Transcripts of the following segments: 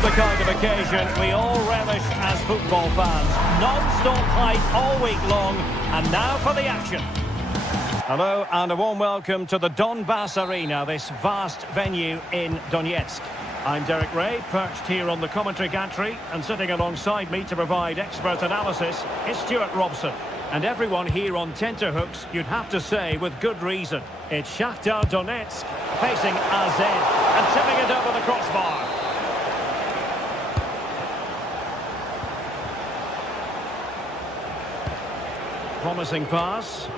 is the kind of occasion we all relish as football fans. Non-stop hype all week long, and now for the action. Hello and a warm welcome to the Donbass Arena, this vast venue in Donetsk. I'm Derek Ray, perched here on the commentary gantry, and sitting alongside me to provide expert analysis is Stuart Robson. And everyone here on tenterhooks, you'd have to say with good reason. It's Shakhtar Donetsk facing AZ and tipping it over the crossbar. Promising pass.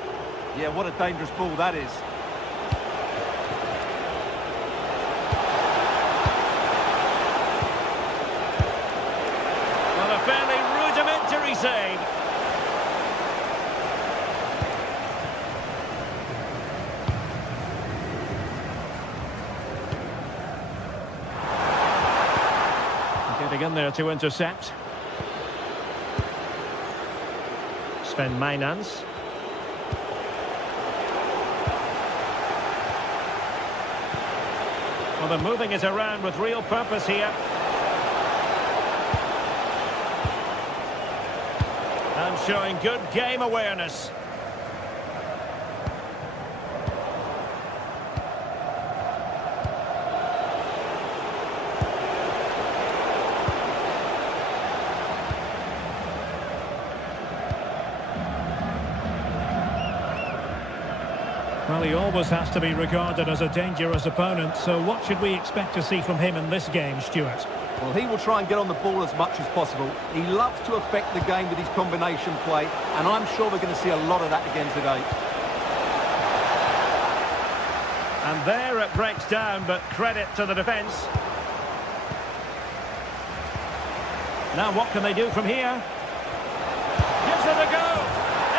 Yeah, what a dangerous ball that is. Well, a fairly rudimentary save. Getting in there to intercept. Sven Mainans. Well, they're moving it around with real purpose here. And showing good game awareness. Well, he always has to be regarded as a dangerous opponent, so what should we expect to see from him in this game, Stuart? Well, he will try and get on the ball as much as possible. He loves to affect the game with his combination play, and I'm sure we're going to see a lot of that again today. And there it breaks down, but credit to the defence. Now what can they do from here? Gives it a go!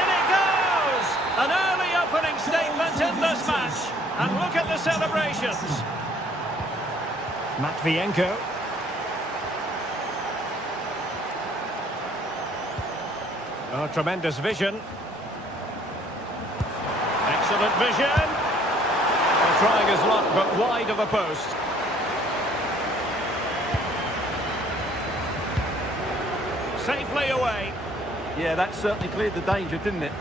In it goes! An early opening statement in this match. And look at the celebrations. Matvienko. Oh, tremendous vision. Excellent vision. Well, trying his luck, but wide of the post. Safely away. Yeah, that certainly cleared the danger, didn't it?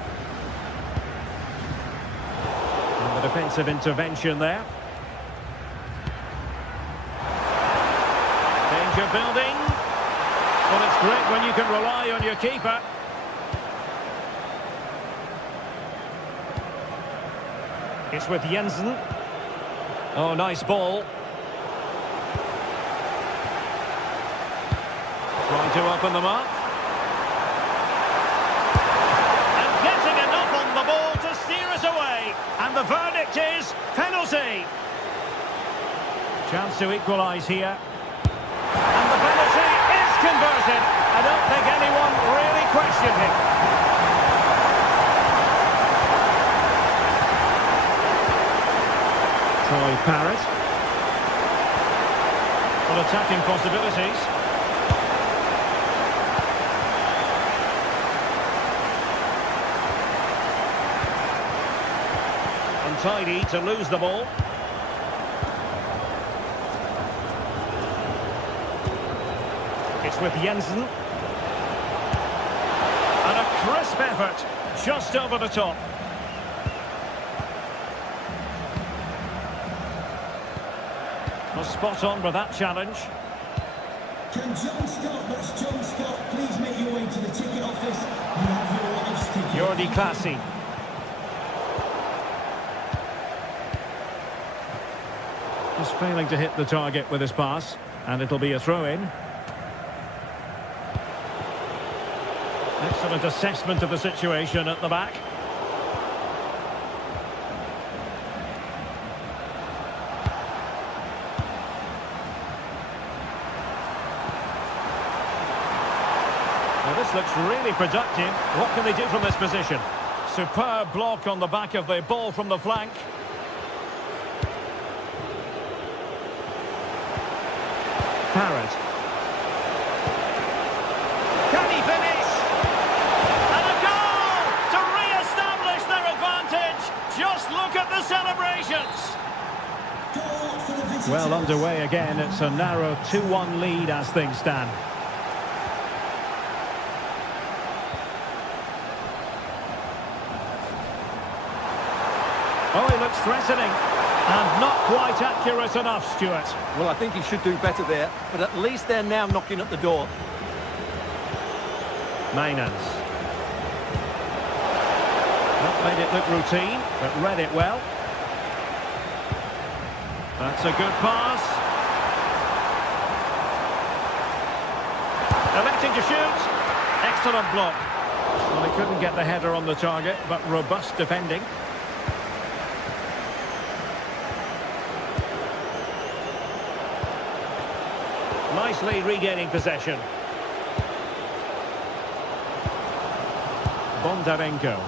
And the defensive intervention there. Danger building. Well, it's great when you can rely on your keeper. It's with Jensen. Oh, nice ball. Trying to open them up. And getting enough on the ball to steer us away. And the verdict is penalty. Chance to equalise here. And the penalty is converted. I don't think anyone really questioned him. Troy Parrott. Well, attacking possibilities. Untidy to lose the ball. It's with Jensen. And a crisp effort just over the top. Well, spot on with that challenge. Can John Scott, that's John Scott, please make your way to the ticket office. You have your wife's ticket. Jordi Classy. Just failing to hit the target with his pass, and it'll be a throw-in. Excellent assessment of the situation at the back. Well, this looks really productive. What can they do from this position? Superb block on the back of the ball from the flank. Parrott. Can he finish? And a goal to re-establish their advantage. Just look at the celebrations. Goal for the Well, underway again. It's a narrow 2-1 lead as things stand. Oh, he looks threatening. And not quite accurate enough, Stuart. Well, I think he should do better there, but at least they're now knocking at the door. Mainans. Not made it look routine, but read it well. That's a good pass. Electing to shoot. Excellent block. Well, he couldn't get the header on the target, but robust defending. Nicely regaining possession. Bondarenko.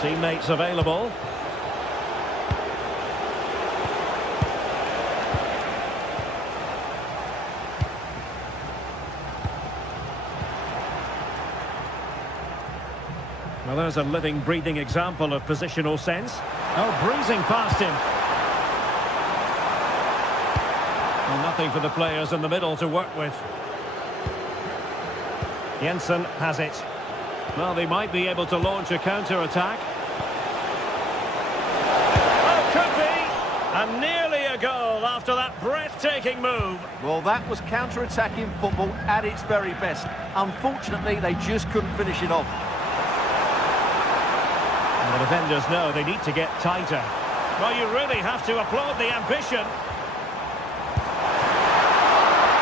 Teammates available. Well, there's a living, breathing example of positional sense. Oh, breezing past him. Well, nothing for the players in the middle to work with. Jensen has it. Well, they might be able to launch a counter-attack. Oh, could be! And nearly a goal after that breathtaking move. Well, that was counter-attacking football at its very best. Unfortunately, they just couldn't finish it off. The defenders know they need to get tighter. Well, you really have to applaud the ambition.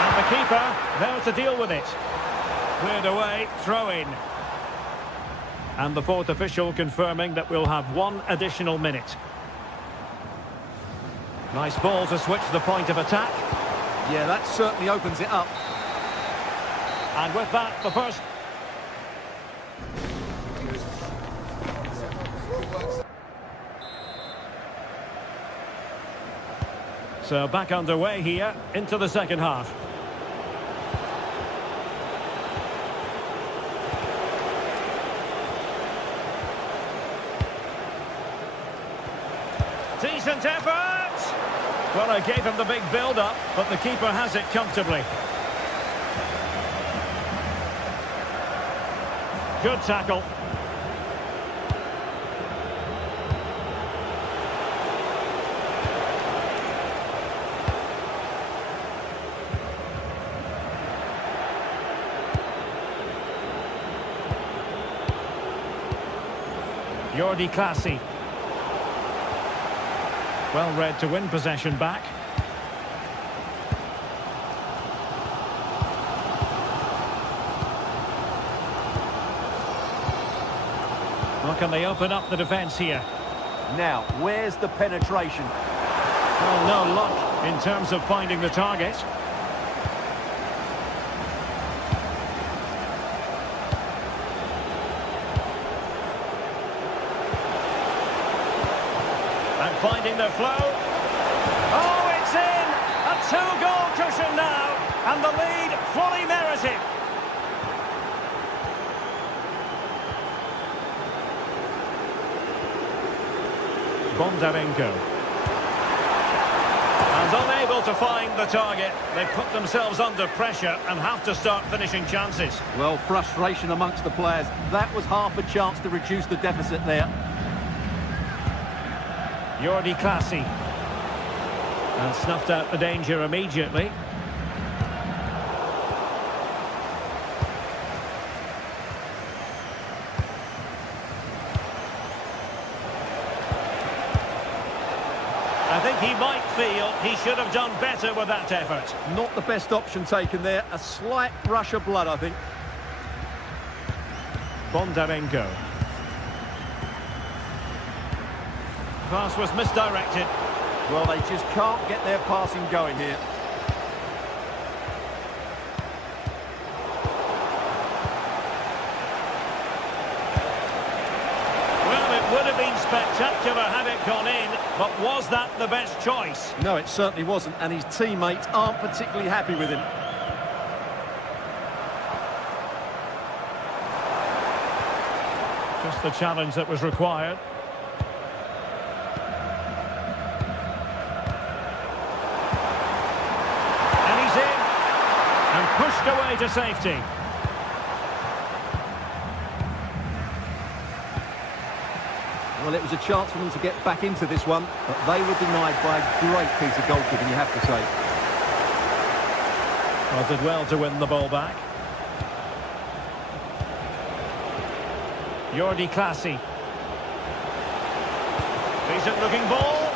And the keeper there to deal with it. Cleared away, throw in. And the fourth official confirming that we'll have one additional minute. Nice ball to switch the point of attack. Yeah, that certainly opens it up. And with that, the first... So back underway here into the second half. Decent effort! Well, I gave him the big build-up, but the keeper has it comfortably. Good tackle. Jordi Classy. Well read to win possession back. Well, can they open up the defence here? Now, where's the penetration? Well, no luck in terms of finding the target. And finding the flow. Oh, it's in! A two-goal cushion now, and the lead fully merited. Bondarenko. And unable to find the target. They put themselves under pressure and have to start finishing chances. Well, frustration amongst the players. That was half a chance to reduce the deficit there. Jordi Classy. And snuffed out the danger immediately. I think he might feel he should have done better with that effort. Not the best option taken there. A slight rush of blood, I think. Bondarenko. Pass was misdirected. Well, they just can't get their passing going here. Well, it would have been spectacular had it gone in, but was that the best choice? No, it certainly wasn't, and his teammates aren't particularly happy with him. Just the challenge that was required. And he's in. And pushed away to safety. Well, it was a chance for them to get back into this one, but they were denied by a great piece of goalkeeping, you have to say. Well, did well to win the ball back. Jordi Clasie. Decent looking ball.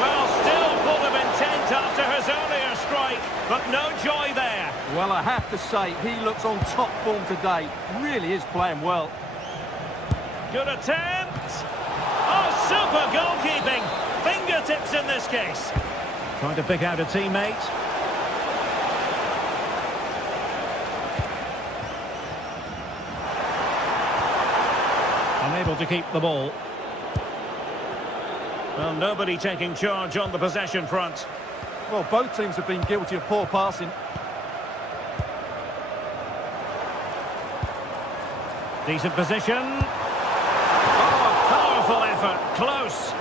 Well, still full of intent after his earlier strike, but no joy there. Well, I have to say, he looks on top form today. Really is playing well. Good attempt. Oh, super goalkeeping. Fingertips in this case. Trying to pick out a teammate. Unable to keep the ball. Well, nobody taking charge on the possession front. Well, both teams have been guilty of poor passing. Decent position. Oh, powerful effort. Close.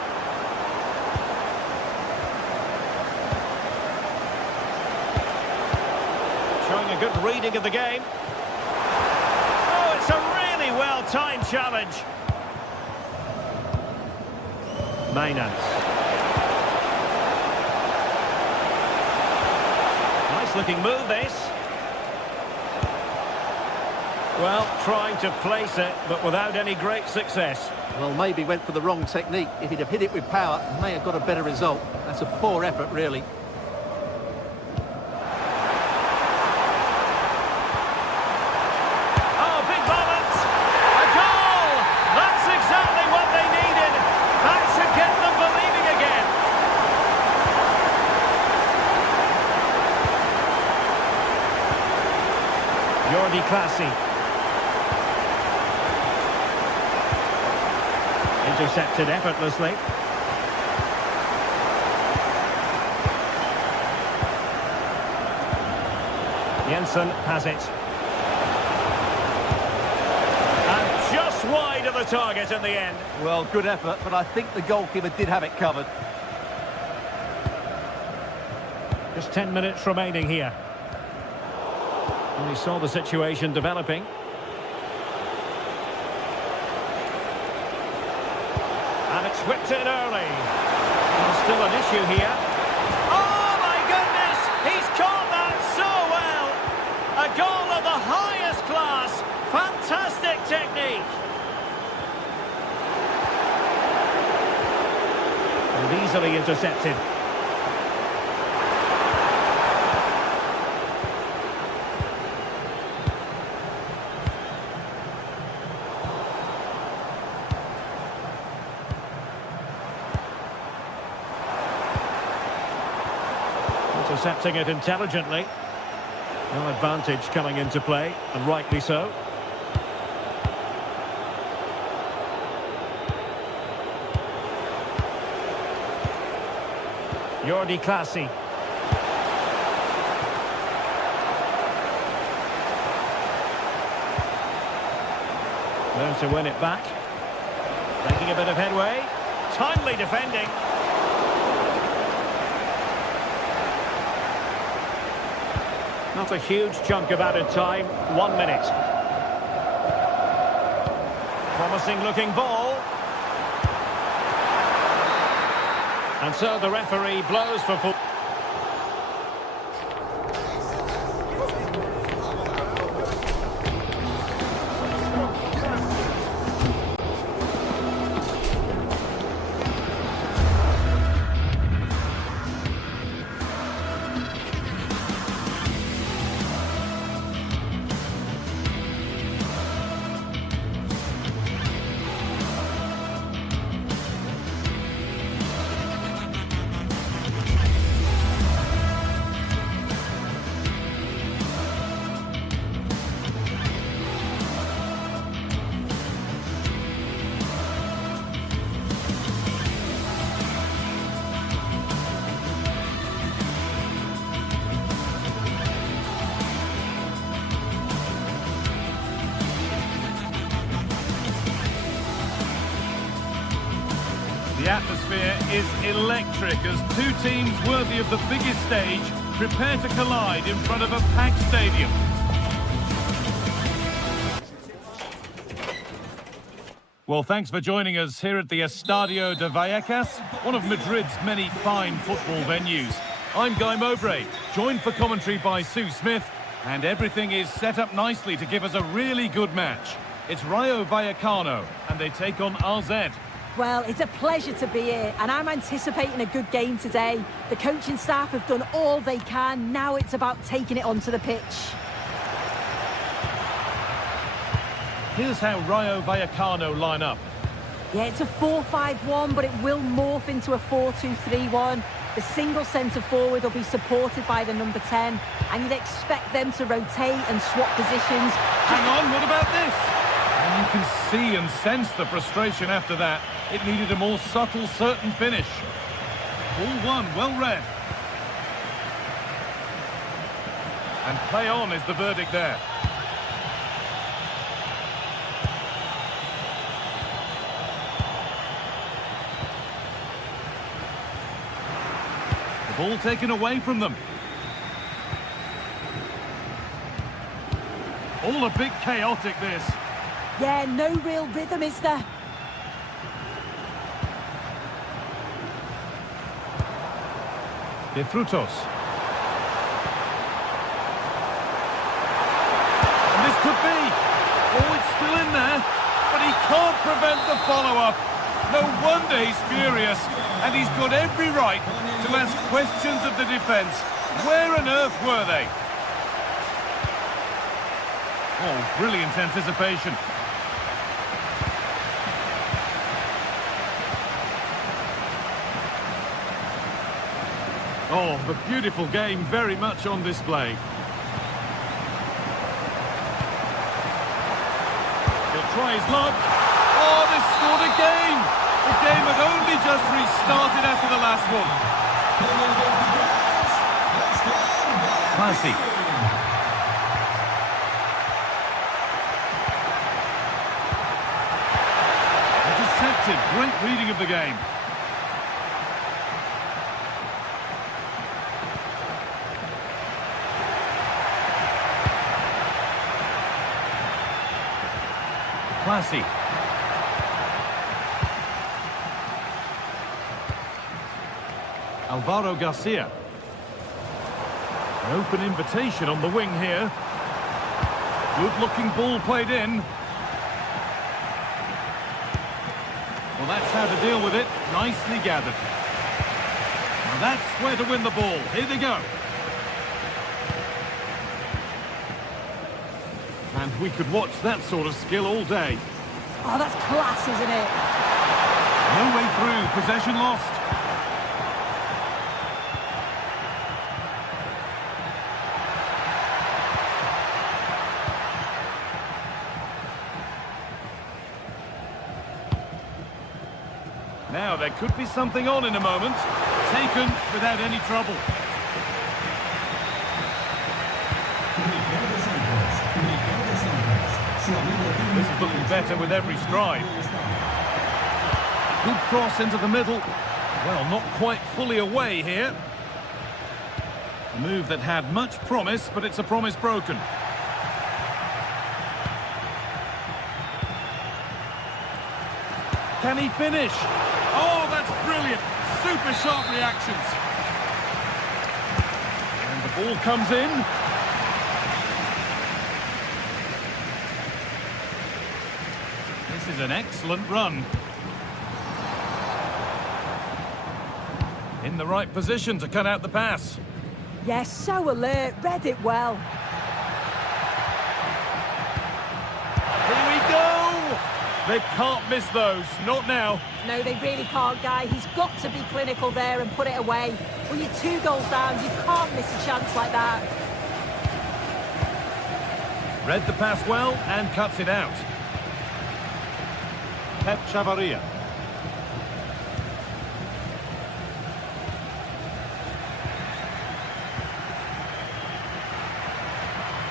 Showing a good reading of the game. Oh, it's a really well-timed challenge. Mainas. Nice looking move this. Well, trying to place it, but without any great success. Well, maybe went for the wrong technique. If he'd have hit it with power, may have got a better result. That's a poor effort, really. Oh, big moment! A goal! That's exactly what they needed. That should get them believing again. Jordi Clasie. Intercepted effortlessly. Jensen has it. And just wide of the target in the end. Well, good effort, but I think the goalkeeper did have it covered. Just 10 minutes remaining here. And he saw the situation developing. And it's whipped in early. There's still an issue here. Oh, my goodness! He's caught that so well! A goal of the highest class. Fantastic technique. And easily intercepted. Intercepting it intelligently. No advantage coming into play, and rightly so. Jordi Clasie. Learns to win it back. Making a bit of headway. Timely defending. Not a huge chunk of added time. 1 minute. Promising looking ball. And so the referee blows for full. atmosphere is electric as two teams worthy of the biggest stage prepare to collide in front of a packed stadium. Well, thanks for joining us here at the Estadio de Vallecas, one of Madrid's many fine football venues. I'm Guy Mowbray, joined for commentary by Sue Smith, and everything is set up nicely to give us a really good match. It's Rayo Vallecano, and they take on RZ. Well, it's a pleasure to be here, and I'm anticipating a good game today. The coaching staff have done all they can. Now it's about taking it onto the pitch. Here's how Rayo Vallecano line up. Yeah, it's a 4-5-1, but it will morph into a 4-2-3-1. The single centre-forward will be supported by the number 10, and you'd expect them to rotate and swap positions. Hang on, what about this? And you can see and sense the frustration after that. It needed a more subtle, certain finish. Ball one, well read. And play on is the verdict there. The ball taken away from them. All a bit chaotic, this. Yeah, no real rhythm, is there? De Frutos. And this could be. Oh, it's still in there. But he can't prevent the follow-up. No wonder he's furious. And he's got every right to ask questions of the defence. Where on earth were they? Oh, brilliant anticipation. Oh, the beautiful game very much on display. He'll try his luck. Oh, they scored again! The game had only just restarted after the last one. Classy. Intercepted. Great reading of the game. Classy. Alvaro Garcia. An open invitation on the wing here. Good-looking ball played in. Well, that's how to deal with it. Nicely gathered. Now that's where to win the ball. Here they go. And we could watch that sort of skill all day. Oh, that's class, isn't it? No way through. Possession lost. Now, there could be something on in a moment. Taken without any trouble. This is looking better with every stride. Good cross into the middle. Well, not quite fully away here. A move that had much promise, but it's a promise broken. Can he finish? Oh, that's brilliant. Super sharp reactions. And the ball comes in. This is an excellent run. In the right position to cut out the pass. Yes, so alert. Read it well. Here we go! They can't miss those. Not now. No, they really can't, Guy. He's got to be clinical there and put it away. When you're 2 goals down, you can't miss a chance like that. Read the pass well and cuts it out. Pep Chavaria.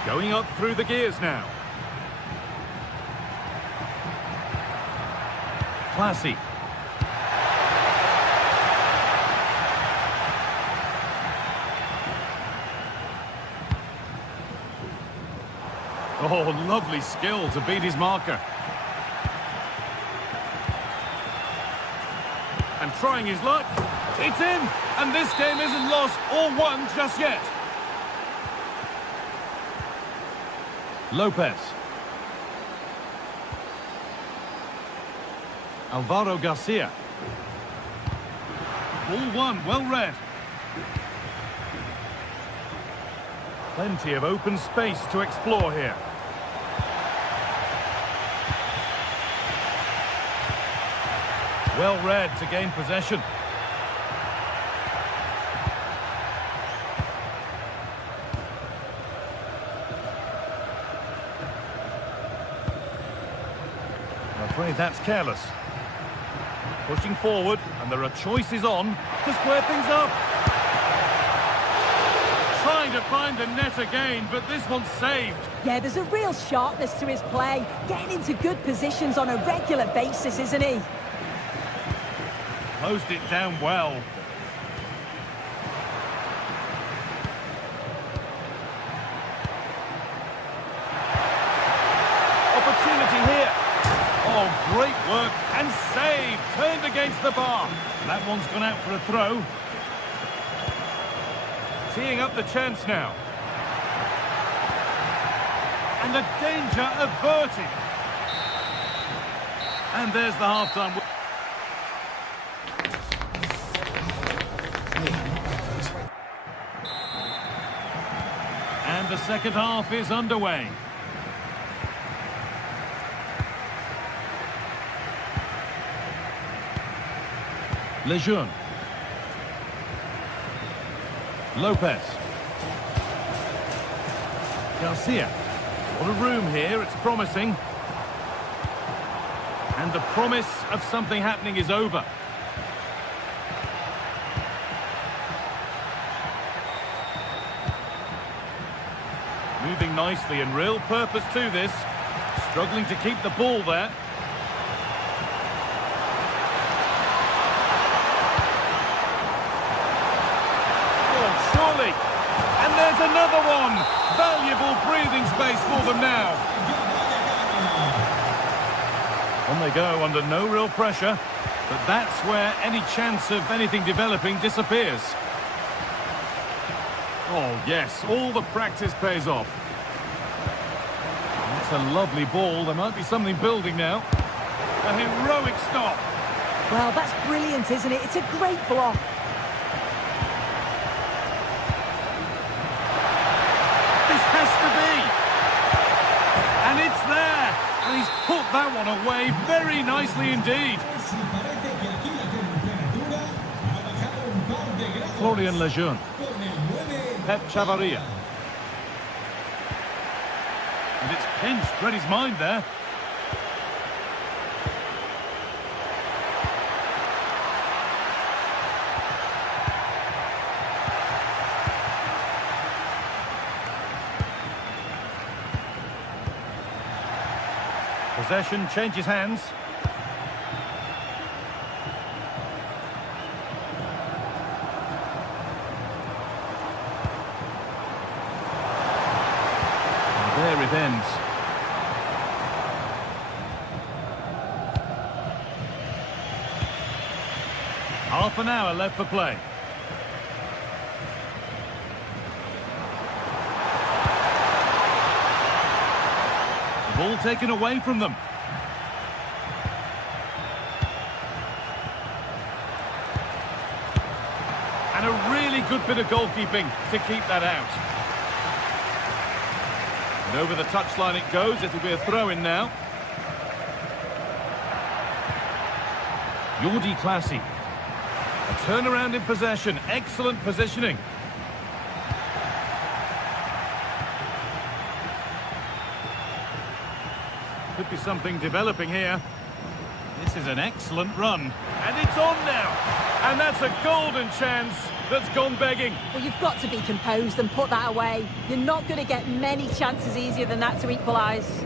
Going up through the gears now. Classy. Oh, lovely skill to beat his marker. And trying his luck. It's in! And this game isn't lost or won just yet. Lopez. Alvaro Garcia. Ball one, well read. Plenty of open space to explore here. Well read to gain possession. I'm afraid that's careless. Pushing forward, and there are choices on to square things up. Trying to find the net again, but this one's saved. Yeah, there's a real sharpness to his play. Getting into good positions on a regular basis, isn't he? Closed it down well. Opportunity here. Oh, great work and save. Turned against the bar. That one's gone out for a throw. Teeing up the chance now. And the danger averted. And there's the half-time. And the second half is underway. Lejeune. Lopez. Garcia. What a room here, it's promising. And the promise of something happening is over. Moving nicely and real purpose to this. Struggling to keep the ball there. Oh, surely. And there's another one. Valuable breathing space for them now. On they go under no real pressure. But that's where any chance of anything developing disappears. Oh, yes, all the practice pays off. That's a lovely ball. There might be something building now. A heroic stop. Well, that's brilliant, isn't it? It's a great block. This has to be. And it's there. And he's put that one away very nicely indeed. Florian Lejeune. Pep Chavaria. And it's pinched, read his mind there. Possession changes hands. There it ends. Half an hour left for play. The ball taken away from them. And a really good bit of goalkeeping to keep that out. And over the touchline it goes. It'll be a throw-in now. Jordi Clasie. A turnaround in possession. Excellent positioning. Could be something developing here. This is an excellent run. And it's on now. And that's a golden chance that's gone begging. Well, you've got to be composed and put that away. You're not going to get many chances easier than that to equalise.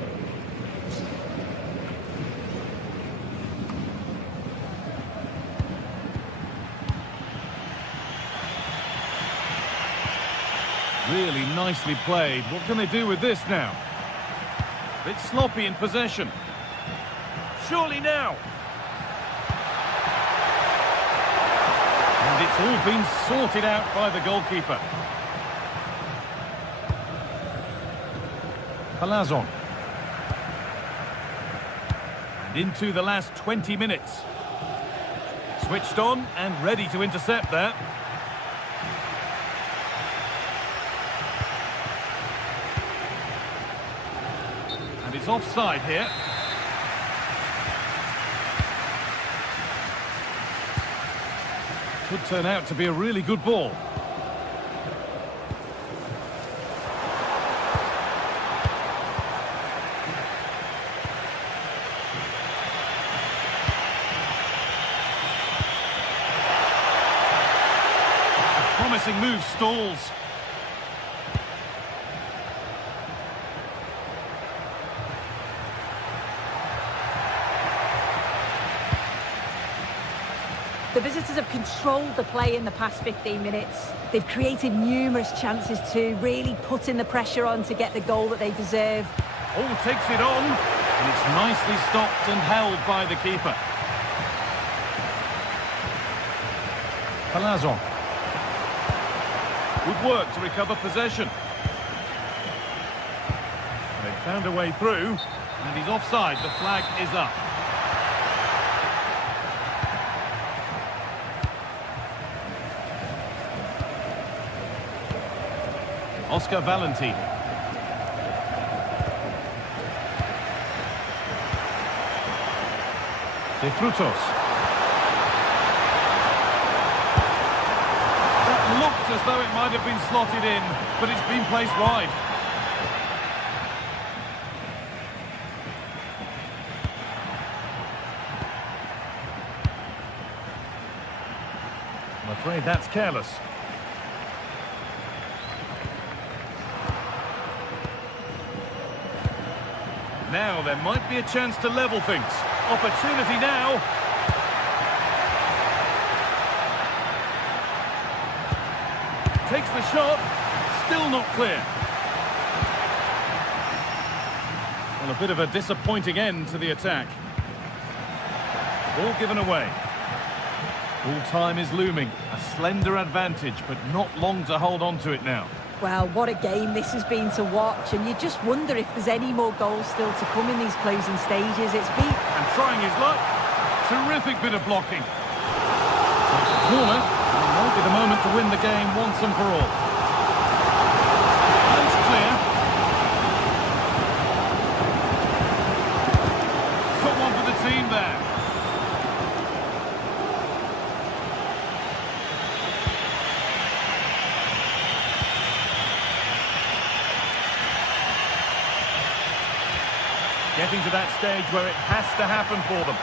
Really nicely played. What can they do with this now? Bit sloppy in possession. Surely now. And it's all been sorted out by the goalkeeper. Palazon. And into the last 20 minutes. Switched on and ready to intercept that. And it's offside here. Could turn out to be a really good ball. Promising move stalls. The visitors have controlled the play in the past 15 minutes. They've created numerous chances to really put in the pressure on to get the goal that they deserve. Oh, takes it on. And it's nicely stopped and held by the keeper. Palazon. Good work to recover possession. They found a way through, and he's offside. The flag is up. Oscar Valentin. De Frutos. That looked as though it might have been slotted in, but it's been placed wide. I'm afraid that's careless. Now there might be a chance to level things. Opportunity now. Takes the shot. Still not clear. Well, a bit of a disappointing end to the attack. Ball given away. Full time is looming. A slender advantage, but not long to hold on to it now. Well, what a game this has been to watch, and you just wonder if there's any more goals still to come in these closing stages. It's been... And trying his luck. Terrific bit of blocking. It's a corner. It might be the moment to win the game once and for all. And it's clear. Took one for the team there. Getting to that stage where it has to happen for them.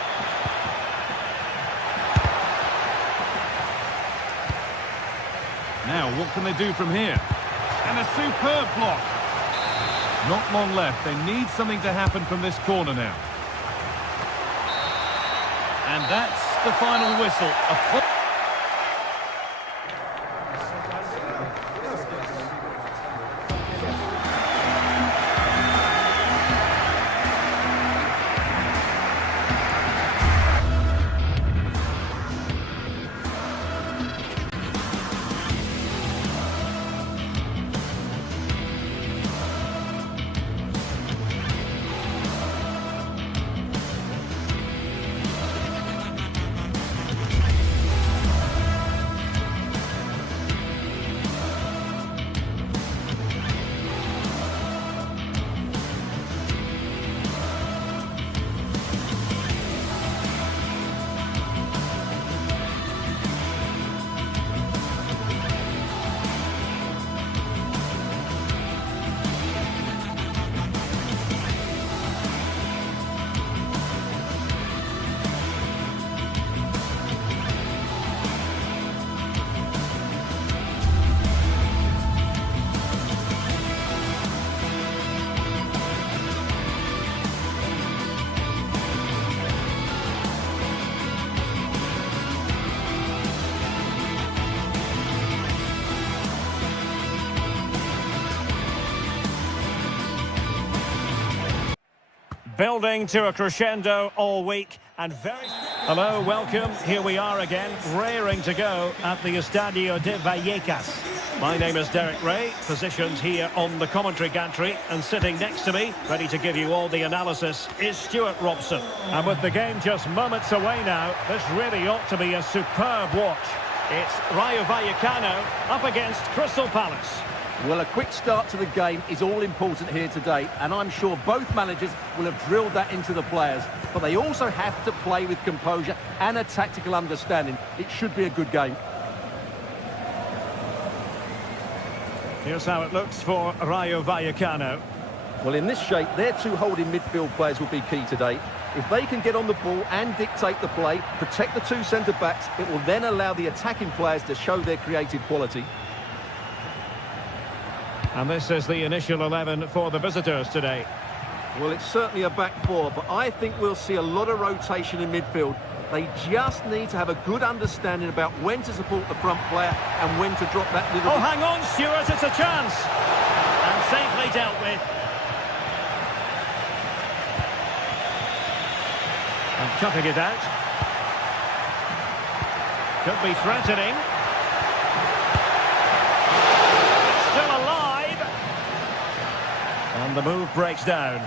Now, what can they do from here? And a superb block. Not long left. They need something to happen from this corner now. And that's the final whistle. Building to a crescendo all week and very... Hello, welcome. Here we are again, raring to go at the Estadio de Vallecas. My name is Derek Ray, positioned here on the commentary gantry, and sitting next to me, ready to give you all the analysis, is Stuart Robson. And with the game just moments away now, this really ought to be a superb watch. It's Rayo Vallecano up against Crystal Palace. Well, a quick start to the game is all important here today, and I'm sure both managers will have drilled that into the players. But they also have to play with composure and a tactical understanding. It should be a good game. Here's how it looks for Rayo Vallecano. Well, in this shape, their two holding midfield players will be key today. If they can get on the ball and dictate the play, protect the two centre-backs, it will then allow the attacking players to show their creative quality. And this is the initial 11 for the visitors today. Well, it's certainly a back four, but I think we'll see a lot of rotation in midfield. They just need to have a good understanding about when to support the front player and when to drop that little... Oh, hang on, Stuart, it's a chance. And safely dealt with. And chucking it out. Could be threatening. Still alive. And the move breaks down.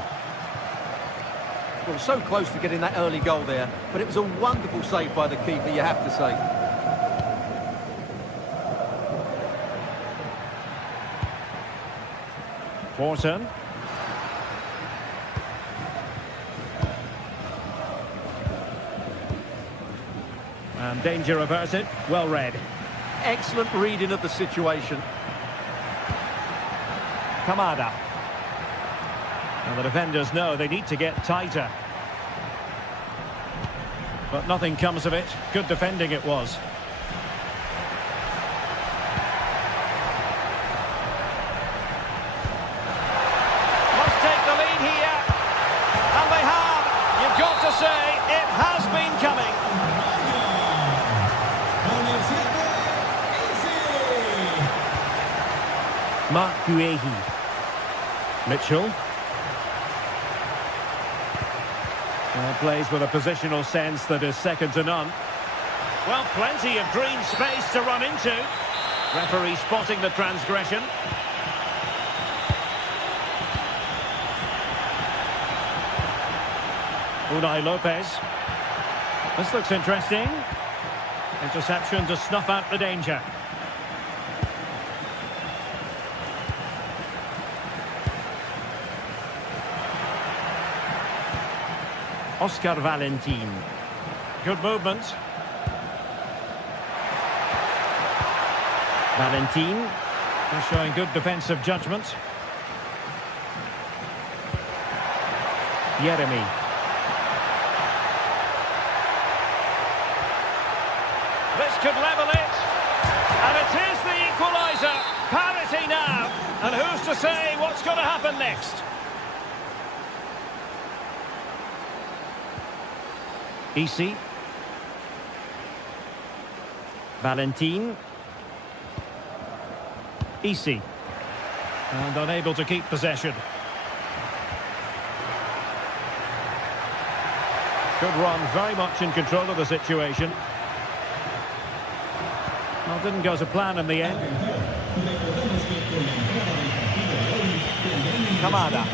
Well, so close to getting that early goal there, but it was a wonderful save by the keeper, you have to say. Wharton. And danger averted. Well read. Excellent reading of the situation. Kamada. And the defenders know they need to get tighter. But nothing comes of it. Good defending it was. Must take the lead here. And they have. You've got to say, it has been coming. Mark Guehi. Mitchell. Plays with a positional sense that is second to none. Well, plenty of green space to run into. Referee spotting the transgression. Unai Lopez. This looks interesting. Interception to snuff out the danger. Oscar Valentin. Good movement. Valentin is showing good defensive judgment. Yeremy. This could level it. And it is the equaliser. Parity now. And who's to say what's going to happen next? Isi. Valentin. Isi. And unable to keep possession. Good run, very much in control of the situation. Well, didn't go to plan in the end. Kamada.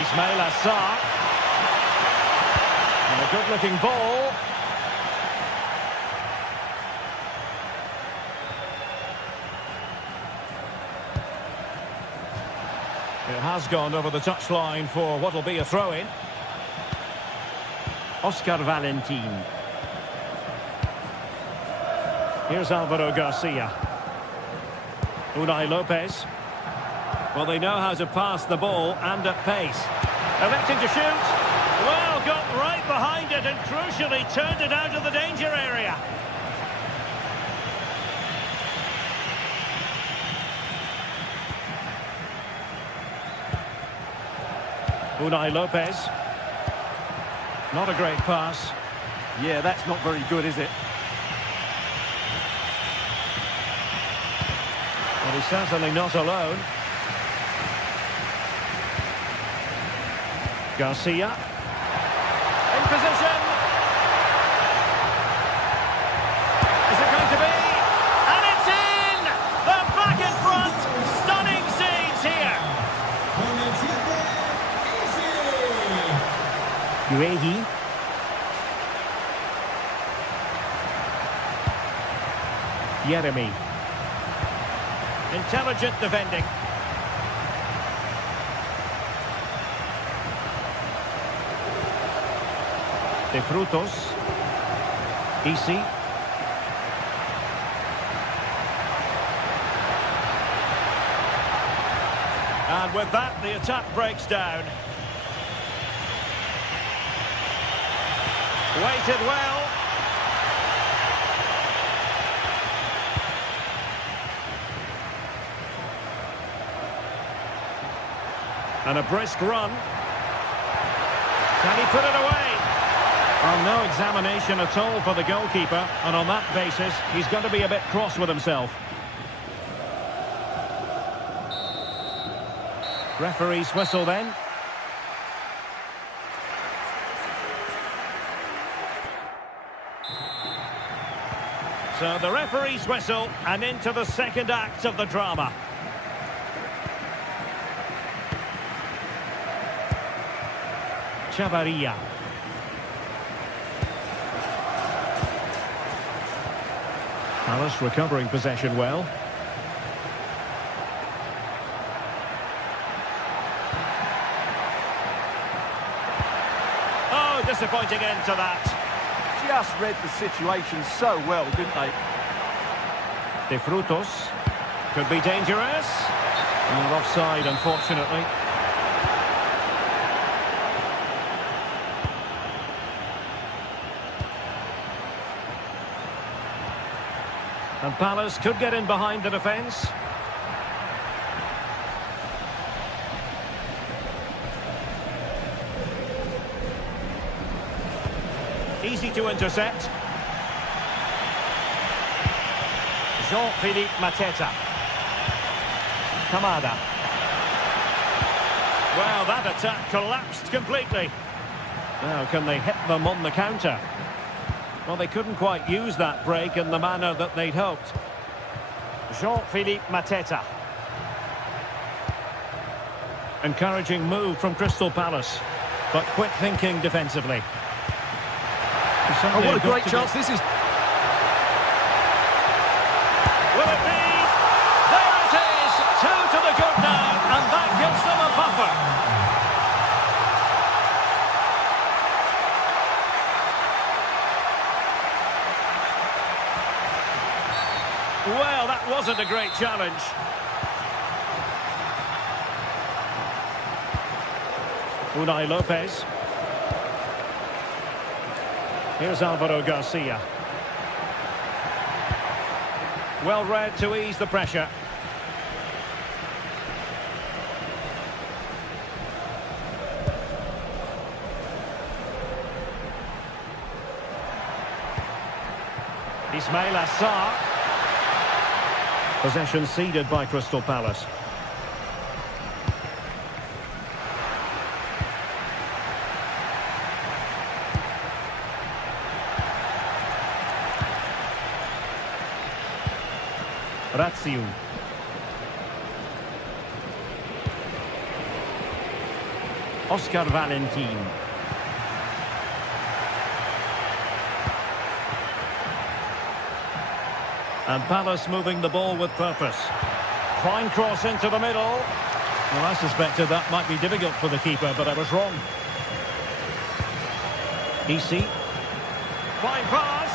Ismail Assar. And a good-looking ball. It has gone over the touchline for what will be a throw-in. Oscar Valentin. Here's Alvaro Garcia. Unai Lopez. Well, they know how to pass the ball and at pace. Electing to shoot. Well, got right behind it and crucially turned it out of the danger area. Unai Lopez. Not a great pass. Yeah, that's not very good, is it? But he's certainly not alone. Garcia. In position. Is it going to be? And it's in! They're back in front. Stunning scenes here. Uehi. Yeremi. Intelligent defending. De Frutos. Easy. And with that, the attack breaks down. Waited well. And a brisk run. Can he put it away? Well, no examination at all for the goalkeeper. And on that basis, he's going to be a bit cross with himself. Referee's whistle then. So the referee's whistle, and into the second act of the drama. Chavarria. Palace recovering possession well. Oh, disappointing end to that. Just read the situation so well, didn't they? De Frutos. Could be dangerous. And offside, unfortunately. And Palace could get in behind the defence. Easy to intercept. Jean-Philippe Mateta. Kamada. Well, that attack collapsed completely. Now, can they hit them on the counter? Well, they couldn't quite use that break in the manner that they'd hoped. Jean-Philippe Mateta. Encouraging move from Crystal Palace, but quick thinking defensively. Oh, what a great chance this is. Will it be? There it is! 2 to the good now, and that gives them a buffer. Well, that wasn't a great challenge. Unai Lopez. Here's Alvaro Garcia. Well read to ease the pressure. Ismail Assar. Possession ceded by Crystal Palace. Razziu. Oscar Valentin. And Palace moving the ball with purpose. Fine cross into the middle. Well, I suspected that might be difficult for the keeper, but I was wrong. Easy. Fine pass.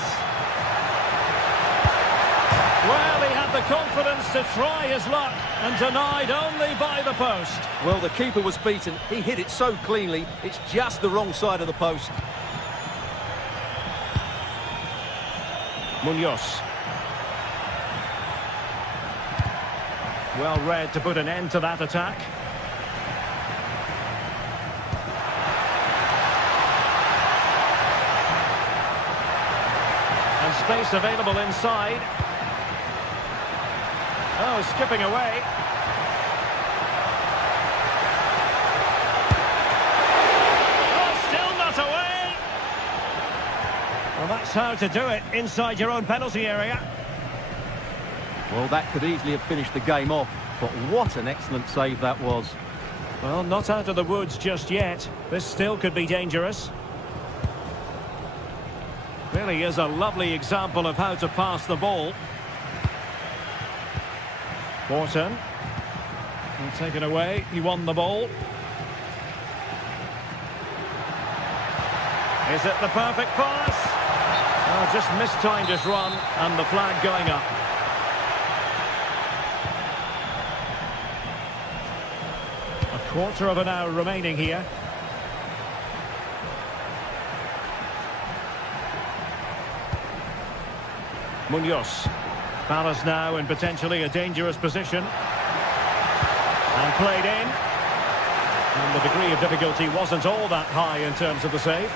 Well, he had the confidence to try his luck and denied only by the post. Well, the keeper was beaten. He hit it so cleanly, it's just the wrong side of the post. Munoz. Well read to put an end to that attack. space available inside. Oh, skipping away. Oh, still not away. Well, that's how to do it inside your own penalty area. Well, that could easily have finished the game off, but what an excellent save that was. Well, not out of the woods just yet. This still could be dangerous. Really is a lovely example of how to pass the ball. Wharton. He'll take it away. He won the ball. Is it the perfect pass? Oh, just mistimed his run, and the flag going up. A quarter of an hour remaining here. Munoz. Palace now in potentially a dangerous position. And played in. And the degree of difficulty wasn't all that high in terms of the save.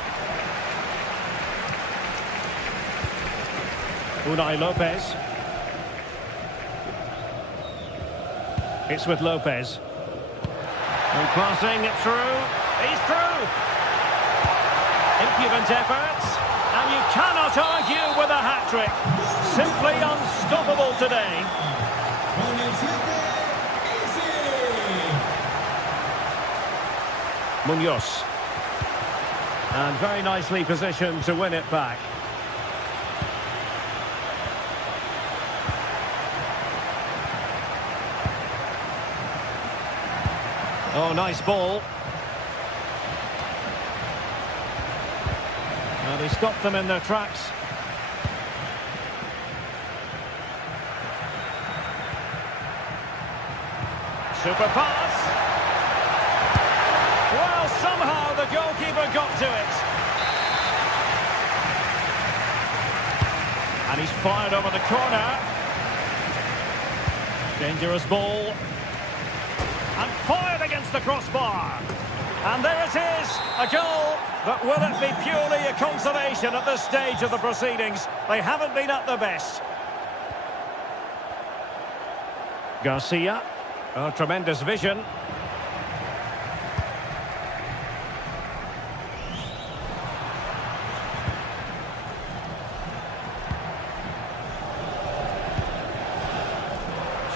Unai Lopez. It's with Lopez. And passing it through. He's through. Impudent efforts. And you cannot argue with a hat-trick. Simply unstoppable today. Munoz. And very nicely positioned to win it back. Oh, nice ball. And he stopped them in their tracks. Super pass. Well, somehow the goalkeeper got to it. And he's fired over the corner. Dangerous ball. And fired against the crossbar. And there it is, a goal. But will it be purely a consolation at this stage of the proceedings? They haven't been at their best. Garcia. Oh, tremendous vision.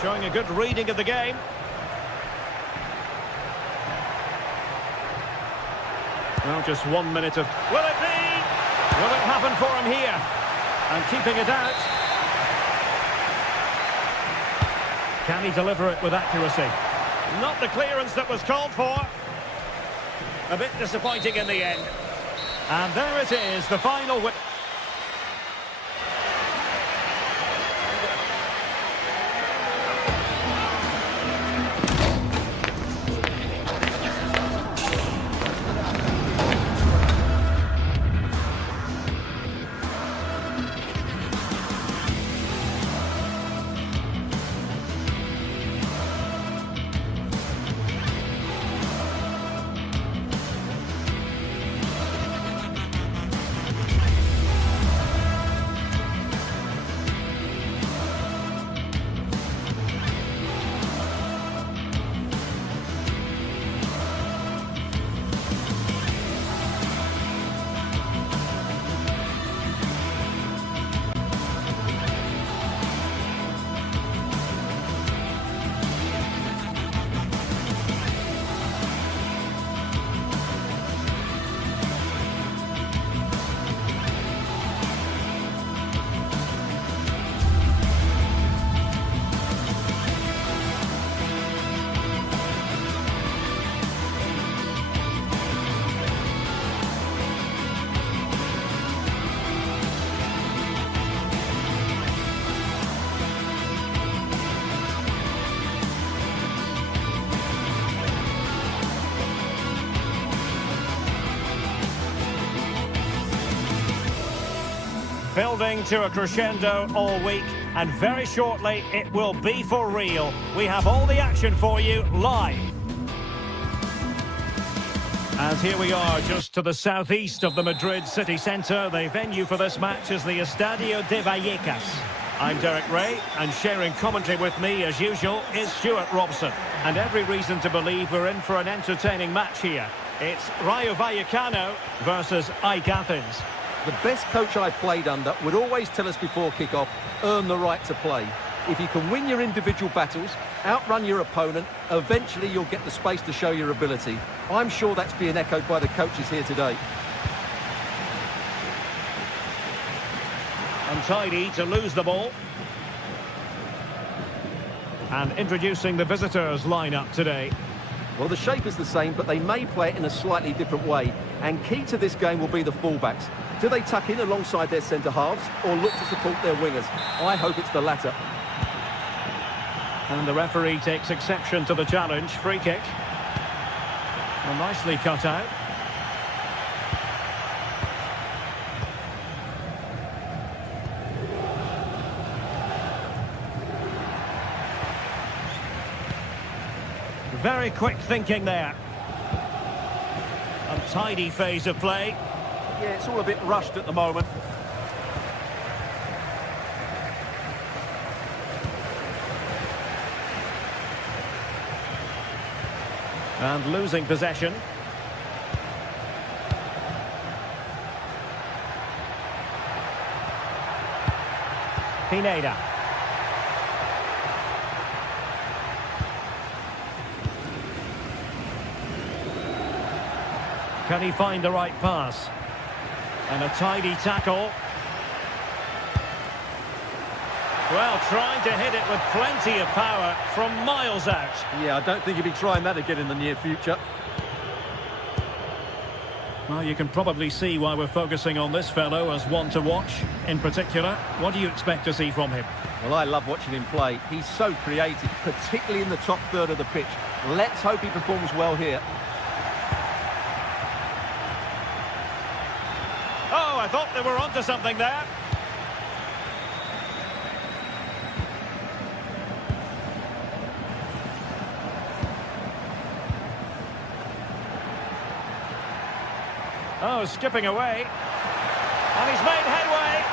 Showing a good reading of the game. Well, just 1 minute of... Will it be? Will it happen for him here? And keeping it out. Can he deliver it with accuracy? Not the clearance that was called for. A bit disappointing in the end. And there it is, the final win. Building to a crescendo all week, and very shortly it will be for real. We have all the action for you live. And here we are, just to the southeast of the Madrid city centre. The venue for this match is the Estadio de Vallecas. I'm Derek Ray, and sharing commentary with me, as usual, is Stuart Robson. And every reason to believe we're in for an entertaining match here. It's Rayo Vallecano versus Athens. The best coach I played under would always tell us before kick-off, earn the right to play. If you can win your individual battles, outrun your opponent, eventually you'll get the space to show your ability. I'm sure that's being echoed by the coaches here today. Untidy to lose the ball. And introducing the visitors' lineup today. Well, the shape is the same, but they may play it in a slightly different way. And key to this game will be the fullbacks. Do they tuck in alongside their centre-halves or look to support their wingers? I hope it's the latter. And the referee takes exception to the challenge. Free kick. Well, nicely cut out. Very quick thinking there. Untidy phase of play. Yeah, it's all a bit rushed at the moment. And losing possession. Pineda. Can he find the right pass? And a tidy tackle. Well, trying to hit it with plenty of power from miles out. Yeah, I don't think he'll be trying that again in the near future. Well, you can probably see why we're focusing on this fellow as one to watch. In particular, what do you expect to see from him? Well, I love watching him play. He's so creative, particularly in the top third of the pitch. Let's hope he performs well here. Oh, I thought they were onto something there. Oh, skipping away. And he's made headway.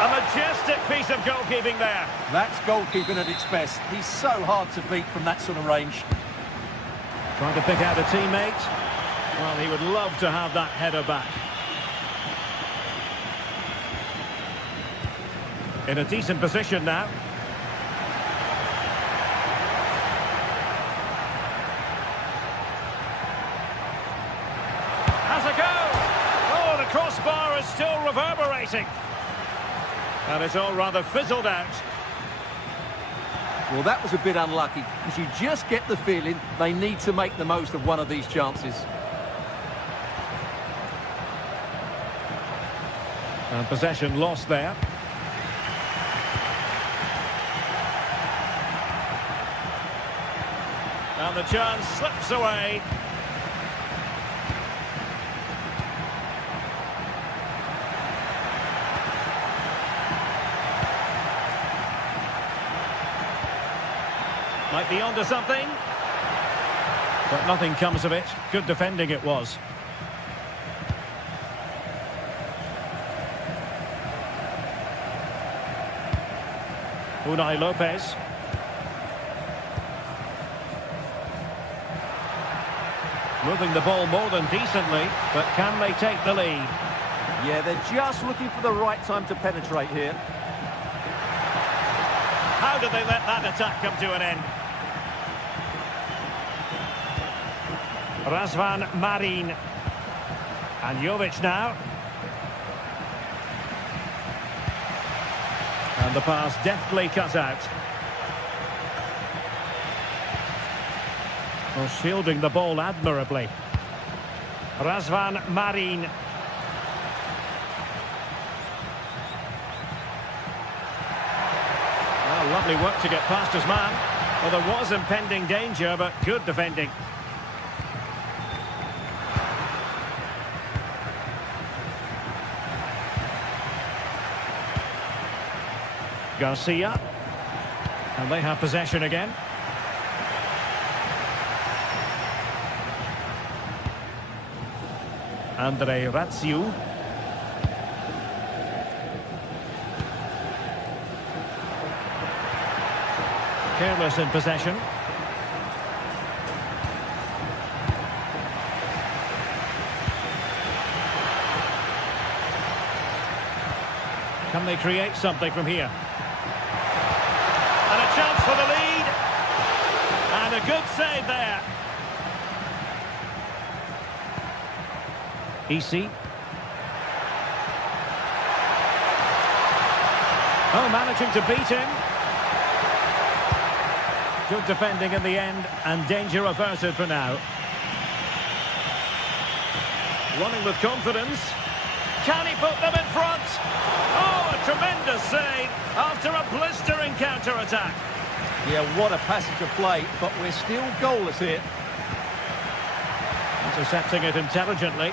A majestic piece of goalkeeping there. That's goalkeeping at its best. He's so hard to beat from that sort of range. Trying to pick out a teammate. Well, he would love to have that header back. In a decent position now. Has a go! Oh, the crossbar is still reverberating. And it's all rather fizzled out. Well, that was a bit unlucky, because you just get the feeling they need to make the most of one of these chances. And possession lost there. And the chance slips away. Might be onto something. But nothing comes of it. Good defending it was. Unai Lopez. Moving the ball more than decently, but can they take the lead? Yeah, they're just looking for the right time to penetrate here. How did they let that attack come to an end? Razvan Marin. And Jovic now. And the pass deftly cut out. Well, shielding the ball admirably. Razvan Marin. Well, lovely work to get past his man. Well, there was impending danger, but good defending. Garcia. And they have possession again. Andre Ratsiu. Careless in possession. Can they create something from here? And a chance for the lead. And a good save there. EC. Oh, managing to beat him. Good defending in the end, and danger averted for now. Running with confidence. Can he put them in front? Oh, a tremendous save after a blistering counter-attack. Yeah, what a passage of play, but we're still goalless here. Intercepting it intelligently.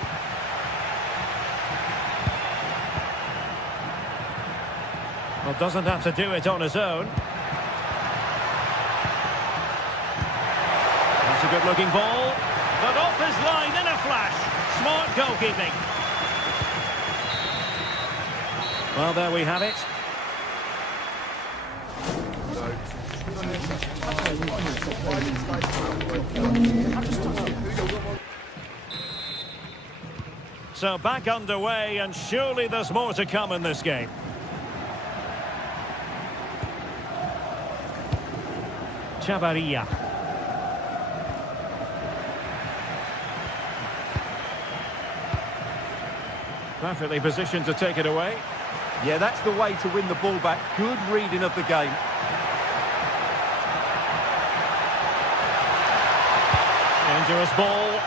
Well, doesn't have to do it on his own. That's a good-looking ball, but off his line in a flash. Smart goalkeeping. Well, there we have it. So back underway, and surely there's more to come in this game. Chavarria. Perfectly positioned to take it away. Yeah, that's the way to win the ball back. Good reading of the game. Dangerous ball.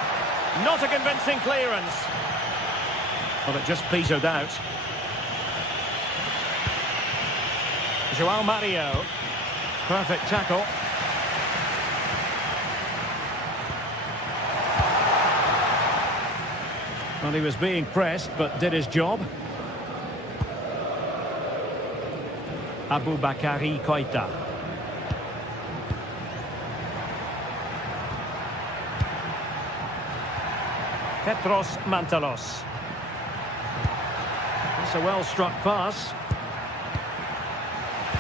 Not a convincing clearance. But it just petered out. João Mario. Perfect tackle. Well, he was being pressed, but did his job. Aboubakary Koita. Petros Mantalos. It's a well-struck pass.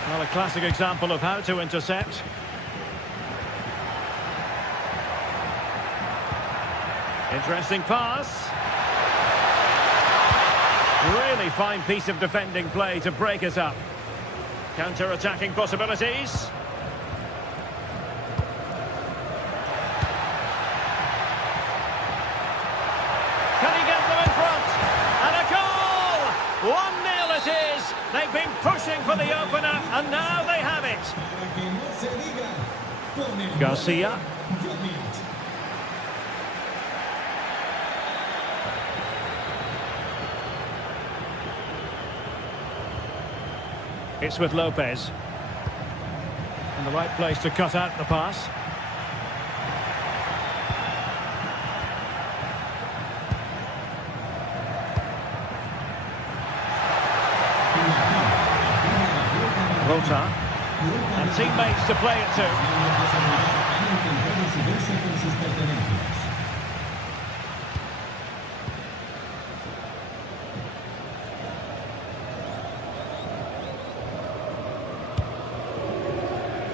Well, a classic example of how to intercept. Interesting pass. Really fine piece of defending play to break it up. Counter-attacking possibilities. Can he get them in front? And a goal! 1-0 it is. They've been pushing for the opener, and now they have it. Garcia. It's with Lopez. In the right place to cut out the pass. Rota. And teammates to play it to.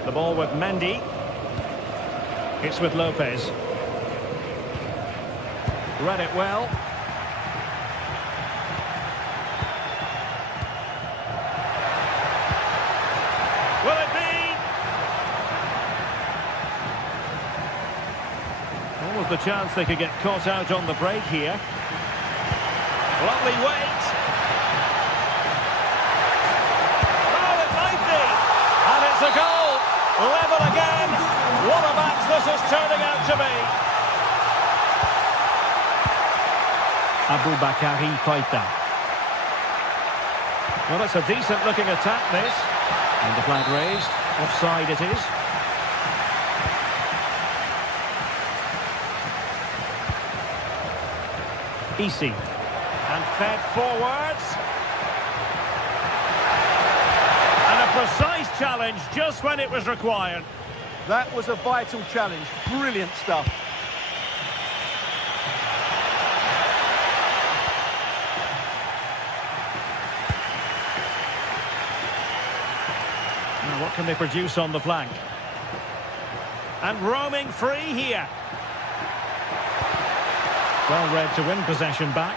The ball with Mendy. It's with Lopez. Read it well. Will it be? Almost the chance they could get caught out on the break here. Lovely wait. Oh, it might be. And it's a goal. Level again. What a match this is turning out to be. Aboubakary Koita. Well, that's a decent looking attack, this. And the flag raised. Offside it is. Easy. And fed forwards. And a precise challenge just when it was required. That was a vital challenge. Brilliant stuff. What can they produce on the flank? And roaming free here. Well read to win possession back.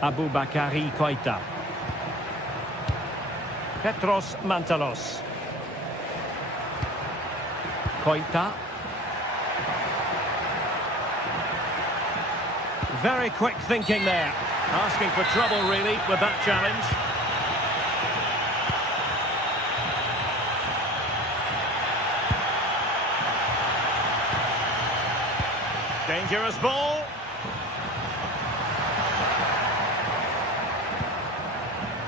Aboubakary Koita. Petros Mantalos. Koita. Very quick thinking there. Asking for trouble, really, with that challenge. Dangerous ball.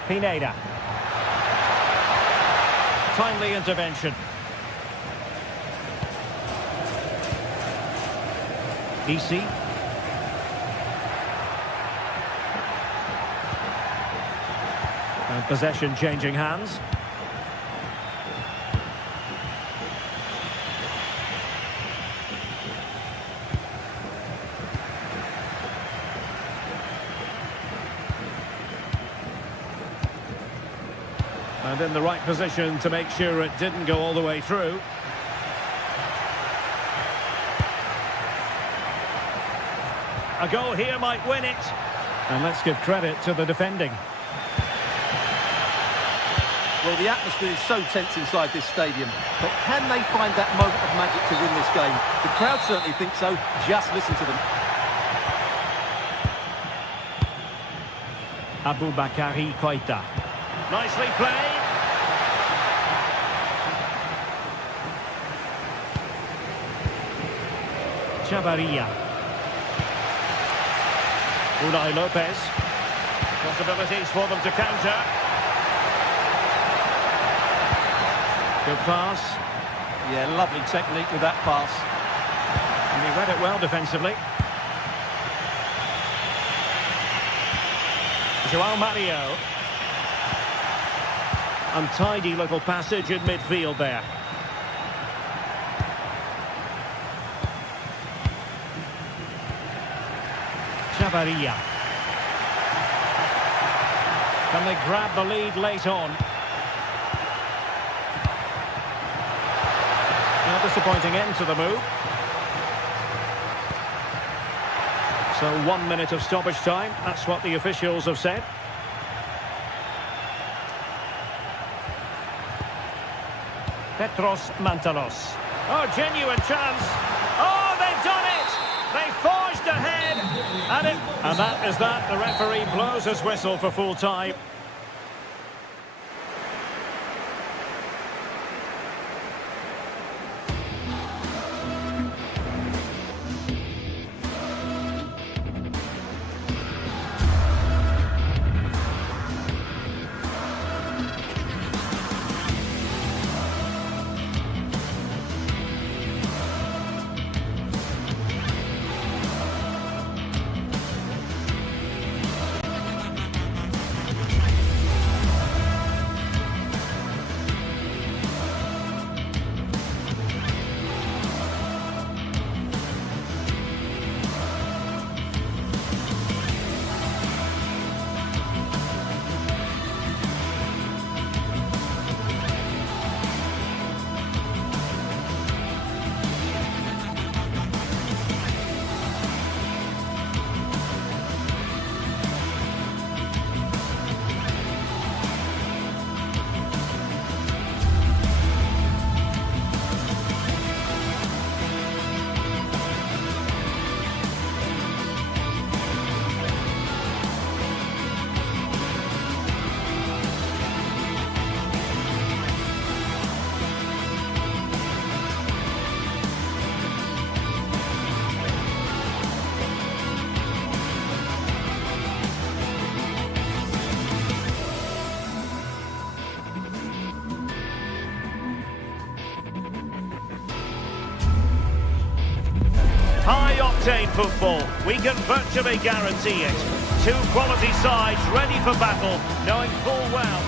Pineda. Timely intervention. Isi. And possession changing hands. And in the right position to make sure it didn't go all the way through. A goal here might win it. And let's give credit to the defending. Well, the atmosphere is so tense inside this stadium, but can they find that moment of magic to win this game? The crowd certainly think so. Just listen to them. Aboubakary Koita. Nicely played. Chavarria. Unai Lopez. Possibilities for them to counter. Good pass. Yeah, lovely technique with that pass. And he read it well defensively. João Mario. Untidy little passage in midfield there. Chavarria. Can they grab the lead late on? A disappointing end to the move. So 1 minute of stoppage time. That's what the officials have said. Petros Mantalos. Oh, genuine chance. Oh, they've done it! They forged ahead. And that is that. The referee blows his whistle for full time. High-octane football, we can virtually guarantee it. Two quality sides ready for battle, knowing full well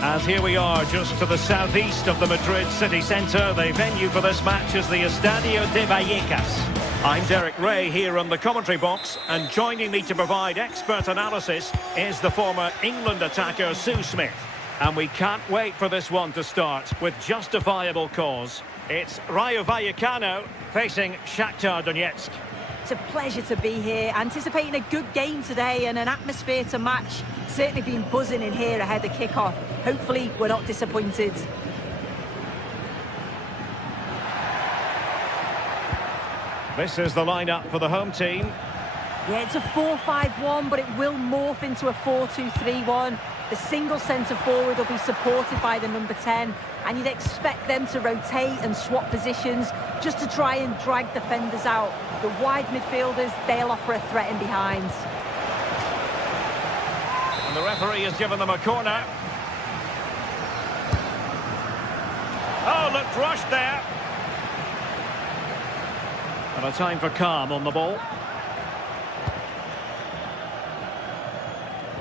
as here we are just to the southeast of the Madrid city centre. The venue for this match is the Estadio de Vallecas. I'm Derek Ray here on the commentary box, and joining me to provide expert analysis is the former England attacker Sue Smith. And we can't wait for this one to start with justifiable cause. It's Rayo Vallecano facing Shakhtar Donetsk. It's a pleasure to be here, anticipating a good game today and an atmosphere to match. Certainly been buzzing in here ahead of kick-off. Hopefully we're not disappointed. This is the lineup for the home team. Yeah, it's a 4-5-1, but it will morph into a 4-2-3-1. The single centre-forward will be supported by the number 10, and you'd expect them to rotate and swap positions just to try and drag defenders out. The wide midfielders, they'll offer a threat in behind. And the referee has given them a corner. Oh, looked rushed there. And a time for calm on the ball.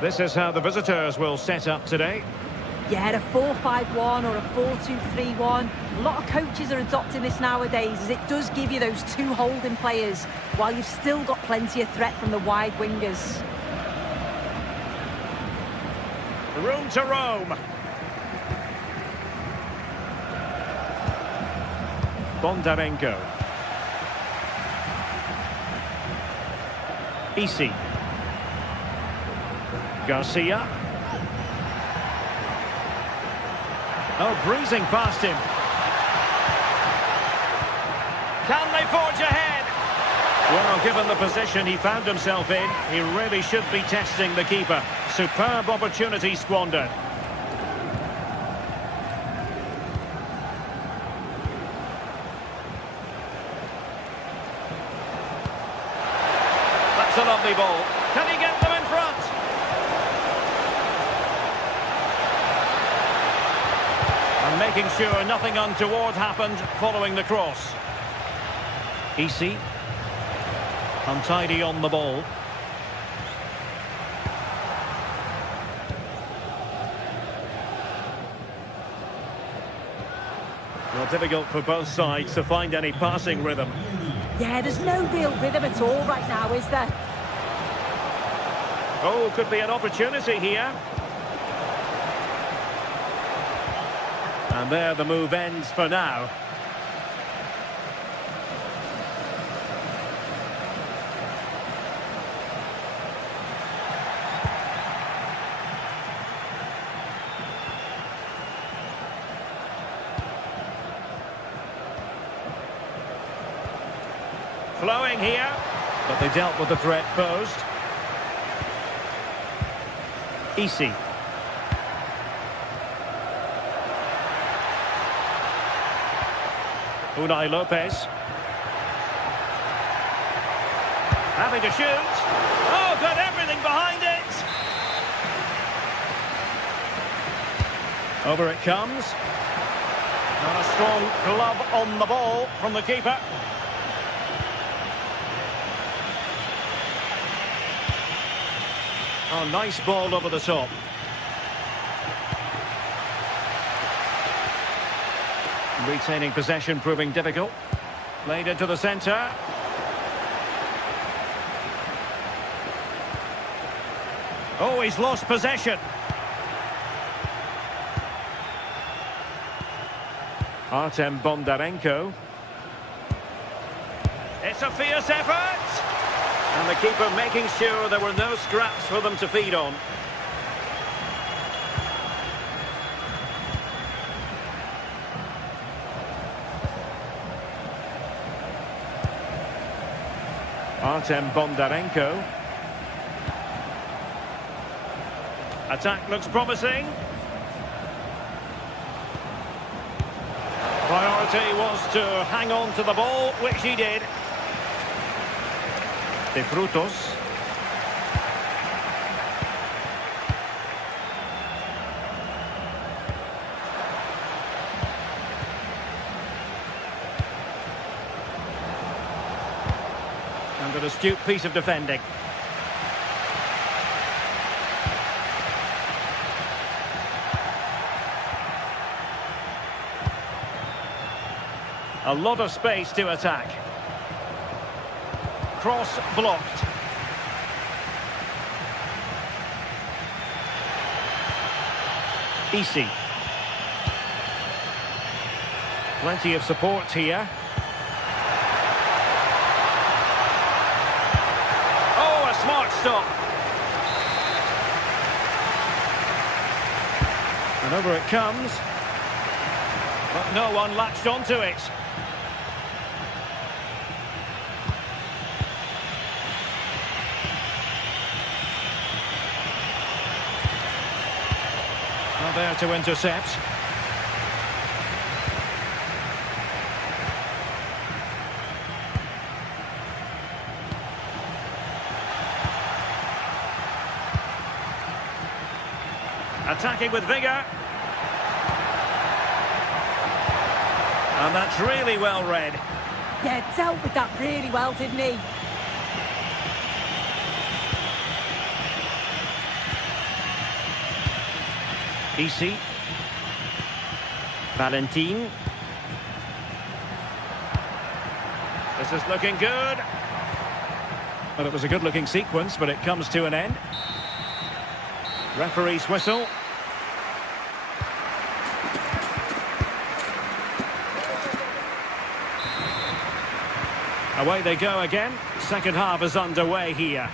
This is how the visitors will set up today. Yeah, a 4-5-1 or a 4-2-3-1. A lot of coaches are adopting this nowadays, as it does give you those two holding players, while you've still got plenty of threat from the wide wingers. Room to roam. Bondarenko. Isi. Garcia. Oh, breezing past him. Can they forge ahead? Well, given the position he found himself in, he really should be testing the keeper. Superb opportunity squandered. That's a lovely ball. Can he get them in front? And making sure nothing untoward happened following the cross. Isi. Untidy on the ball. Well, difficult for both sides to find any passing rhythm. Yeah, there's no real rhythm at all right now, is there? Oh, could be an opportunity here. And there the move ends for now. Flowing here, but they dealt with the threat posed. Isi. Unai Lopez. Having to shoot. Oh, got everything behind it. Over it comes. And a strong glove on the ball from the keeper. Oh, nice ball over the top. Retaining possession proving difficult. Played into the centre. Oh, he's lost possession. Artem Bondarenko. It's a fierce effort. And the keeper making sure there were no scraps for them to feed on. Artem Bondarenko. Attack looks promising. Priority was to hang on to the ball, which he did. De Frutos. And an astute piece of defending. A lot of space to attack. Cross blocked. Easy. Plenty of support here. Oh, a smart stop. And over it comes. But no one latched onto it. Not there to intercept. Attacking with vigour. And that's really well read. Yeah, dealt with that really well, didn't he? Easy. Valentin. This is looking good. Well, it was a good-looking sequence, but it comes to an end. Referee's whistle. Away they go again. Second half is underway here.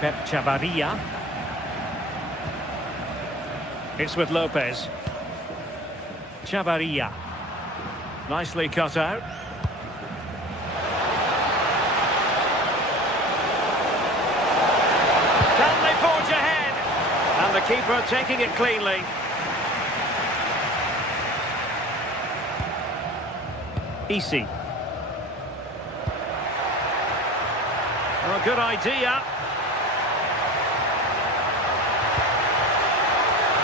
Pep Chavarria. It's with Lopez. Chavarria. Nicely cut out. Can they forge ahead? And the keeper taking it cleanly. Easy. Well, good idea.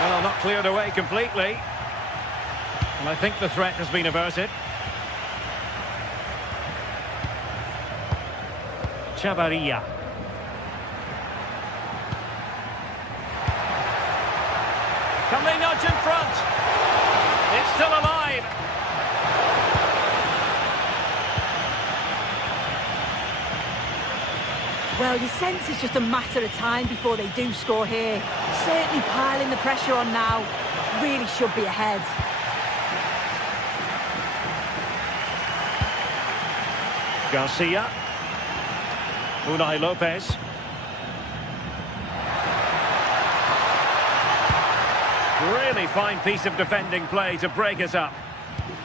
Well, not cleared away completely. And I think the threat has been averted. Chavarria. Can they nudge in front? It's still alive. Well, you sense it's just a matter of time before they do score here. Certainly piling the pressure on now. Really should be ahead. Garcia. Unai Lopez. Really fine piece of defending play to break us up.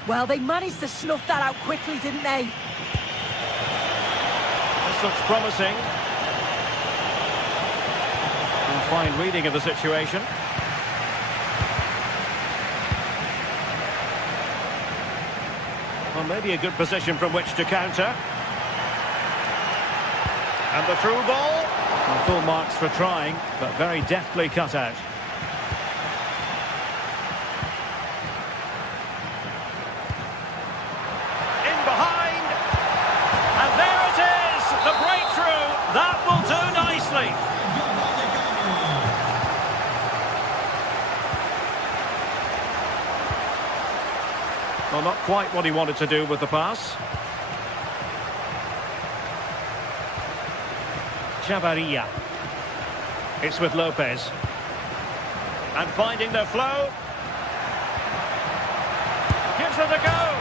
Well, they managed to snuff that out quickly, didn't they? This looks promising. And fine reading of the situation. Well, maybe a good position from which to counter. And the through ball. Well, full marks for trying, but very deftly cut out. In behind. And there it is! The breakthrough! That will do nicely. Well, not quite what he wanted to do with the pass. Chavarria. It's with Lopez. And finding their flow. Gives it a go.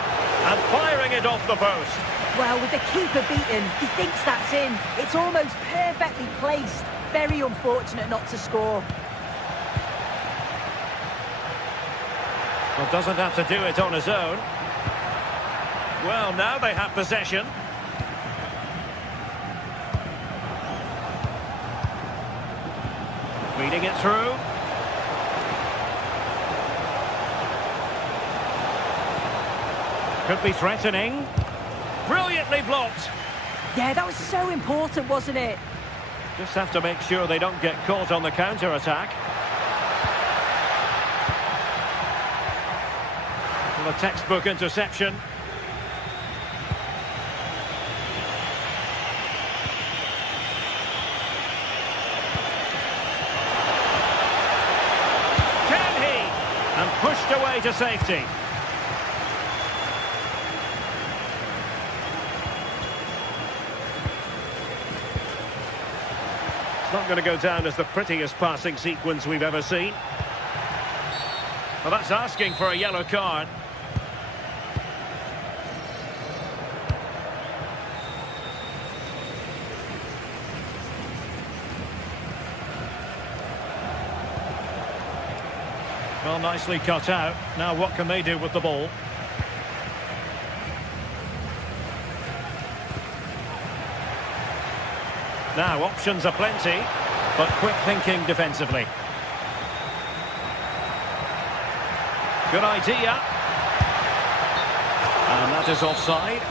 And firing it off the post. Well, with the keeper beaten, he thinks that's in. It's almost perfectly placed. Very unfortunate not to score. Well, doesn't have to do it on his own. Well, now they have possession. Feeding it through. Could be threatening. Brilliantly blocked. Yeah, that was so important, wasn't it? Just have to make sure they don't get caught on the counter-attack. Well, a textbook interception. And pushed away to safety. Not going to go down as the prettiest passing sequence we've ever seen. Well, that's asking for a yellow card. Well, nicely cut out. Now what can they do with the ball? Now options are plenty, but quick thinking defensively. Good idea. And that is offside.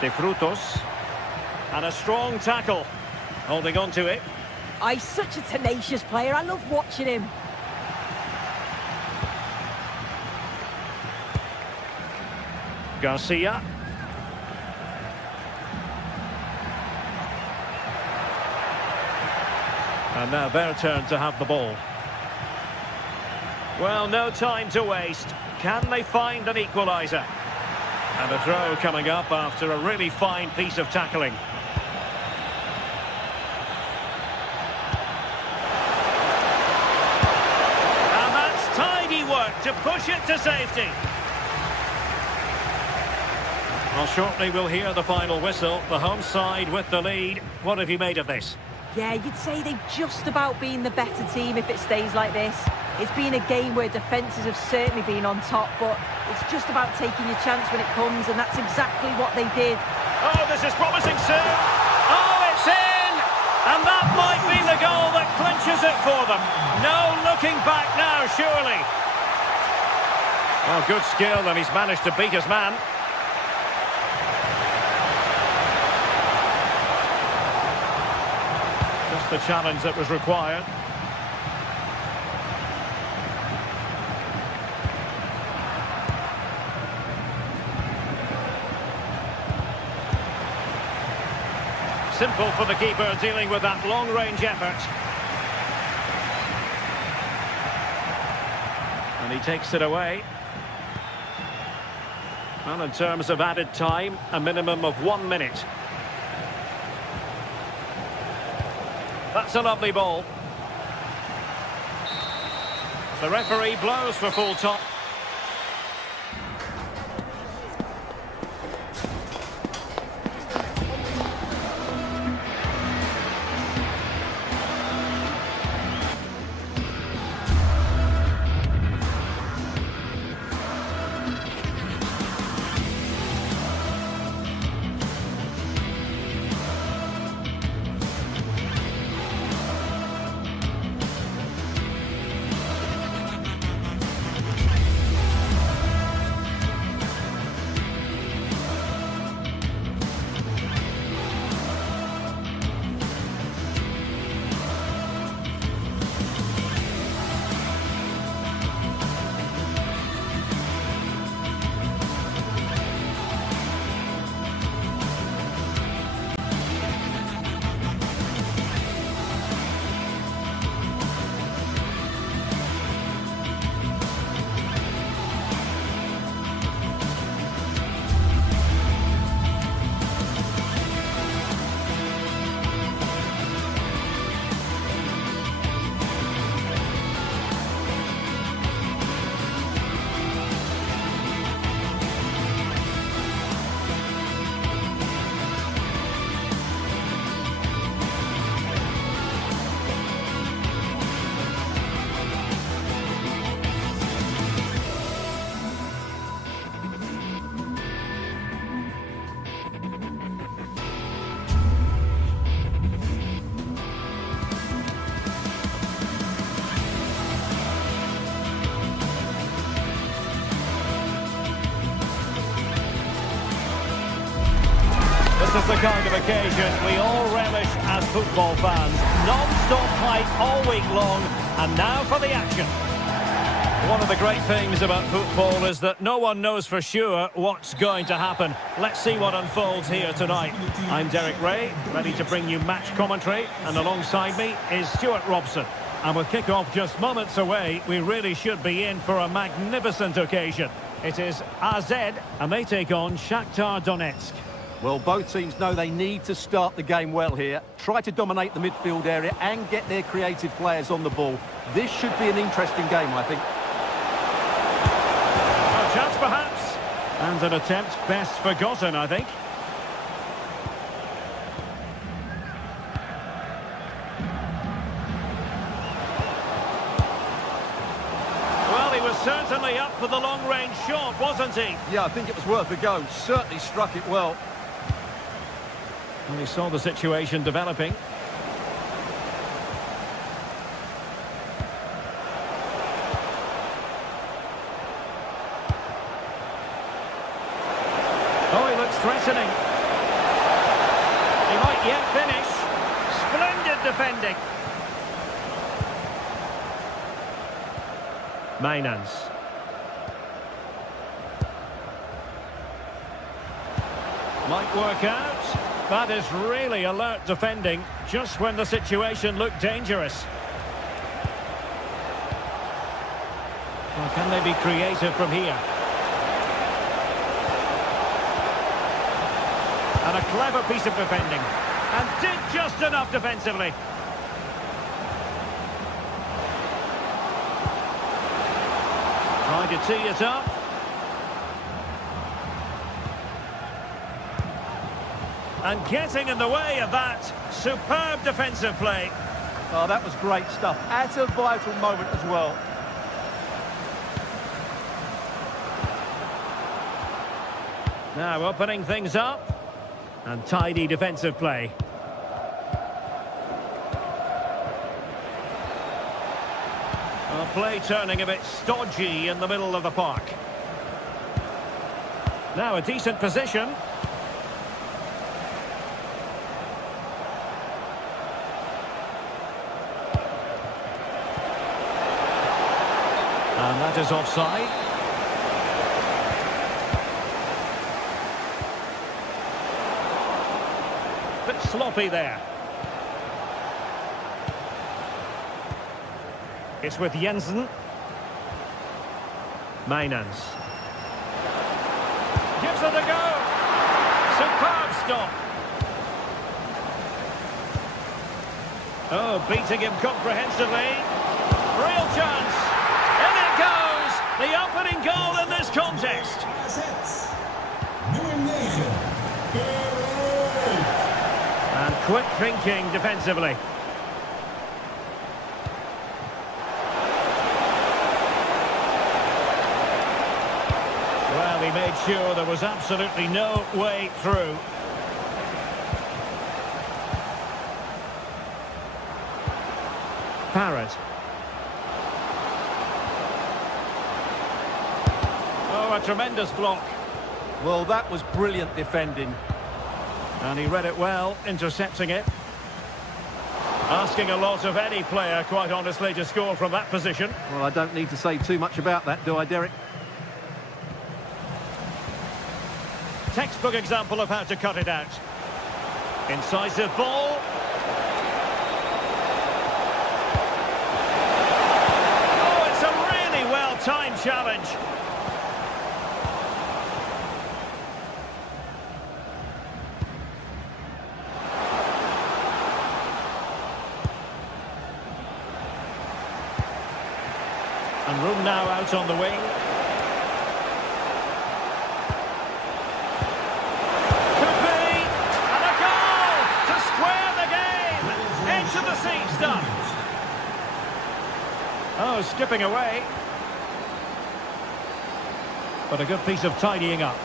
De Frutos. And a strong tackle. Holding on to it. He's such a tenacious player. I love watching him. Garcia. And now their turn to have the ball. Well, no time to waste. Can they find an equaliser? And a throw coming up after a really fine piece of tackling. And that's tidy work to push it to safety. Well, shortly we'll hear the final whistle. The home side with the lead. What have you made of this? Yeah, you'd say they've just about been the better team if it stays like this. It's been a game where defences have certainly been on top, but it's just about taking your chance when it comes, and that's exactly what they did. Oh, this is promising soon. Oh, it's in! And that might be the goal that clinches it for them. No looking back now, surely. Oh, good skill, and he's managed to beat his man. Just the challenge that was required. Simple for the keeper dealing with that long-range effort. And he takes it away. Well, in terms of added time, a minimum of 1 minute. That's a lovely ball. The referee blows for full time. This is the kind of occasion we all relish as football fans. Non-stop hype all week long, and now for the action. One of the great things about football is that no one knows for sure what's going to happen. Let's see what unfolds here tonight. I'm Derek Ray, ready to bring you match commentary, and alongside me is Stuart Robson. And with kick-off just moments away, we really should be in for a magnificent occasion. It is AZ, and they take on Shakhtar Donetsk. Well, both teams know they need to start the game well here. Try to dominate the midfield area and get their creative players on the ball. This should be an interesting game, I think. A chance, perhaps. And an attempt best forgotten, I think. Well, he was certainly up for the long-range shot, wasn't he? Yeah, I think it was worth a go. Certainly struck it well. And he saw the situation developing. Oh, he looks threatening. He might yet finish. Splendid defending. Mainans. Might work out. That is really alert defending, just when the situation looked dangerous. Well, can they be creative from here? And a clever piece of defending. And did just enough defensively. Trying to tee it up. And getting in the way of that superb defensive play. Oh, that was great stuff. At a vital moment as well. Now opening things up. And tidy defensive play. Play turning a bit stodgy in the middle of the park. Now a decent position. And that is offside. Bit sloppy there. It's with Jensen. Mainans. Gives it a go. Superb stop. Oh, beating him comprehensively. Real chance. In it goes. The opening goal in this contest. And quick thinking defensively. Well, he made sure there was absolutely no way through. Parrott. Oh, a tremendous block. Well, that was brilliant defending. And he read it well, intercepting it. Asking a lot of any player, quite honestly, to score from that position. Well, I don't need to say too much about that, do I, Derek? Textbook example of how to cut it out. Incisive ball. Oh, it's a really well-timed challenge. And room now out on the wing. Could be! And a goal to square the game! Into the seat stuff. Oh, skipping away. But a good piece of tidying up.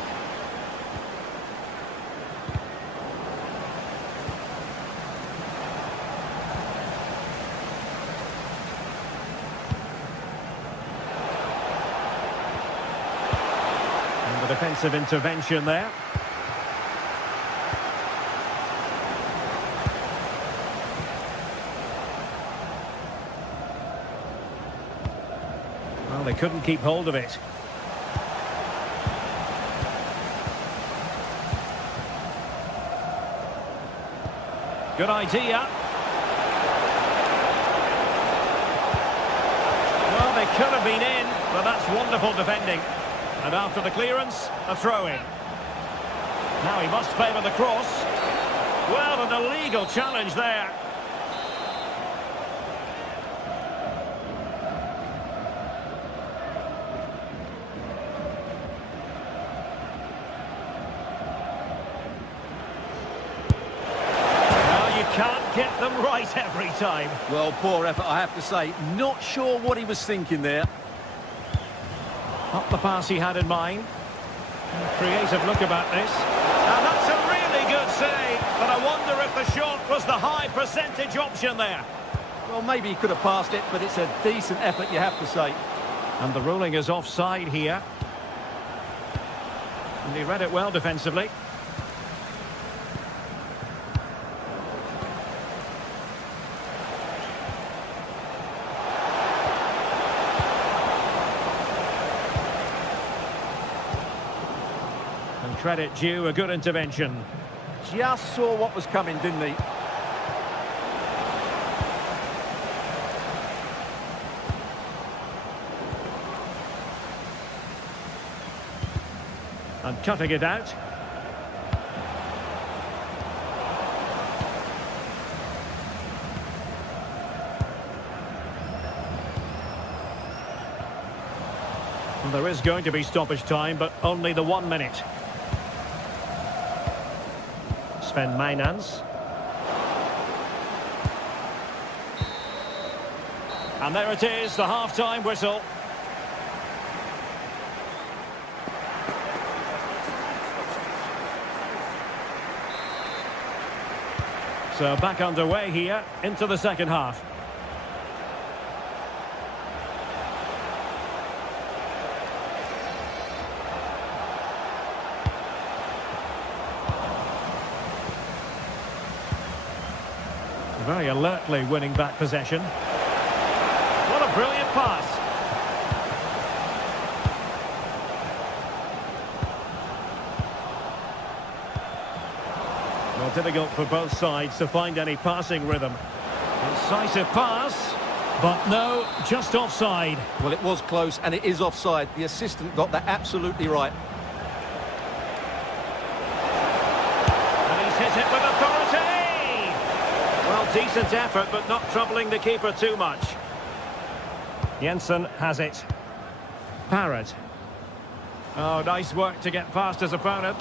Defensive intervention there. Well, they couldn't keep hold of it. Good idea. Well, they could have been in, but that's wonderful defending. And after the clearance, a throw-in. Now he must favour the cross. Well, an illegal challenge there. Can't get them right every time. Well, poor effort, I have to say. Not sure what he was thinking there. Not the pass he had in mind. Creative look about this. And that's a really good save. But I wonder if the shot was the high percentage option there. Well, maybe he could have passed it, but it's a decent effort, you have to say. And the ruling is offside here. And he read it well defensively. Credit due, a good intervention. Just saw what was coming, didn't he? And cutting it out. And there is going to be stoppage time, but only the 1 minute. Sven Mainans. And there it is, the half-time whistle. So back underway here into the second half. Very alertly winning back possession. What a brilliant pass. Well, difficult for both sides to find any passing rhythm. Decisive pass, but no, just offside. Well, it was close, and it is offside. The assistant got that absolutely right. And he's hit it with authority. Well, decent effort, but not troubling the keeper too much. Jensen has it. Parrott. Oh, nice work to get past his opponent.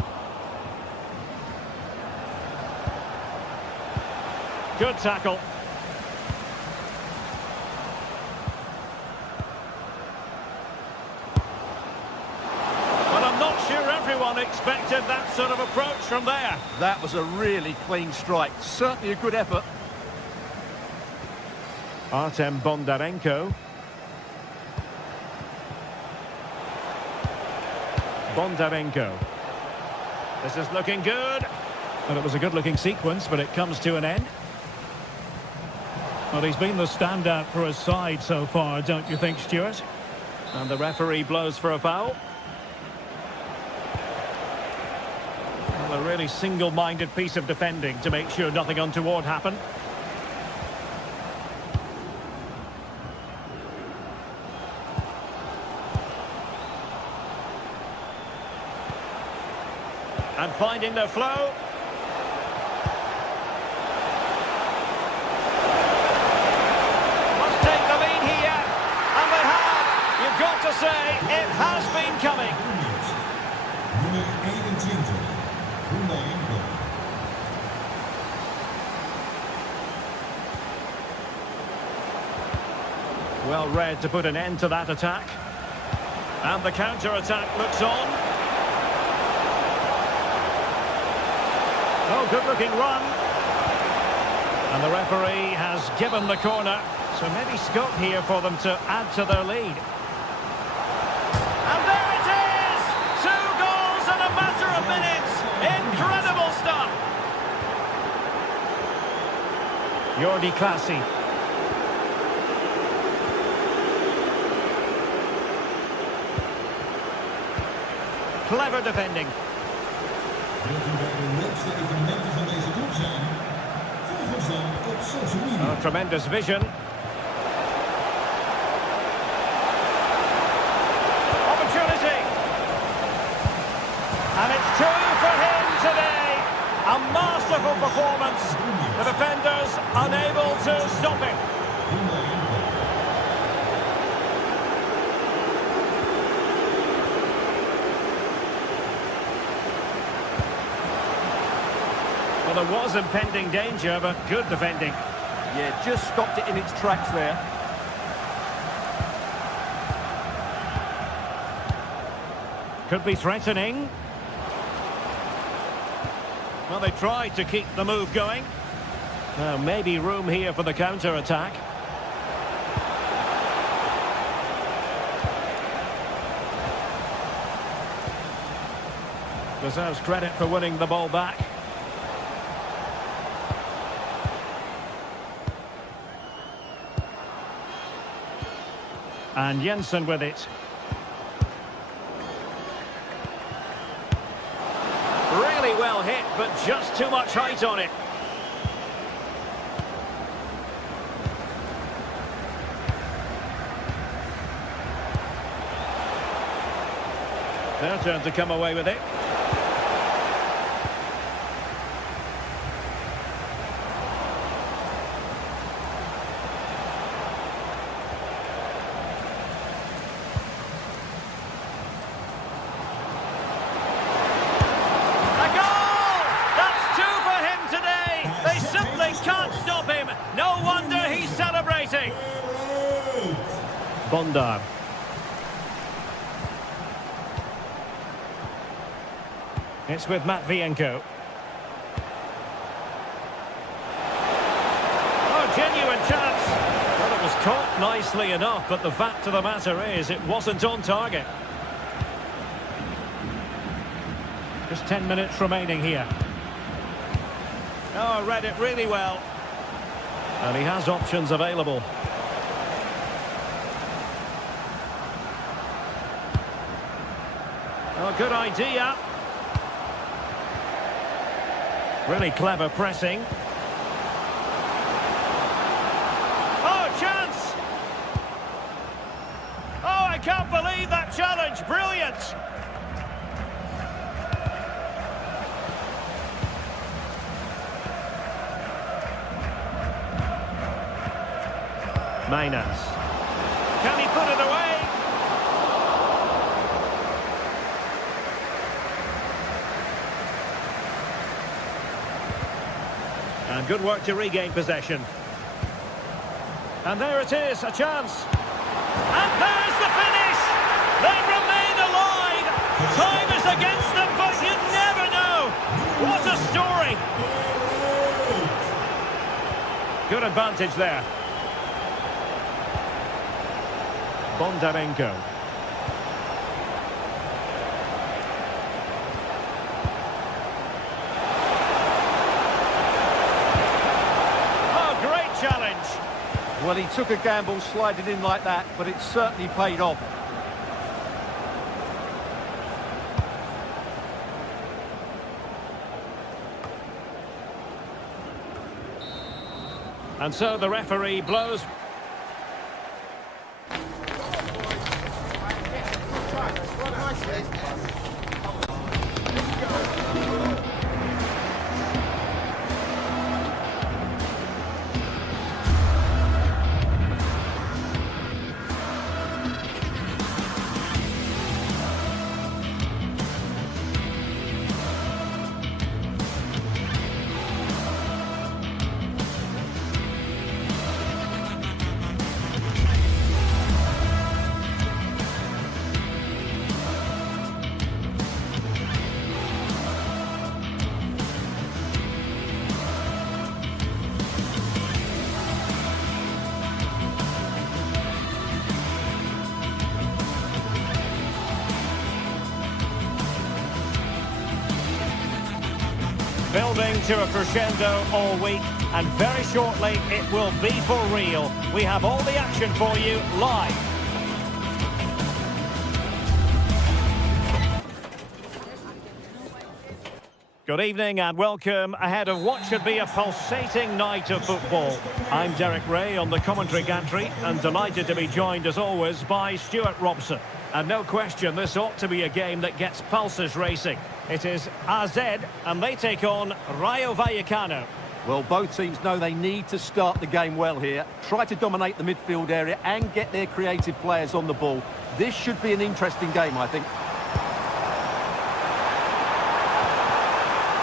Good tackle. Well, I'm not sure everyone expected that sort of approach from there. That was a really clean strike. Certainly a good effort. Artem Bondarenko. Bondarenko. This is looking good. Well, it was a good-looking sequence, but it comes to an end. Well, he's been the standout for his side so far, don't you think, Stuart? And the referee blows for a foul. Well, a really single-minded piece of defending to make sure nothing untoward happened. And finding their flow. Must take the lead here. And they have. You've got to say, it has been coming. Well read to put an end to that attack. And the counter-attack looks on. Oh, good-looking run. And the referee has given the corner. So maybe scope here for them to add to their lead. And there it is! 2 goals in a matter of minutes. Incredible stuff. Jordi Clasie. Clever defending. Oh, tremendous vision. Opportunity. And it's two for him today. A masterful performance. The defenders unable to stop him. Well, there was impending danger, but good defending. Yeah, just stopped it in its tracks there. Could be threatening. Well, they tried to keep the move going. Now, maybe room here for the counter-attack. Deserves credit for winning the ball back. And Jensen with it. Really well hit, but just too much height on it. Their turn to come away with it. Bondar. It's with Matvienko. Oh, genuine chance. Well, it was caught nicely enough, but the fact of the matter is it wasn't on target. Just 10 minutes remaining here. Oh, read it really well. And he has options available. Oh, good idea. Really clever pressing. Oh, chance! Oh, I can't believe that challenge. Brilliant! Mainas. Can he put it away? And good work to regain possession. And there it is, a chance. And there's the finish! They remain alive! Time is against them, but you never know! What a story! Good advantage there. Bondarenko. Well, he took a gamble sliding in like that, but it certainly paid off. And so the referee blows. Building to a crescendo all week, and very shortly it will be for real. We have all the action for you live. Good evening and welcome ahead of what should be a pulsating night of football. I'm Derek Ray on the commentary gantry and delighted to be joined as always by Stuart Robson. And no question, this ought to be a game that gets pulses racing. It is AZ and they take on Rayo Vallecano. Well, both teams know they need to start the game well here. Try to dominate the midfield area and get their creative players on the ball. This should be an interesting game, I think.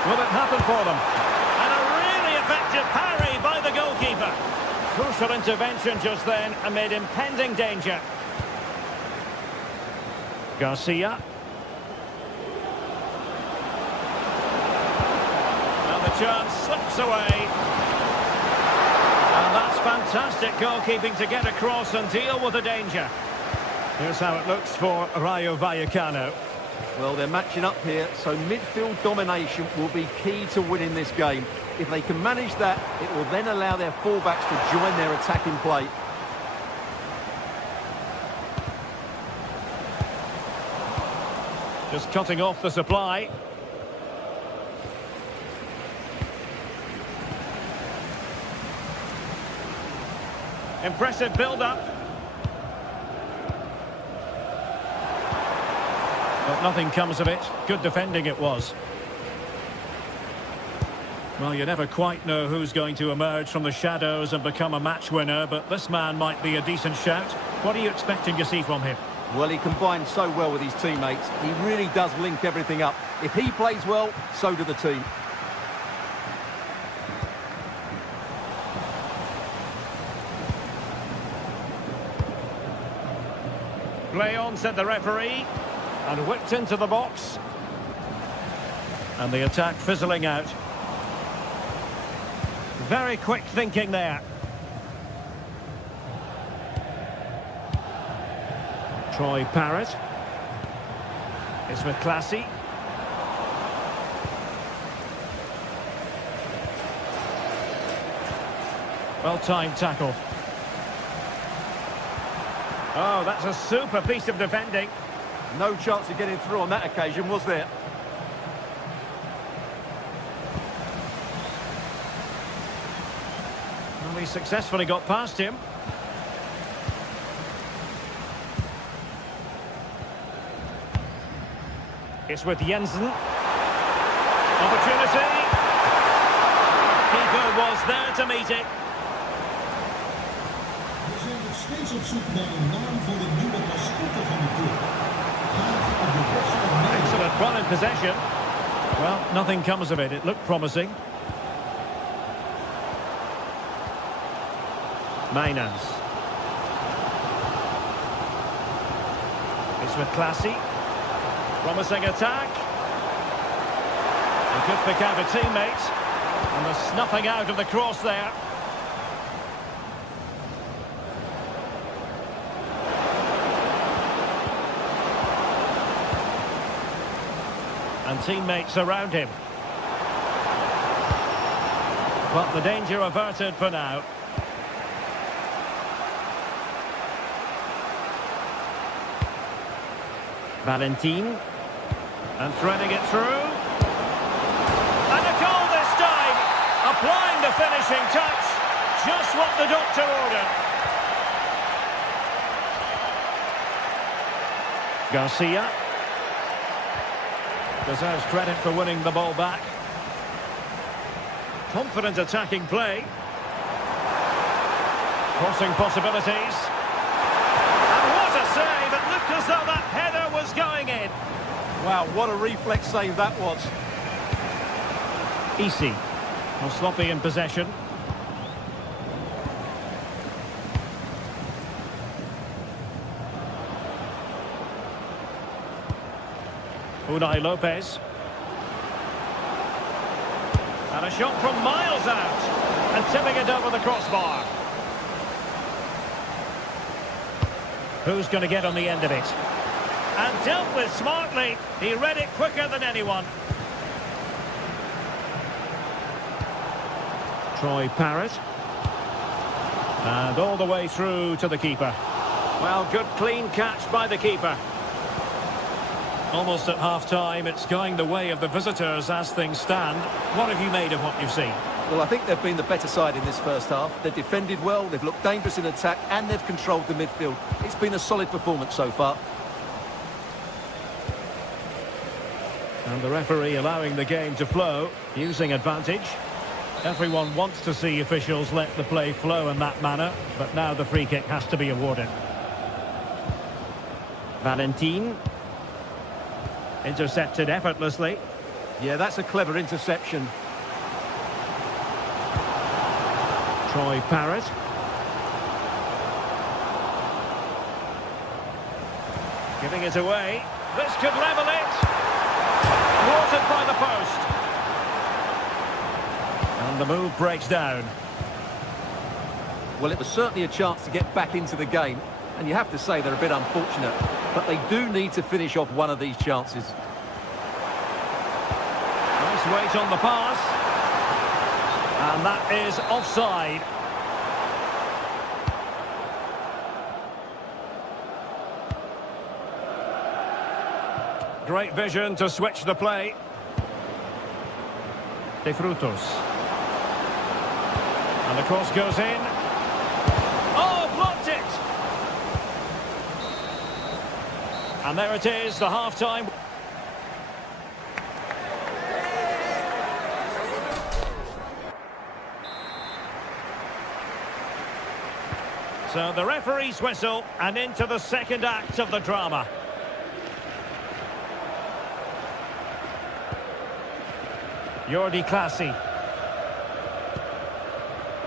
Will it happen for them? And a really effective parry by the goalkeeper. Crucial intervention just then amid impending danger. Garcia. And the chance slips away. And that's fantastic goalkeeping to get across and deal with the danger. Here's how it looks for Rayo Vallecano. Well, they're matching up here, so midfield domination will be key to winning this game. If they can manage that, it will then allow their fullbacks to join their attacking play. Just cutting off the supply. Impressive build-up. But nothing comes of it. Good defending it was. Well, you never quite know who's going to emerge from the shadows and become a match winner, but this man might be a decent shout. What are you expecting to see from him? Well, he combines so well with his teammates. He really does link everything up. If he plays well, so do the team. Play on, said the referee. And whipped into the box. And the attack fizzling out. Very quick thinking there. Troy Parrott. It's with Classy. Well-timed tackle. Oh, that's a super piece of defending. No chance of getting through on that occasion, was there? Well, he successfully got past him. It's with Jensen. Opportunity. Keeper was there to meet it. We zijn nog steeds op zoek naar een naam voor de nieuwe mascotte van de club. Excellent run in possession. Well, nothing comes of it. It looked promising. Mainans. It's with Classy. Promising attack. He could pick out a teammate. And the snuffing out of the cross there. And teammates around him. But the danger averted for now. Valentin. And threading it through. And a goal this time. Applying the finishing touch. Just what the doctor ordered. Garcia. Deserves credit for winning the ball back. Confident attacking play. Crossing possibilities. And what a save! It looked as though that header was going in. Wow, what a reflex save that was. Easy. Well, sloppy in possession. Unai Lopez. And a shot from miles out. And tipping it over the crossbar. Who's going to get on the end of it? And dealt with smartly. He read it quicker than anyone. Troy Parrott. And all the way through to the keeper. Well, good clean catch by the keeper. Almost at half-time, it's going the way of the visitors as things stand. What have you made of what you've seen? Well, I think they've been the better side in this first half. They've defended well, they've looked dangerous in attack, and they've controlled the midfield. It's been a solid performance so far. And the referee allowing the game to flow, using advantage. Everyone wants to see officials let the play flow in that manner, but now the free kick has to be awarded. Valentin. Intercepted effortlessly. Yeah, that's a clever interception. Troy Parrott. Giving it away. This could level it. Thwarted by the post. And the move breaks down. Well, it was certainly a chance to get back into the game. And you have to say they're a bit unfortunate. But they do need to finish off one of these chances. Nice weight on the pass. And that is offside. Great vision to switch the play. De Frutos. And the cross goes in. Oh, blocked it! And there it is, the half-time. So the referee's whistle, and into the second act of the drama. Jordi Clasie.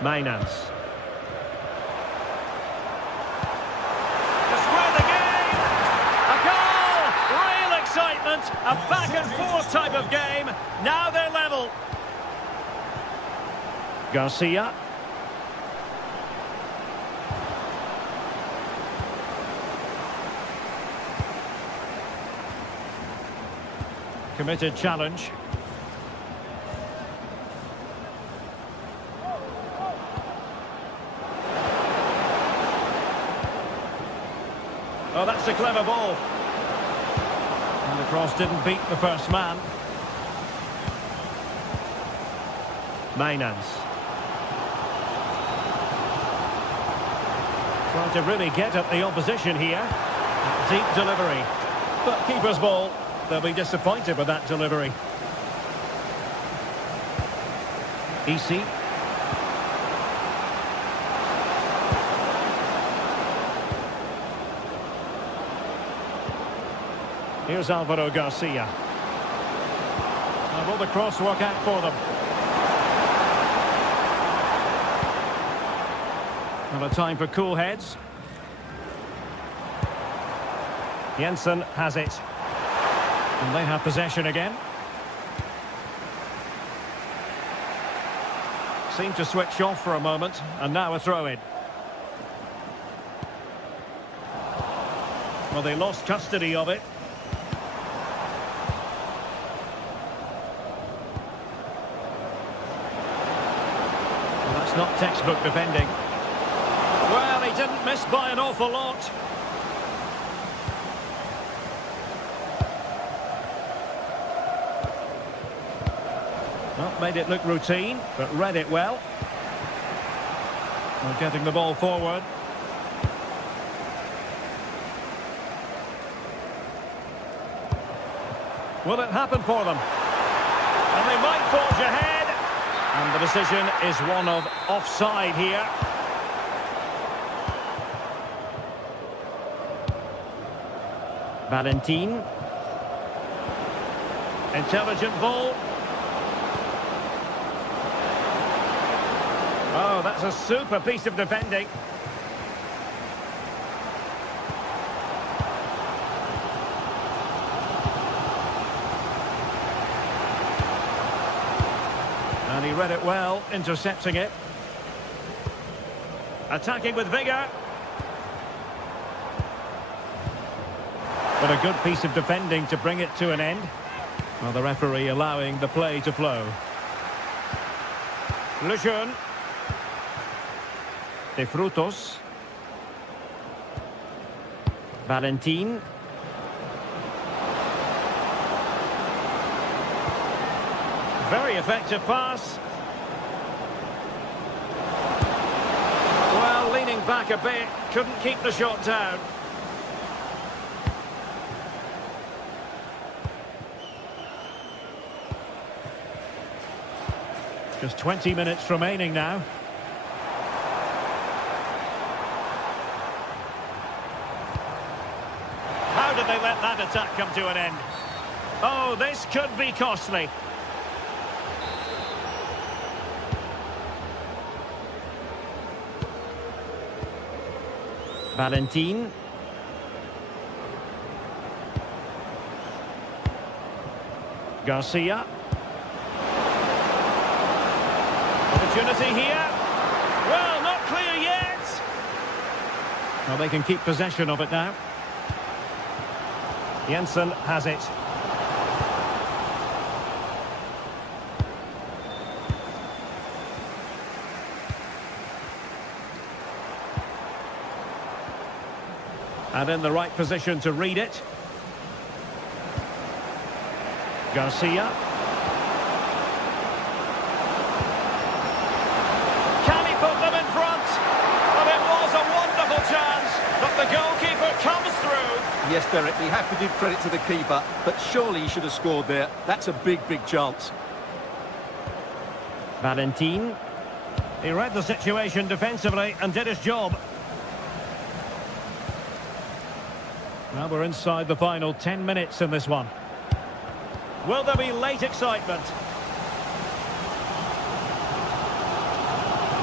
Mainans. To square the game. A goal! Real excitement. A back and forth type of game. Now they're level. Garcia. Committed challenge. Oh, that's a clever ball. And the cross didn't beat the first man. Mainans. Trying to really get at the opposition here. Deep delivery. But keeper's ball. They'll be disappointed with that delivery. Easy. Here's Alvaro Garcia. And will the cross work out for them? Well, a time for cool heads. Jensen has it. And they have possession again. Seemed to switch off for a moment, and now a throw-in. Well, they lost custody of it. Well, that's not textbook defending. Well, he didn't miss by an awful lot. Well, made it look routine, but read it well. Well, getting the ball forward. Will it happen for them? And they might forge ahead. And the decision is one of offside here. Valentin. Intelligent ball. Oh, that's a super piece of defending. And he read it well, intercepting it. Attacking with vigour. But a good piece of defending to bring it to an end. Well, the referee allowing the play to flow. Lejeune. De Frutos. Very effective pass. Well, leaning back a bit, couldn't keep the shot down. Just 20 minutes remaining now. How did they let that attack come to an end? Oh, this could be costly. Valentin. Garcia. Opportunity here. Well, not clear yet. Well, they can keep possession of it now. Jensen has it. And in the right position to read it. Garcia. Can he put them in front? Well, it was a wonderful chance, but the goalkeeper comes through. Yes, Derek, we have to give credit to the keeper, but surely he should have scored there. That's a big, big chance. Valentin. He read the situation defensively and did his job. Well, we're inside the final 10 minutes in this one. Will there be late excitement?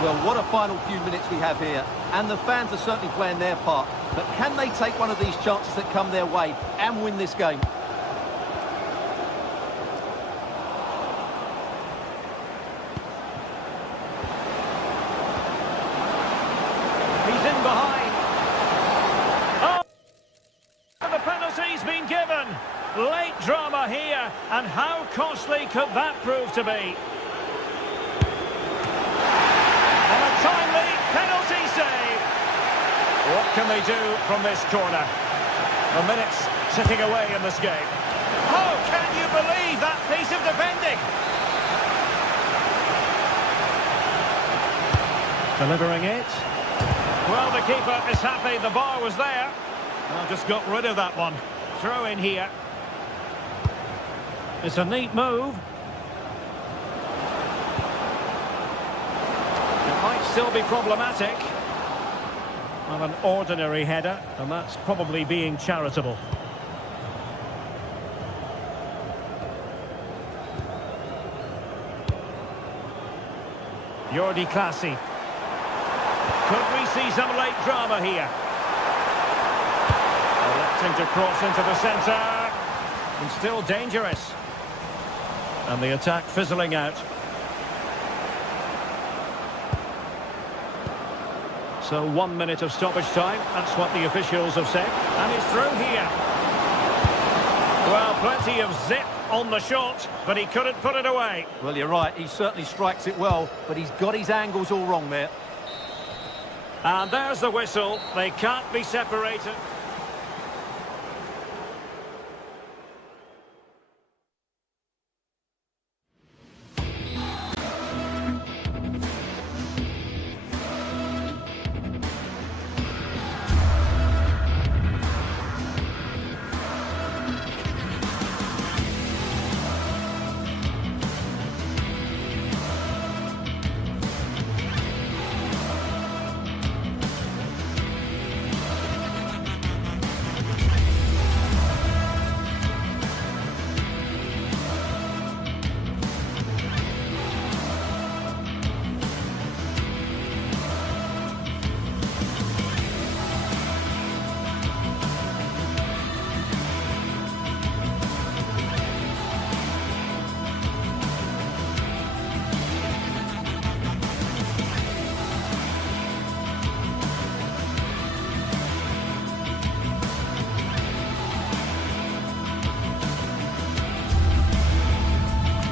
Well, what a final few minutes we have here. And the fans are certainly playing their part. But can they take one of these chances that come their way and win this game? He's in behind. Oh! The penalty's been given. Late drama here. And how costly could that prove to be? And a timely penalty save. What can they do from this corner? The minutes ticking away in this game. Oh, can you believe that piece of defending? Delivering it. Well, the keeper is happy the bar was there. Well, just got rid of that one. Throw in here. It's a neat move. It might still be problematic. Well, an ordinary header, and that's probably being charitable. Jordi Clasie. Could we see some late drama here? Electing to cross into the centre. And still dangerous. And the attack fizzling out. So 1 minute of stoppage time. That's what the officials have said. And it's through here. Well, plenty of zip on the shot, but he couldn't put it away. Well, you're right. He certainly strikes it well, but he's got his angles all wrong there. And there's the whistle. They can't be separated.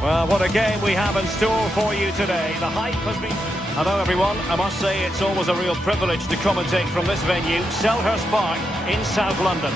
Well, what a game we have in store for you today. The hype has been... Hello, everyone. I must say it's always a real privilege to commentate from this venue, Selhurst Park in South London.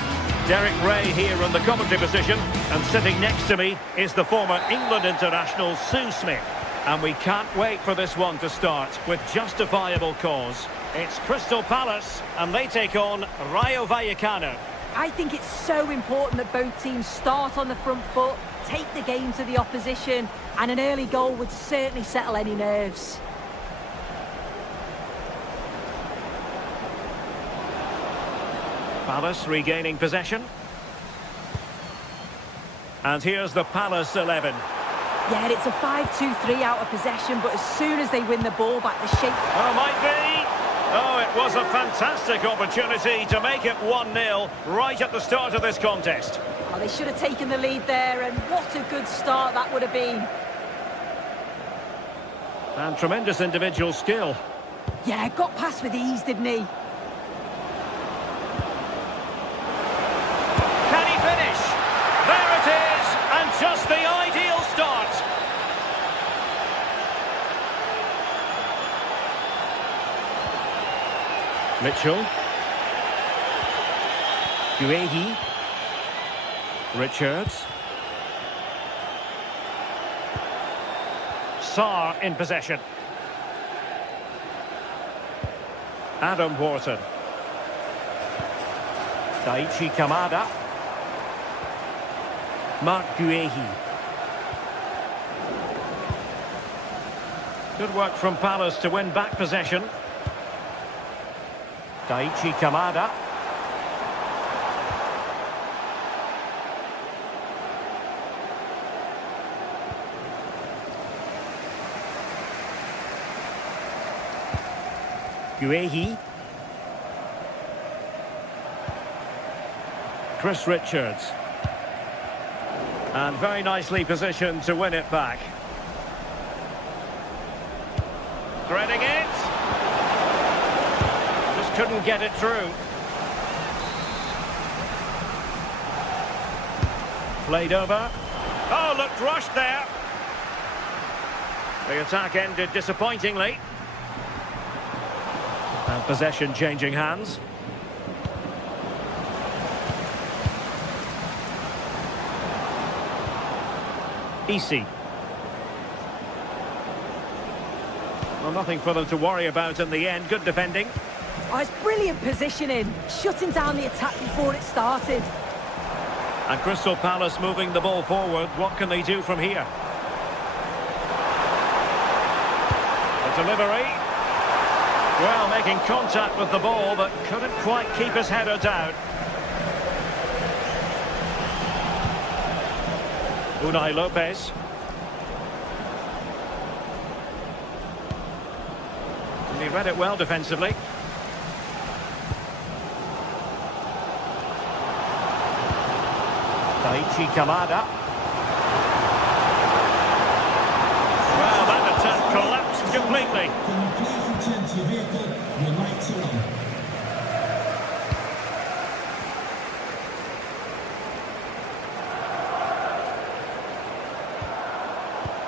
Derek Ray here in the commentary position, and sitting next to me is the former England international Sue Smith. And we can't wait for this one to start with justifiable cause. It's Crystal Palace, and they take on Rayo Vallecano. I think it's so important that both teams start on the front foot, take the game to the opposition, and an early goal would certainly settle any nerves. Palace regaining possession. And here's the Palace 11. Yeah, it's a 5-2-3 out of possession, but as soon as they win the ball back, the shape... Oh, might be! Oh, it was a fantastic opportunity to make it 1-0 right at the start of this contest. Oh, they should have taken the lead there, and what a good start that would have been. And tremendous individual skill. Yeah, got past with ease, didn't he? Can he finish? There it is, and just the ideal start. Mitchell. Guehi. Richards. Sarr in possession. Adam Wharton. Daichi Kamada. Mark Guehi. Good work from Palace to win back possession. Daichi Kamada. Guehi. Chris Richards. And very nicely positioned to win it back. Threading it. Just couldn't get it through. Played over. Oh, looked rushed there. The attack ended disappointingly. And possession changing hands. Easy. Well, nothing for them to worry about in the end. Good defending. Oh, it's brilliant positioning, shutting down the attack before it started. And Crystal Palace moving the ball forward. What can they do from here? The delivery. Well, making contact with the ball, but couldn't quite keep his header down. Unai Lopez. And he read it well defensively. Daichi Kamada. Well, that attack collapsed completely. Can you please return to your vehicle? Your lights are on.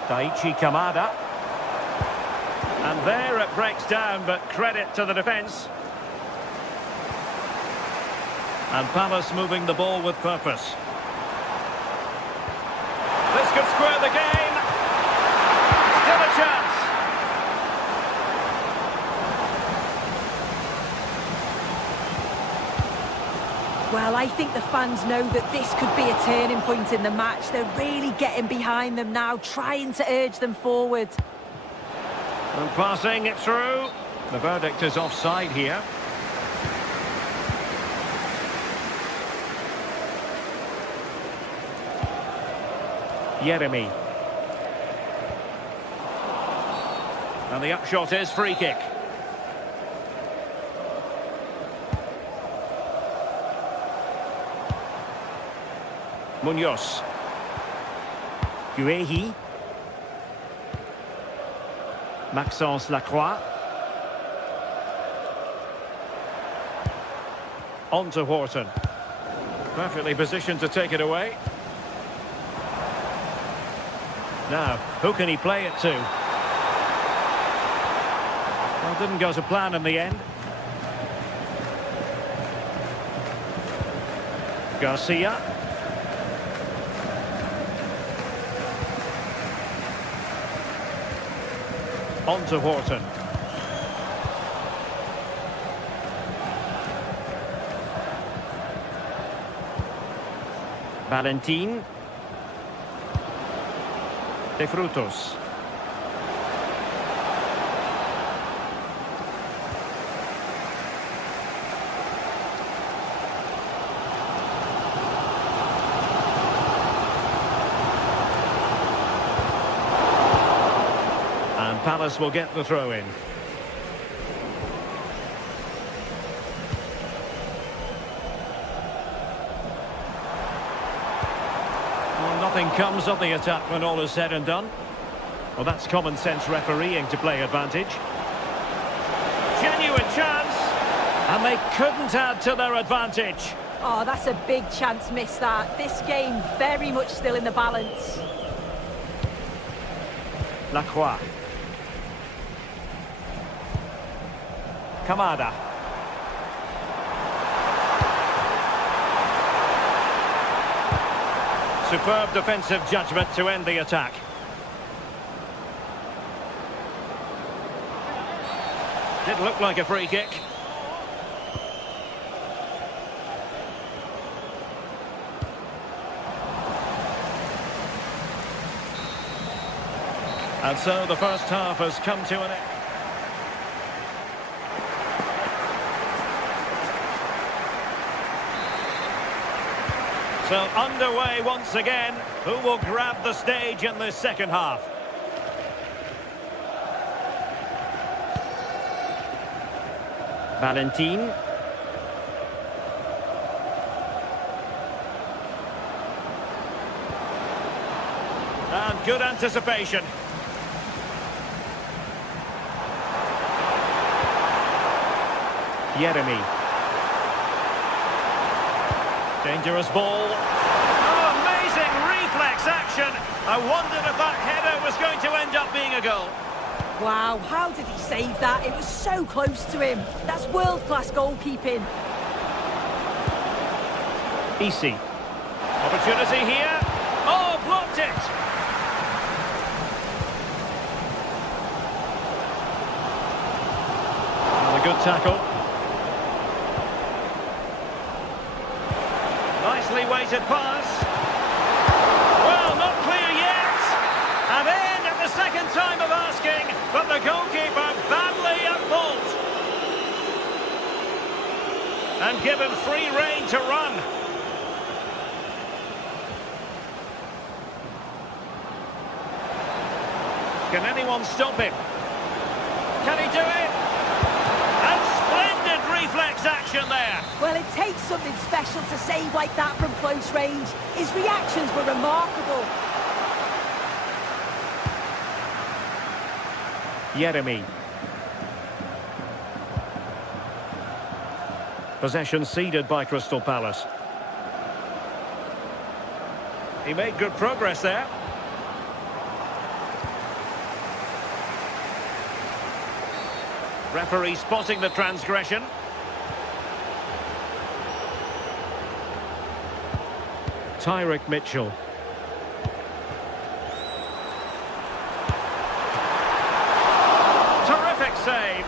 Daichi Kamada. And there it breaks down, but credit to the defence. And Palace moving the ball with purpose. This could square the game. Still a chance. Well, I think the fans know that this could be a turning point in the match. They're really getting behind them now, trying to urge them forward. And passing it through. The verdict is offside here. Yeremy. And the upshot is free kick. Munoz. Guehi. Maxence Lacroix. On to Wharton. Perfectly positioned to take it away. Now, who can he play it to? Well, didn't go to plan in the end. Garcia. On to Wharton. Valentin. De Frutos. And Palace will get the throw in. Nothing comes of the attack when all is said and done. Well, that's common sense refereeing to play advantage. Genuine chance, and they couldn't add to their advantage. Oh, that's a big chance missed that. This game very much still in the balance. Lacroix. Kamada. Superb defensive judgment to end the attack. Didn't look like a free kick. And so the first half has come to an end. So underway once again. Who will grab the stage in this second half? Valentin. And good anticipation. Yeremy. Dangerous ball. Oh, amazing reflex action. I wondered if that header was going to end up being a goal. Wow, how did he save that? It was so close to him. That's world-class goalkeeping. Easy. Opportunity here. Oh, blocked it. And a good tackle. Nicely weighted pass. Well, not clear yet. And then, at the second time of asking, but the goalkeeper badly at fault. And given free rein to run. Can anyone stop him? Can he do it? And splendid reflex action there. Well, it takes something special to save like that from close range. His reactions were remarkable. Yeremy. Possession ceded by Crystal Palace. He made good progress there. Referee spotting the transgression. Tyrick Mitchell. Terrific save.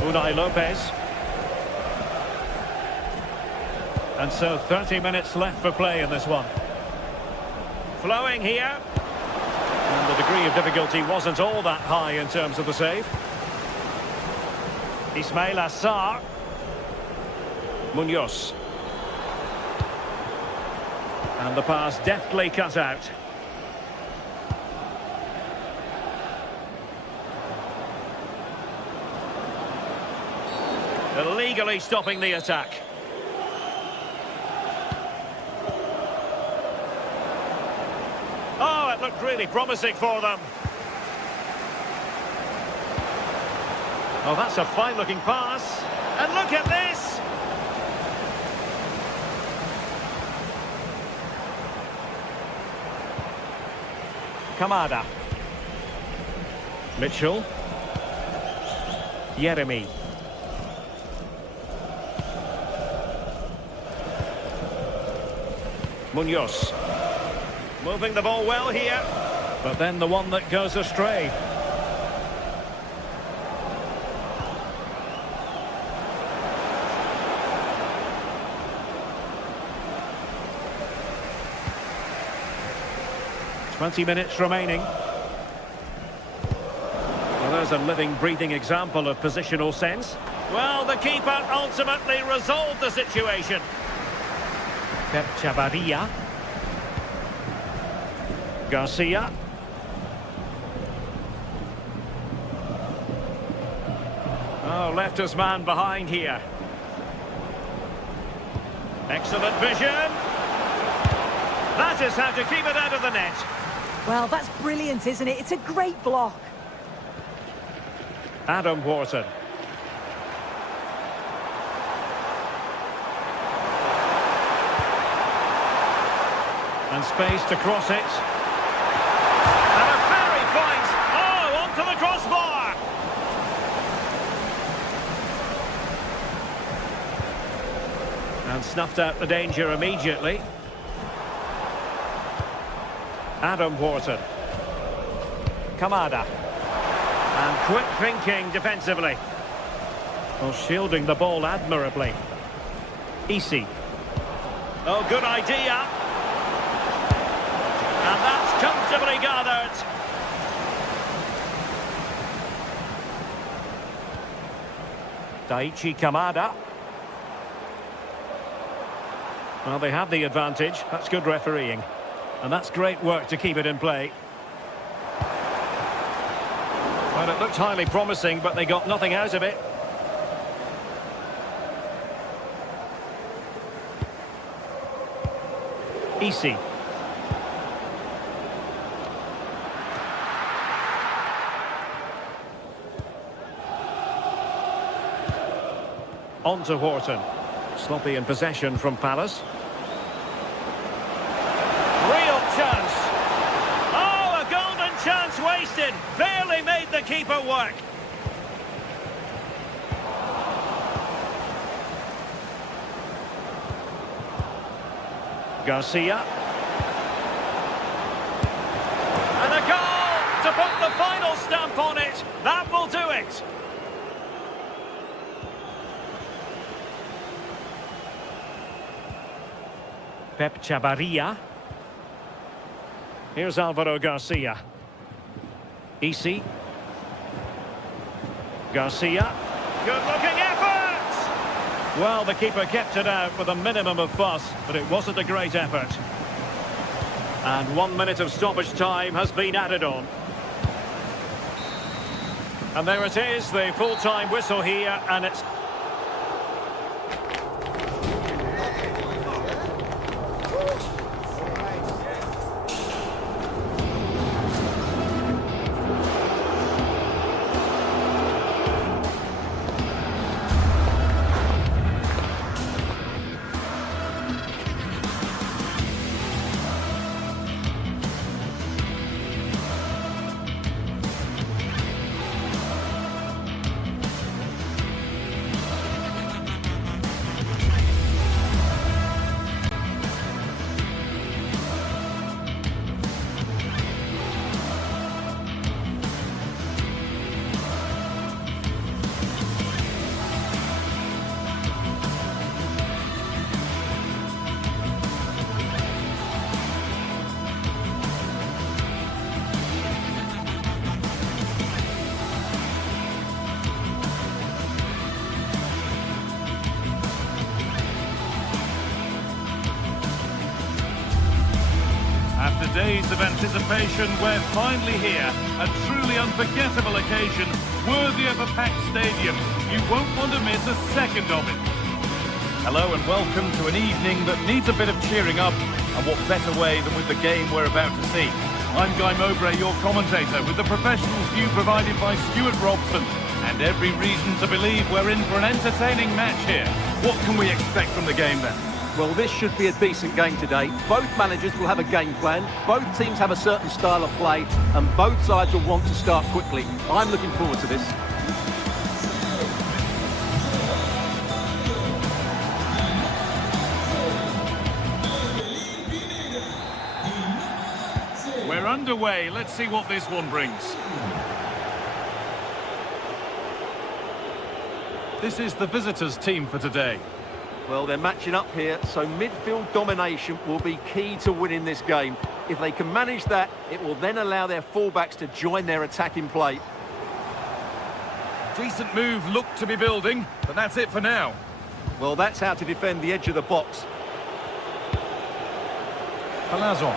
Unai Lopez. And so 30 minutes left for play in this one. Flowing here. And the degree of difficulty wasn't all that high in terms of the save. Ismail Assar. Munoz. And the pass deftly cut out. Illegally stopping the attack. Oh, it looked really promising for them. Oh, that's a fine-looking pass. And look at this! Kamada. Mitchell. Yeremy. Munoz. Moving the ball well here, but then the one that goes astray. "20 minutes remaining." Well, there's a living, breathing example of positional sense. Well, the keeper ultimately resolved the situation. Pep Chavarria. Garcia. Oh, left his man behind here. Excellent vision. That is how to keep it out of the net. Well, that's brilliant, isn't it? It's a great block. Adam Wharton. And space to cross it. And a very point. Oh, onto the crossbar. And snuffed out the danger immediately. Adam Wharton. Kamada. And quick thinking defensively. Well, shielding the ball admirably. Isi. Oh, good idea. And that's comfortably gathered. Daichi Kamada. Well, they have the advantage. That's good refereeing. And that's great work to keep it in play. Well, it looked highly promising, but they got nothing out of it. Isi. On to Wharton. Sloppy in possession from Palace. Real chance. Oh, a golden chance wasted. Barely made the keeper work. Garcia. And a goal to put the final stamp on it. That will do it. Pep Chavarria. Here's Alvaro Garcia. Isi. Garcia. Good-looking effort! Well, the keeper kept it out with a minimum of fuss, but it wasn't a great effort. And 1 minute of stoppage time has been added on. And there it is, the full-time whistle here, and it's... After days of anticipation, we're finally here. A truly unforgettable occasion, worthy of a packed stadium. You won't want to miss a second of it. Hello and welcome to an evening that needs a bit of cheering up, and what better way than with the game we're about to see. I'm Guy Mowbray, your commentator, with the professionals view provided by Stuart Robson, and every reason to believe we're in for an entertaining match here. What can we expect from the game then? Well, this should be a decent game today. Both managers will have a game plan. Both teams have a certain style of play, and both sides will want to start quickly. I'm looking forward to this. underway. Let's see what this one brings. This is the visitors' team for today. Well, they're matching up here, so midfield domination will be key to winning this game. If they can manage that, it will then allow their fullbacks to join their attacking play. Decent move looked to be building, but that's it for now. Well, that's how to defend the edge of the box. Palazzo.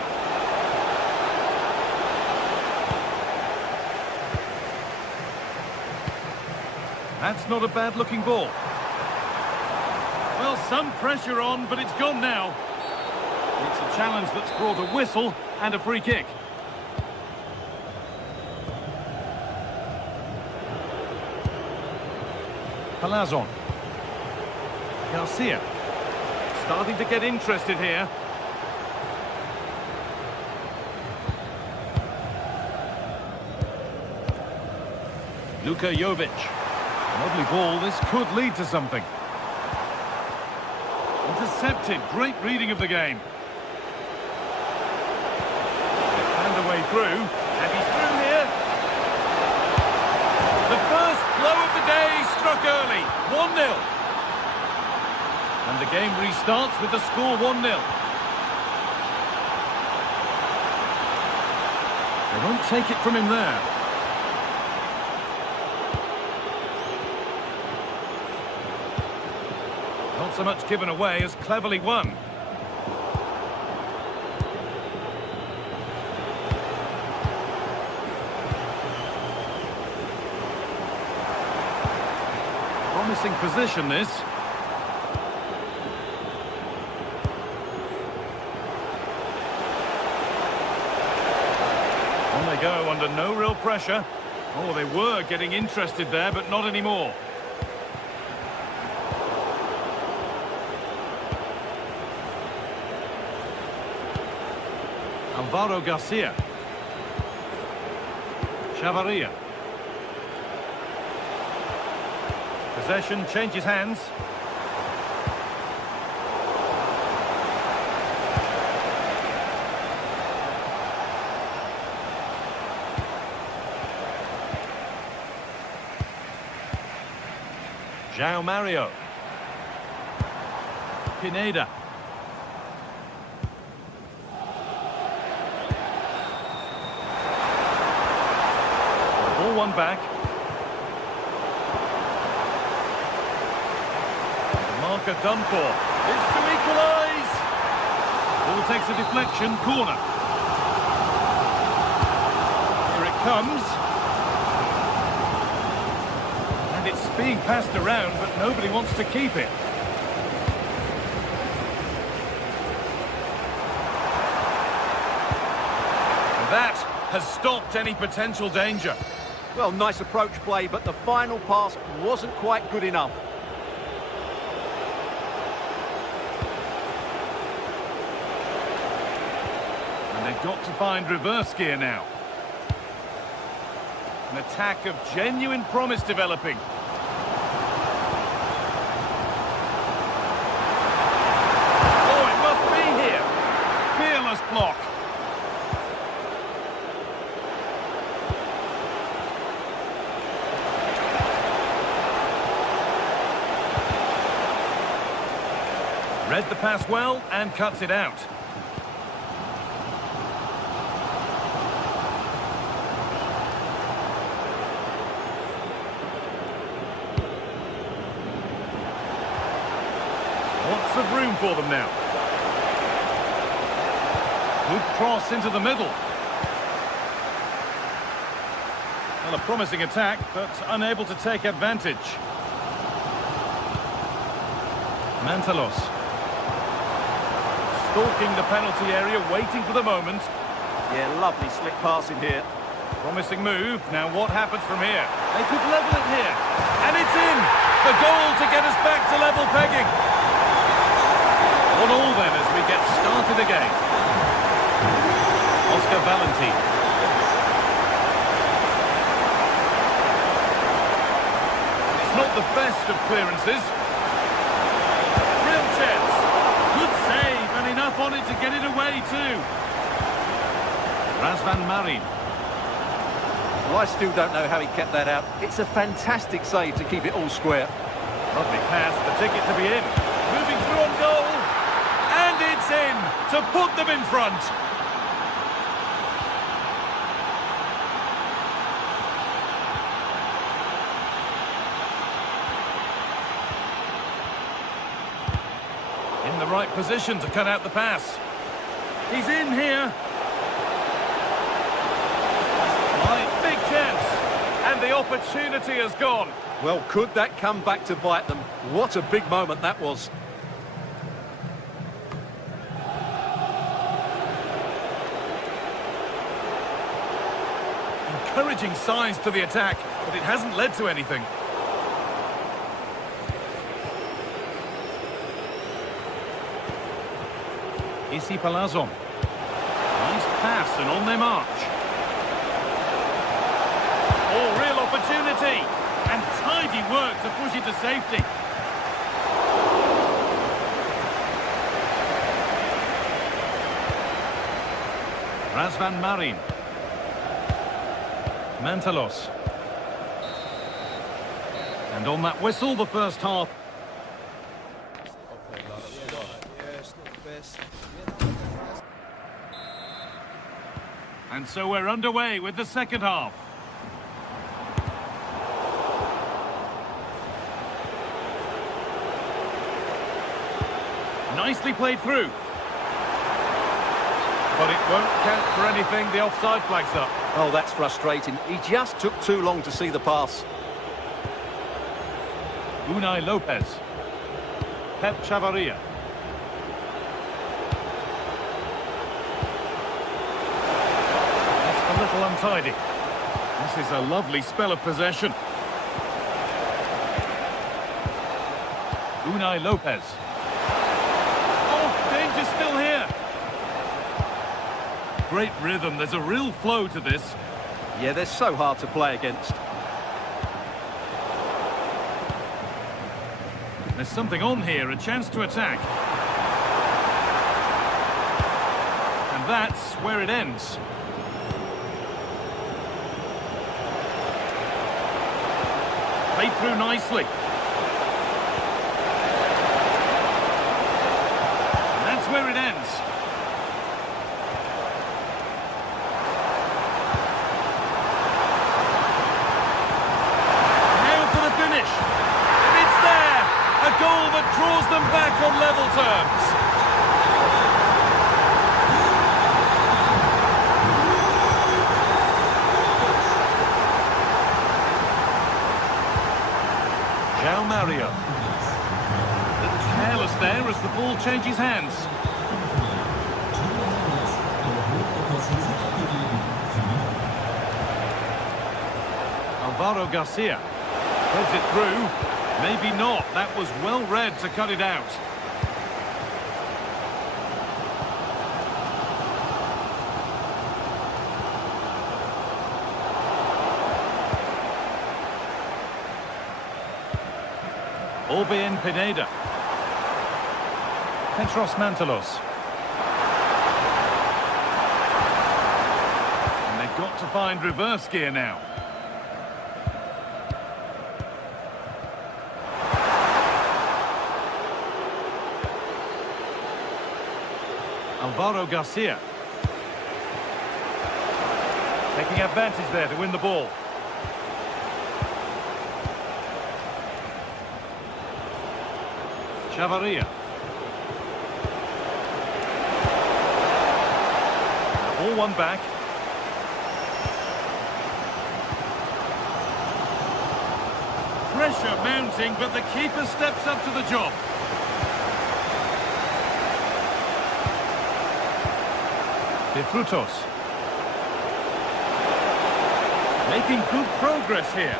That's not a bad-looking ball. Well, some pressure on, but it's gone now. It's a challenge that's brought a whistle and a free kick. Palazzo. Garcia. Starting to get interested here. Luka Jovic. Lovely ball, this could lead to something. Intercepted, great reading of the game. They found a way through, and he's through here. The first blow of the day struck early, 1-0. And the game restarts with the score 1-0. They won't take it from him there. Not so much given away as cleverly won. Promising position, this. On they go under no real pressure. Oh, they were getting interested there, but not anymore. Alvaro Garcia. Chavarria. Possession changes hands. João Mario. Pineda. Ball one back. The marker done for. It's to equalise. Ball takes a deflection, corner. Here it comes. And it's being passed around, but nobody wants to keep it. And that has stopped any potential danger. Well, nice approach play, but the final pass wasn't quite good enough. And they've got to find reverse gear now. An attack of genuine promise developing. Oh, it must be here. Fearless block. Read the pass well and cuts it out. Lots of room for them now. Good cross into the middle. Well, a promising attack, but unable to take advantage. Mantalos. Stalking the penalty area, waiting for the moment. Yeah, lovely slick passing here. Promising move. Now what happens from here? They could level it here. And it's in! The goal to get us back to level pegging. 1-1 then as we get started again. Oscar Valentin. It's not the best of clearances. Real chance. Good save and enough on it to get it away too. Razvan Marin. Well, I still don't know how he kept that out. It's a fantastic save to keep it all square. Lovely pass, the ticket to be in. Moving through on goal. And it's in to put them in front. In the right position to cut out the pass. He's in here. Right, big chance. And the opportunity has gone. Well, could that come back to bite them? What a big moment that was. Encouraging signs to the attack, but it hasn't led to anything. Issy Palazon. Nice pass and on their march. Oh, real opportunity. And tidy work to push it to safety. Razvan Marin. Mantalos. And on that whistle, the first half. And so we're underway with the second half. Nicely played through. But it won't count for anything, the offside flag's up. Oh, that's frustrating. He just took too long to see the pass. Unai Lopez. Pep Chavarria. Just a little untidy. This is a lovely spell of possession. Unai Lopez. Oh, danger still here. Great rhythm, there's a real flow to this. Yeah, they're so hard to play against. There's something on here, a chance to attack. And that's where it ends. Played through nicely. And that's where it ends. Goal that draws them back on level terms. João Mario. A little careless there as the ball changes hands. Alvaro Garcia heads it through. Maybe not. That was well read to cut it out. Orbien Pineda. Petros Mantalos. And they've got to find reverse gear now. Alvaro Garcia. Taking advantage there to win the ball. Chavarria. Ball one back. Pressure mounting, but the keeper steps up to the job. De Frutos. Making good progress here.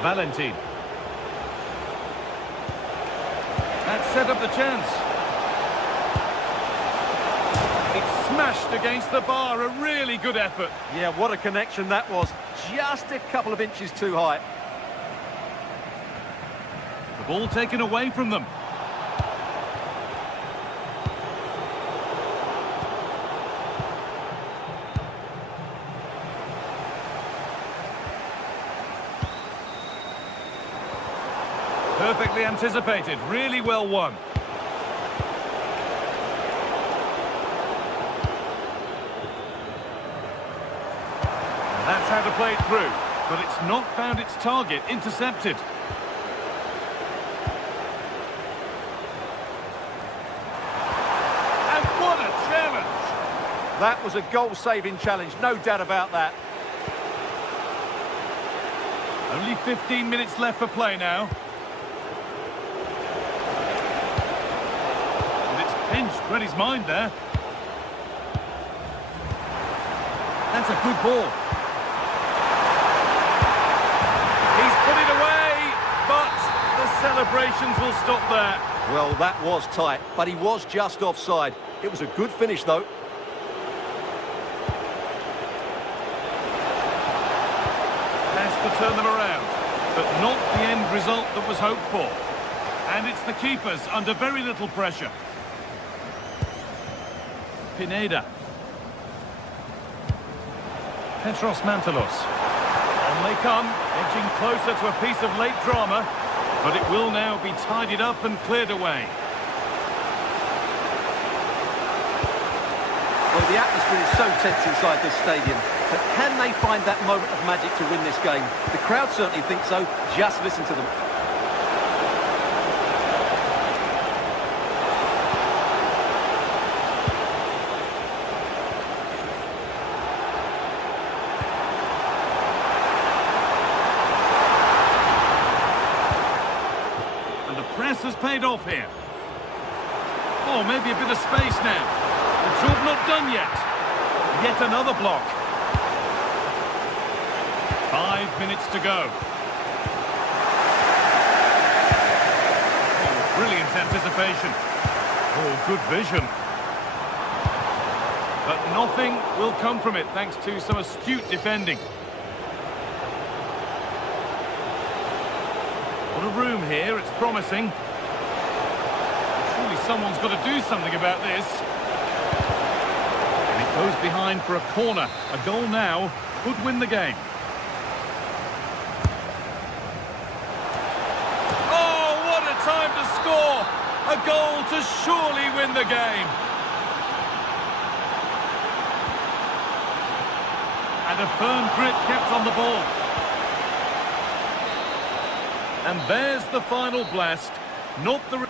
Valentin. That set up the chance. It's smashed against the bar, a really good effort. Yeah, what a connection that was. just a couple of inches too high. The ball taken away from them. Perfectly anticipated, really well won. And that's how to play it through, but it's not found its target, intercepted. And what a challenge! That was a goal-saving challenge, no doubt about that. Only 15 minutes left for play now. Pinched, read his mind there. That's a good ball. He's put it away, but the celebrations will stop there. Well, that was tight, but he was just offside. It was a good finish, though. Has to turn them around, but not the end result that was hoped for. And it's the keepers under very little pressure. Pineda. Petros Mantalos. On they come, edging closer to a piece of late drama, but it will now be tidied up and cleared away. Well, the atmosphere is so tense inside this stadium, but can they find that moment of magic to win this game? The crowd certainly think so. Just listen to them. Has paid off here. Oh, maybe a bit of space now. The job not done yet. Yet another block. 5 minutes to go. Oh, brilliant anticipation. Oh, good vision. But nothing will come from it thanks to some astute defending. What a room here, it's promising. Surely someone's got to do something about this. And it goes behind for a corner. A goal now could win the game. Oh, what a time to score! A goal to surely win the game. And a firm grip kept on the ball. And there's the final blast, not the...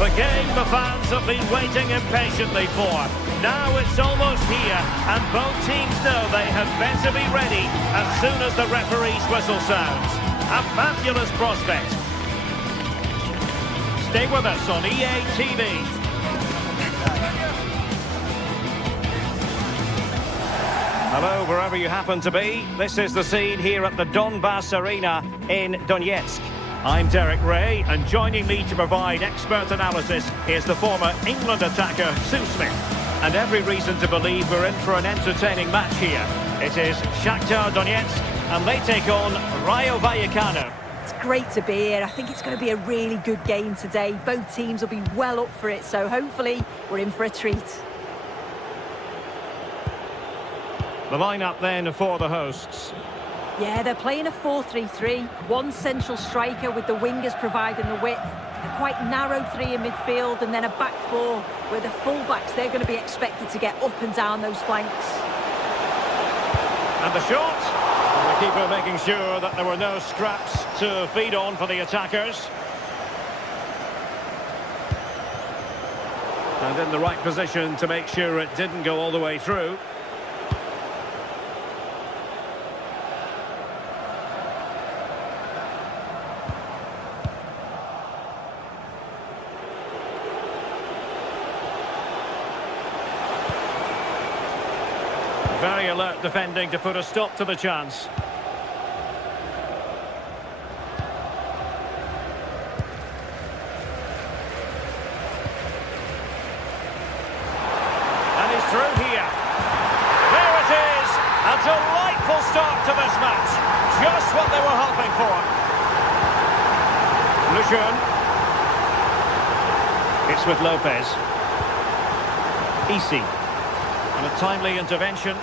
The game the fans have been waiting impatiently for. Now it's almost here, and both teams know they had better be ready as soon as the referee's whistle sounds. A fabulous prospect. Stay with us on EA TV. Hello, wherever you happen to be. This is the scene here at the Donbass Arena in Donetsk. I'm Derek Ray, and joining me to provide expert analysis is the former England attacker, Sue Smith. And every reason to believe we're in for an entertaining match here. It is Shakhtar Donetsk, and they take on Rayo Vallecano. It's great to be here. I think it's going to be a really good game today. Both teams will be well up for it, so hopefully we're in for a treat. The lineup then for the hosts. Yeah, they're playing a 4-3-3. One central striker with the wingers providing the width. A quite narrow three in midfield, and then a back four where the fullbacks, they're going to be expected to get up and down those flanks. And the shot. And the keeper making sure that there were no scraps to feed on for the attackers. And in the right position to make sure it didn't go all the way through. Very alert defending to put a stop to the chance. And he's through here. There it is. A delightful start to this match. Just what they were hoping for. Lucian. It's with Lopez. Easy. And a timely intervention.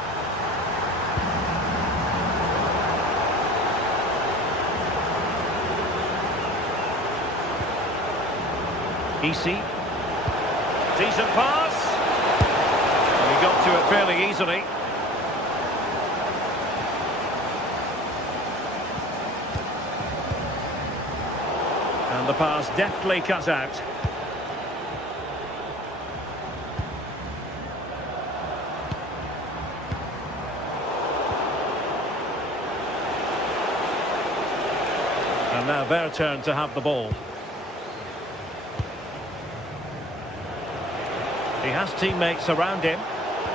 Easy. Decent pass. And he got to it fairly easily. And the pass deftly cut out. And now their turn to have the ball. He has teammates around him.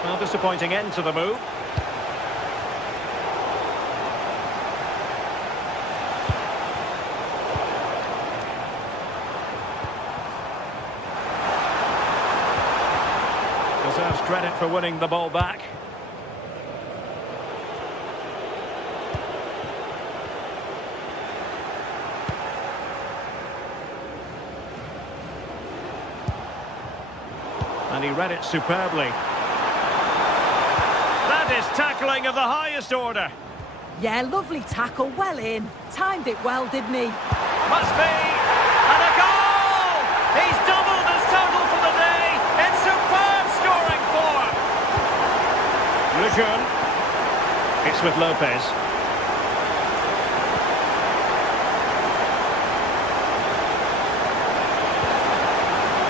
Well, disappointing end to the move. Deserves credit for winning the ball back. And he read it superbly. That is tackling of the highest order. Yeah, lovely tackle, well in. Timed it well, didn't he? Must be. And a goal! He's doubled his total for the day. It's superb scoring form. Lucian. It's with Lopez.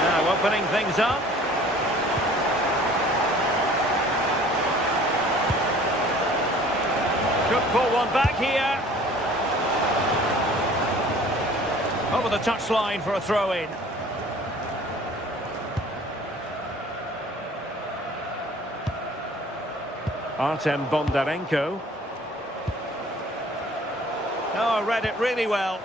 Now opening things up. Could pull one back here. Over the touchline for a throw-in. Artem Bondarenko. Oh, read it really well.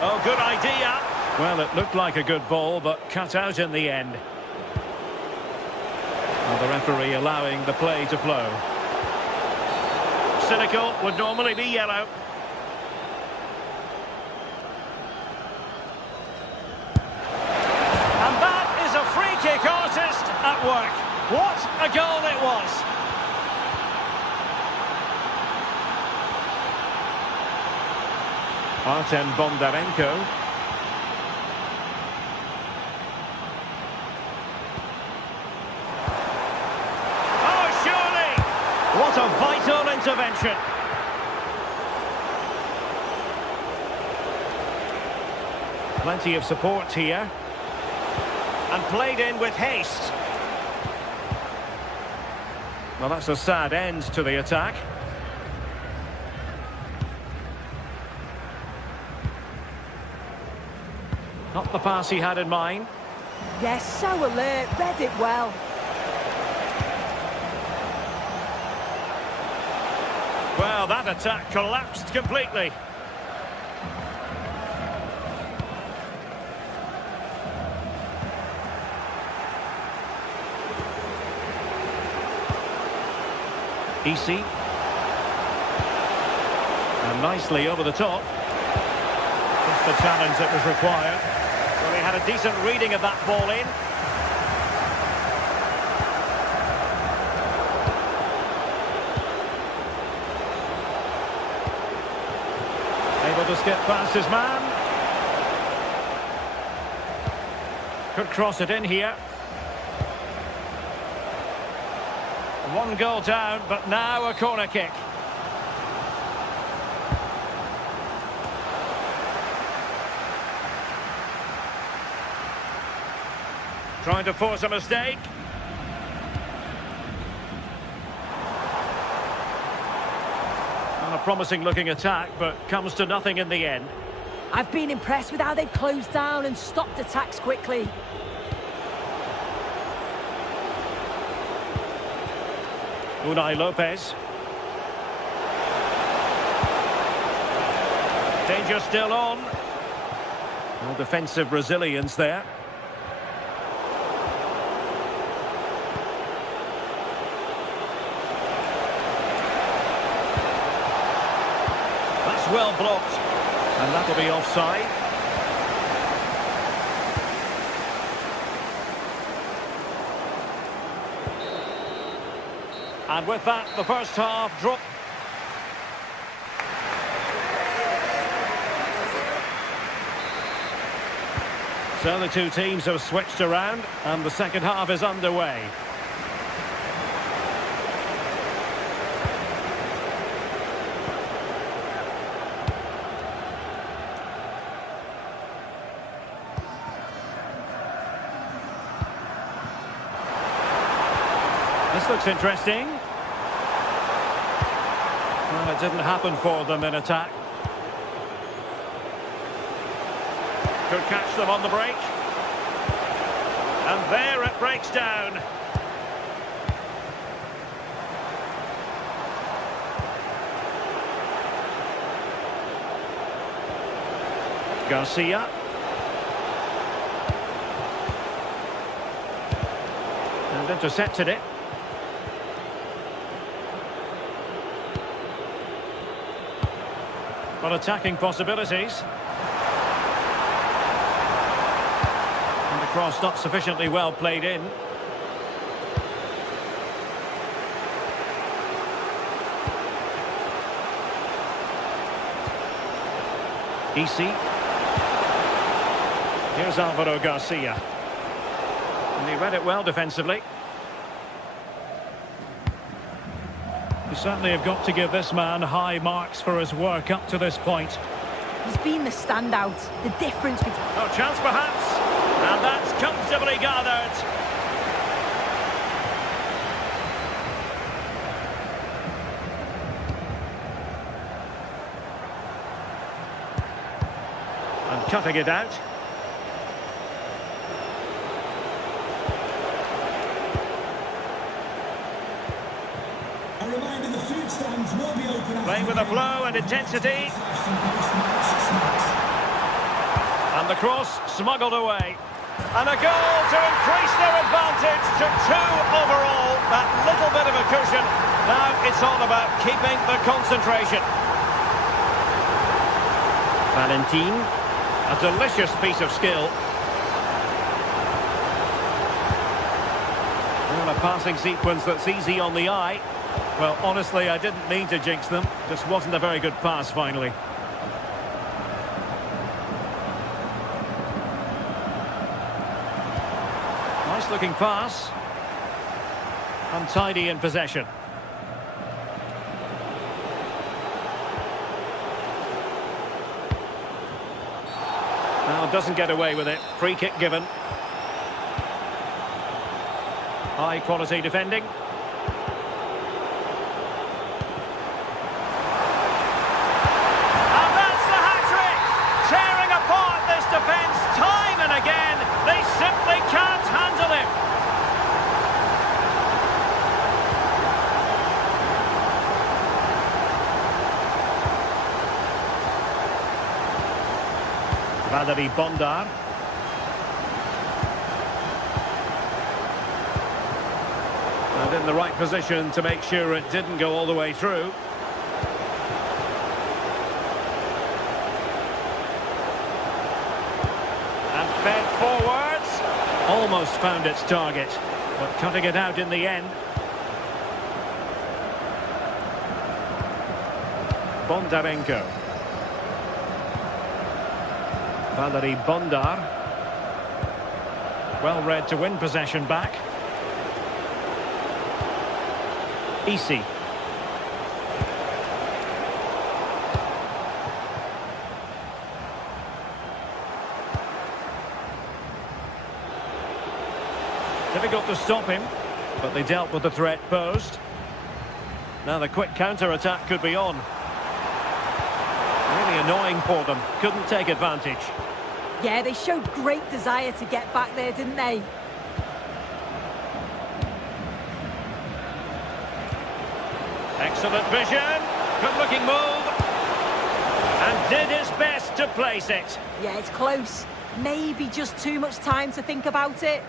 Oh, good idea. Well, it looked like a good ball, but cut out in the end. And the referee allowing the play to flow. Cynical, would normally be yellow. And that is a free kick artist at work. What a goal it was. Artem Bondarenko. What a vital intervention. Plenty of support here. And played in with haste. Well, that's a sad end to the attack. Not the pass he had in mind. Yes, so alert, read it well. Well, that attack collapsed completely. EC. And nicely over the top. Just the challenge that was required. Well, he had a decent reading of that ball in. Able to skip past his man. Could cross it in here. One goal down, but now a corner kick. Trying to force a mistake. And a promising looking attack, but comes to nothing in the end. I've been impressed with how they've closed down and stopped attacks quickly. Unai Lopez. Danger still on. Well, defensive resilience there. That's well blocked. And that'll be offside. And with that, the first half drop. So the two teams have switched around, and the second half is underway. This looks interesting. Well, it didn't happen for them in attack. Could catch them on the break. And there it breaks down. Garcia. And intercepted it. But attacking possibilities. And the cross not sufficiently well played in. EC. Here's Alvaro Garcia. And he read it well defensively. You certainly have got to give this man high marks for his work up to this point. He's been the standout, the difference between... No chance perhaps, and that's comfortably gathered. And cutting it out. Playing with a flow and intensity. And the cross smuggled away. And a goal to increase their advantage to 2 overall. That little bit of a cushion. Now it's all about keeping the concentration. Valentin. A delicious piece of skill. And a passing sequence that's easy on the eye. Well, honestly, I didn't mean to jinx them. Just wasn't a very good pass, finally. Nice-looking pass. Untidy in possession. Now, doesn't get away with it. Free kick given. High-quality defending. Defense time and again, they simply can't handle him. Valery Bondar. And in the the right position to make sure it didn't go all the way through. And fed forwards. Almost found its target, but cutting it out in the end. Bondarenko. Valery Bondar. Well read to win possession back. Easy. Difficult to stop him, but they dealt with the threat posed. Now the quick counter-attack could be on. Really annoying for them. Couldn't take advantage. Yeah, they showed great desire to get back there, didn't they? Excellent vision. Good-looking move. And did his best to place it. Yeah, it's close. Maybe just too much time to think about it.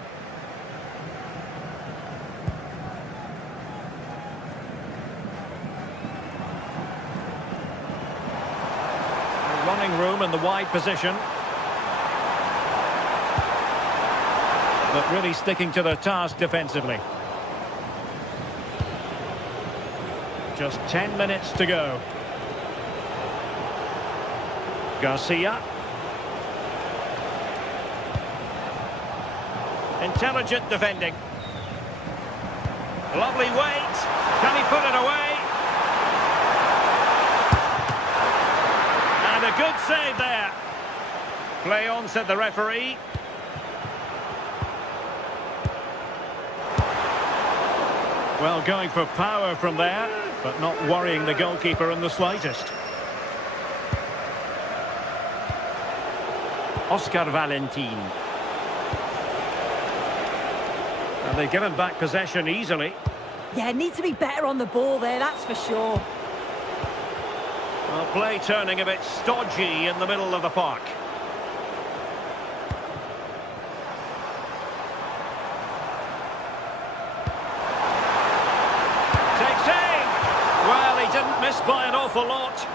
Running room in the wide position. But really sticking to their task defensively. Just 10 minutes to go. Garcia. Intelligent defending. Lovely weight. Can he put it away? And a good save there. Play on, said the referee. Well, going for power from there, but not worrying the goalkeeper in the slightest. Oscar Valentin. And they've given back possession easily. Yeah, need to be better on the ball there, that's for sure. Well, play turning a bit stodgy in the middle of the park. Takes aim! Well, he didn't miss by an awful lot.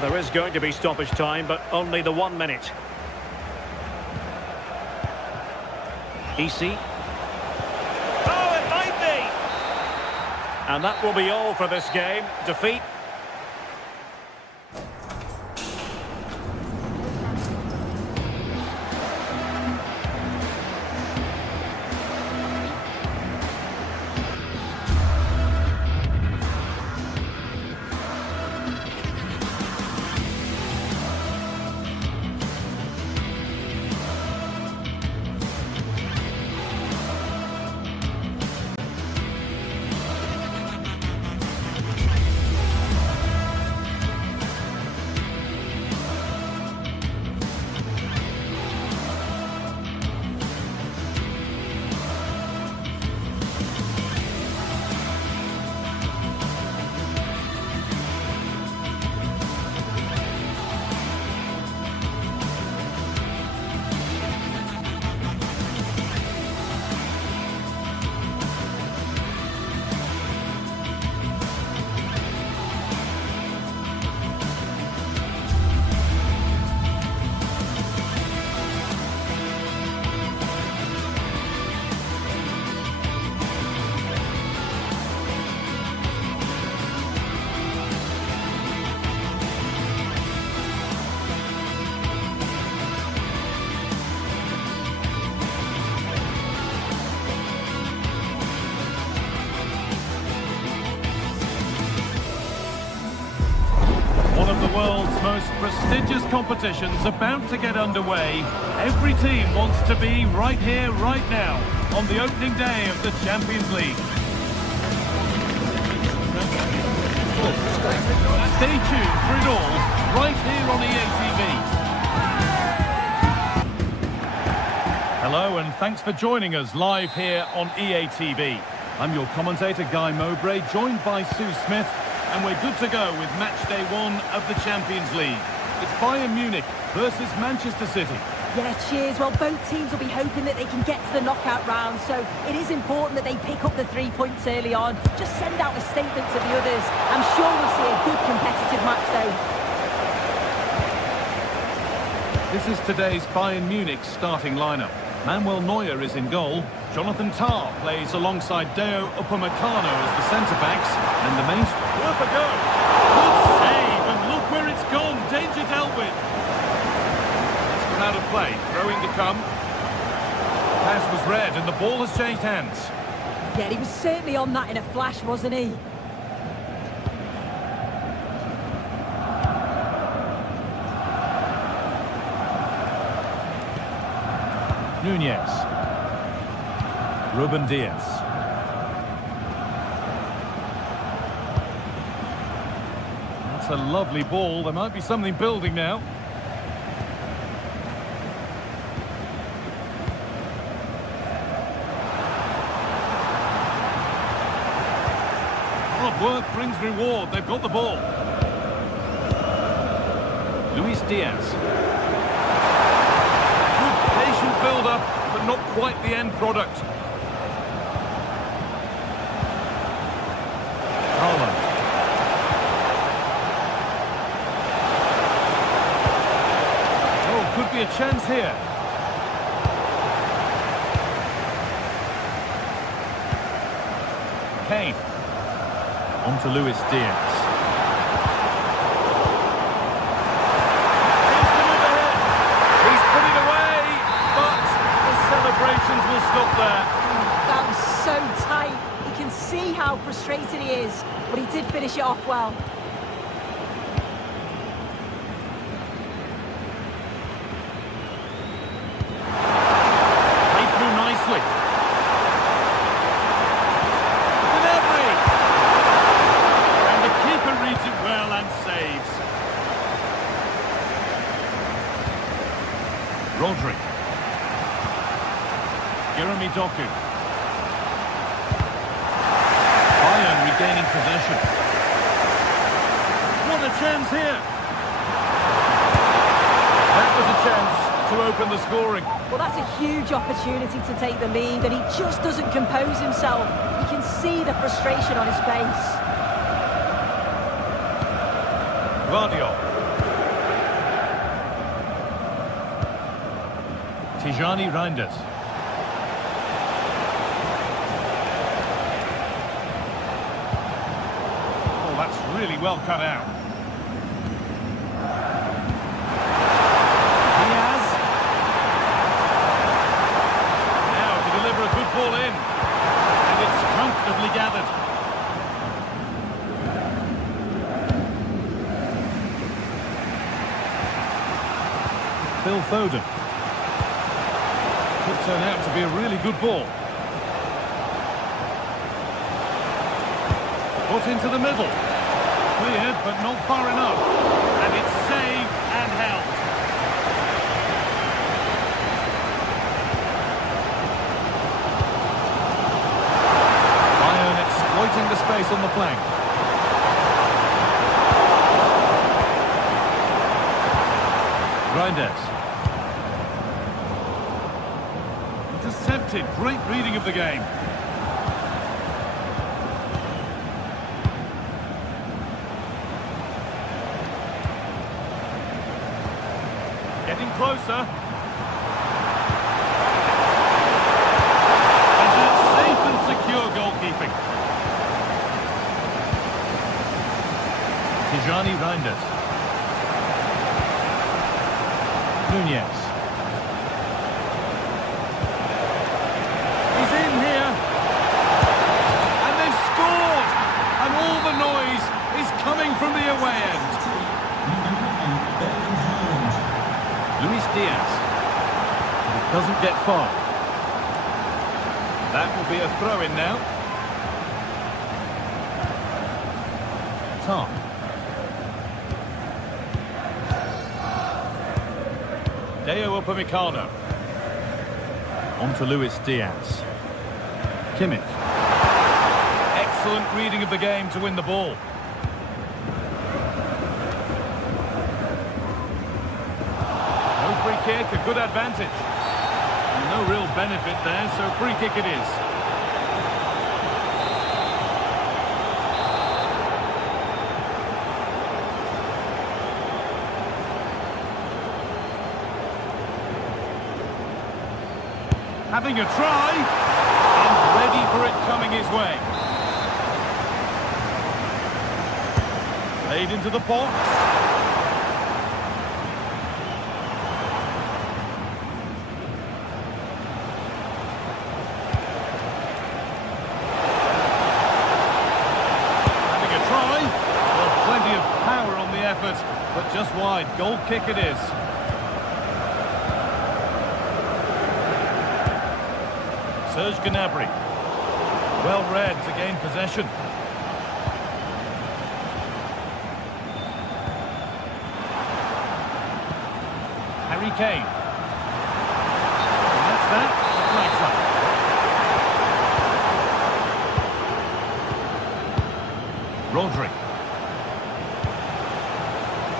There is going to be stoppage time, but only the 1 minute. Easy. Oh, it might be! And that will be all for this game. Defeat. World's most prestigious competitions about to get underway. Every team wants to be right here, right now, on the opening day of the Champions League. Stay tuned for it all, right here on EA TV. Hello and thanks for joining us live here on EA TV. I'm your commentator Guy Mowbray, joined by Sue Smith, and we're good to go with match day 1 of the Champions League. It's Bayern Munich versus Manchester City. Yeah, cheers. Well, both teams will be hoping that they can get to the knockout round, so it is important that they pick up the 3 points early on. Just send out a statement to the others. I'm sure we'll see a good competitive match though. This is today's Bayern Munich starting lineup. Manuel Neuer is in goal. Jonathan Tah plays alongside Deo Upamecano as the centre-backs. And the main... Worth a go! Good save, and look where it's gone. Danger dealt with. It's been out of play. Throwing to come. Pass was red, and the ball has changed hands. Yeah, he was certainly on that in a flash, wasn't he? Nunez. Ruben Diaz. That's a lovely ball. There might be something building now. Hard work brings reward. They've got the ball. Luis Diaz. Build-up, but not quite the end product. Haaland. Oh, could be a chance here. Kane. On to Luis Diaz. Will stop there. That was so tight. You can see how frustrated he is, but he did finish it off well. Played through nicely. Delivery! And the keeper reads it well and saves. Rodri. Jeremy Doku. Bayern regaining possession. What a chance here! That was a chance to open the scoring. Well, that's a huge opportunity to take the lead, and he just doesn't compose himself. You can see the frustration on his face. Guardiola. Tijani Reinders. Really well cut out. Diaz. Now to deliver a good ball in. And it's comfortably gathered. Phil Foden. Could turn out to be a really good ball. Put into the middle. Cleared, but not far enough. And it's saved and held. Bayern exploiting the space on the flank. Reinders. Intercepted. Great reading of the game. Getting closer. And that's safe and secure goalkeeping. Tijani Reinders. Nunez. He's in here. And they've scored. And all the noise is coming from the away end. Luis Diaz. It doesn't get far. That will be a throw-in now. Upamecano. On to Luis Diaz. Kimmich. Excellent reading of the game to win the ball. No free kick, a good advantage. And no real benefit there, so free kick it is. Having a try, and ready for it coming his way. Played into the box. Having a try. Well, plenty of power on the effort, but just wide. Goal kick it is. Serge Gnabry, well read to gain possession. Harry Kane. And that's that. Flags up. Rodri.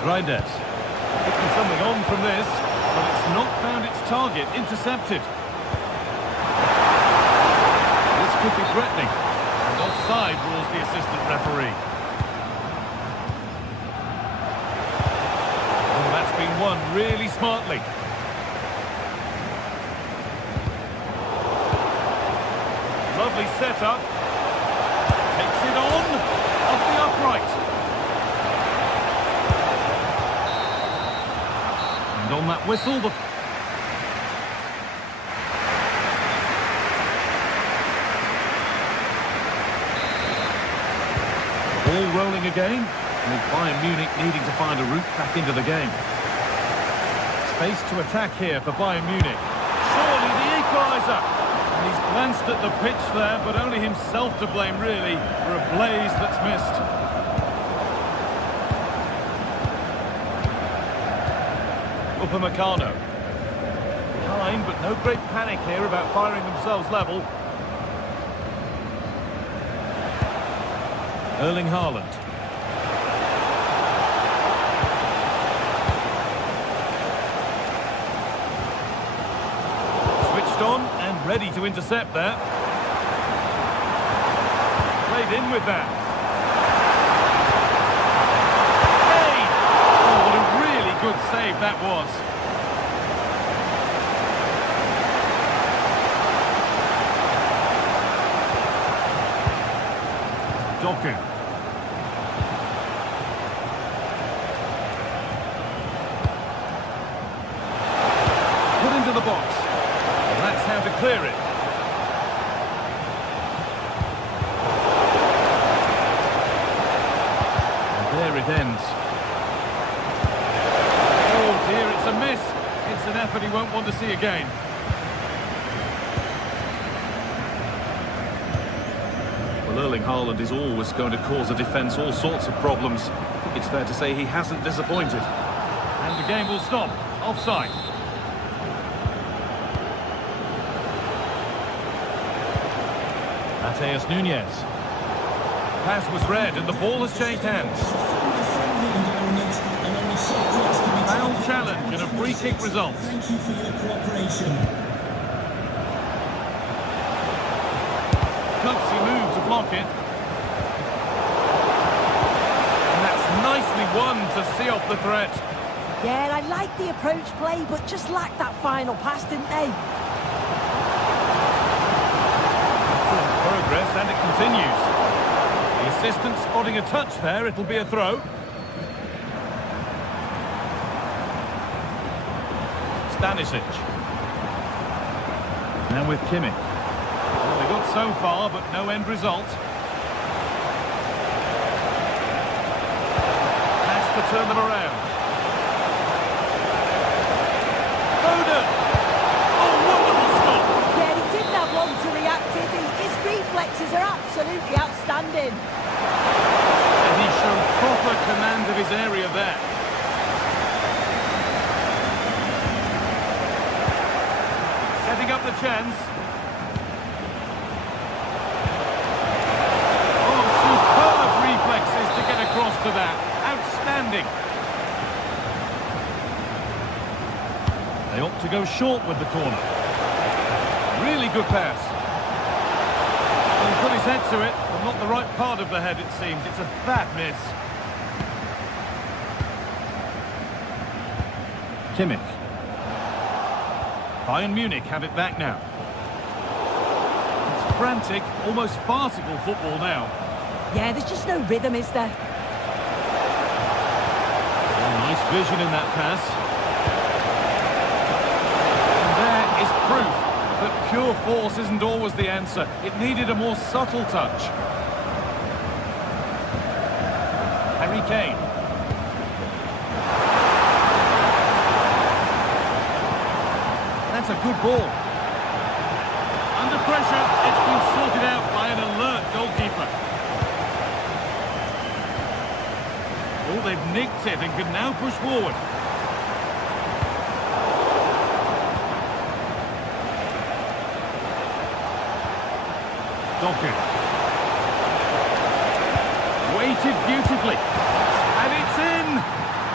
Reinders. Picking something on from this, but it's not found its target. Intercepted. Could be threatening, and offside rules the assistant referee. Oh, that's been won really smartly. Lovely setup. Takes it on, off the upright. And on that whistle, the ball rolling again, with Bayern Munich needing to find a route back into the game. Space to attack here for Bayern Munich. Surely the equaliser! And he's glanced at the pitch there, but only himself to blame, really, for a blaze that's missed. Upamecano. Behind, but no great panic here about firing themselves level. Erling Haaland. Switched on and ready to intercept there. Played in with that. Hey! Oh, what a really good save that was. Doku. Put into the box. And that's how to clear it. And there it ends. Oh dear, it's a miss. It's an effort he won't want to see again. Erling Haaland is always going to cause a defence all sorts of problems. I think it's fair to say he hasn't disappointed. And the game will stop. Offside. Matheus Nunes. Pass was read and the ball has changed hands. Foul challenge and a free kick result. Thank you for your cooperation. Gutsy move to block it. And that's nicely won to see off the threat. Yeah, I like the approach play, but just lacked that final pass, didn't they? Excellent progress, and it continues. The assistant spotting a touch there, it'll be a throw. Stanisic. Now with Kimmich. Well, they got so far, but no end result. Has to turn them around. Foden! Oh, wonderful stop! Yeah, he didn't have long to react, did he? His reflexes are absolutely outstanding. And he showed proper command of his area there. up the chance. Oh, superb reflexes to get across to that. Outstanding. They opt to go short with the corner. Really good pass. Well, he put his head to it, but not the right part of the head, it seems. It's a bad miss. Kimmich. Bayern Munich have it back now. It's frantic, almost farcical football now. Yeah, there's just no rhythm, is there? Oh, nice vision in that pass. And there is proof that pure force isn't always the answer. It needed a more subtle touch. Harry Kane. That's a good ball. Under pressure, it's been sorted out by an alert goalkeeper. Oh, they've nicked it and can now push forward. Doku. Weighted beautifully. And it's in!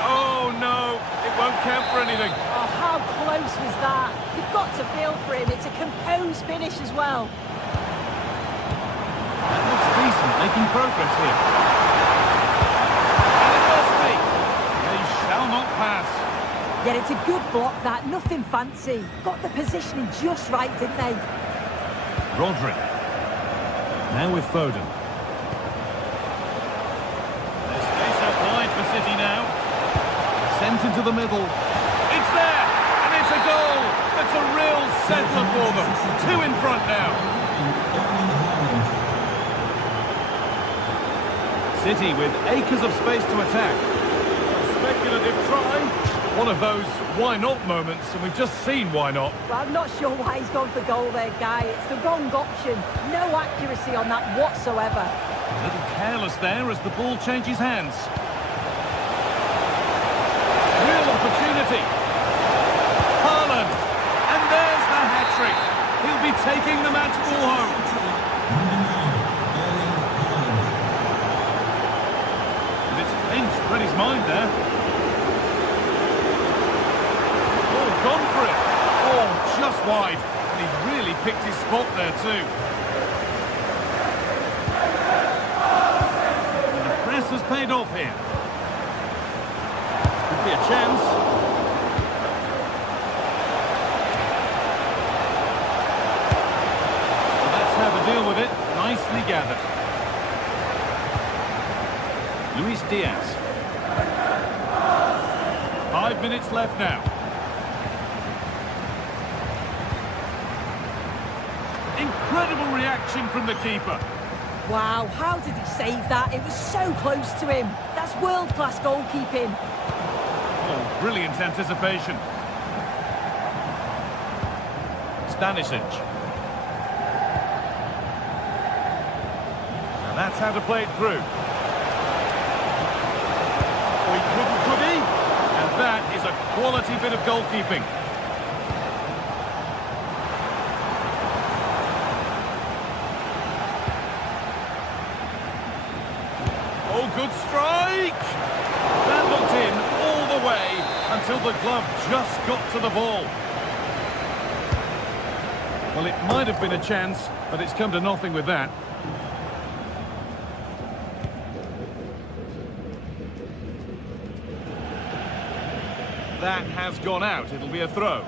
Oh, no. It won't count for anything. Oh, how close was that? You've got to feel for him. It's a composed finish as well. That looks decent, making progress here. And it must be. They shall not pass. Yeah, it's a good block, that. Nothing fancy. Got the positioning just right, didn't they? Rodri. Now with Foden. There's space up wide for City now. Sent into the middle. It's there! And it's a goal! That's a real settler for them. 2 in front now. City with acres of space to attack. A speculative try. One of those why not moments, and we've just seen why not. Well, I'm not sure why he's gone for goal there, Guy. It's the wrong option. No accuracy on that whatsoever. A little careless there as the ball changes hands. Real opportunity. Haaland. And there's the hat-trick. He'll be taking the match ball home. And it's pinched Reddy's mind there. Oh, gone for it. Oh, just wide. And he really picked his spot there too. And the press has paid off here. Could be a chance. Well, that's how to deal with it. Nicely gathered. Luis Diaz. 5 minutes left now. Incredible reaction from the keeper. Wow, how did he save that? It was so close to him. That's world-class goalkeeping. Oh, brilliant anticipation. Stanisic. And that's how to play it through. Oh, he couldn't, could he? And that is a quality bit of goalkeeping. Oh, good strike! That looked in all the way until the glove just got to the ball. Well, it might have been a chance, but it's come to nothing with that. That has gone out. It'll be a throw.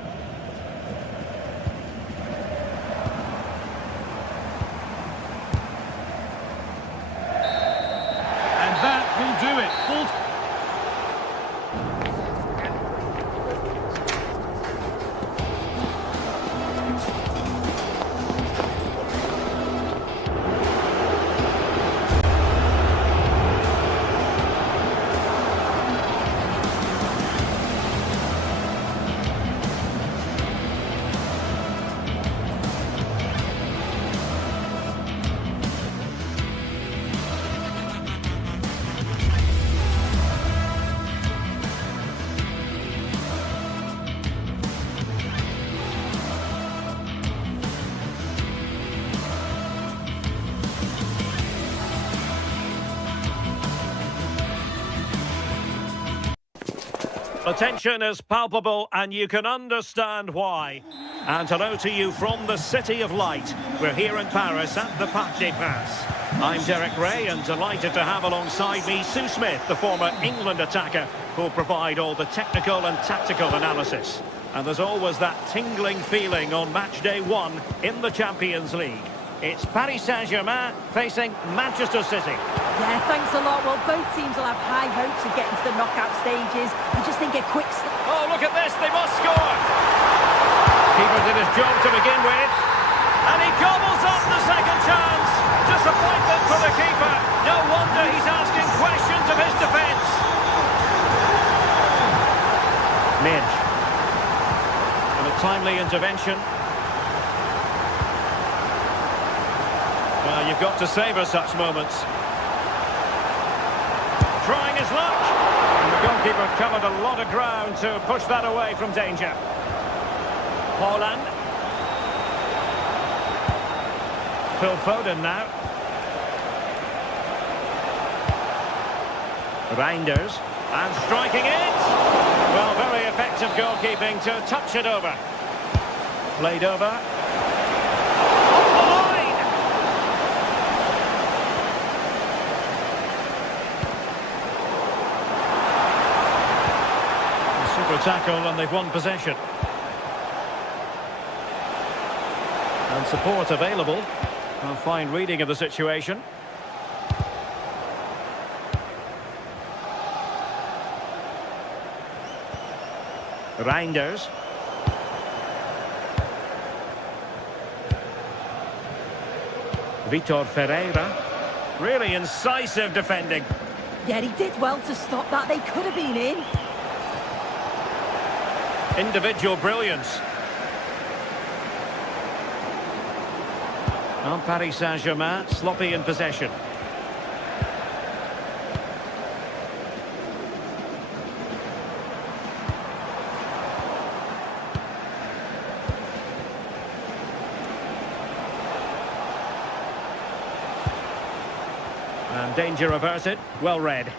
And that will do it. Full. The tension is palpable and you can understand why. And hello to you from the City of Light. We're here in Paris at the Parc des Princes. I'm Derek Ray and delighted to have alongside me Sue Smith, the former England attacker, who'll provide all the technical and tactical analysis. And there's always that tingling feeling on match day 1 in the Champions League. It's Paris Saint-Germain facing Manchester City. Yeah, thanks a lot. Well, both teams will have high hopes of getting to the knockout stages. You just think a quick... Oh, look at this, they must score! Keeper did his job to begin with. And he gobbles up the second chance. Disappointment for the keeper. No wonder he's asking questions of his defence. Midge. And a timely intervention. Well, you've got to savour such moments. Trying his luck. And the goalkeeper covered a lot of ground to push that away from danger. Haaland. Phil Foden now. Reinders. And striking it. Well, very effective goalkeeping to touch it over. Played over. Tackle and they've won possession. And support available. A fine reading of the situation. Reinders. Vitor Ferreira. Really incisive defending. Yeah, he did well to stop that. They could have been in. Individual brilliance. On Paris Saint-Germain, sloppy in possession. And danger averted, well read.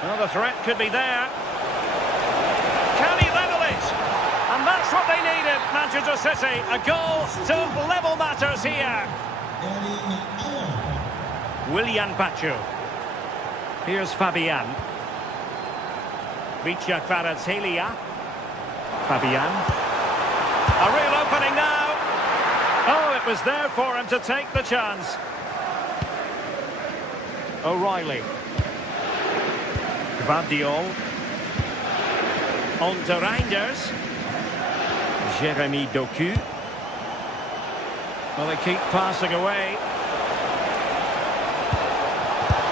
Well, the threat could be there. Can he level it? And that's what they needed, Manchester City. A goal to level matters here. Willian Pacho. Here's Fabian. Vicha Kvaratskhelia. Fabian. A real opening now. Oh, it was there for him to take the chance. O'Reilly. Gvardiol. On to Reinders. Jeremy Doku. Well, they keep passing away.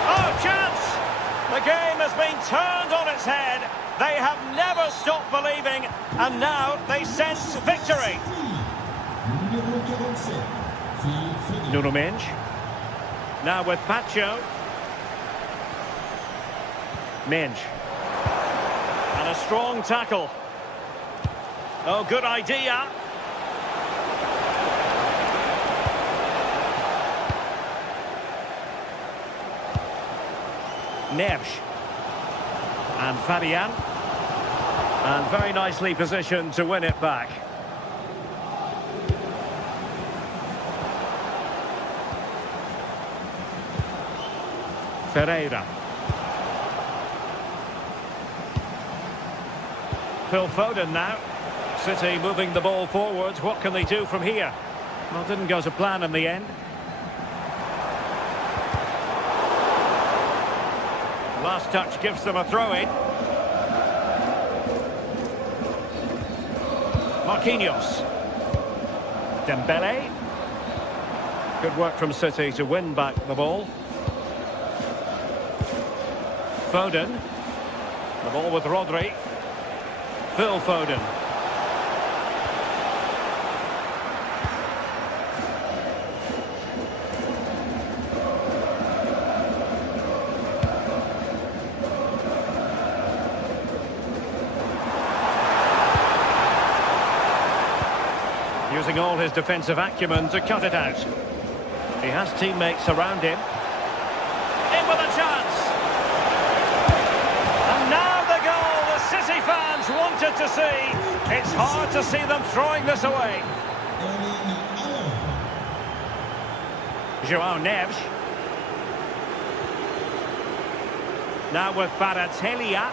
Oh, chance! The game has been turned on its head. They have never stopped believing, and now they sense victory. Nuno Mendes. Now with Pacho. Mendes. And a strong tackle. Oh, good idea. Neves. And Fabian. And very nicely positioned to win it back. Ferreira. Phil Foden now. City moving the ball forwards. What can they do from here? Well, it didn't go to plan in the end. Last touch gives them a throw-in. Marquinhos. Dembele. Good work from City to win back the ball. Foden. The ball with Rodri. Phil Foden. Using all his defensive acumen to cut it out. He has teammates around him. In with a chance. And now the goal the City fans wanted to see. It's hard to see them throwing this away. João Neves. Now with Baratelia.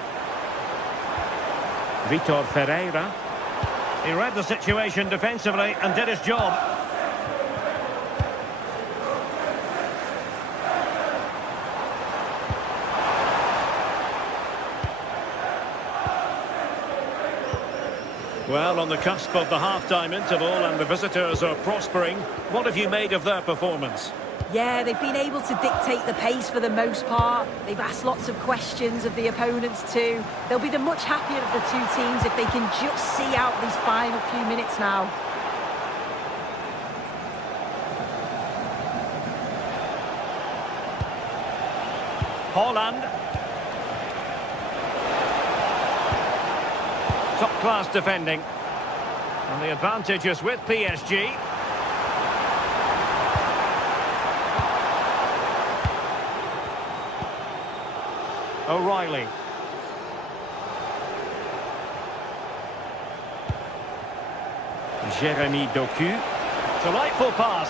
Vitor Ferreira. He read the situation defensively and did his job. Well, on the cusp of the half-time interval and the visitors are prospering. What have you made of their performance? Yeah, they've been able to dictate the pace for the most part. They've asked lots of questions of the opponents too. They'll be the much happier of the two teams if they can just see out these final few minutes now. Haaland. Top-class defending. And the advantage is with PSG. O'Reilly. Jeremy Doku. Delightful pass.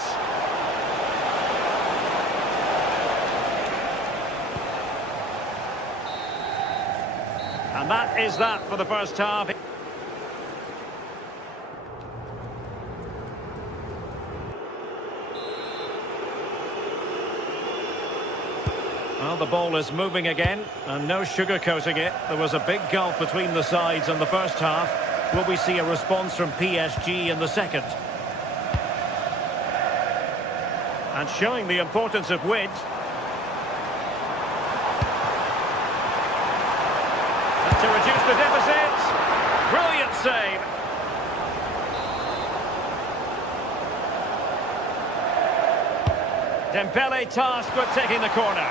And that is that for the first half. Well, the ball is moving again, and no sugarcoating it. There was a big gulf between the sides in the first half. Will we see a response from PSG in the second? And showing the importance of width. And to reduce the deficit. Brilliant save. Dembele tasked with taking the corner.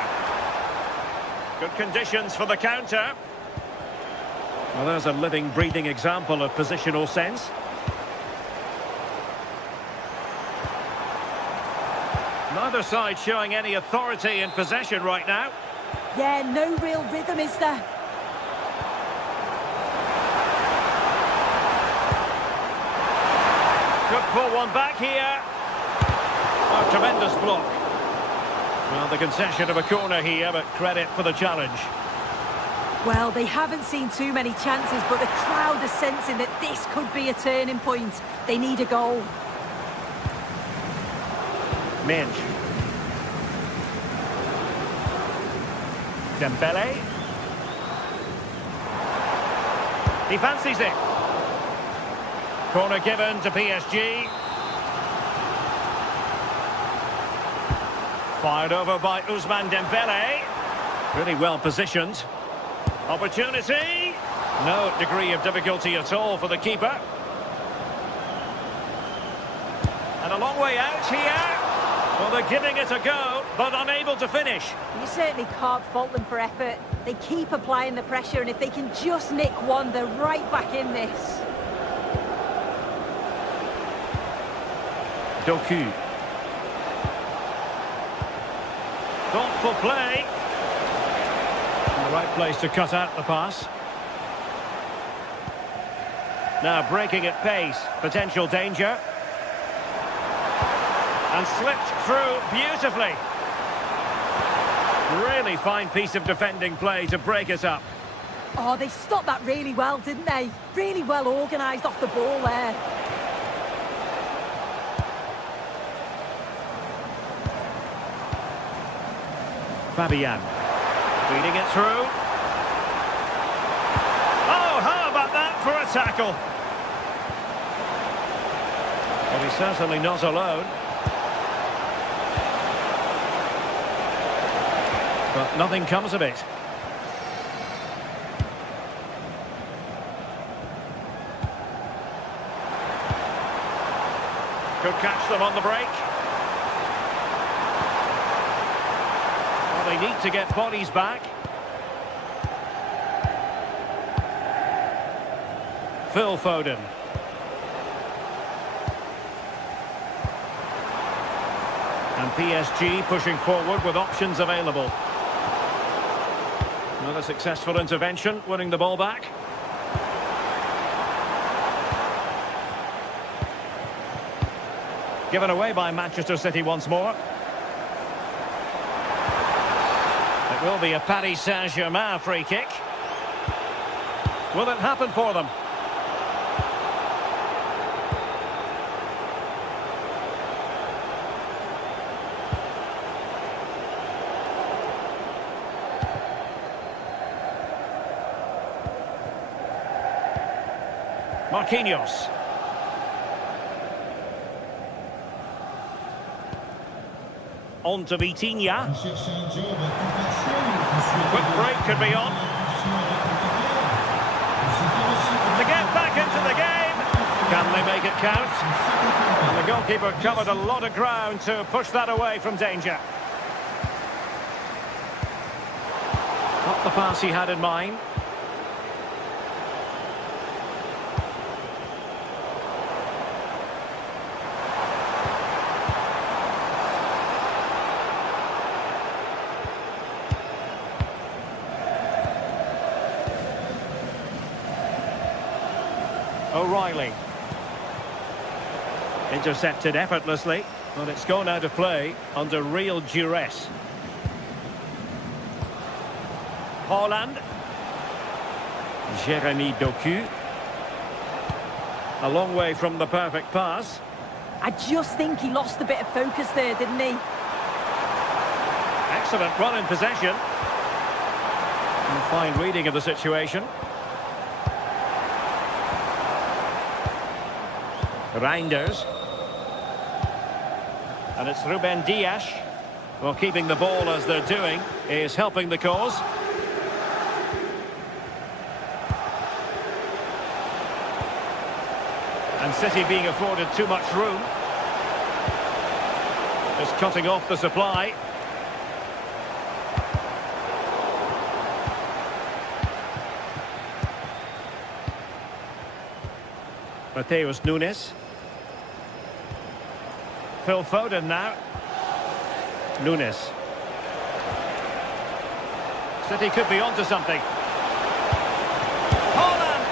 Good conditions for the counter. Well, there's a living, breathing example of positional sense. Neither side showing any authority in possession right now. Yeah, no real rhythm, is there? Could pull one back here. Oh, tremendous block. Well, the concession of a corner here, but credit for the challenge. Well, they haven't seen too many chances, but the crowd is sensing that this could be a turning point. They need a goal. Minge. Dembele. He fancies it. Corner given to PSG. Fired over by Ousmane Dembele. Really well positioned. Opportunity. No degree of difficulty at all for the keeper. And a long way out here. Well, they're giving it a go, but unable to finish. You certainly can't fault them for effort. They keep applying the pressure, and if they can just nick one, they're right back in this. Doku. Thoughtful play. In the right place to cut out the pass. Now breaking at pace. Potential danger. And slipped through beautifully. Really fine piece of defending play to break it up. Oh, they stopped that really well, didn't they? Really well organised off the ball there. Fabian. Feeding it through. Oh, how about that for a tackle? Well, he's certainly not alone. But nothing comes of it. Could catch them on the break. Well, they need to get bodies back. Phil Foden. And PSG pushing forward with options available. Another successful intervention, winning the ball back. Given away by Manchester City once more. It will be a Paris Saint-Germain free kick. Will it happen for them? Marquinhos. On to Vitinha. Quick break could be on. To get back into the game. Can they make it count? And the goalkeeper covered a lot of ground to push that away from danger. Not the pass he had in mind. O'Reilly. Intercepted effortlessly, but it's gone out of play under real duress. Haaland. Jeremy Doku. A long way from the perfect pass. I just think he lost a bit of focus there, didn't he? Excellent run in possession. And fine reading of the situation. Reinders. And it's Ruben Dias. Well, keeping the ball as they're doing is helping the cause. And City being afforded too much room. Just cutting off the supply. Mateus Nunes. Phil Foden now. Nunes. City could be onto something. Haaland!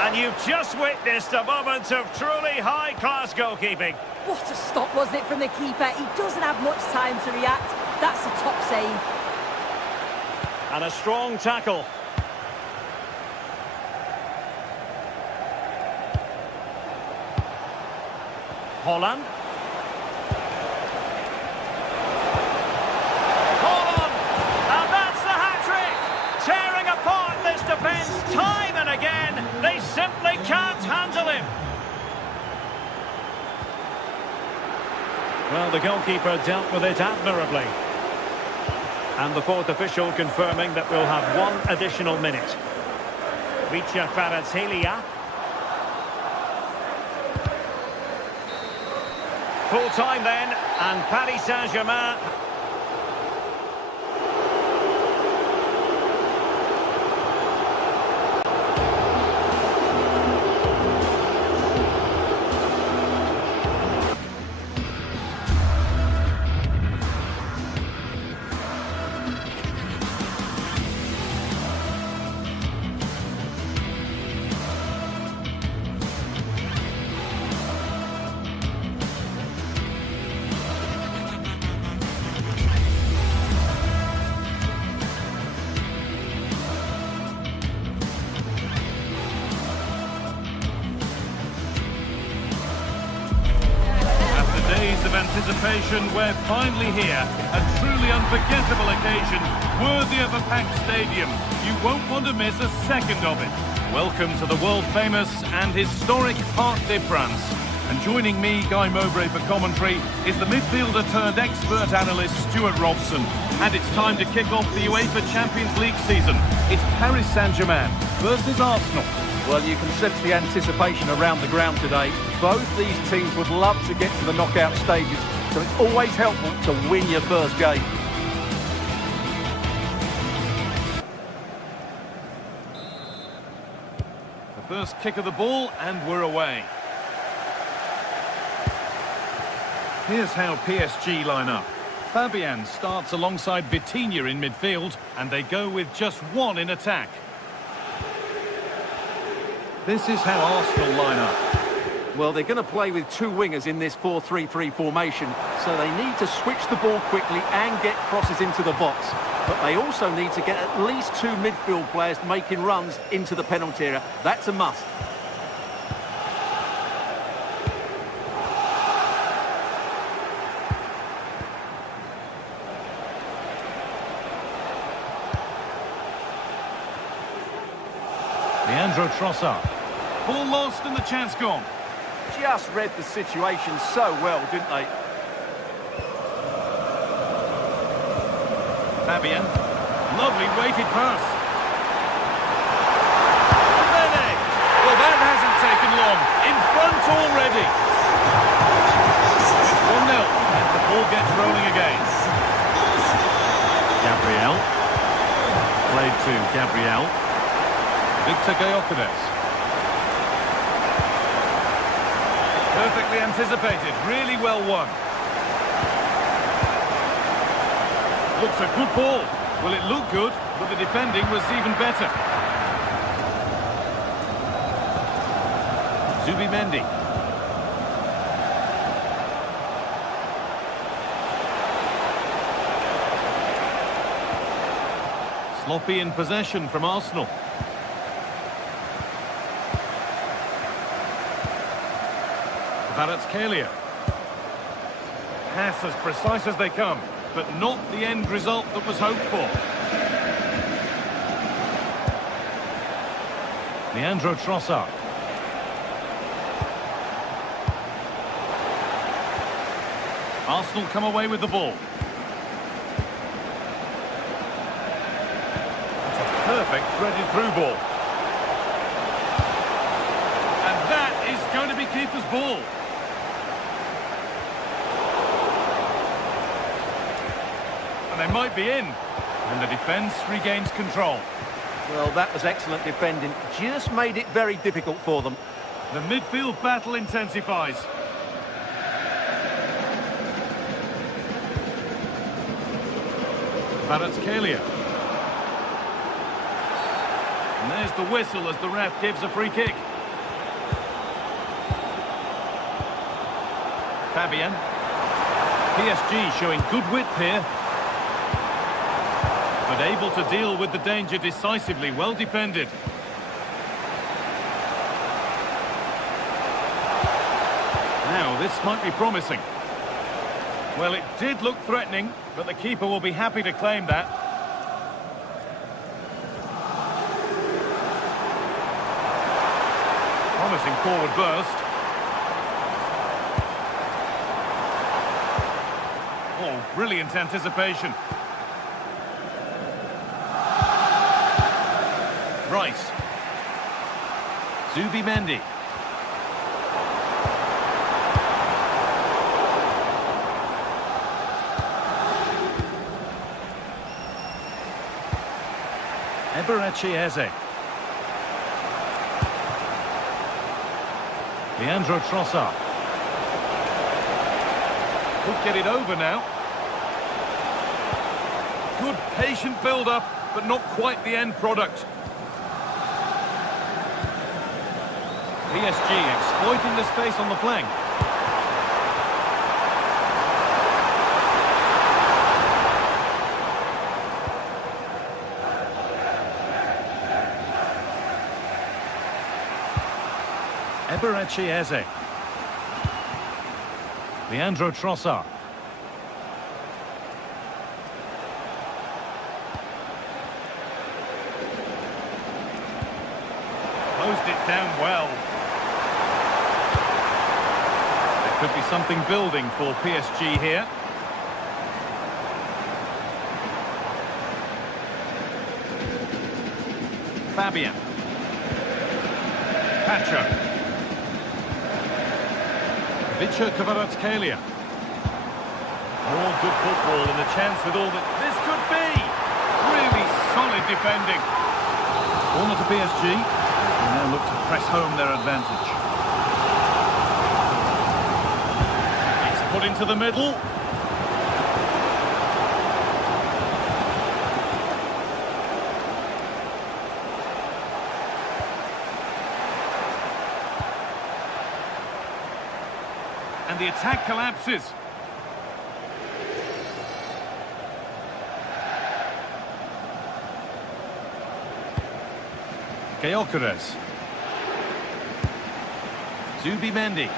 And you've just witnessed a moment of truly high-class goalkeeping. What a stop, wasn't it, from the keeper? He doesn't have much time to react. That's a top save. And a strong tackle. Haaland. And that's the hat-trick! Tearing apart this defence time and again. They simply can't handle him. Well, the goalkeeper dealt with it admirably. And the fourth official confirming that we'll have one additional minute. Vicha Kvaratskhelia. Full time then, and Paris Saint-Germain. Of anticipation, we're finally here. A truly unforgettable occasion, worthy of a packed stadium. You won't want to miss a second of it. Welcome to the world-famous and historic Parc des Princes. And joining me, Guy Mowbray, for commentary, is the midfielder-turned-expert analyst Stuart Robson. And it's time to kick off the UEFA Champions League season. It's Paris Saint-Germain versus Arsenal. Well, you can sense the anticipation around the ground today. Both these teams would love to get to the knockout stages, so it's always helpful to win your first game. The first kick of the ball, and we're away. Here's how PSG line up. Fabian starts alongside Vitinha in midfield, and they go with just one in attack. This is how Arsenal line up. Well, they're going to play with two wingers in this 4-3-3 formation, so they need to switch the ball quickly and get crosses into the box. But they also need to get at least two midfield players making runs into the penalty area. That's a must. Leandro Trossard. Ball lost and the chance gone. Just read the situation so well, didn't they? Fabian. Lovely weighted pass. Mane. Well, that hasn't taken long. In front already. It's 1-0 and the ball gets rolling again. Gabriel. Played to Gabriel. Victor Gyökeres. Perfectly anticipated, really well won. Looks a good ball. Well, it looked good, but the defending was even better. Zubimendi. Sloppy in possession from Arsenal. Kvaratskhelia. Pass as precise as they come, but not the end result that was hoped for. Leandro Trossard. Arsenal come away with the ball. It's a perfect threaded through ball. And that is going to be keeper's ball. And they might be in, and the defence regains control. Well, that was excellent defending. Just made it very difficult for them. The midfield battle intensifies. Kvaratskhelia. And there's the whistle as the ref gives a free kick. Fabian. PSG showing good width here. But able to deal with the danger decisively, well defended. Now, this might be promising. Well, it did look threatening, but the keeper will be happy to claim that. Promising forward burst. Oh, brilliant anticipation. Rice. Zubimendi. Eze. Leandro Trossard. Could get it over now. Good patient build-up, but not quite the end product. PSG exploiting the space on the flank. Eze. Leandro Trossard. Closed it down well. There could be something building for PSG here. Fabian. Pacho. Victor Kvaratskhelia. More good football and a chance with all that this could be. Really solid defending. Corner to PSG. They now look to press home their advantage. It's Put into the middle. And the attack collapses. Gyökeres. Zubimendi.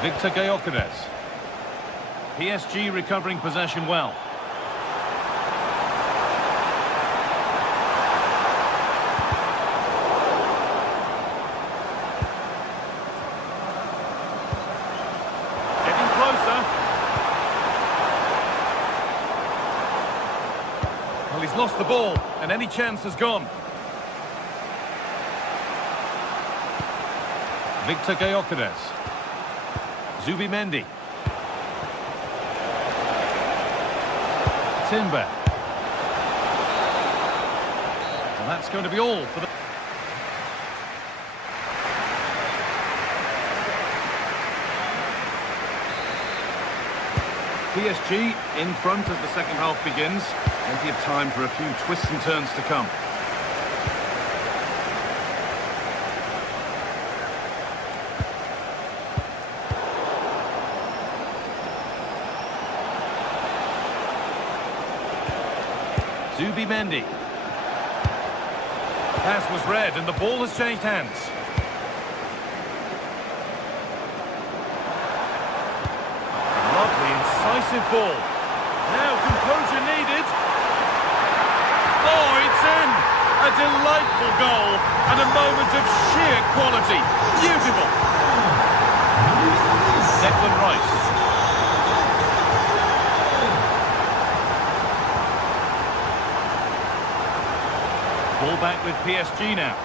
Victor Gyökeres. PSG recovering possession well. Getting closer. Well, he's lost the ball, and any chance has gone. Victor Gyökeres. Zubimendi. Timber. And that's going to be all for the... PSG in front as the second half begins. Plenty of time for a few twists and turns to come. Zubimendi. Pass was read and the ball has changed hands. Lovely, incisive ball. Now composure needed. Oh, it's in! A delightful goal and a moment of sheer quality. Beautiful. Declan Rice. Ball back with PSG now.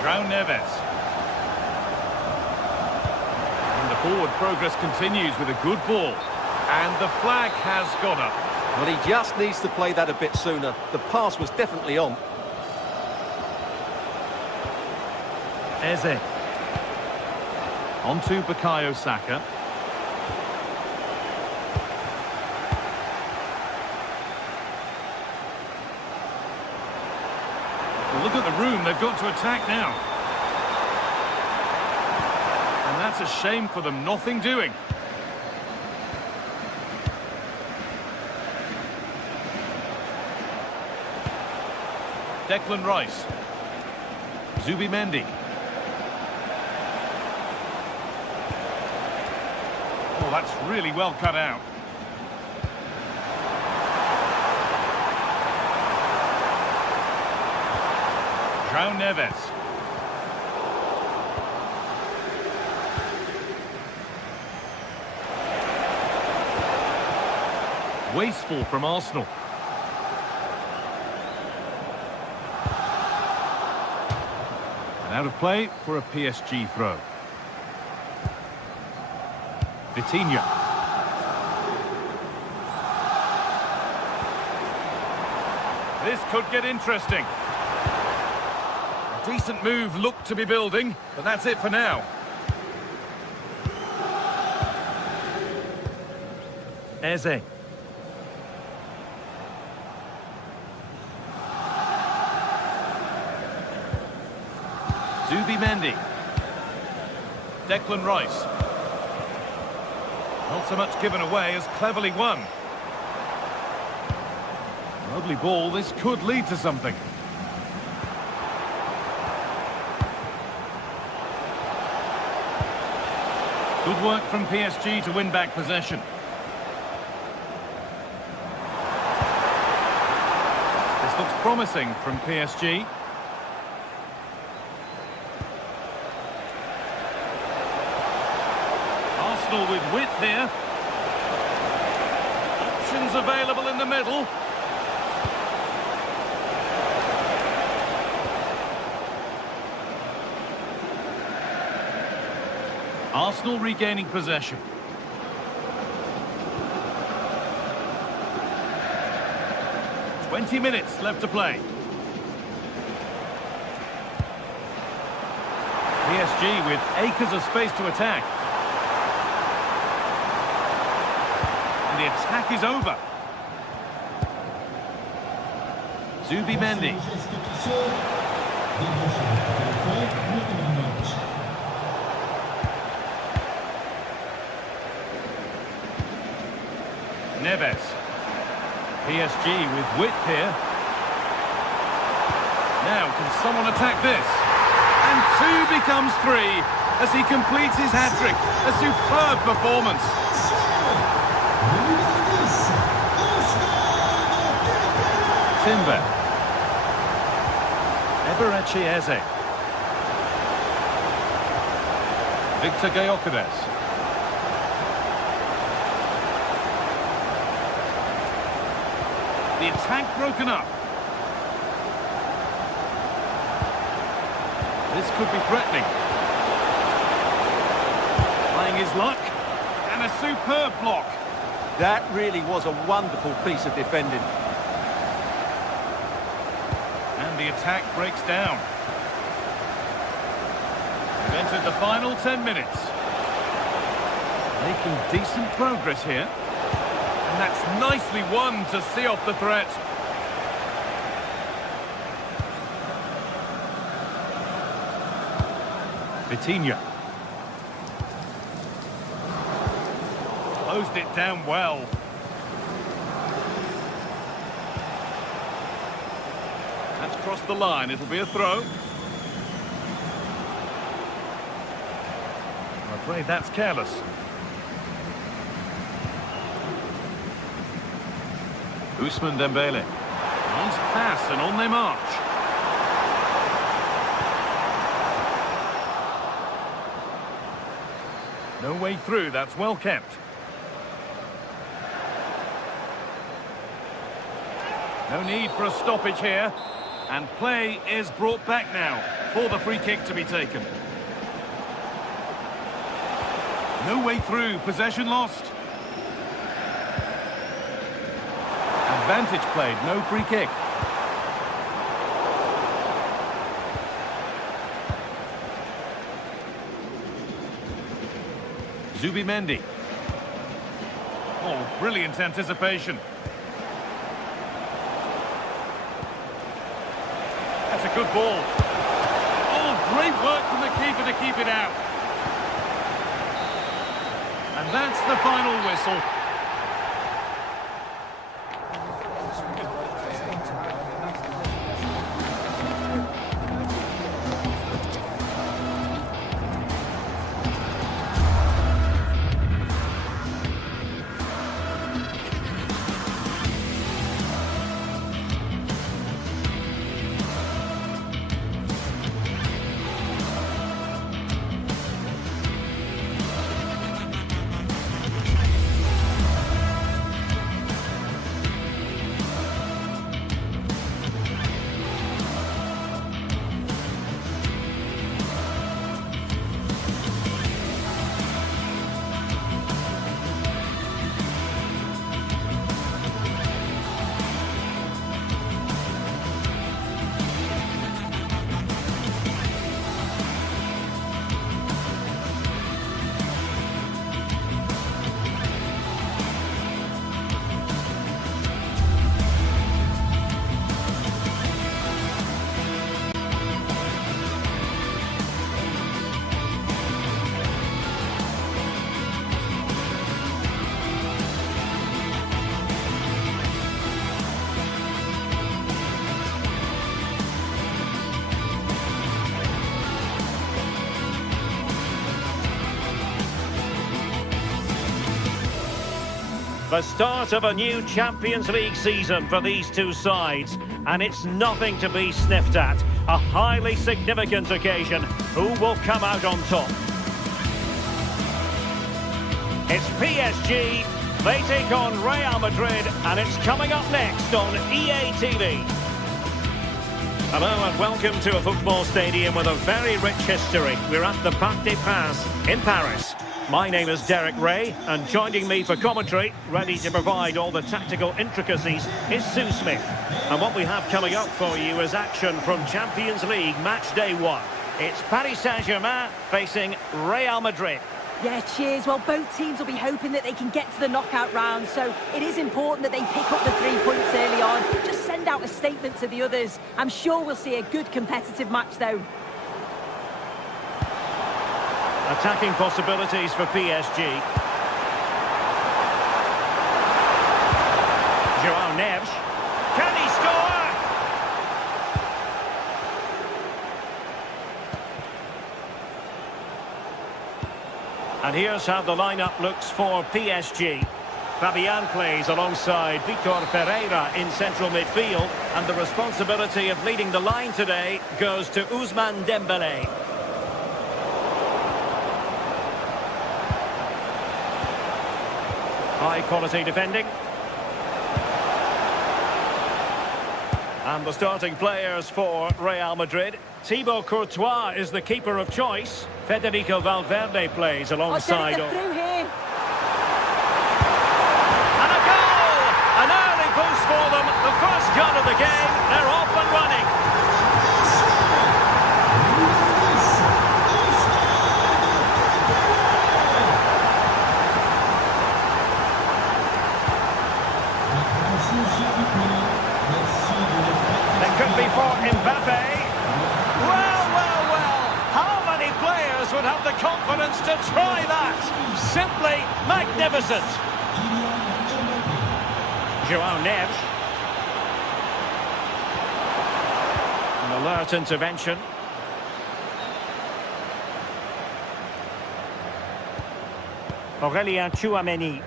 João Neves. And the forward progress continues with a good ball. And the flag has gone up. Well, he just needs to play that a bit sooner. The pass was definitely on. Eze. On to Bukayo Saka. Look at the room they've got to attack now. And that's a shame for them, nothing doing. Declan Rice. Zubimendi. Oh, that's really well cut out. João Neves. Wasteful from Arsenal. And out of play for a PSG throw. Vitinha. This could get interesting. Decent move looked to be building, but that's it for now. Eze. Zubimendi. Declan Rice. Not so much given away as cleverly won. Lovely ball, this could lead to something. Good work from PSG to win back possession. This looks promising from PSG. Arsenal with width here. Options available in the middle. Arsenal regaining possession. "20 minutes left to play. PSG with acres of space to attack. And the attack is over. Zubimendi. Neves. PSG with width here. Now, can someone attack this? And 2 becomes 3 as he completes his hat-trick. A superb performance. Timber. Eberechi Eze. Victor Gyökeres. The attack broken up. This could be threatening. Trying his luck. And a superb block. That really was a wonderful piece of defending. And the attack breaks down. We've entered the final 10 minutes. Making decent progress here. And that's nicely won to see off the threat. Vitinha. Closed it down well. That's crossed the line. It'll be a throw. I'm afraid that's careless. Ousmane Dembele. Nice pass and on they march. No way through, that's well kept. No need for a stoppage here. And play is brought back now for the free kick to be taken. No way through, possession lost. Advantage played, no free kick. Zubimendi. Oh, brilliant anticipation. That's a good ball. Oh, great work from the keeper to keep it out. And that's the final whistle. The start of a new Champions League season for these two sides, and it's nothing to be sniffed at. A highly significant occasion. Who will come out on top? It's PSG. They take on Real Madrid, and it's coming up next on EA TV. Hello and welcome to a football stadium with a very rich history. We're at the Parc des Princes in Paris. My name is Derek Ray, and joining me for commentary, ready to provide all the tactical intricacies, is Sue Smith. And what we have coming up for you is action from Champions League match day 1. It's Paris Saint-Germain facing Real Madrid. Yeah, cheers. Well, both teams will be hoping that they can get to the knockout round, so it is important that they pick up the 3 points early on. Just send out a statement to the others. I'm sure we'll see a good competitive match, though. Attacking possibilities for PSG. João Neves. Can he score? And here's how the lineup looks for PSG. Fabian plays alongside Vitor Pereira in central midfield, and the responsibility of leading the line today goes to Ousmane Dembélé. High quality defending. And the starting players for Real Madrid. Thibaut Courtois is the keeper of choice. Federico Valverde plays alongside. Through here. And a goal! An early boost for them. The first goal of the game. They're off and running. It could be for Mbappe. Well. How many players would have the confidence to try that? Simply magnificent. João Neves. An alert intervention. Aurélien Tchouameni.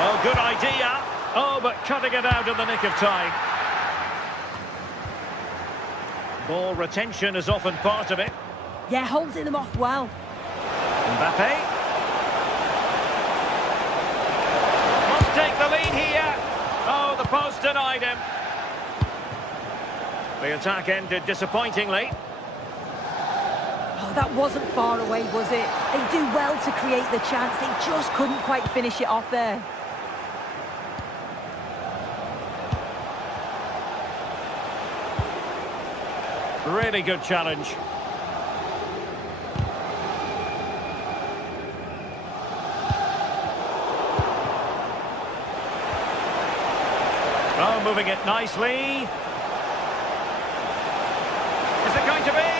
Oh, good idea. Oh, but cutting it out in the nick of time. Ball retention is often part of it. Yeah, holding them off well. Mbappe. Must take the lead here. Oh, the post denied him. The attack ended disappointingly. Oh, that wasn't far away, was it? They do well to create the chance. They just couldn't quite finish it off there. Really good challenge. Oh, moving it nicely. Is it going to be?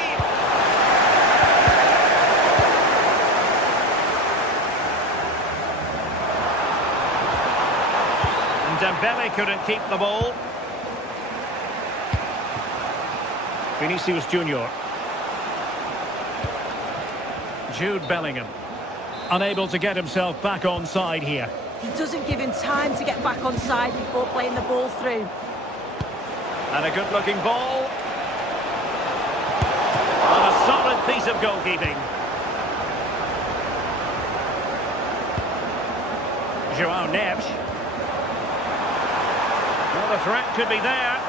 And Dembele couldn't keep the ball. Vinicius Junior. Jude Bellingham. Unable to get himself back on side here. He doesn't give him time to get back on side before playing the ball through. And a good-looking ball. And a solid piece of goalkeeping. João Neves. Well, the threat could be there.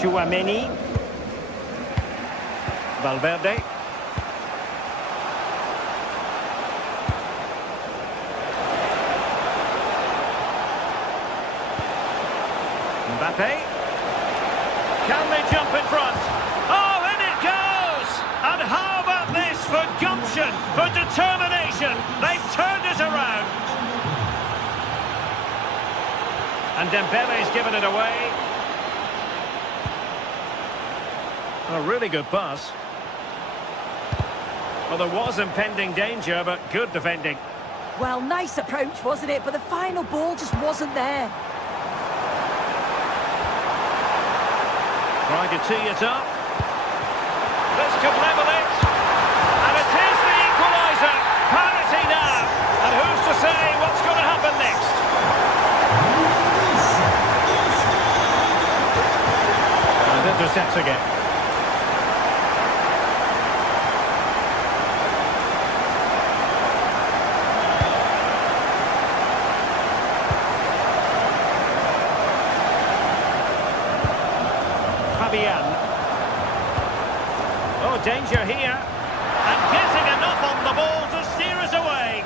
Tchouameni. Valverde. Mbappe. Can they jump in front? Oh, in it goes! And how about this for gumption, for determination? They've turned it around. And Dembele's given it away. A really good pass. Well, there was impending danger, but good defending. Well, nice approach, wasn't it? But the final ball just wasn't there. Trying to tee it up. This could level it. And it is the equaliser. Parity now. And who's to say what's going to happen next? And intercepts again. Fabian. Oh, danger here. And getting enough on the ball to steer us away.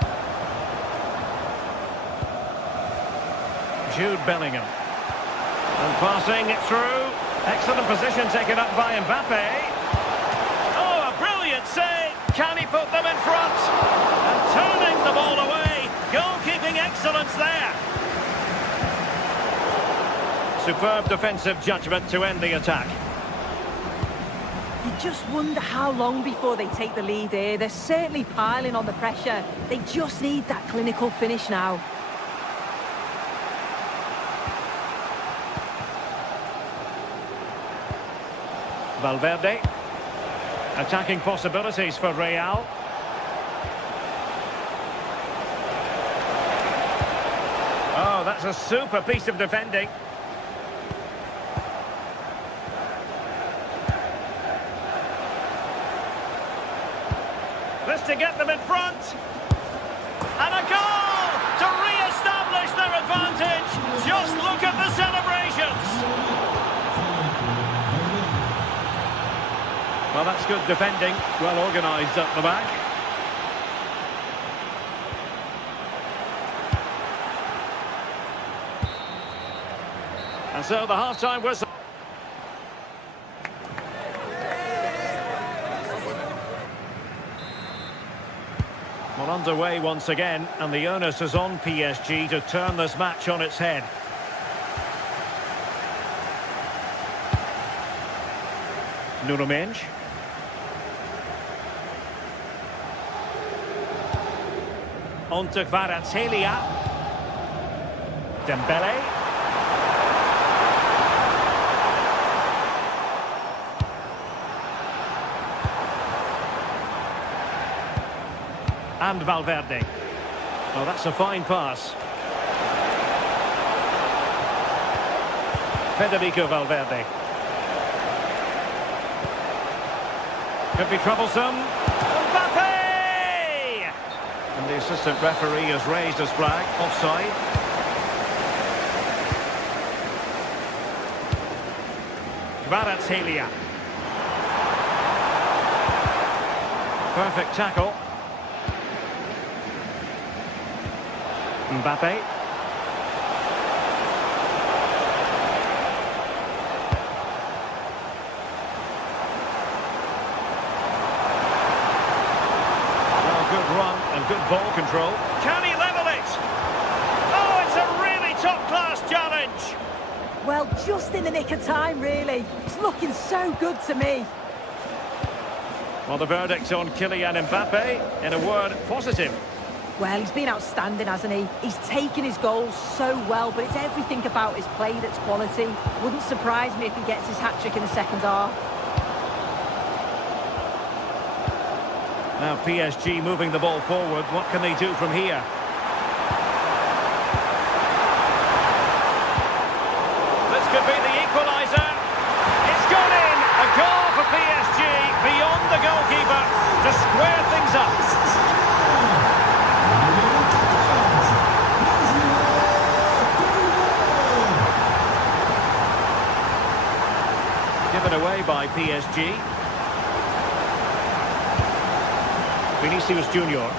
Jude Bellingham. And passing it through. Excellent position taken up by Mbappe. Oh, a brilliant save. Can he put them in front? And turning the ball away. Goalkeeping excellence there. Superb defensive judgment to end the attack. You just wonder how long before they take the lead here. They're certainly piling on the pressure. They just need that clinical finish now. Valverde. Attacking possibilities for Real. Oh, that's a super piece of defending. This to get them in front. And a goal to re-establish their advantage. Just look at the celebrations. Well, that's good defending. Well organised up the back. And so the half-time whistle. Well, underway once again, and the onus is on PSG to turn this match on its head. Nuno Mendes. On to Kvaratskhelia. Dembele. And Valverde. Well, that's a fine pass. Federico Valverde. Could be troublesome. Mbappe! And the assistant referee has raised his flag. Offside. Kvaratskhelia. Perfect tackle. Mbappe. Well, good run and good ball control. Can he level it? Oh, it's a really top-class challenge. Well, just in the nick of time, really. It's looking so good to me. Well, the verdict on Kylian Mbappe, in a word, positive. Well, he's been outstanding, hasn't he? He's taken his goals so well, but it's everything about his play that's quality. Wouldn't surprise me if he gets his hat-trick in the second half. Now PSG moving the ball forward. What can they do from here? This could be the equaliser. It's gone in. A goal for PSG beyond the goalkeeper to square things up. Given away by PSG. Vinicius Junior.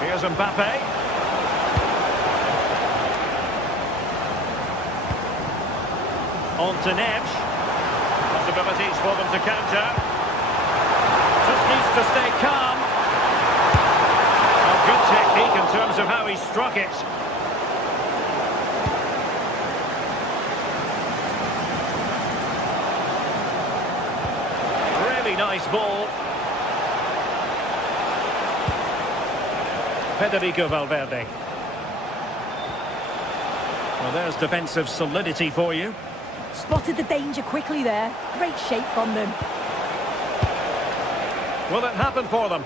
Here's Mbappe. On to Neves. Possibilities for them to counter. Just needs to stay calm. A good technique in terms of how he struck it. Nice ball. Federico Valverde. Well, there's defensive solidity for you. Spotted the danger quickly there. Great shape from them. Will it happen for them?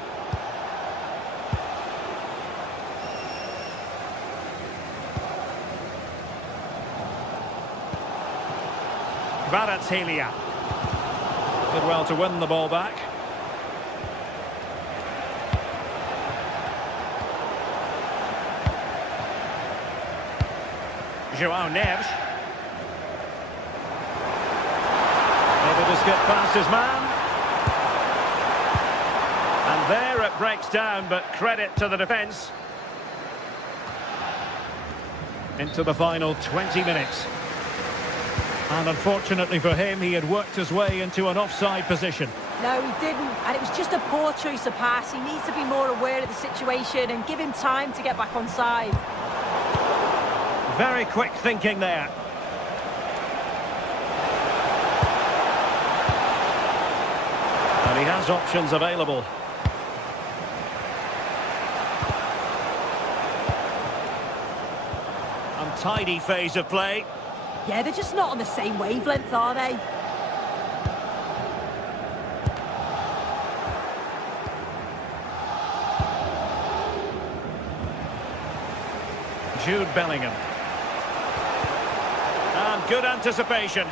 Kvaratskhelia. Did well to win the ball back. João Neves. Able to skip past his man. And There it breaks down, but credit to the defence. Into the final 20 minutes. And unfortunately for him, he had worked his way into an offside position. No, he didn't, and it was just a poor choice of pass. He needs to be more aware of the situation and give him time to get back on side. Very quick thinking there. And he has options available. Untidy phase of play. Yeah, they're just not on the same wavelength, are they? Jude Bellingham. And good anticipation.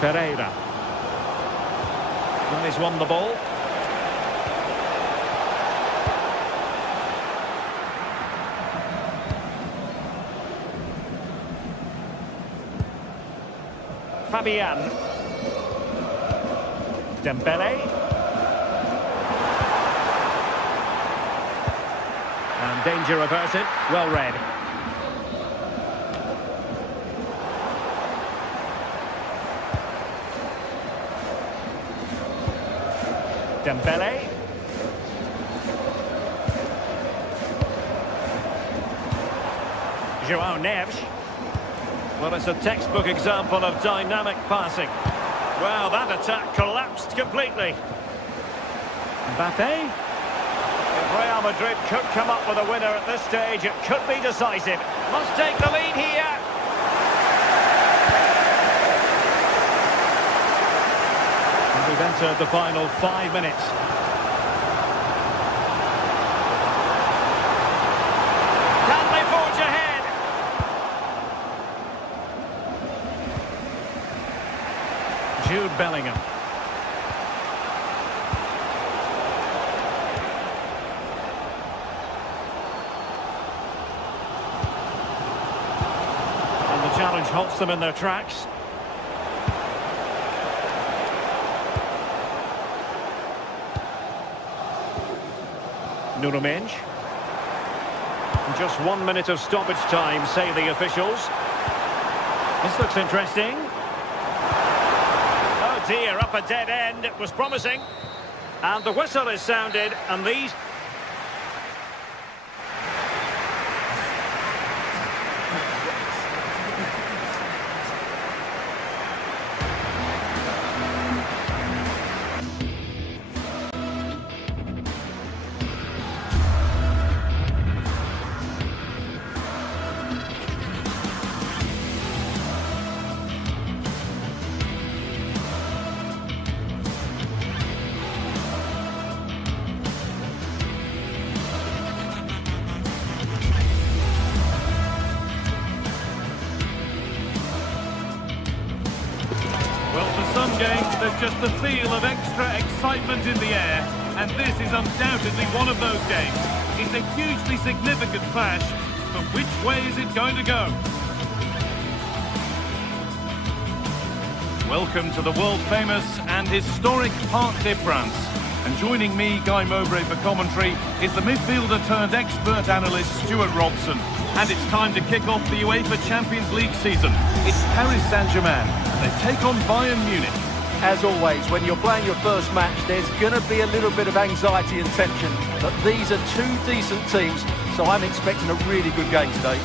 Ferreira. And he's won the ball. Fabian. Dembele. And danger averted. Well read. Dembele. João Neves. Well, it's a textbook example of dynamic passing. Well, that attack collapsed completely. Mbappe. If Real Madrid could come up with a winner at this stage, it could be decisive. Must take the lead here. And we've entered the final 5 minutes. Can they forge ahead? Jude Bellingham. And the challenge halts them in their tracks. Nuno Mendes. Just 1 minute of stoppage time, say the officials. This looks interesting. Oh dear, up a dead end. It was promising. And the whistle is sounded, and these... Some games, there's just the feel of extra excitement in the air, and this is undoubtedly one of those games. It's a hugely significant clash, but which way is it going to go? Welcome to the world-famous and historic Parc des Princes. And joining me, Guy Mowbray, for commentary, is the midfielder-turned-expert analyst Stuart Robson. And it's time to kick off the UEFA Champions League season. It's Paris Saint-Germain, and they take on Bayern Munich. As always, when you're playing your first match, there's going to be a little bit of anxiety and tension. But these are two decent teams, so I'm expecting a really good game today.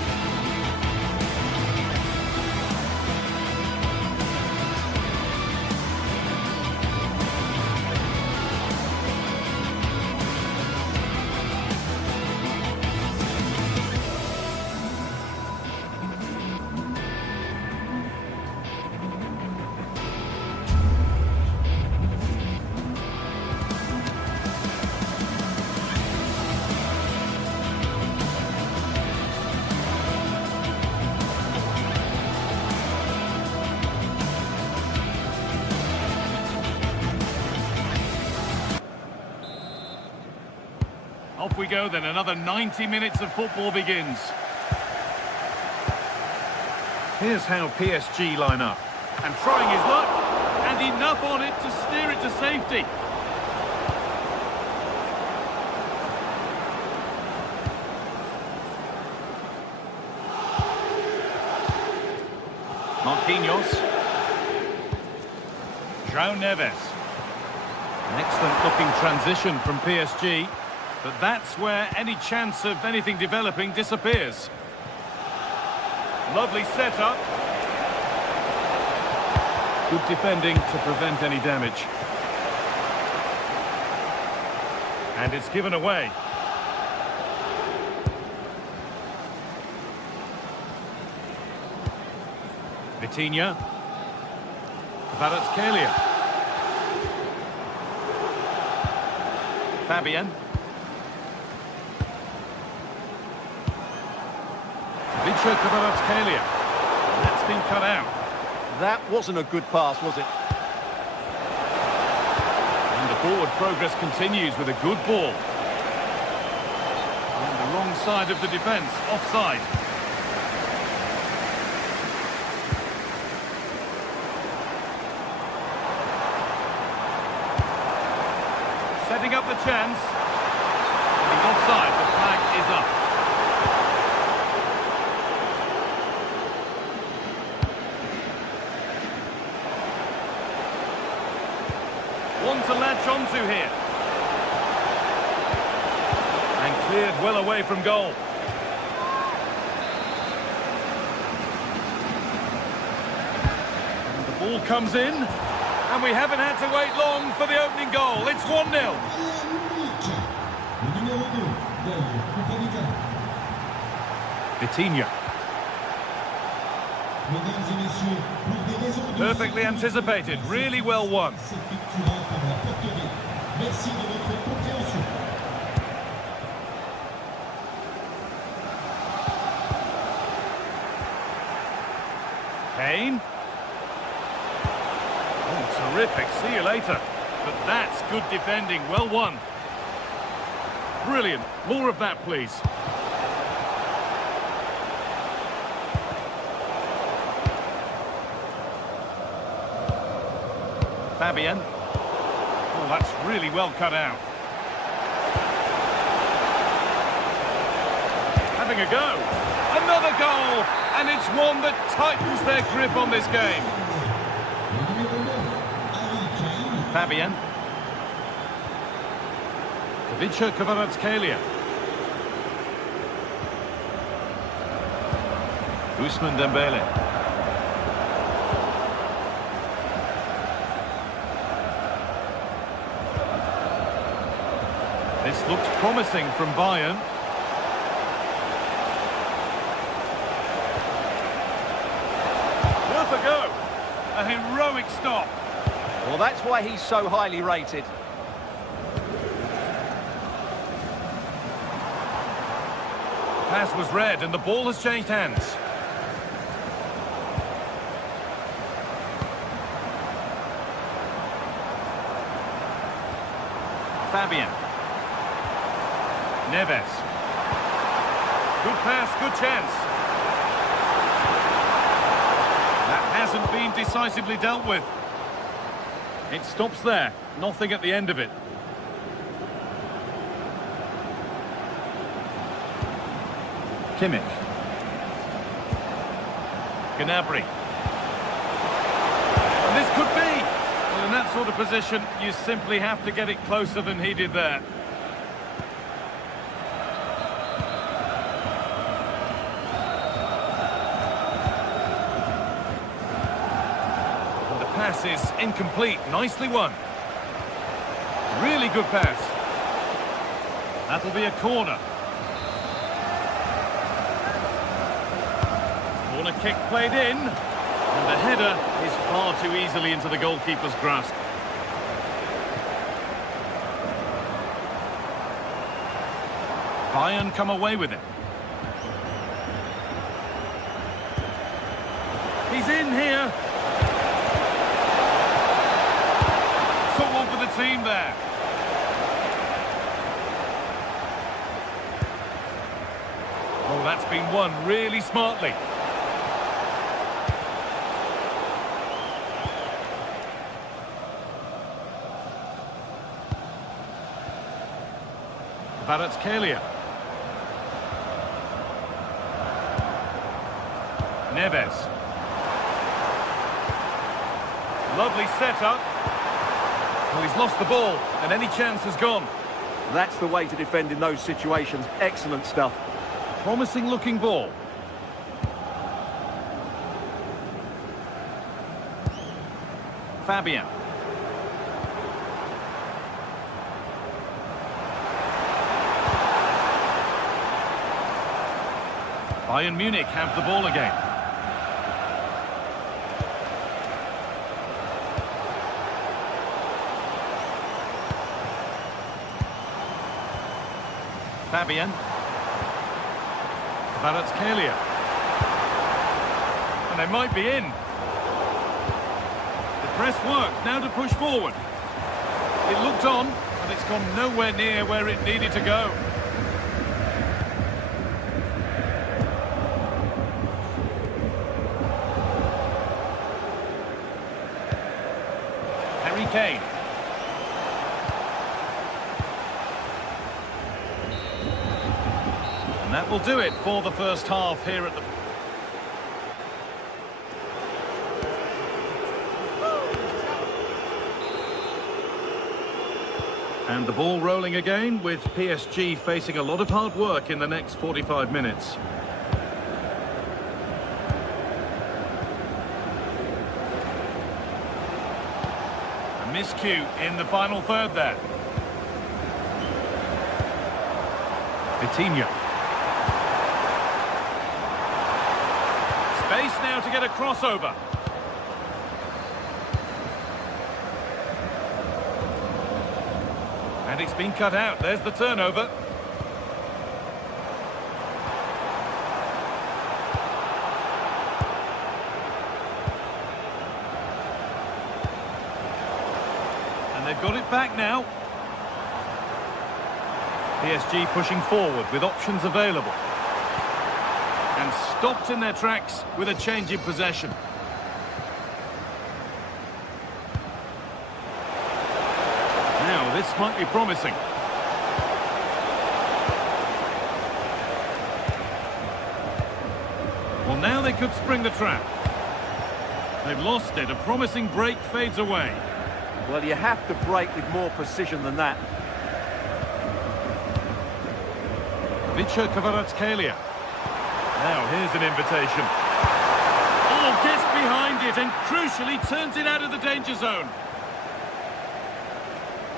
Off we go then, another 90 minutes of football begins. Here's how PSG line up. And trying his luck. And enough on it to steer it to safety. Marquinhos. João Neves. An excellent looking transition from PSG, but that's where any chance of anything developing disappears. Lovely setup. Good defending to prevent any damage. And it's given away. Vitinha. Kvaratskhelia. Fabian. Kvaratskhelia. That's been cut out. That wasn't a good pass, was it? And the forward progress continues with a good ball. On the wrong side of the defence, offside. Setting up the chance. And he's offside, the flag is up. One to latch onto here. And cleared well away from goal. And the ball comes in. And we haven't had to wait long for the opening goal. It's 1-0. Vitinha. Perfectly anticipated, really well won. Kane. Oh, terrific, see you later. But that's good defending, well won. Brilliant, more of that please. Fabian. Oh, that's really well cut out. Having a go. Another goal! And it's one that tightens their grip on this game. Fabian. Kvaratskhelia. Ousmane Dembele. This looks promising from Bayern. Worth a go. A heroic stop. Well, that's why he's so highly rated. Pass was read and the ball has changed hands. Fabian. Neves. Good pass, good chance. That hasn't been decisively dealt with. It stops there, nothing at the end of it. Kimmich. Gnabry. And this could be. Well, in that sort of position, you simply have to get it closer than he did there. And the pass is incomplete. Nicely won. Really good pass. That'll be a corner. Corner kick played in, and the header is far too easily into the goalkeeper's grasp. Bayern come away with it. He's in here. Someone for the team there. Oh, that's been won really smartly. Kvaratskhelia. Neves. Lovely setup. Well, he's lost the ball, and any chance has gone. That's the way to defend in those situations. Excellent stuff. Promising looking ball. Fabian. Bayern Munich have the ball again. Fabian. Kvaratskhelia. And they might be in. The press works, now to push forward. It looked on, and it's gone nowhere near where it needed to go. Harry Kane. And that will do it for the first half here at the... And the ball rolling again, with PSG facing a lot of hard work in the next 45 minutes. A miscue in the final third there. Vitinha. Space now to get a crossover. And it's been cut out. There's the turnover. And they've got it back now. PSG pushing forward with options available. And stopped in their tracks with a change in possession. Now, this might be promising. Well, now they could spring the trap. They've lost it. A promising break fades away. Well, you have to break with more precision than that. Kvaratskhelia. Now, here's an invitation. Oh, gets behind it and crucially turns it out of the danger zone.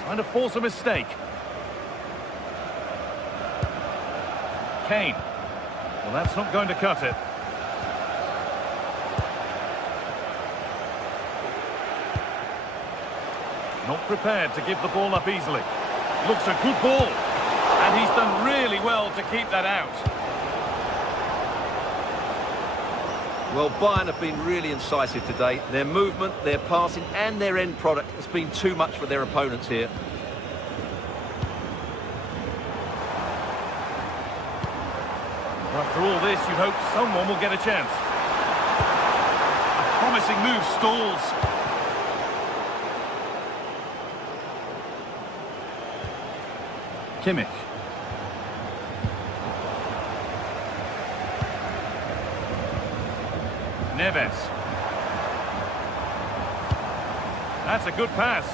Trying to force a mistake. Kane. Well, that's not going to cut it. Not prepared to give the ball up easily. Looks a good ball. And he's done really well to keep that out. Well, Bayern have been really incisive today. Their movement, their passing and their end product has been too much for their opponents here. After all this, you'd hope someone will get a chance. A promising move stalls. Kimmich. Neves. That's a good pass.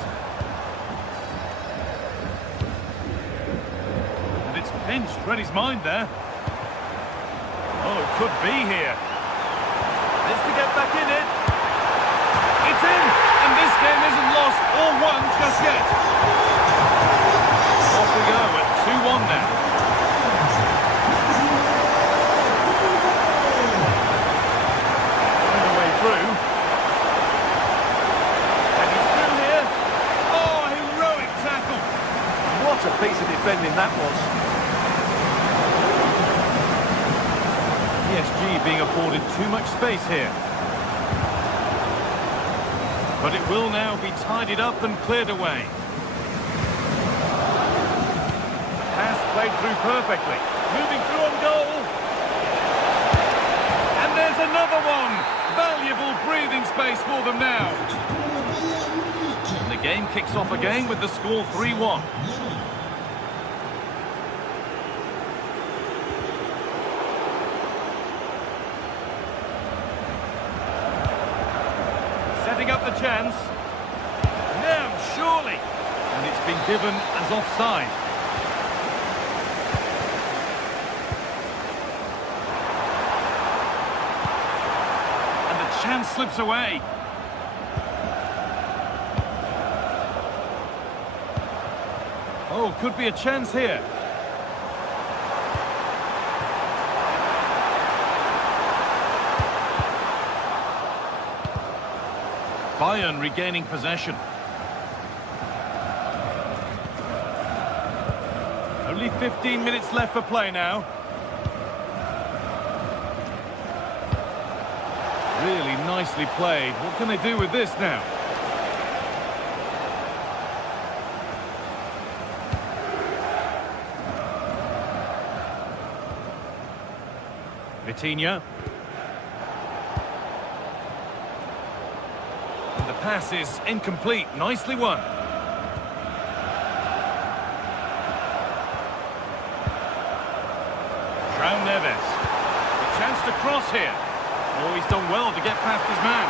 And it's pinched, read his mind there. Oh, it could be here. This to get back in it. It's in! And this game isn't lost or won just yet. Off we go at 2-1 now. Through. And he's through here. Oh, heroic tackle. What a piece of defending that was. PSG being afforded too much space here. But it will now be tidied up and cleared away. Pass played through perfectly. Moving through on goal. And there's another one. Valuable breathing space for them now. And the game kicks off again with the score 3-1. setting up the chance. Now, surely. And it's been given as offside. And the chance slips away. Oh, could be a chance here. Bayern regaining possession. Only 15 minutes left for play now. Really nicely played. What can they do with this now? Vitinha. And the pass is incomplete. Nicely won. Neves. A chance to cross here. Oh, he's done well to get past his man.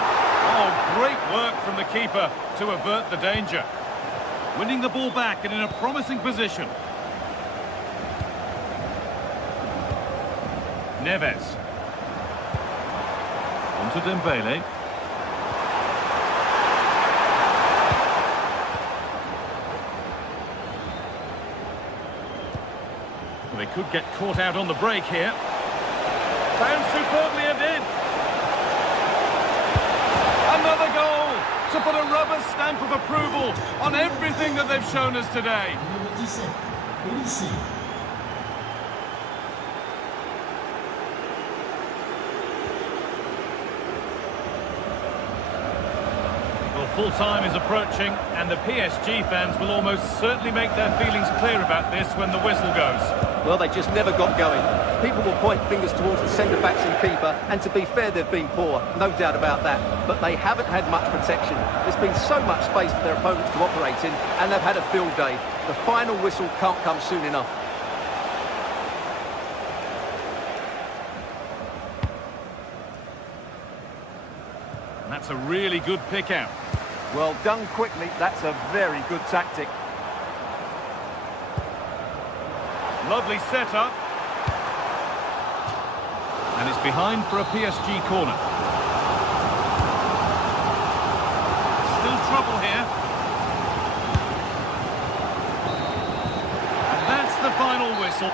Oh, great work from the keeper to avert the danger. Winning the ball back and in a promising position. Neves. On to Dembele. They could get caught out on the break here. Found superbly and in. Another goal to put a rubber stamp of approval on everything that they've shown us today. Well, full time is approaching, and the PSG fans will almost certainly make their feelings clear about this when the whistle goes. Well, they just never got going. People will point fingers towards the centre-backs and keeper, and to be fair, they've been poor, no doubt about that. But they haven't had much protection. There's been so much space for their opponents to operate in, and they've had a field day. The final whistle can't come soon enough. And that's a really good pick out. Well, done quickly, that's a very good tactic. Lovely setup. And it's behind for a PSG corner. Still trouble here. And that's the final whistle.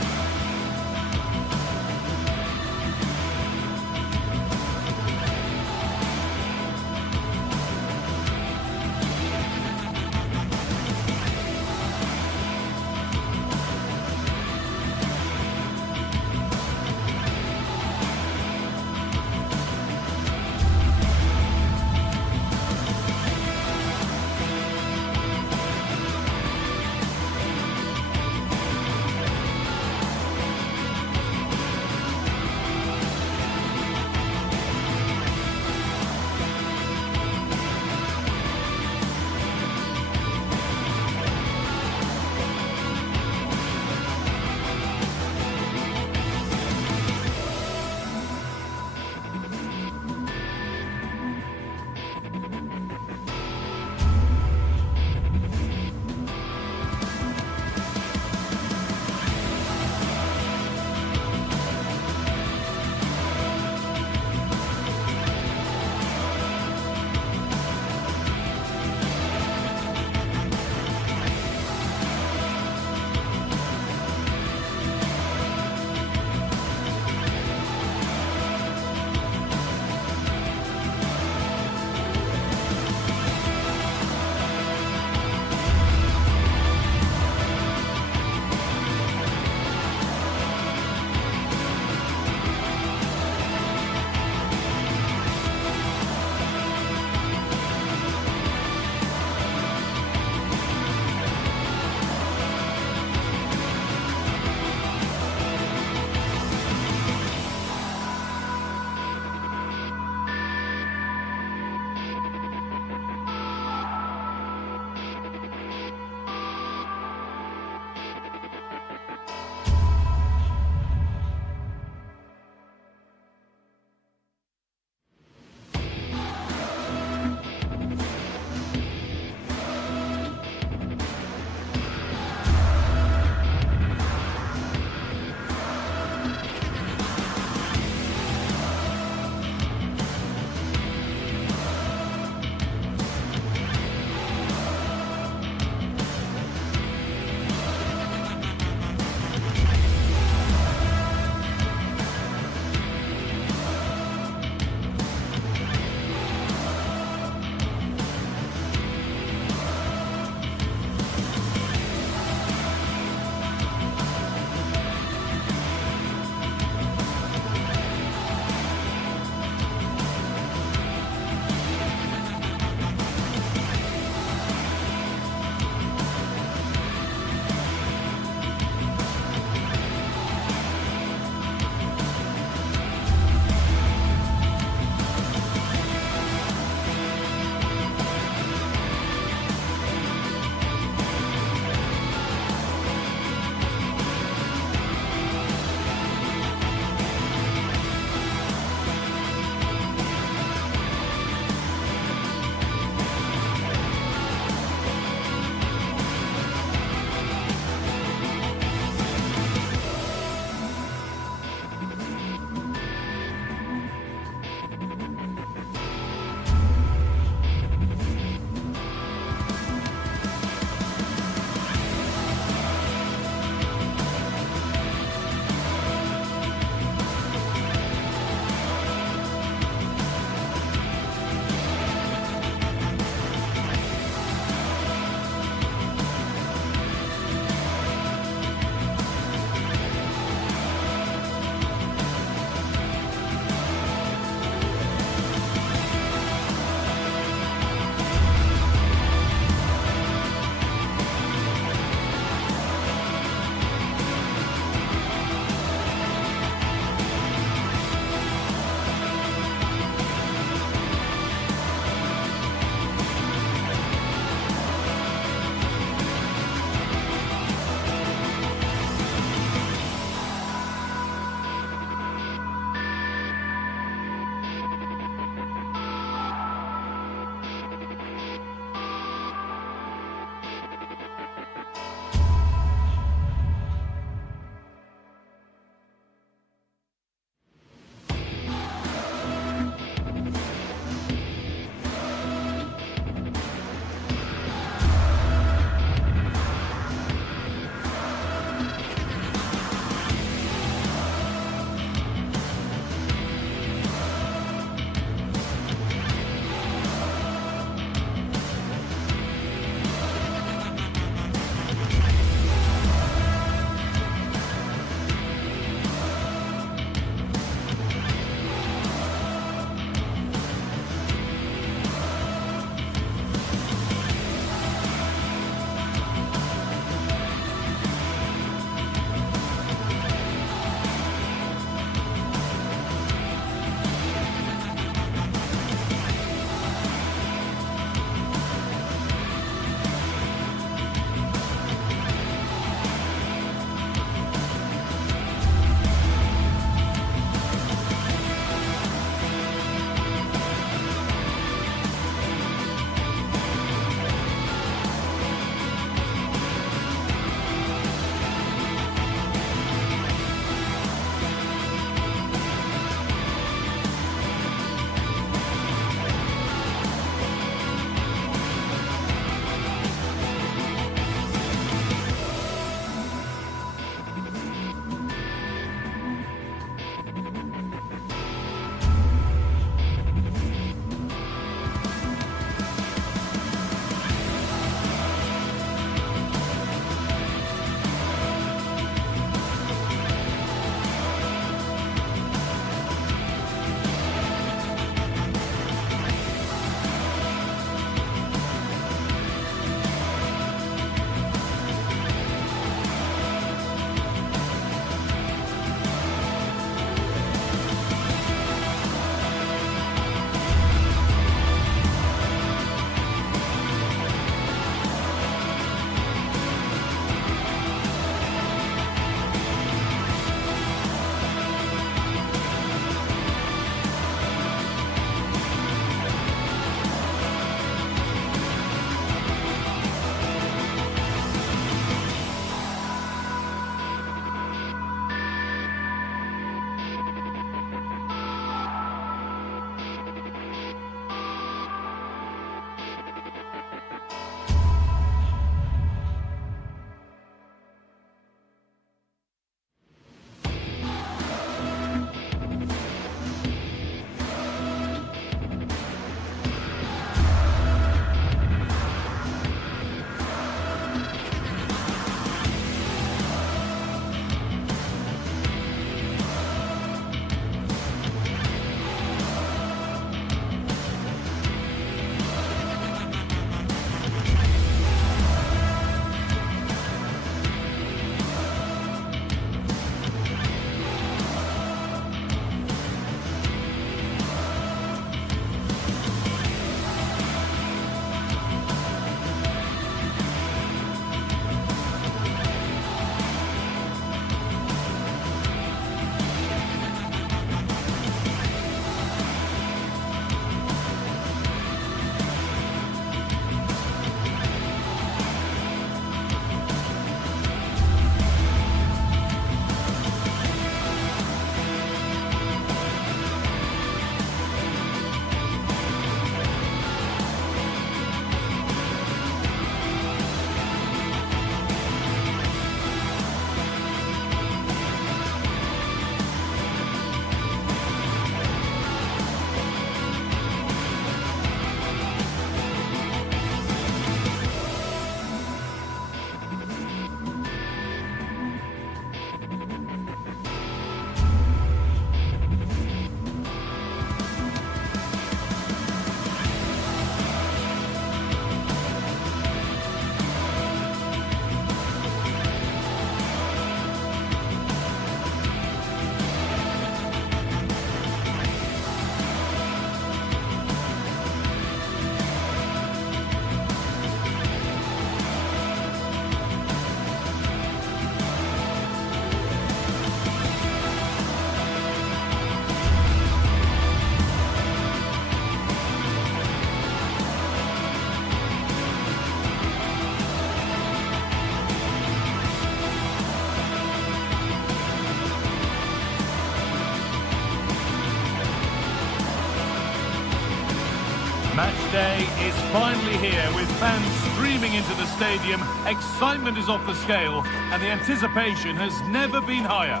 Match day is finally here with fans streaming into the stadium. Excitement is off the scale and the anticipation has never been higher.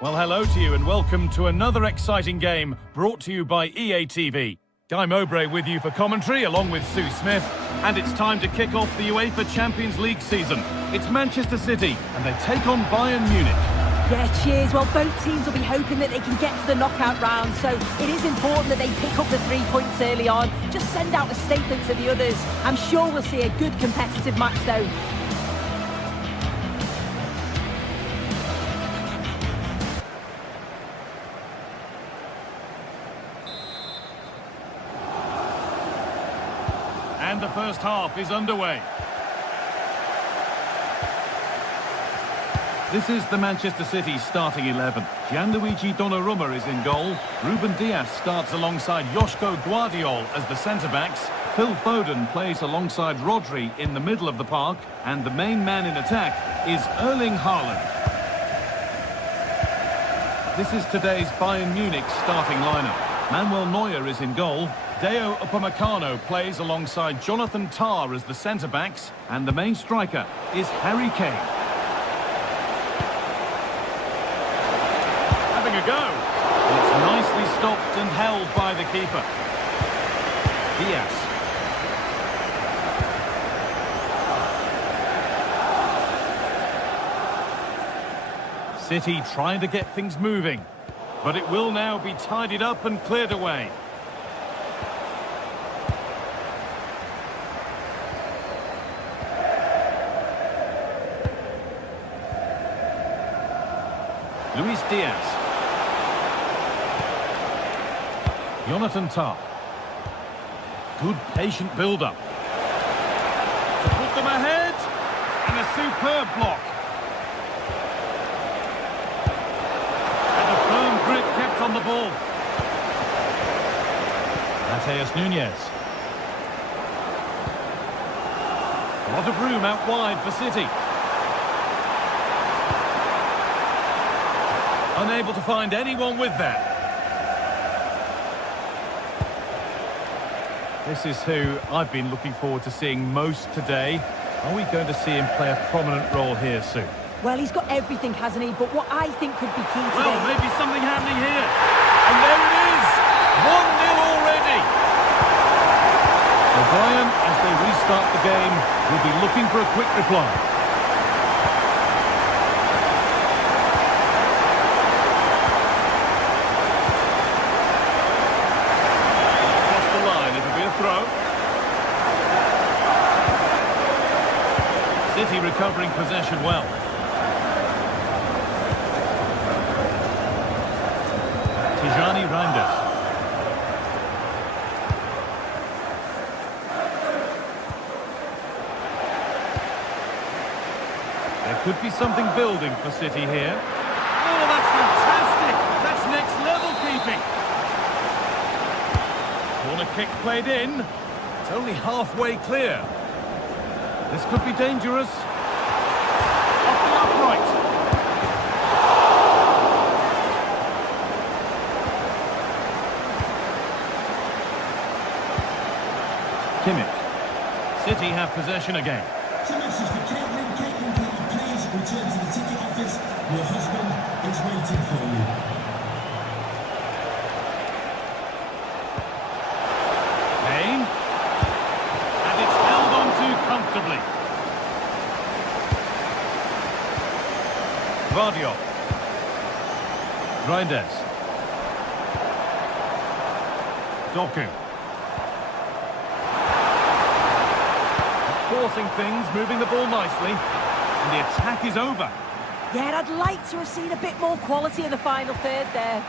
Well, hello to you and welcome to another exciting game brought to you by EA TV. Guy Mowbray with you for commentary along with Sue Smith, and it's time to kick off the UEFA Champions League season. It's Manchester City and they take on Bayern Munich. Yeah, cheers. Well, both teams will be hoping that they can get to the knockout round, so it is important that they pick up the 3 points early on. Just send out a statement to the others. I'm sure we'll see a good competitive match though. And the first half is underway. This is the Manchester City starting 11. Gianluigi Donnarumma is in goal. Ruben Dias starts alongside Joško Guardiol as the centre-backs. Phil Foden plays alongside Rodri in the middle of the park. And the main man in attack is Erling Haaland. This is today's Bayern Munich starting lineup. Manuel Neuer is in goal. Deo Upamecano plays alongside Jonathan Tah as the centre-backs. And the main striker is Harry Kane. Having a go. It's nicely stopped and held by the keeper. Diaz. City trying to get things moving. But it will now be tidied up and cleared away. Luis Diaz. Jonathan Tah. Good patient build-up. To put them ahead. And a superb block. And a firm grip kept on the ball. Matheus Nunes. A lot of room out wide for City. Unable to find anyone with that. This is who I've been looking forward to seeing most today. Are we going to see him play a prominent role here, Sue? Well, he's got everything, hasn't he? But what I think could be key today... Well, maybe something happening here. And there it is! 1-0 already! So Bayern, as they restart the game, will be looking for a quick reply. City recovering possession well. Tijani Reinders. There could be something building for City here. Oh, that's fantastic! That's next level keeping. Corner kick played in. It's only halfway clear. This could be dangerous. Off the upright. Kimmich. City have possession again. It's a message for Caitlin. Caitlin, can you please return to the ticket office? Your husband is waiting for you. Kane. And it's held on to comfortably. Guardiol. Reinders. Doku. Forcing things, moving the ball nicely. And the attack is over. Yeah, I'd like to have seen a bit more quality in the final third there.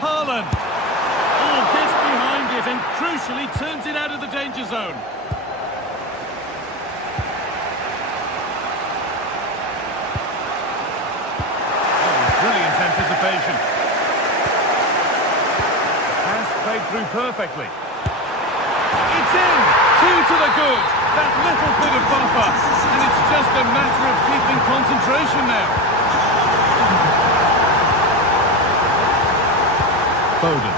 Haaland. Oh, gets behind it and crucially turns it out of the danger zone. Oh, brilliant anticipation. Pass played through perfectly. It's in! 2 to the good. That little bit of buffer. And it's just a matter of keeping concentration now. Foden.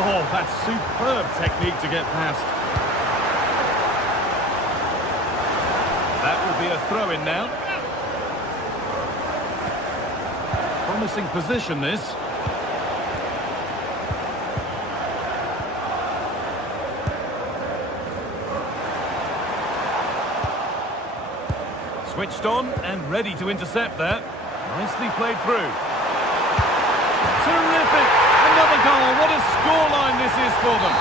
Oh, that's superb technique to get past. That will be a throw-in now. Promising position, this. Switched on and ready to intercept there. Nicely played through. Terrific! Another goal. What a scoreline this is for them.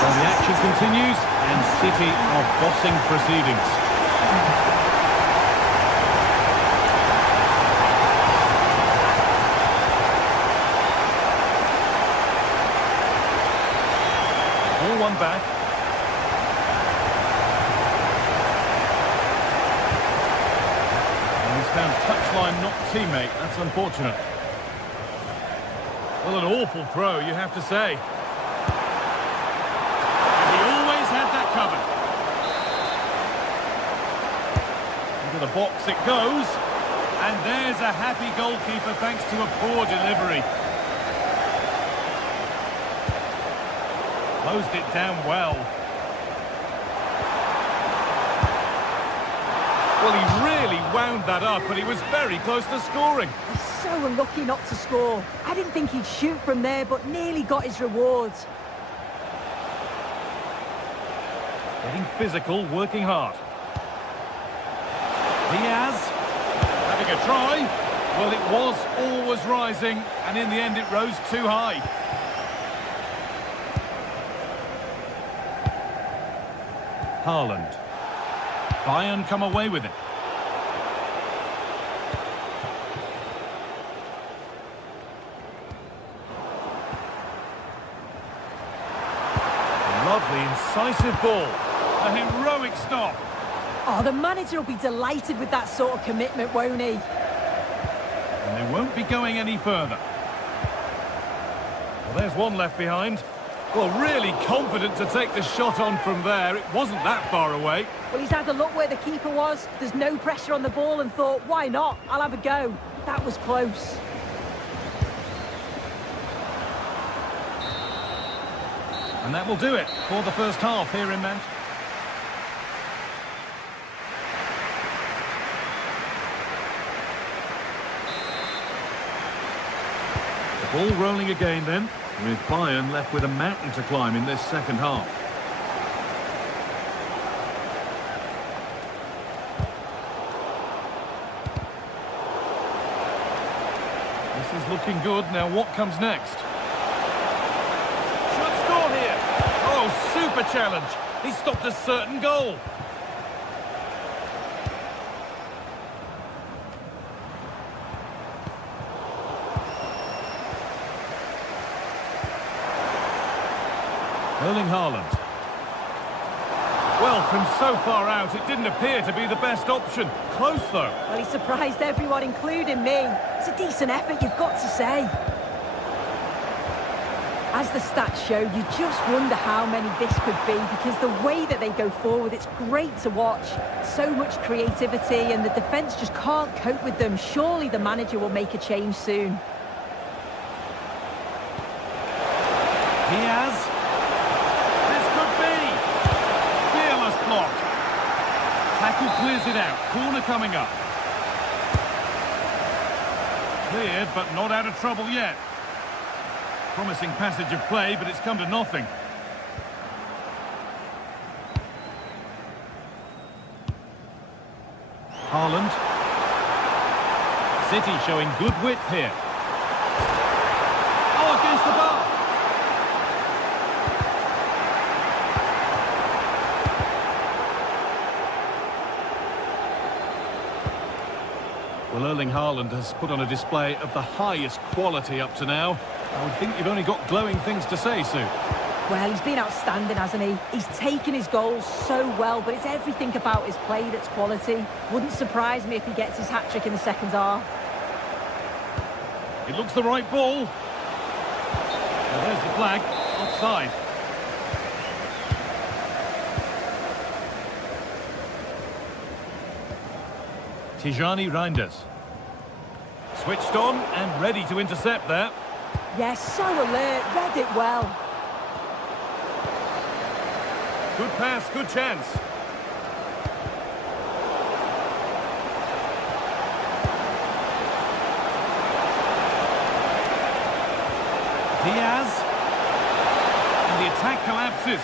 So the action continues and City are bossing proceedings. All one back. And he's found touchline, not teammate. That's unfortunate. Well, an awful throw, you have to say. And he always had that covered. Into the box it goes. And there's a happy goalkeeper thanks to a poor delivery. Closed it down well. Well, he really wound that up, but he was very close to scoring. He's so unlucky not to score. I didn't think he'd shoot from there, but nearly got his rewards. Getting physical, working hard. Diaz, having a try. Well, it was always rising, and in the end it rose too high. Haaland. Bayern come away with it. Lovely, incisive ball. A heroic stop. Oh, the manager will be delighted with that sort of commitment, won't he? And they won't be going any further. Well, there's one left behind. Well, really confident to take the shot on from there. It wasn't that far away. Well, he's had a look where the keeper was. There's no pressure on the ball and thought, why not? I'll have a go. That was close. And that will do it for the first half here in Manchester. The ball rolling again then, with Bayern left with a mountain to climb in this second half. This is looking good. Now what comes next? Should score here. Oh, super challenge. He stopped a certain goal. Erling Haaland. Well, from so far out, it didn't appear to be the best option. Close, though. Well, he surprised everyone, including me. It's a decent effort, you've got to say. As the stats show, you just wonder how many this could be, because the way that they go forward, it's great to watch. So much creativity, and the defence just can't cope with them. Surely the manager will make a change soon. Diaz. Tackle clears it out. Corner coming up. Cleared, but not out of trouble yet. Promising passage of play, but it's come to nothing. Haaland. City showing good width here. Oh, against the bar. Well, Erling Haaland has put on a display of the highest quality up to now. I would think you've only got glowing things to say, Sue. Well, he's been outstanding, hasn't he? He's taken his goals so well, but it's everything about his play that's quality. Wouldn't surprise me if he gets his hat-trick in the second half. It looks the right ball. Well, there's the flag. Offside. Tijani Reinders. Switched on and ready to intercept there. Yes, so alert, read it well. Good pass, good chance. Diaz. And the attack collapses.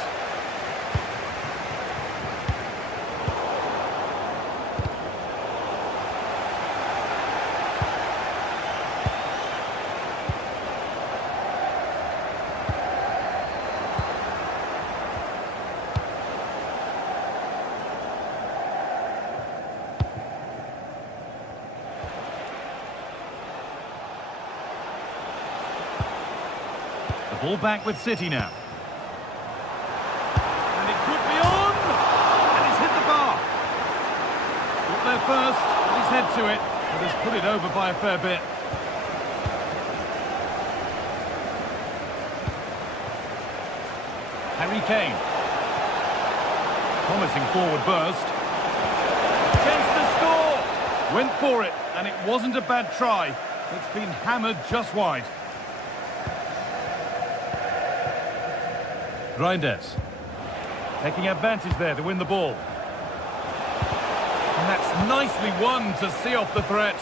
Ball back with City now. And it could be on! And it's hit the bar. Got there first, put his head to it, but has put it over by a fair bit. Harry Kane. Promising forward burst. Chance to score! Went for it, and it wasn't a bad try. It's been hammered just wide. Reinders. Taking advantage there to win the ball. And that's nicely won to see off the threat.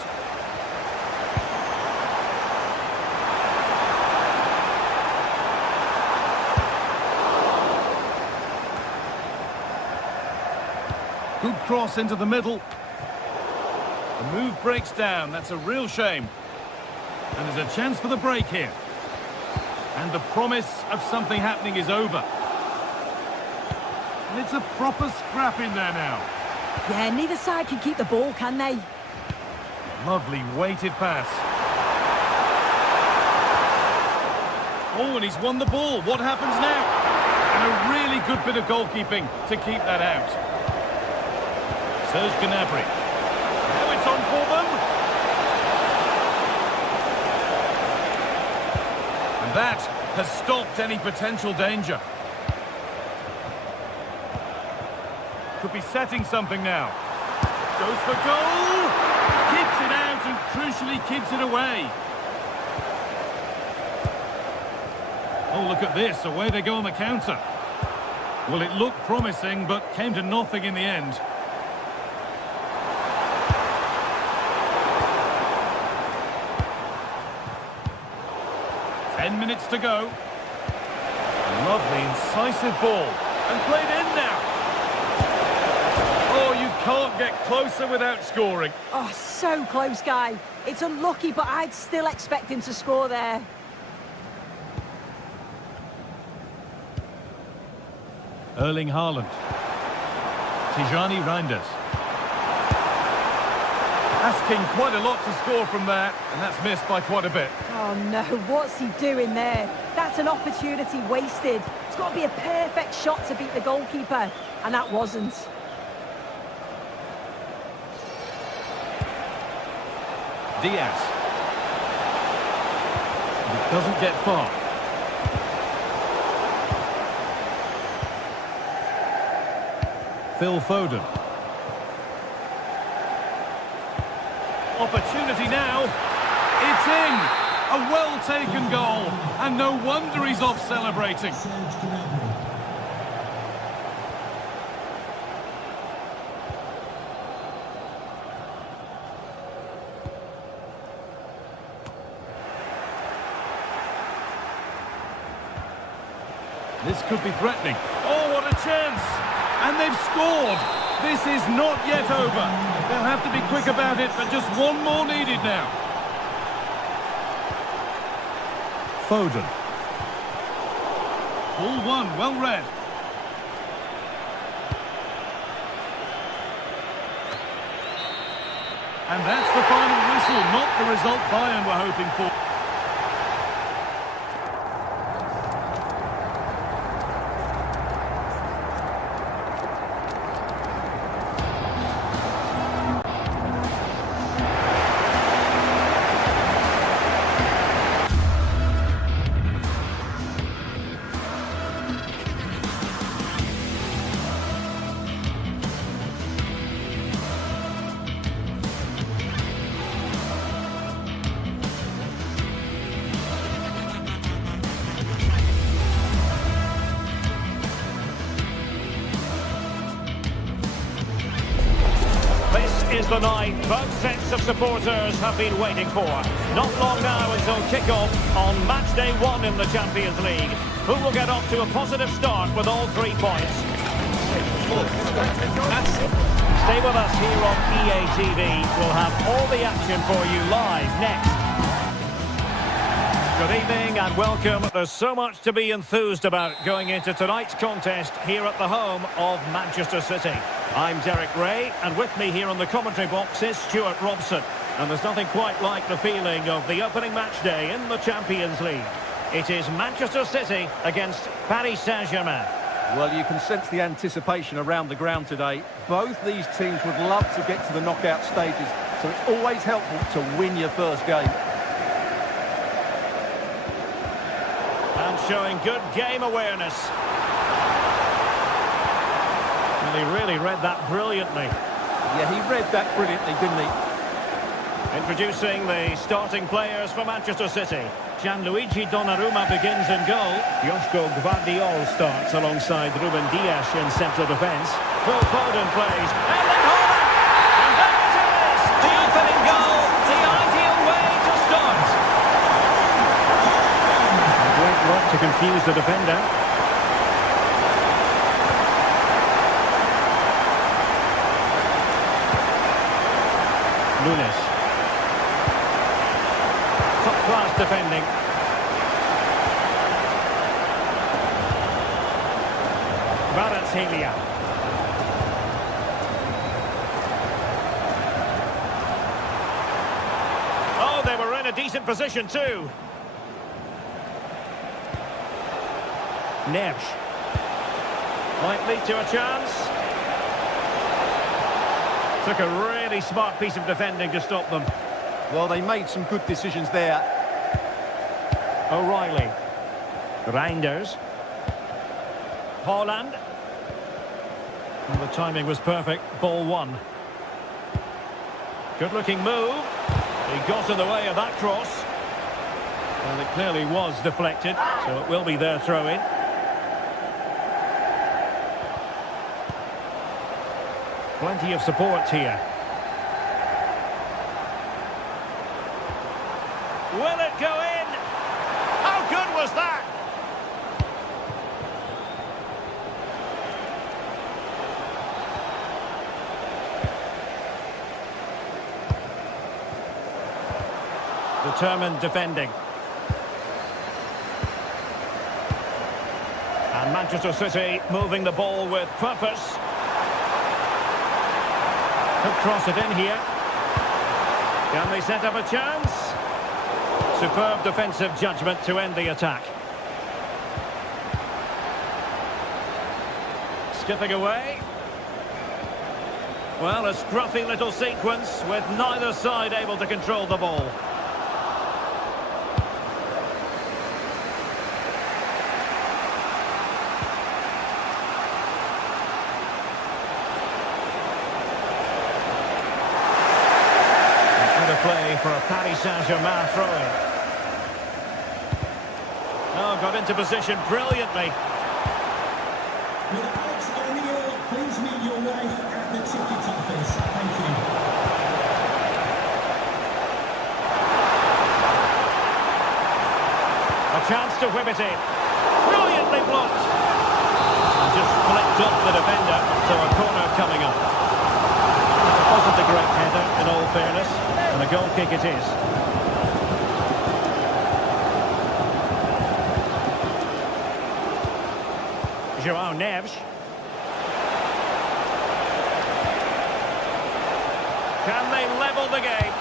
Good cross into the middle. The move breaks down. That's a real shame. And there's a chance for the break here. And the promise of something happening is over. And it's a proper scrap in there now. Yeah, neither side can keep the ball, can they? Lovely weighted pass. Oh, and he's won the ball. What happens now? And a really good bit of goalkeeping to keep that out. Serge Gnabry. Now it's on for them. And that has stopped any potential danger. Could be setting something now. Goes for goal! Keeps it out and crucially keeps it away. Oh, look at this. Away they go on the counter. Well, it looked promising, but came to nothing in the end. Minutes to go. Lovely, incisive ball. And played in now. Oh, you can't get closer without scoring. Oh, so close, Guy. It's unlucky, but I'd still expect him to score there. Erling Haaland. Tijani Reinders. Asking quite a lot to score from there, and that's missed by quite a bit. Oh no, what's he doing there? That's an opportunity wasted. It's got to be a perfect shot to beat the goalkeeper, and that wasn't. Diaz. It doesn't get far. Phil Foden. Opportunity now. It's in. A well-taken goal. And no wonder he's off celebrating. This could be threatening. Oh, what a chance! And they've scored! This is not yet over. They'll have to be quick about it, but just one more needed now. Foden. Ball one, well read. And that's the final whistle, not the result Bayern were hoping for. the night both sets of supporters have been waiting for. Not long now until kick-off on match day 1 in the Champions League. Who will get off to a positive start with all 3 points? Stay with us here on EA TV. We'll have all the action for you live next. Good evening and welcome. There's so much to be enthused about going into tonight's contest here at the home of Manchester City. I'm Derek Ray, and with me here on the commentary box is Stuart Robson. And there's nothing quite like the feeling of the opening match day in the Champions League. It is Manchester City against Paris Saint-Germain. Well, you can sense the anticipation around the ground today. Both these teams would love to get to the knockout stages, so it's always helpful to win your first game. And showing good game awareness. And he really read that brilliantly. Yeah, he read that brilliantly, didn't he? Introducing the starting players for Manchester City. Gianluigi Donnarumma begins in goal. Joško Gvardiol starts alongside Ruben Dias in central defence. Phil Foden plays. Erling Haaland! And there it is! The opening goal, the ideal way to start. A great work to confuse the defender. Nunes. Top-class defending. Kvaratskhelia. Oh, they were in a decent position too. Neves. Might lead to a chance. Took a really smart piece of defending to stop them. Well, they made some good decisions there. O'Reilly. Reinders. Haaland. And the timing was perfect. Ball 1. Good looking move. He got in the way of that cross. Well, it clearly was deflected, so it will be their throw-in. Plenty of support here. Will it go in? How good was that? Determined defending. And Manchester City moving the ball with purpose. Could cross it in here. Can they set up a chance? Superb defensive judgment to end the attack. Skipping away. Well, a scruffy little sequence with neither side able to control the ball. Play for a Paris Saint-Germain throw-in. Oh, got into position brilliantly. Will Alex O'Neill please meet your wife at the ticket office? Thank you. A chance to whip it in. Brilliantly blocked. And just flicked off the defender, so a corner coming up. It wasn't a great header, in all fairness. And a goal kick it is. João Neves. Can they level the game?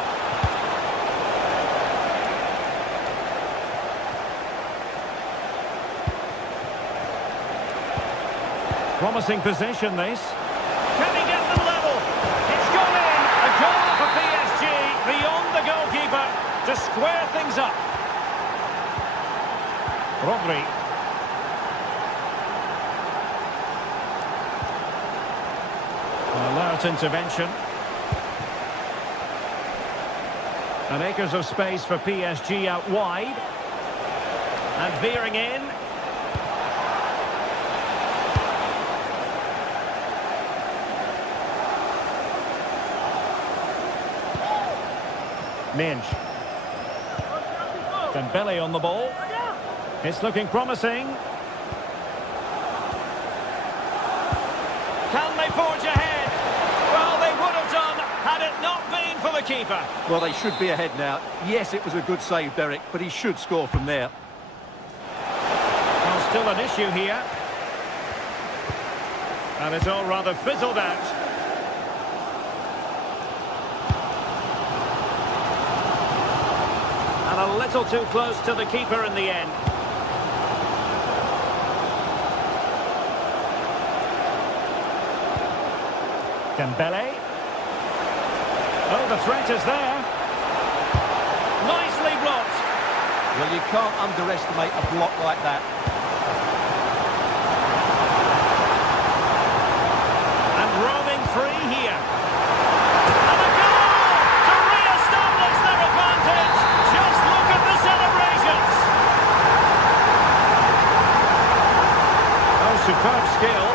Promising possession, this. Can he get them level? It's gone in. A goal for PSG beyond the goalkeeper to square things up. Rodri. An alert intervention. And acres of space for PSG out wide. And veering in. Minge. Dembele on the ball. It's looking promising. Can they forge ahead? Well, they would have done had it not been for the keeper. Well, they should be ahead now. Yes, it was a good save, Derek, but he should score from there. Well, still an issue here. And it's all rather fizzled out. And a little too close to the keeper in the end. Dembele. Oh, the threat is there. Nicely blocked. Well, you can't underestimate a block like that. And roaming free here. And a goal to re-establish their advantage. Just look at the celebrations. Oh, superb skill.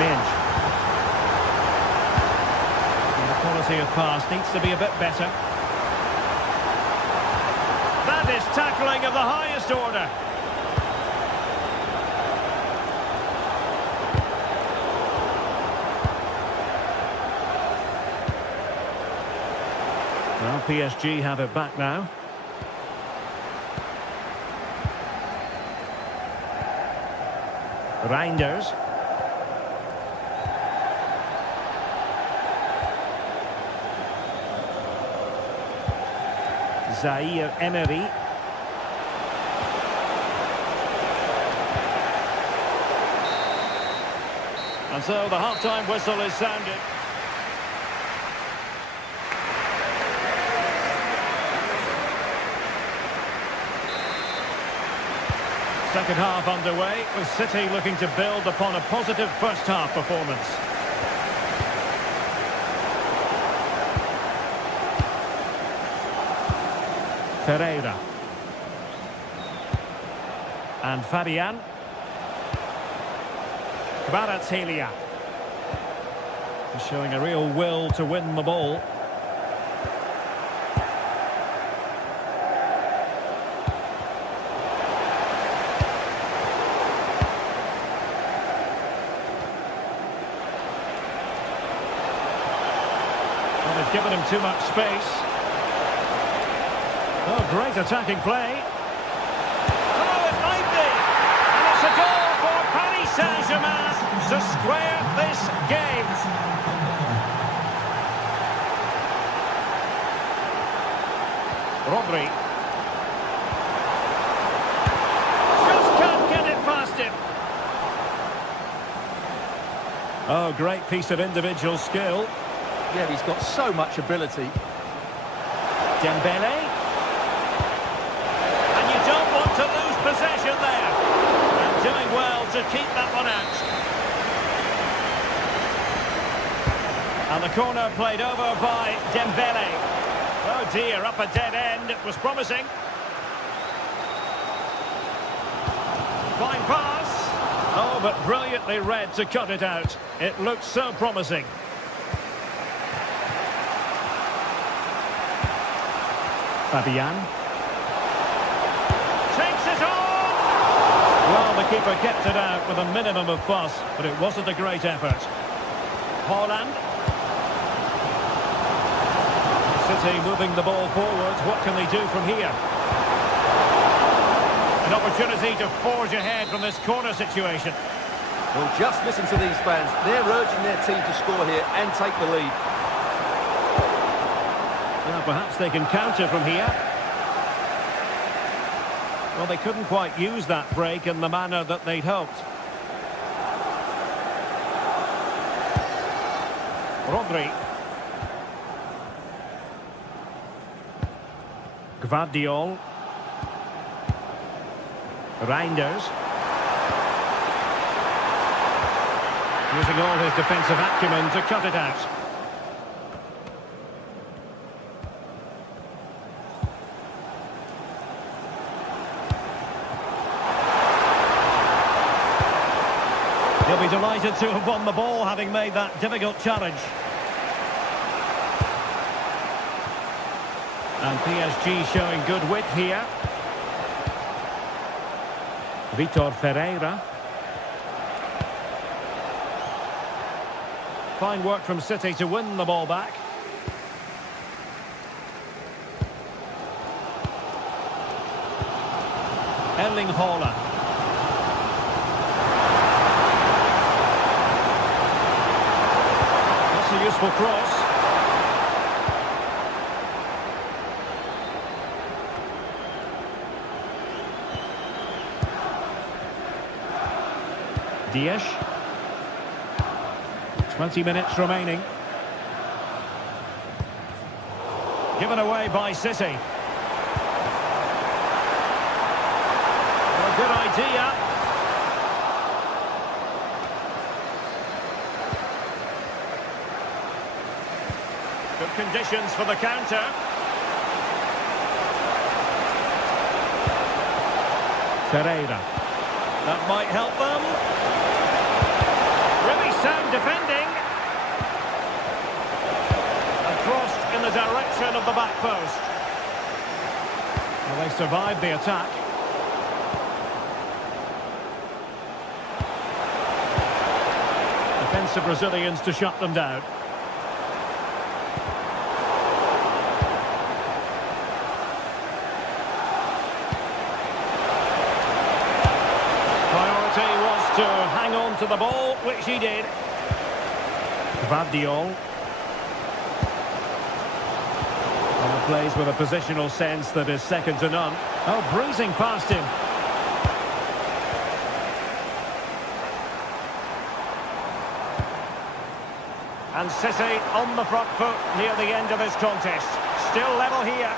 Minge. And the quality of pass needs to be a bit better. That is tackling of the highest order. Well, PSG have it back now. Reinders. Zaire Emery. And so the half-time whistle is sounded. Second half underway, with City looking to build upon a positive first half performance. Pereira. And Fabian. Kvaratskhelia. Showing a real will to win the ball. Well, they've given him too much space. Oh, great attacking play. Oh, it might be. And it's a goal for Paris Saint-Germain to square this game. Rodri. Just can't get it past him. Oh, great piece of individual skill. Yeah, he's got so much ability. Dembele. To lose possession there, and doing well to keep that one out. And the corner played over by Dembele. Oh dear, up a dead end. It was promising. Fine pass. Oh, but brilliantly read to cut it out. It looked so promising. Fabian. Well, the keeper kept it out with a minimum of fuss, but it wasn't a great effort. Haaland. City moving the ball forward. What can they do from here? An opportunity to forge ahead from this corner situation. Well, just listen to these fans. They're urging their team to score here and take the lead. Now, perhaps they can counter from here. Well, they couldn't quite use that break in the manner that they'd hoped. Rodri. Gvardiol. Reinders. Using all his defensive acumen to cut it out. He'll be delighted to have won the ball, having made that difficult challenge. And PSG showing good width here. Vitor Ferreira. Fine work from City to win the ball back. Erling Haaland. That's a useful cross. Diaz. 20 minutes remaining. Given away by City. A good idea. Good conditions for the counter. Ferreira. That might help them. Really sound defending. And crossed in the direction of the back post. Well, they survived the attack. Defensive Brazilians to shut them down. Priority was to hang on to the ball, which he did. Gvardiol. Well, plays with a positional sense that is second to none. Oh, breezing past him. And City on the front foot near the end of this contest. Still level here.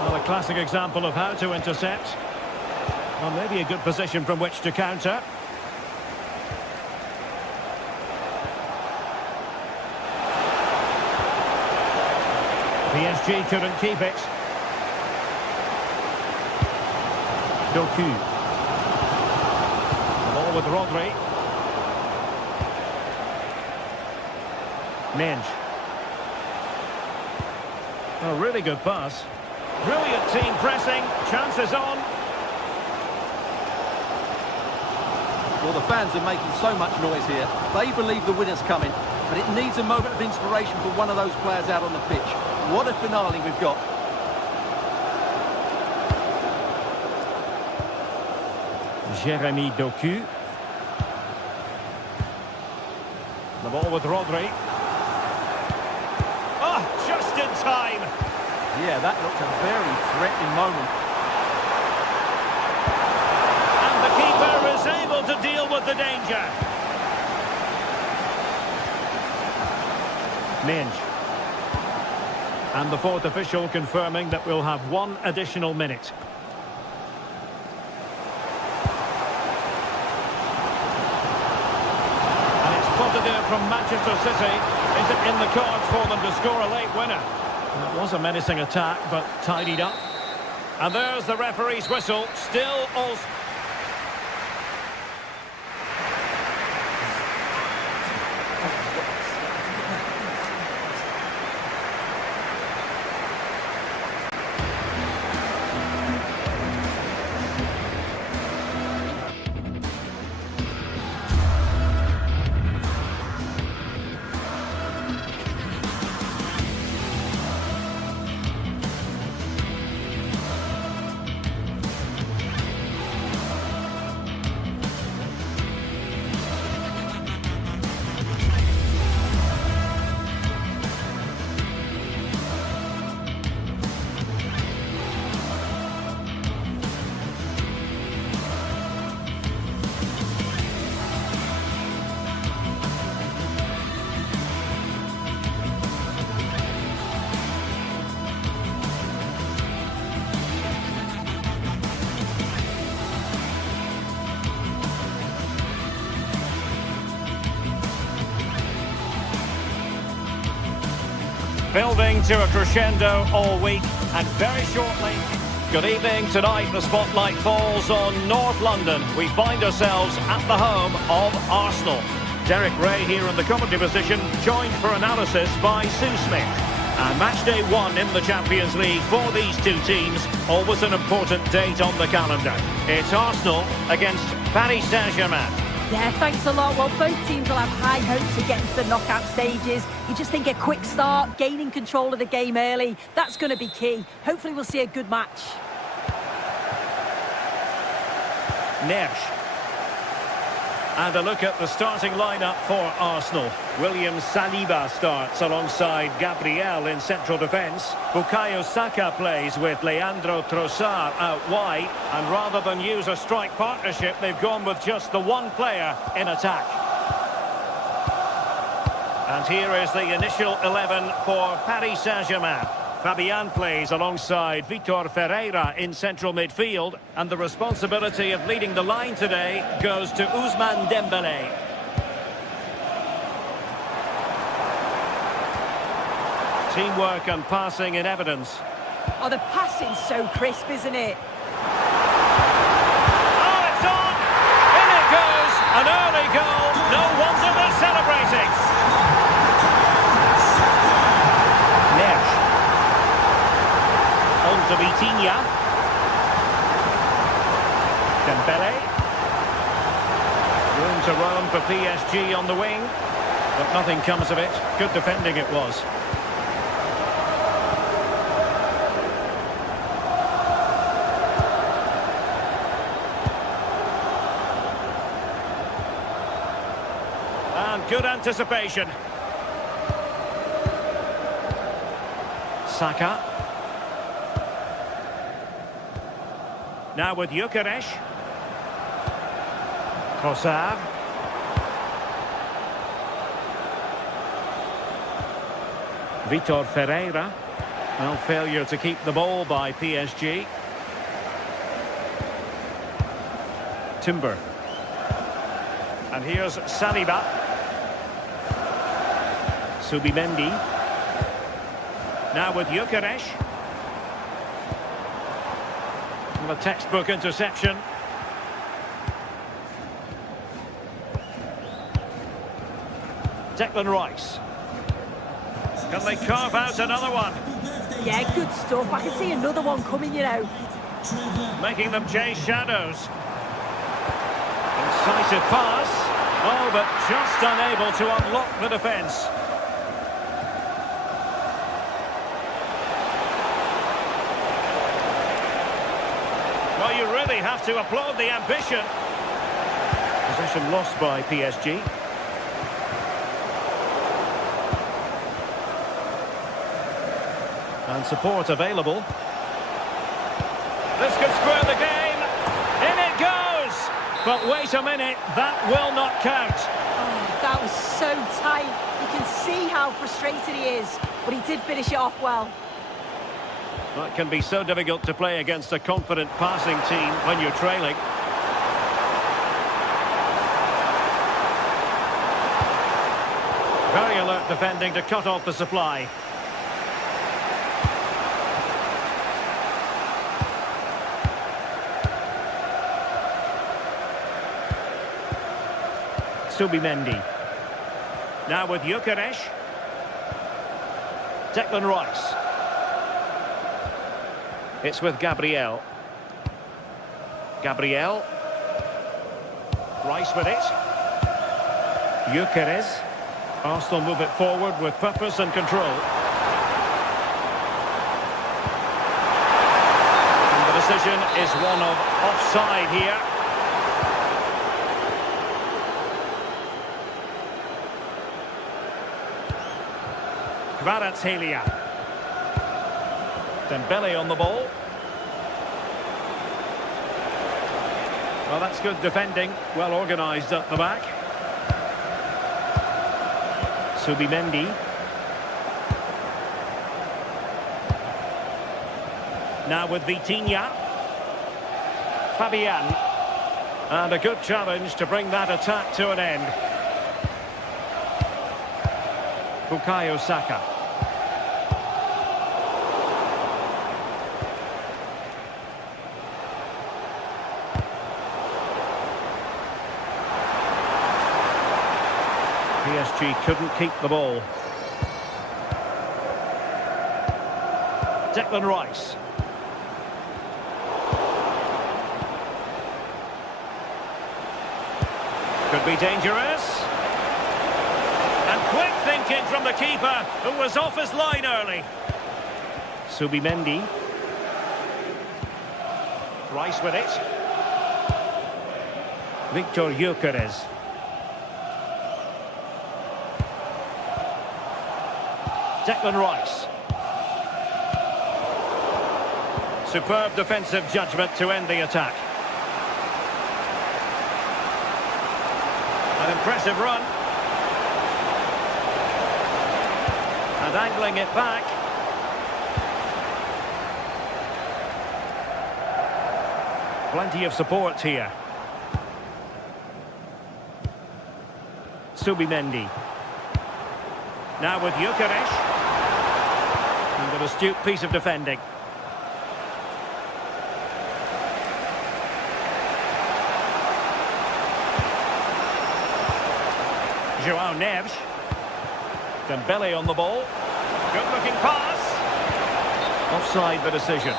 Well, a classic example of how to intercept. Well, maybe a good position from which to counter. PSG couldn't keep it. Doku. Ball with Rodri. Minge. A really good pass. Brilliant team pressing. Chances on. Well, the fans are making so much noise here. They believe the winner's coming, but it needs a moment of inspiration for one of those players out on the pitch. What a finale we've got. Jeremy Doku. The ball with Rodri. Oh, just in time. Yeah, that looked a very threatening moment. And the keeper is able to deal with the danger. Minge. And the fourth official confirming that we'll have one additional minute. And it's positive from Manchester City. Is it in the cards for them to score a late winner? It was a menacing attack, but tidied up. And there's the referee's whistle. Still all... Building to a crescendo all week, and very shortly. Good evening. Tonight the spotlight falls on North London. We find ourselves at the home of Arsenal. Derek Ray here in the commentary position, joined for analysis by Sue Smith. And match day 1 in the Champions League for these two teams, always an important date on the calendar. It's Arsenal against Paris Saint-Germain. Yeah, thanks a lot. Well, both teams will have high hopes to get into the knockout stages. You just think a quick start, gaining control of the game early, that's going to be key. Hopefully we'll see a good match. Nesh. And a look at the starting lineup for Arsenal. William Saliba starts alongside Gabriel in central defence. Bukayo Saka plays with Leandro Trossard out wide. And rather than use a strike partnership, they've gone with just the one player in attack. And here is the initial 11 for Paris Saint-Germain. Fabian plays alongside Vitor Ferreira in central midfield, and the responsibility of leading the line today goes to Ousmane Dembélé. Teamwork and passing in evidence. Oh, the passing's so crisp, isn't it? Oh, it's on! In it goes! An early goal! No wonder they're celebrating! Nesh. On to Vitinha. Dembele. Room to roam for PSG on the wing, but nothing comes of it. Good defending it was. And good anticipation. Saka. Now with Gyökeres. Trossard. Vitor Ferreira. No failure to keep the ball by PSG. Timber. And here's Saliba. Subimendi. Now with Gyökeres. A textbook interception. Declan Rice. Can they carve out another one? Yeah, good stuff. I can see another one coming, you know. Making them chase shadows. Incisive pass. Oh, but just unable to unlock the defence. Well, you really have to applaud the ambition. Possession lost by PSG. And support available. This could square the game. In it goes! But wait a minute, that will not count. Oh, that was so tight. You can see how frustrated he is, but he did finish it off well. That can be so difficult to play against a confident passing team when you're trailing. Very alert defending to cut off the supply. Subimendi. Now with Gyökeres. Declan Rice. It's with Gabriel. Gabriel. Rice with it. Gyökeres. Arsenal move it forward with purpose and control. And the decision is one of offside here. Kvaratskhelia. Dembele on the ball. Well, that's good defending. Well organised at the back. Subimendi. Now with Vitinha. Fabian. And a good challenge to bring that attack to an end. Bukayo Saka. PSG couldn't keep the ball. Declan Rice. Could be dangerous. And quick thinking from the keeper, who was off his line early. Subimendi. Rice with it. Victor Gyökeres. Declan Rice. Superb defensive judgment to end the attack. An impressive run. And angling it back. Plenty of support here. Subimendi. Now with Gyökeres. And an astute piece of defending. João Neves. Dembele on the ball. Good looking pass. Offside the decision.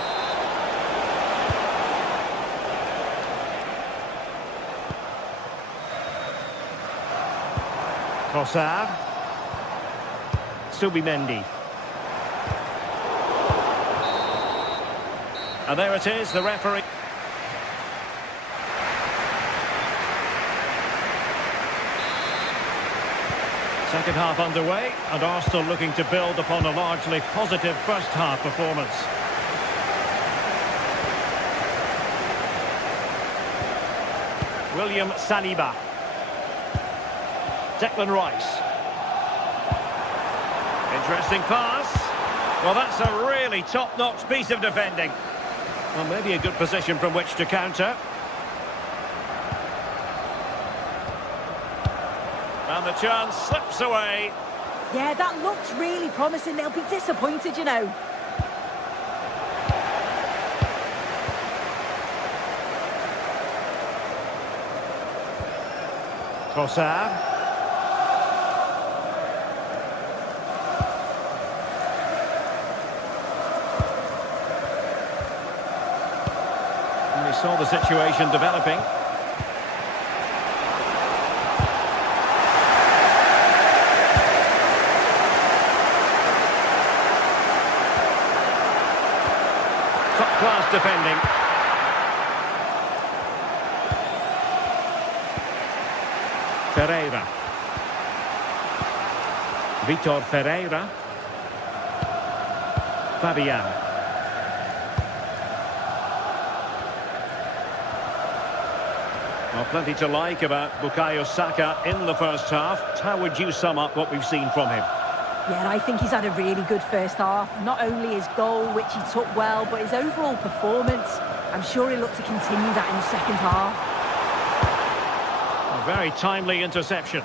Trossard. Subimendi. And there it is, the referee. Second half underway, and Arsenal looking to build upon a largely positive first half performance. William Saliba. Declan Rice. Interesting pass. Well, that's a really top-notch piece of defending. Well, maybe a good position from which to counter. And the chance slips away. Yeah, that looked really promising. They'll be disappointed, you know. Trossard. And he saw the situation developing. Top-class defending. Ferreira. Vitor Ferreira. Fabian. Well, plenty to like about Bukayo Saka in the first half. How would you sum up what we've seen from him? Yeah, I think he's had a really good first half. Not only his goal, which he took well, but his overall performance. I'm sure he'll look to continue that in the second half. A very timely interception.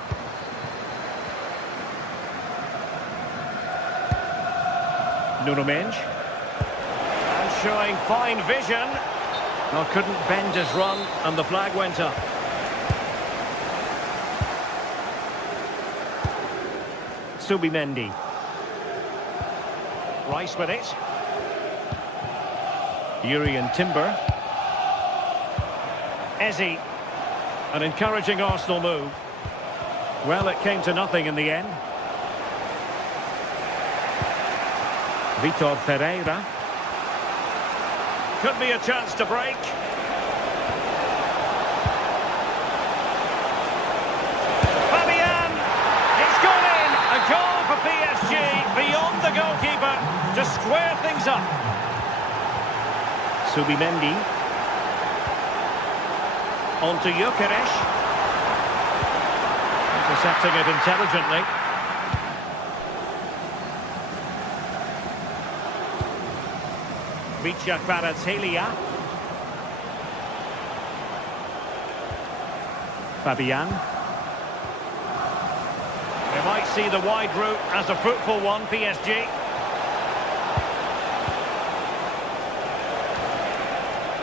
Nuno Mendes. And showing fine vision. Well, couldn't bend his run, and the flag went up. Subimendi. Rice with it. Jurriën Timber. Eze. An encouraging Arsenal move. Well, it came to nothing in the end. Vitor Ferreira. Could be a chance to break. Fabian! It's gone in! A goal for PSG beyond the goalkeeper to square things up. Subimendi. On to Gyökeres. Intercepting it intelligently. Vicha Kvaratskhelia. Fabian. They might see the wide route as a fruitful one, PSG.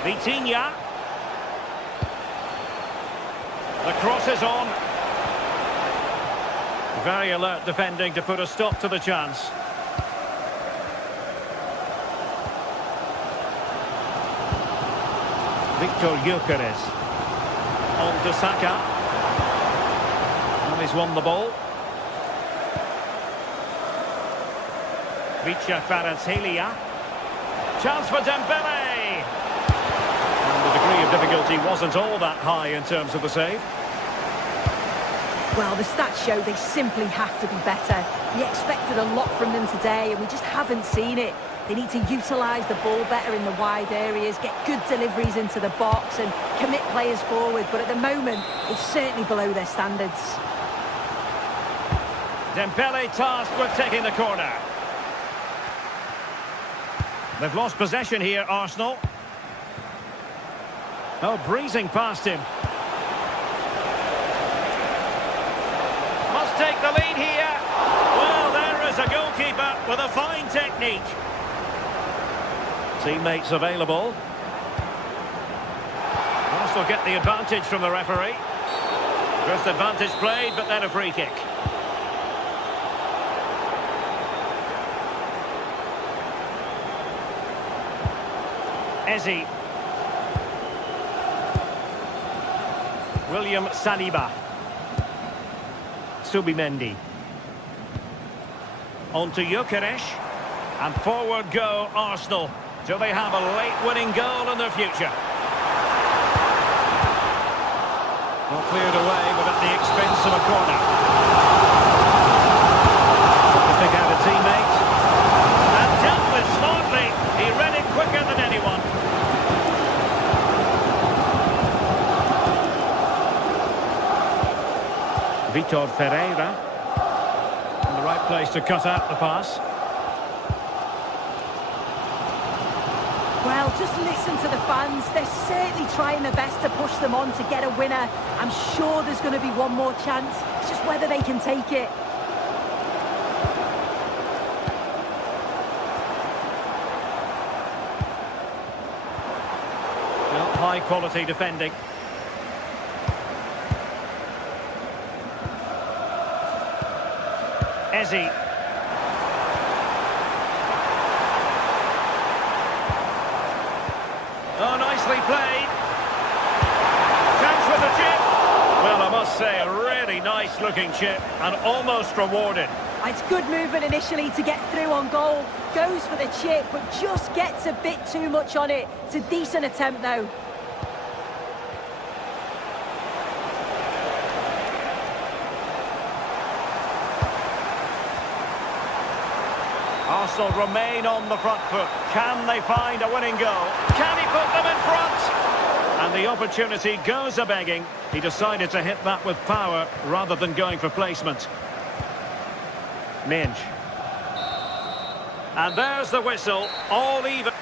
Vitinha. The cross is on. Very alert defending to put a stop to the chance. Victor Gyökeres. On to Saka. And he's won the ball. Vicha Kvaratskhelia. Chance for Dembele. And the degree of difficulty wasn't all that high in terms of the save. Well, the stats show they simply have to be better. We expected a lot from them today, and we just haven't seen it. They need to utilise the ball better in the wide areas, get good deliveries into the box and commit players forward. But at the moment, it's certainly below their standards. Dembele tasked with taking the corner. They've lost possession here, Arsenal. Oh, breezing past him. Must take the lead here. Well, there is a goalkeeper with a fine technique. Teammates available. Arsenal get the advantage from the referee. First advantage played, but then a free kick. Eze. William Saliba. Subimendi. On to Gyökeres. And forward go Arsenal. Do they have a late winning goal in their future? Well, cleared away, but at the expense of a corner. To pick out a teammate. And dealt with smartly. He read it quicker than anyone. Vitor Ferreira. In the right place to cut out the pass. Well, just listen to the fans. They're certainly trying their best to push them on to get a winner. I'm sure there's going to be one more chance. It's just whether they can take it. Well, high quality defending. Eze. Oh, nicely played. Chance with the chip. Well, I must say, a really nice-looking chip and almost rewarded. It's good movement initially to get through on goal. Goes for the chip, but just gets a bit too much on it. It's a decent attempt, though. Arsenal remain on the front foot. Can they find a winning goal? Can he put them in front? And the opportunity goes a-begging. He decided to hit that with power rather than going for placement. Minge. And there's the whistle, all even.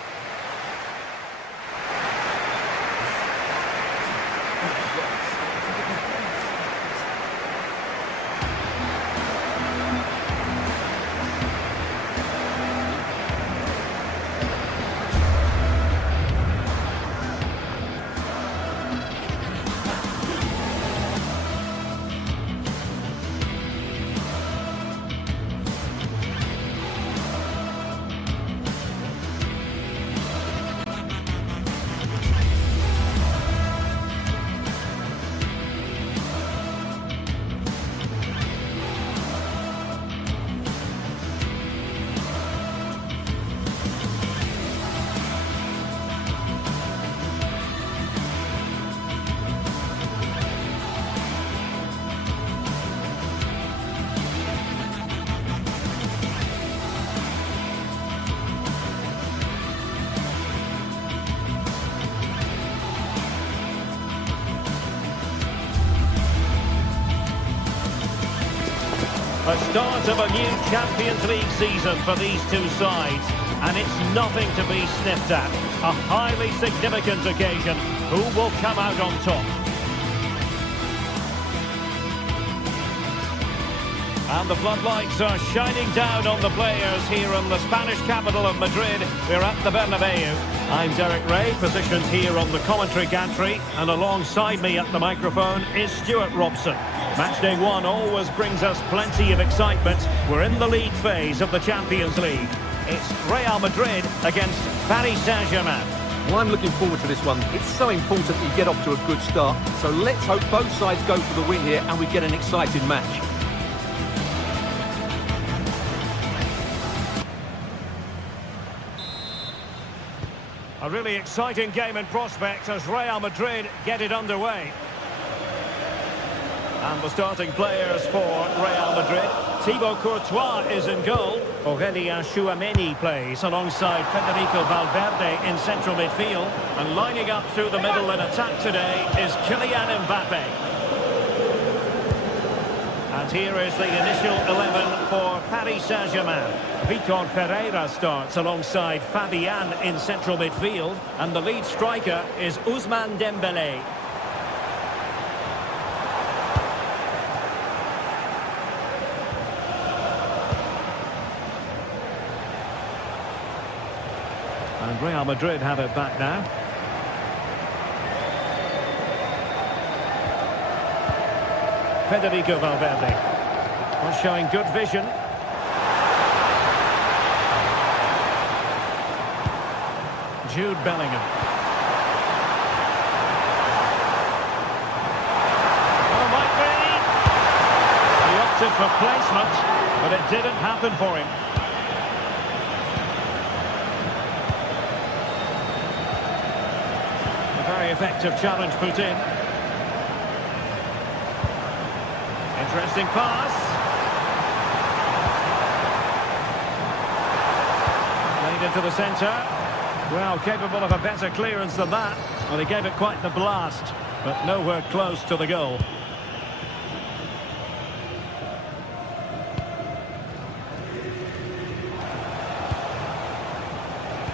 A start of a new Champions League season for these two sides, and it's nothing to be sniffed at. A highly significant occasion. Who will come out on top? And the floodlights are shining down on the players here in the Spanish capital of Madrid. We're at the Bernabeu. I'm Derek Ray, positioned here on the commentary gantry, and alongside me at the microphone is Stuart Robson. Match day one always brings us plenty of excitement. We're in the league phase of the Champions League. It's Real Madrid against Paris Saint-Germain. Well, I'm looking forward to this one. It's so important that you get off to a good start. So let's hope both sides go for the win here and we get an exciting match. A really exciting game in prospect as Real Madrid get it underway. And the starting players for Real Madrid. Thibaut Courtois is in goal. Aurélien Tchouameni plays alongside Federico Valverde in central midfield. And lining up through the middle in attack today is Kylian Mbappe. And here is the initial 11 for Paris Saint-Germain. Vitor Ferreira starts alongside Fabian in central midfield. And the lead striker is Ousmane Dembélé. And Real Madrid have it back now. Federico Valverde. Well, showing good vision. Jude Bellingham. Oh, might be. He opted for placement, but it didn't happen for him. Very effective challenge put in. Interesting pass. Laid into the centre. Well, capable of a better clearance than that. Well, he gave it quite the blast, but nowhere close to the goal.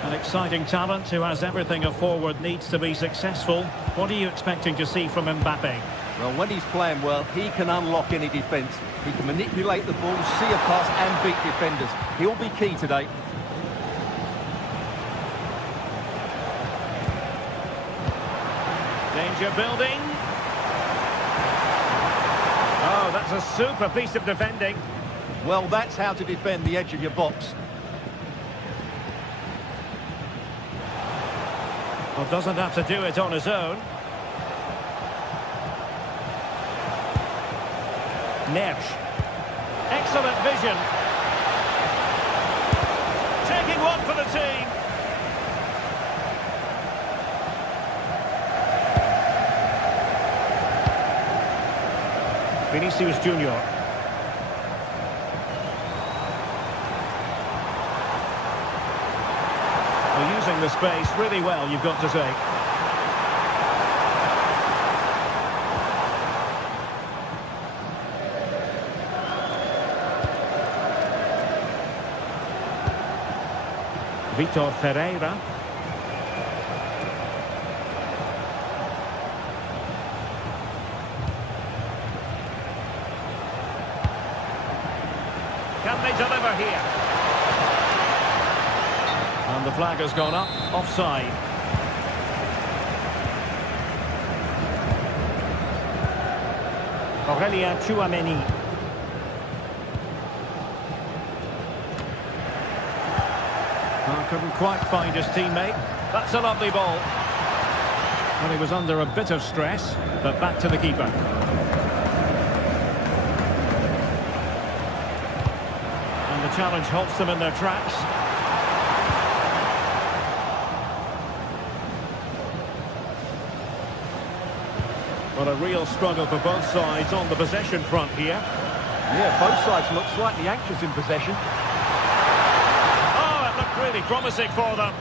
An exciting talent who has everything a forward needs to be successful. What are you expecting to see from Mbappe? Well, when he's playing well, he can unlock any defence. He can manipulate the ball, see a pass and beat defenders. He'll be key today. Danger building. Oh, that's a super piece of defending. Well, that's how to defend the edge of your box. Well, doesn't have to do it on his own. Neves. Excellent vision. Taking one for the team. Vinicius Junior. Well, using the space really well, you've got to say. Vitor Ferreira. Can they deliver here? And the flag has gone up, offside. Aurélien Tchouameni. Couldn't quite find his teammate. That's a lovely ball. Well, he was under a bit of stress, but back to the keeper. And the challenge halts them in their tracks. Well, a real struggle for both sides on the possession front here. Yeah, both sides look slightly anxious in possession. Really promising for them.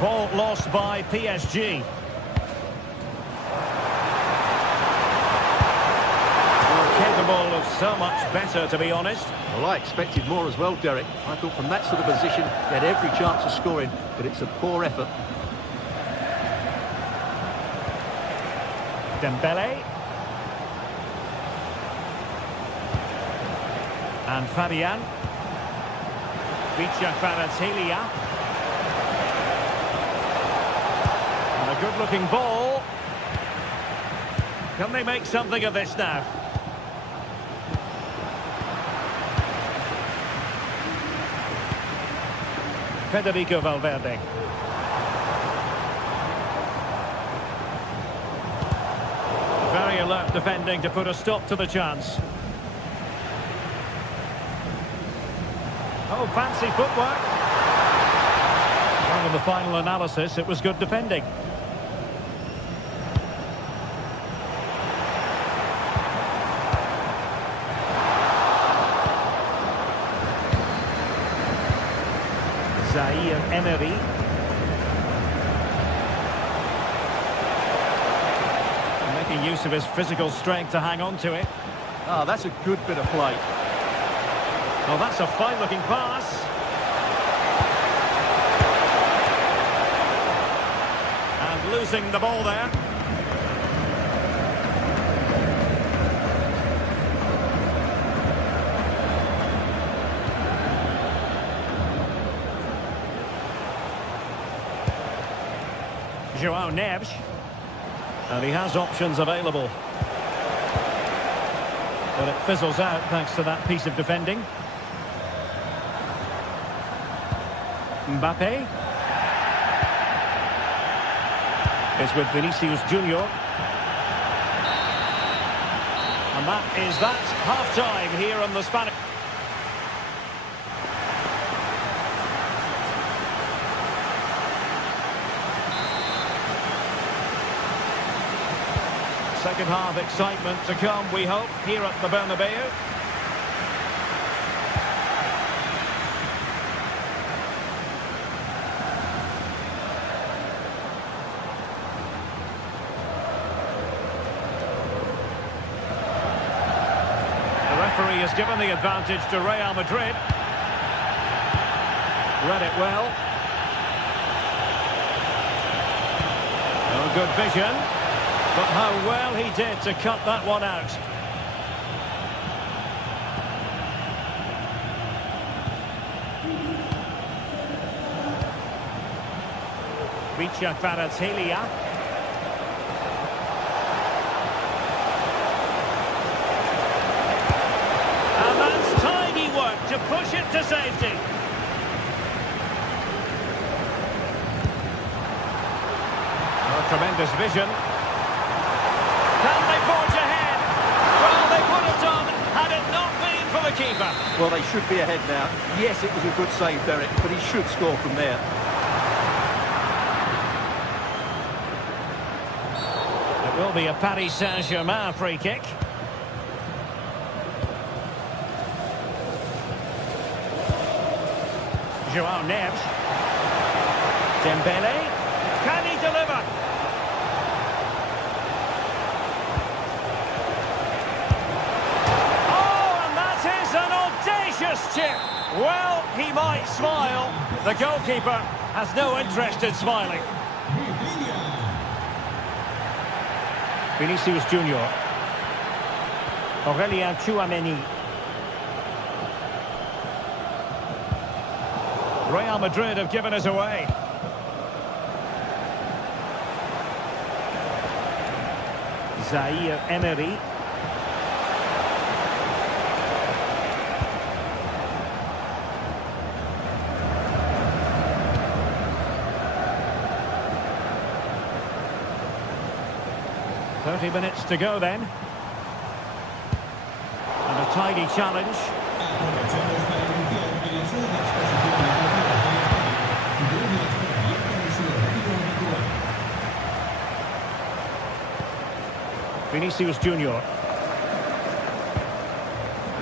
Ball lost by PSG. Capable of so much better, to be honest. Well, I expected more as well, Derek. I thought from that sort of position, they had every chance of scoring, but it's a poor effort. Dembélé. And Fabian. Kvaratskhelia. And a good-looking ball. Can they make something of this now? Federico Valverde. Very alert defending to put a stop to the chance. Oh, fancy footwork. Well, in the final analysis, it was good defending. Zaire Emery. Making use of his physical strength to hang on to it. Ah, that's a good bit of play. Oh, that's a fine-looking pass. And losing the ball there. João Neves. And he has options available. But it fizzles out thanks to that piece of defending. Mbappe. It's with Vinicius Junior. And that is that. Half-time here on the Spanish. Second half excitement to come, we hope, here at the Bernabeu. The referee has given the advantage to Real Madrid. Read it well. Oh, good vision. But how well he did to cut that one out. Kvaratskhelia. And that's tidy work to push it to safety. Oh, tremendous vision. Can they forge ahead? Well, they would have done had it not been for the keeper. Well, they should be ahead now. Yes, it was a good save, Derek, but he should score from there. It will be a Paris Saint-Germain free kick. João Neves. Dembele. Can he deliver? Chip. Well, he might smile. The goalkeeper has no interest in smiling. Vinicius Junior. Aurélien Tchouameni. Real Madrid have given us away. Zaire Emery. .30 minutes to go then. And a tidy challenge. Vinicius Junior.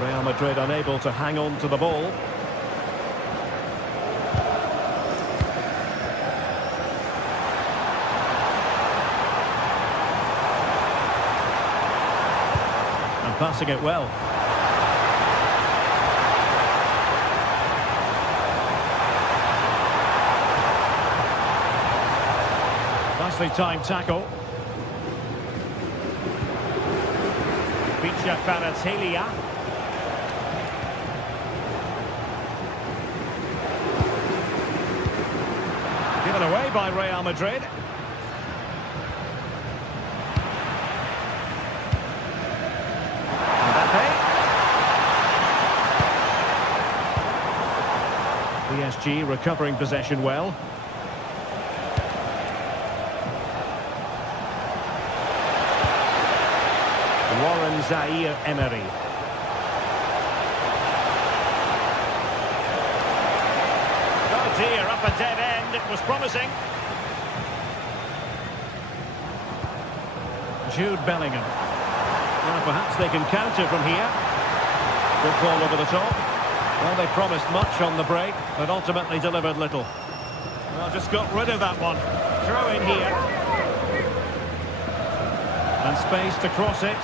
Real Madrid unable to hang on to the ball. Passing it well. Nicely timed tackle. Kvaratskhelia. Taken away by Real Madrid. PSG recovering possession well. Warren Zaire-Emery. Oh dear, up a dead end. It was promising. Jude Bellingham. Well, perhaps they can counter from here. Good ball over the top. Well, they promised much on the break, but ultimately delivered little. Well, just got rid of that one. Throw in here. And space to cross it.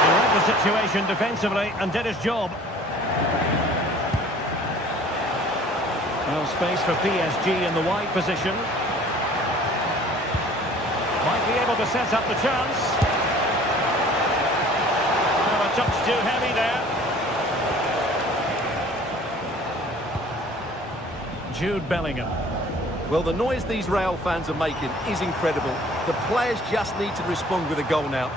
He read the situation defensively and did his job. Well, space for PSG in the wide position. Might be able to set up the chance. Oh, a touch too heavy there. Jude Bellingham. Well, the noise these Real fans are making is incredible. The players just need to respond with a goal now.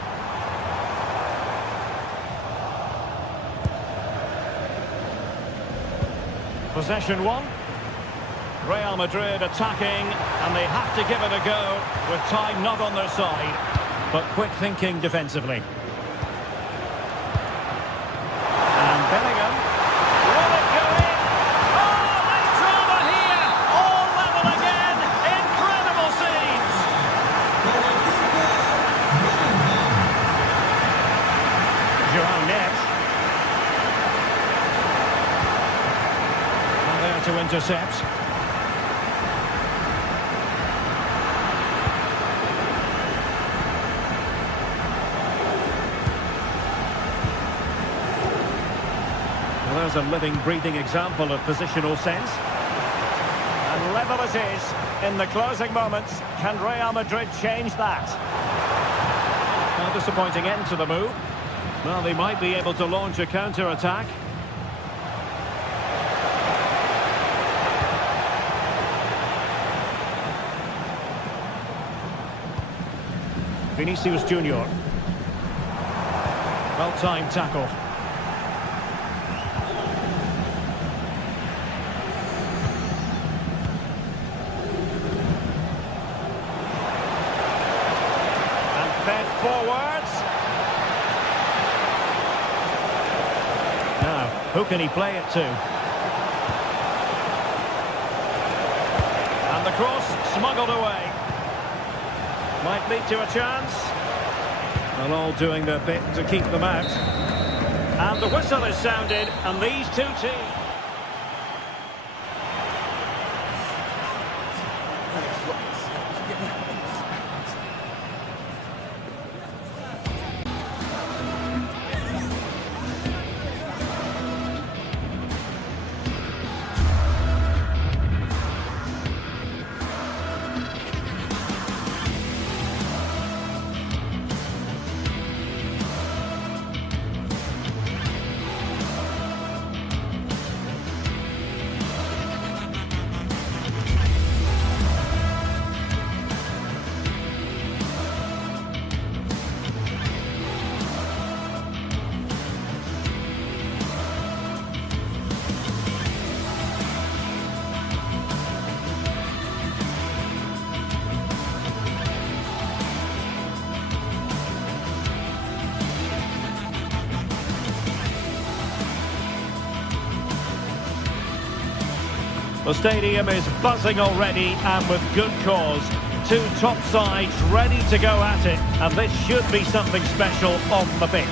Possession one. Real Madrid attacking, and they have to give it a go with time not on their side, but quick thinking defensively. And Bellingham. Will it go in? Oh, late drama here! All level again! Incredible scenes! João Neves. And there to intercept. There's a living, breathing example of positional sense. And level it is in the closing moments. Can Real Madrid change that? A disappointing end to the move. Well, they might be able to launch a counter-attack. Vinicius Junior. Well-timed tackle. Fed forwards. Now, who can he play it to? And the cross smuggled away. Might lead to a chance. Well, all doing their bit to keep them out. And the whistle is sounded, and these two teams... The stadium is buzzing already, and with good cause. Two top sides ready to go at it, and this should be something special on the pitch.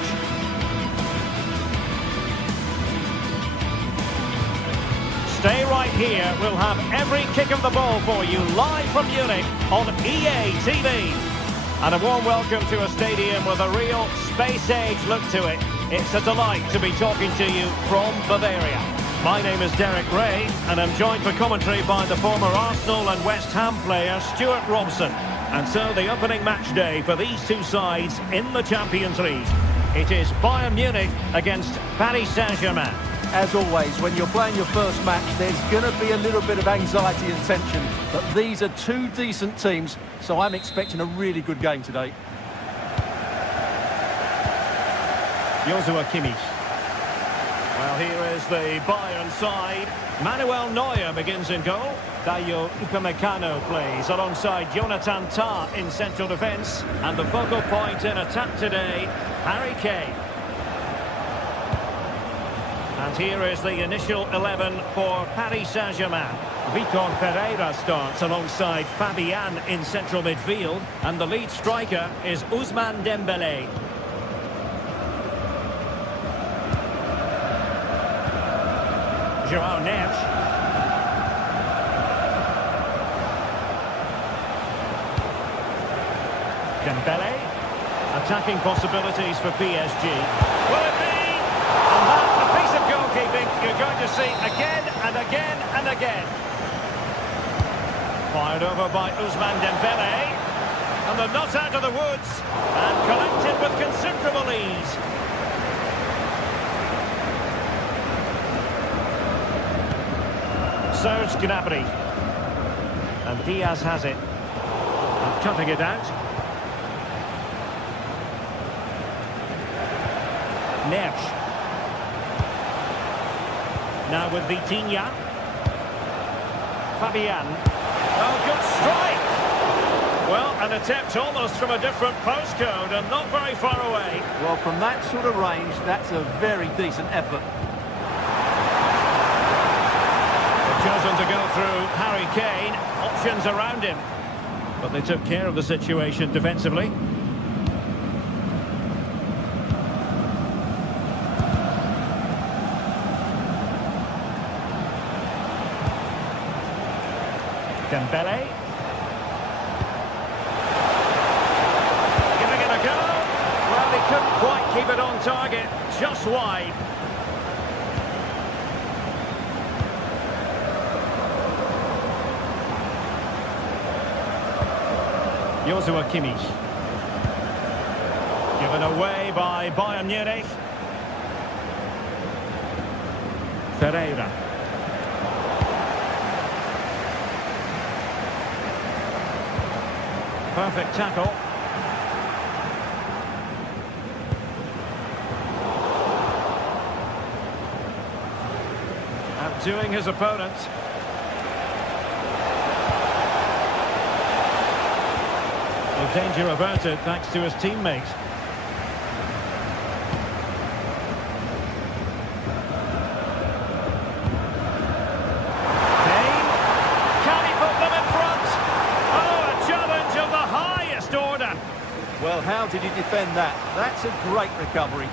Stay right here. We'll have every kick of the ball for you live from Munich on EA TV. And a warm welcome to a stadium with a real space-age look to it. It's a delight to be talking to you from Bavaria. My name is Derek Ray, and I'm joined for commentary by the former Arsenal and West Ham player Stuart Robson. And so the opening match day for these two sides in the Champions League. It is Bayern Munich against Paris Saint-Germain. As always, when you're playing your first match, there's going to be a little bit of anxiety and tension. But these are two decent teams, so I'm expecting a really good game today. Joshua Kimmich. Well, here is the Bayern side. Manuel Neuer begins in goal. Rayo Vallecano plays alongside Jonathan Tah in central defence. And the focal point in attack today, Harry Kane. And here is the initial 11 for Paris Saint-Germain. Vitor Pereira starts alongside Fabian in central midfield. And the lead striker is Ousmane Dembélé. João Neves. Dembélé. Attacking possibilities for PSG. Will it be? And that's a piece of goalkeeping you're going to see again and again and again. Fired over by Ousmane Dembélé. And they're not out of the woods. And collected with considerable ease. Serge Gnabry. And Diaz has it. And cutting it out. Neves. Now with Vitinha. Fabian. Oh, good strike! Well, an attempt almost from a different postcode and not very far away. Well, from that sort of range, that's a very decent effort. Chosen to go through Harry Kane. Options around him. But they took care of the situation defensively. Dembélé. Giving it a go. Well, he couldn't quite keep it on target. Just wide. Joshua Kimmich. Given away by Bayern Munich. Pereira. Perfect tackle. Outdoing his opponent. The danger averted thanks to his teammate. Kane. Can he put them in front? Oh, a challenge of the highest order. Well, how did he defend that? That's a great recovery.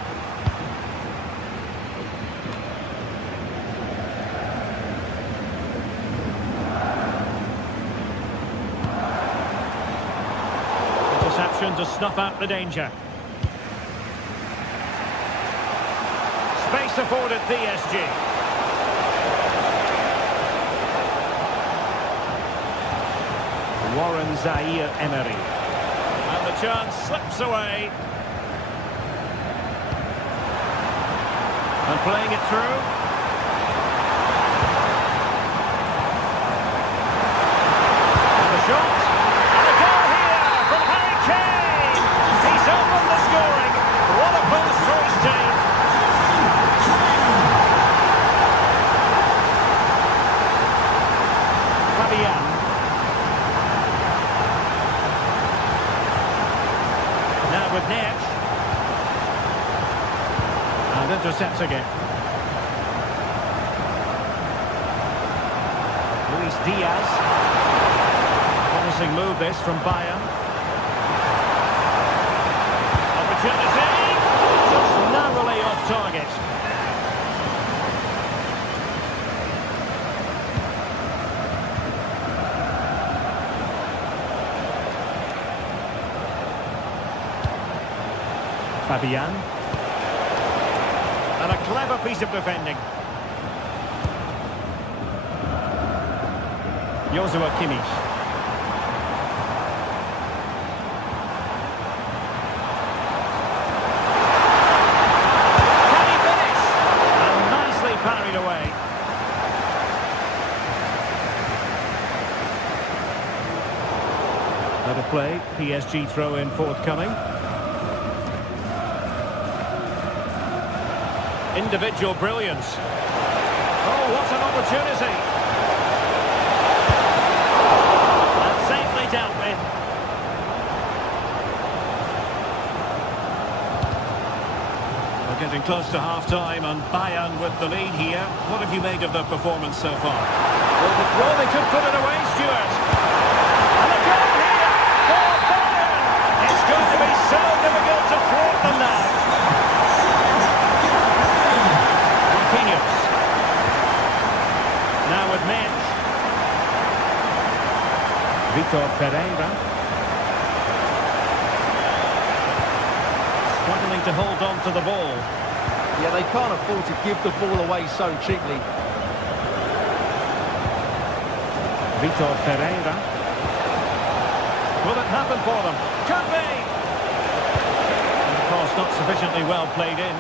To snuff out the danger. Space afforded PSG. Warren Zaire-Emery. And the chance slips away. And playing it through. And the shot. And a goal here from Harry Kane. He's opened the scoring. What a boost for his team. Fabian. Now with Neves. And intercepts again. Luis Diaz. Promising move this from Bayern. Opportunity. Just narrowly off target. Fabian. And a clever piece of defending. Joshua Kimmich. Bit of play, PSG throw-in forthcoming. Individual brilliance. Oh, what an opportunity! And safely dealt with. We're getting close to half-time, and Bayern with the lead here. What have you made of the performance so far? Well, they could put it away, Stuart. And a goal here for Bayern! It's going to be so difficult to thwart them now. Now with Mensch. Vitor Pereira. Struggling to hold on to the ball. Yeah, they can't afford to give the ball away so cheaply. Vitor Pereira. Will it happen for them? Could be! And of course, not sufficiently well played in.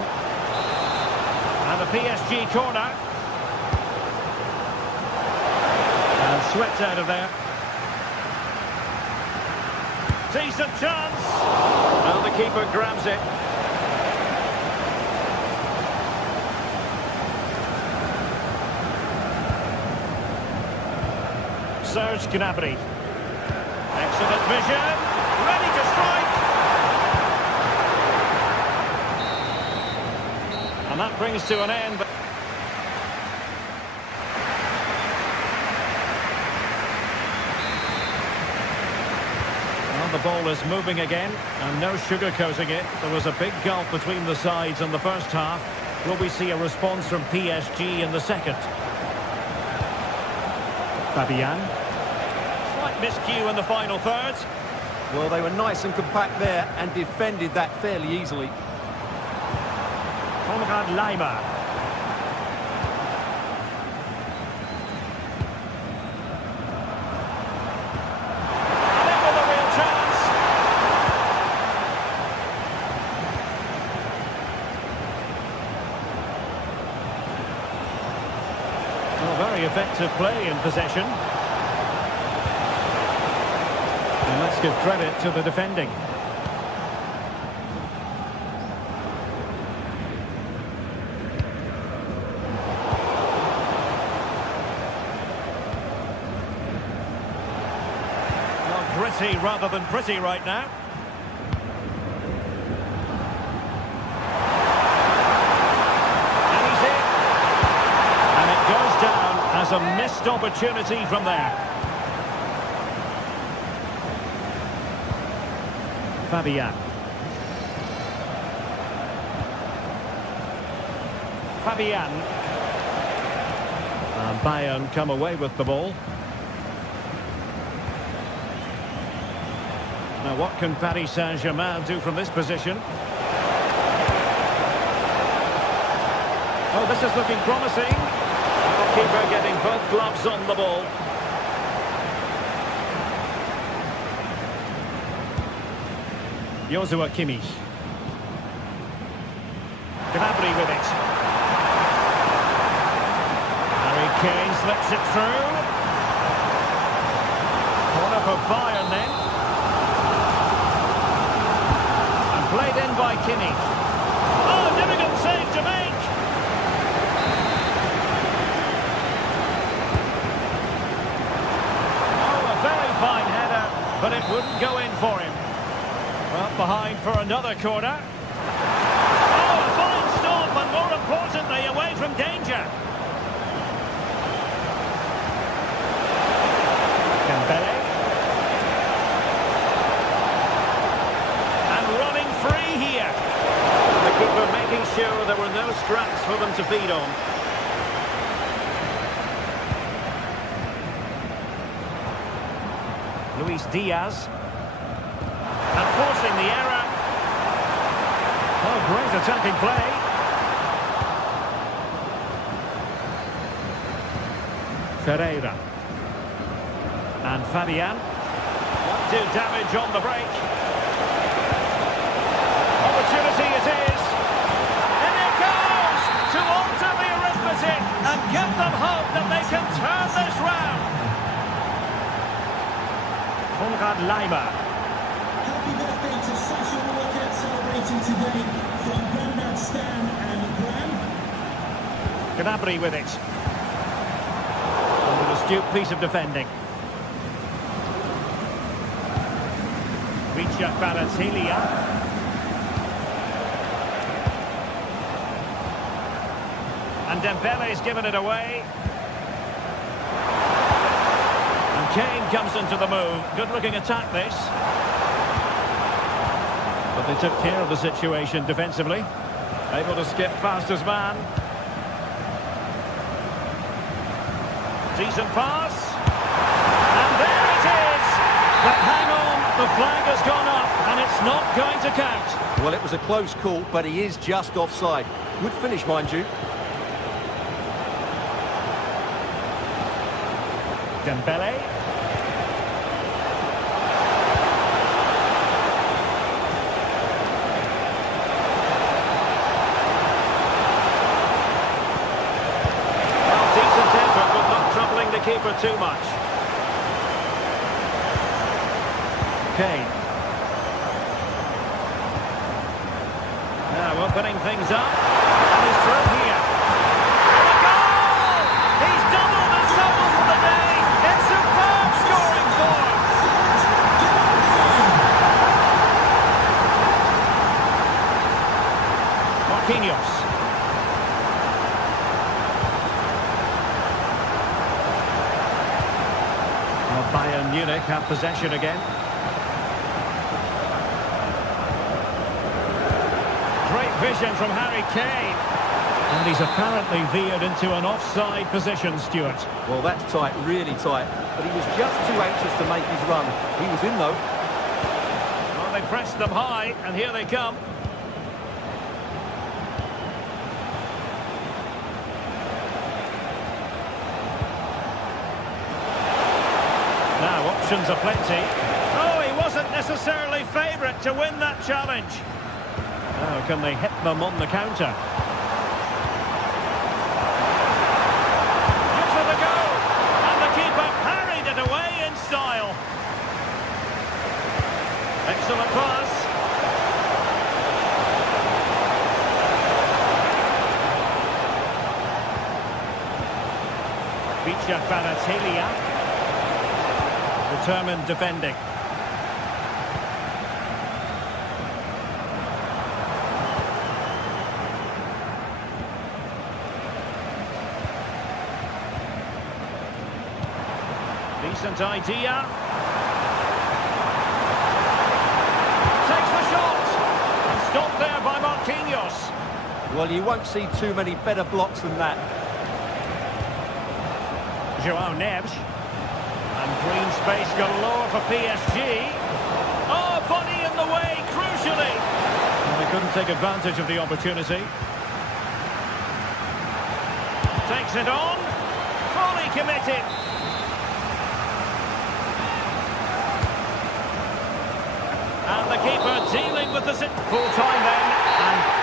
And a PSG corner. And swept out of there. Decent chance. And the keeper grabs it. Serge Gnabry. Excellent vision. Ready to strike. And that brings to an end. Well, the ball is moving again, and no sugarcoating it. There was a big gulf between the sides in the first half. Will we see a response from PSG in the second? Fabian. Slight miscue in the final third. Well, they were nice and compact there and defended that fairly easily. Konrad Laimer. And in with a real chance. Well, very effective play in possession. And let's give credit to the defending. Gritty rather than pretty right now. And he's in. And it goes down as a missed opportunity from there. Fabian. Fabian. And Bayern come away with the ball. Now, what can Paris Saint-Germain do from this position? Oh, this is looking promising. The keeper getting both gloves on the ball. Joshua Kimmich. Gnabry with it. Harry Kane slips it through. Corner for Bayern then. Played in by Kimmich. Oh, difficult save to make. Oh, a very fine header, but it wouldn't go in for him. Well, behind for another corner. Oh, a fine stop, and more importantly, away from danger. Dembele. Keeper making sure there were no straps for them to feed on. Luis Diaz. And forcing the error. Oh, great attacking play. Ferreira. And Fabian. Won't do damage on the break. Opportunity it is. And it goes to alter the arithmetic and give them hope that they can turn this round. Konrad Laimer. It's a session we're looking at celebrating today from Grandad Stan and Gran. Gnabry with it. An astute piece of defending. Shakhtar and Dembele's given it away. And Kane comes into the move. Good looking attack this. But they took care of the situation defensively. Able to skip past his man. Decent pass. And there it is. But hang on, the flag has gone up and it's not going to count. Well, it was a close call, but he is just offside. Good finish, mind you. Dembele. Well, decent effort, but not troubling the keeper too much. Kane. Now opening things up. And he's through here. And a goal! He's doubled and doubled for the day. It's superb scoring form. Marquinhos. Well, Bayern Munich have possession again. Great vision from Harry Kane. And he's apparently veered into an offside position, Stuart. Well, that's tight, really tight. But he was just too anxious to make his run. He was in, though. Well, they pressed them high, and here they come. Now, options aplenty. Oh, he wasn't necessarily favourite to win that challenge. Now, can they hit them on the counter? Good for the goal! And the keeper parried it away in style. Excellent pass. Shakhtar. Determined defending. Decent idea. Takes the shot. And stopped there by Marquinhos. Well, you won't see too many better blocks than that. João Neves. And green space galore for PSG. Oh, body in the way, crucially. And they couldn't take advantage of the opportunity. Takes it on. Fully committed. And the keeper dealing with the full time then. And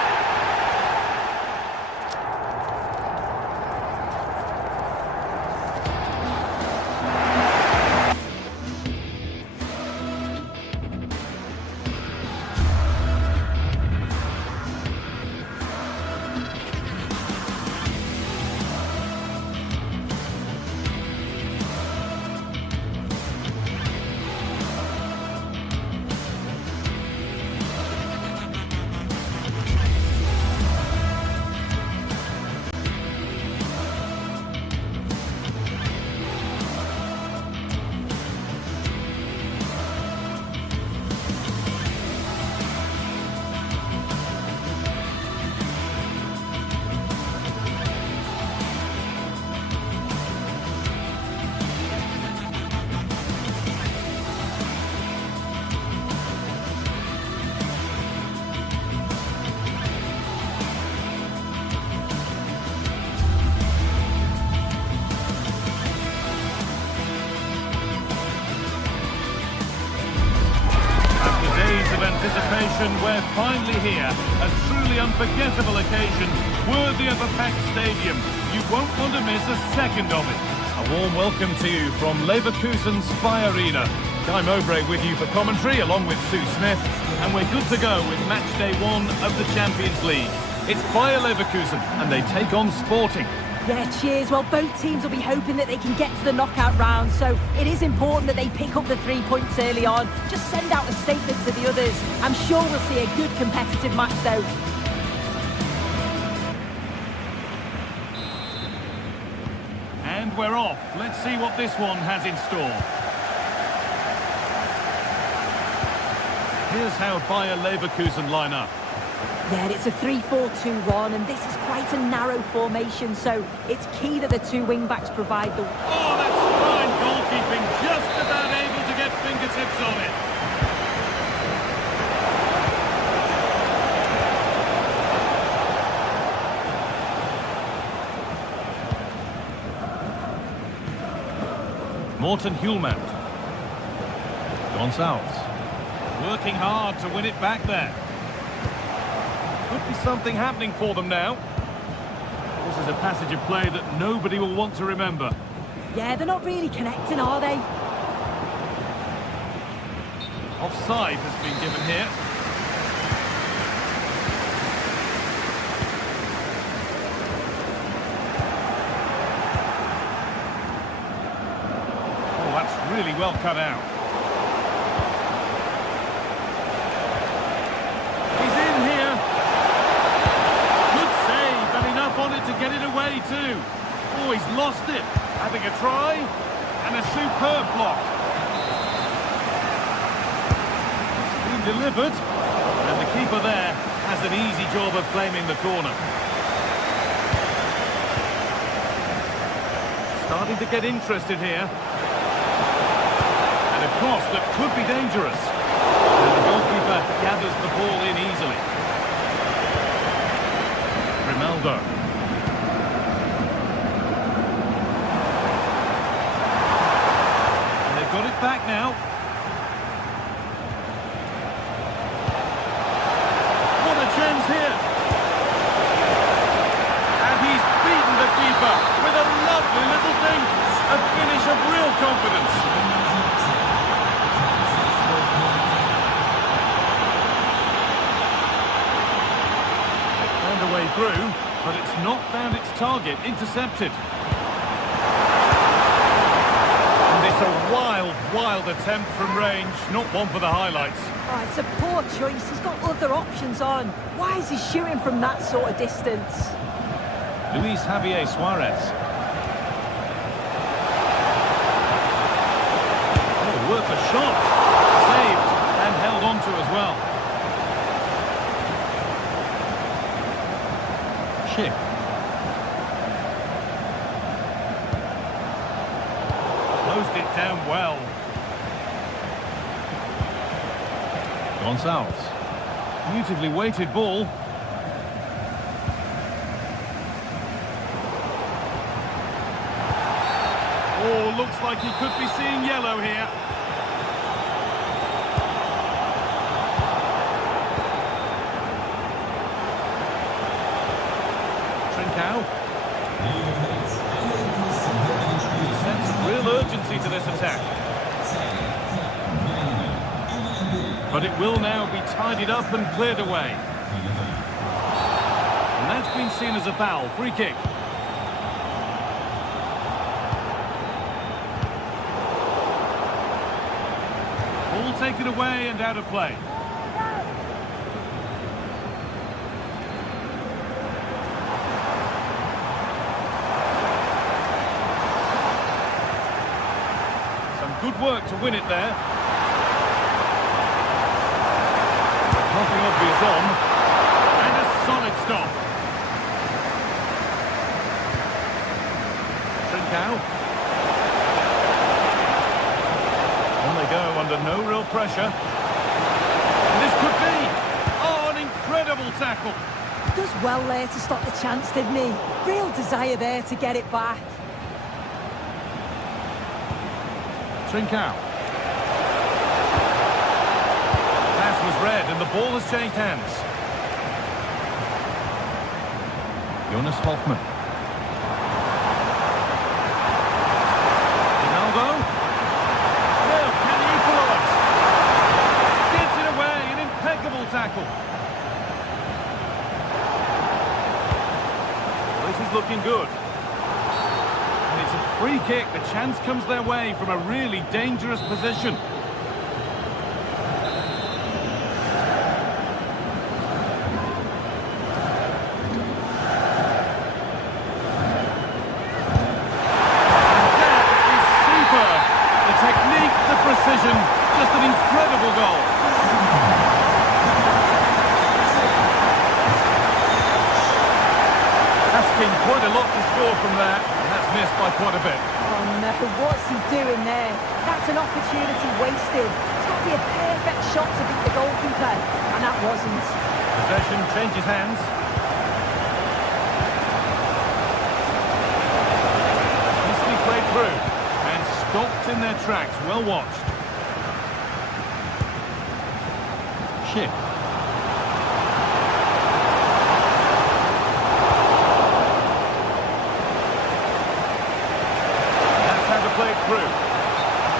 anticipation, we're finally here. A truly unforgettable occasion, worthy of a packed stadium. You won't want to miss a second of it. A warm welcome to you from Leverkusen's Spy Arena. Guy Mowbray with you for commentary, along with Sue Smith, and we're good to go with match day 1 of the Champions League. It's Bayer Leverkusen, and they take on Sporting. Yeah, cheers. Well, both teams will be hoping that they can get to the knockout round, so it is important that they pick up the 3 points early on. Just send out a statement to the others. I'm sure we'll see a good competitive match, though. And we're off. Let's see what this one has in store. Here's how Bayer Leverkusen line up. Yeah, it's a 3-4-2-1, and this is quite a narrow formation, so it's key that the 2 wing-backs provide the... Oh, that's fine goalkeeping, just about able to get fingertips on it. Morten Hjulmand. Gonçalves. Working hard to win it back there. Could be something happening for them now. This is a passage of play that nobody will want to remember. Yeah, they're not really connecting, are they? Offside has been given here. Oh, that's really well cut out. To get it away too. Oh, he's lost it. Having a try and a superb block. It's been delivered, and the keeper there has an easy job of claiming the corner. Starting to get interested here. And a cross that could be dangerous. And the goalkeeper gathers the ball in easily. Ronaldo. Got it back now. What a chance here. And he's beaten the keeper with a lovely little dink. A finish of real confidence. It found a way through, but it's not found its target. Intercepted. It's a wild attempt from range, not one for the highlights. Oh, it's a poor choice. He's got other options on. Why is he shooting from that sort of distance? Luis Javier Suarez. Oh, worth a shot. Saved and held on to as well. Chip. Closed it down well. Gonçalves. Beautifully weighted ball. Oh, looks like he could be seeing yellow here. Trincao. Sense of real urgency to this attack. But it will now be tidied up and cleared away. And that's been seen as a foul. Free kick. Ball taken away and out of play. Good work to win it there. Nothing obvious on. And a solid stop. Trincao. On they go under no real pressure. And this could be. Oh, an incredible tackle. Does well there to stop the chance, didn't he? Real desire there to get it back. Trincao. Pass was read and the ball has changed hands. Jonas Hoffmann. Ronaldo. Well, can he equalise? kick. The chance comes their way from a really dangerous position. Precision, just an incredible goal. Asking quite a lot to score from there, and that's missed by quite a bit. Oh no, what's he doing there? That's an opportunity wasted. It's got to be a perfect shot to beat the goalkeeper, and that wasn't. Possession changes hands. Nicely played through. Stopped in their tracks, well watched. Shit. That's how to play it through.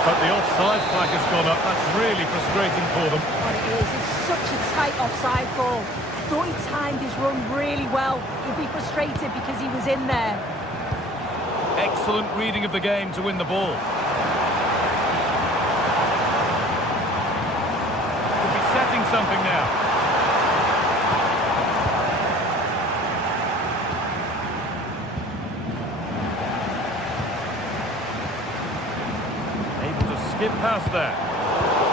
But the offside flag has gone up. That's really frustrating for them. What it is, it's such a tight offside ball. I thought he timed his run really well. He'll be frustrated because he was in there. Excellent reading of the game to win the ball. Setting something now. Able to skip past there.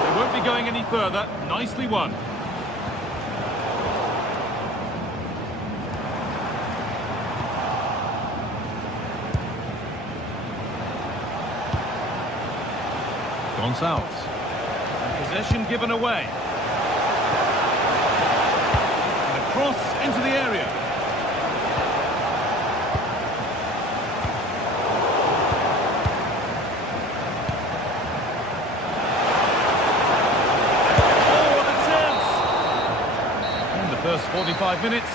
They won't be going any further. Nicely won. Gonçalves. Possession given away. Cross into the area. Oh, what a chance! In the first 45 minutes.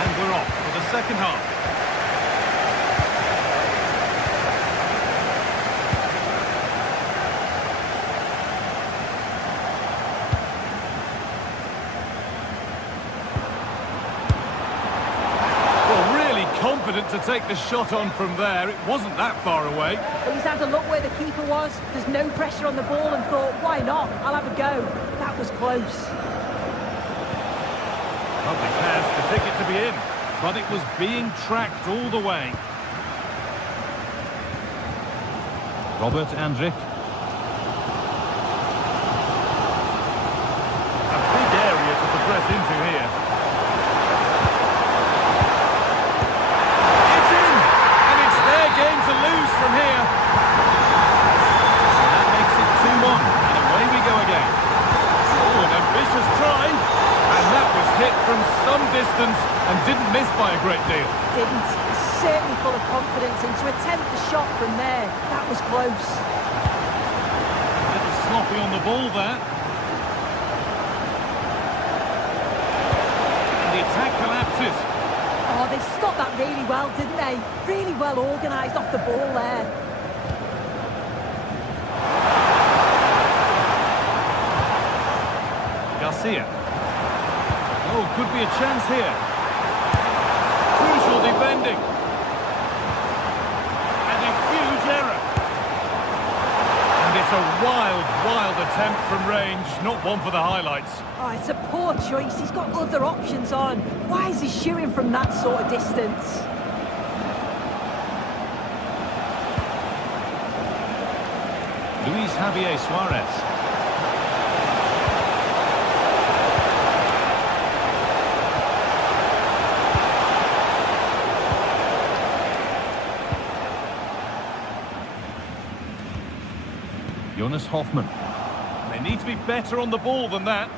And we're off for the second half. Confident to take the shot on from there. It wasn't that far away. But he's had a look where the keeper was. There's no pressure on the ball and thought, why not? I'll have a go. That was close. Lovely pass, the ticket to be in. But it was being tracked all the way. Robert Andrich. A big area to progress into here. Game to lose from here. And that makes it 2-1, and away we go again. Oh, an ambitious try, and that was hit from some distance and didn't miss by a great deal. Didn't. He's certainly full of confidence, and to attempt the shot from there, that was close. A little sloppy on the ball there. And the attack collapses. Oh, they stopped that really well, didn't they? Really well organised off the ball there. Garcia. Oh, could be a chance here. Crucial defending. And a huge error. And it's a wild attempt from range. Not one for the highlights. Oh, it's a poor choice. He's got other options on. Why is he shooting from that sort of distance? Luis Javier Suarez. Jonas Hoffmann. They need to be better on the ball than that.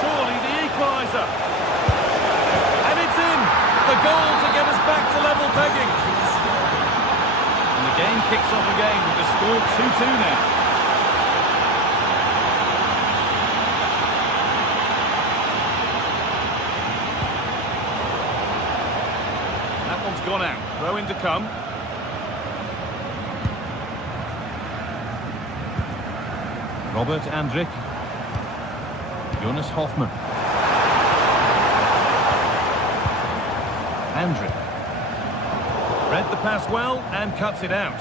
Surely the equaliser. And it's in! The goal to get us back to level pegging. And the game kicks off again with the score 2-2 now. That one's gone out. Throw in to come. Robert Andrich. Jonas Hoffmann. Andrich. Read the pass well and cuts it out.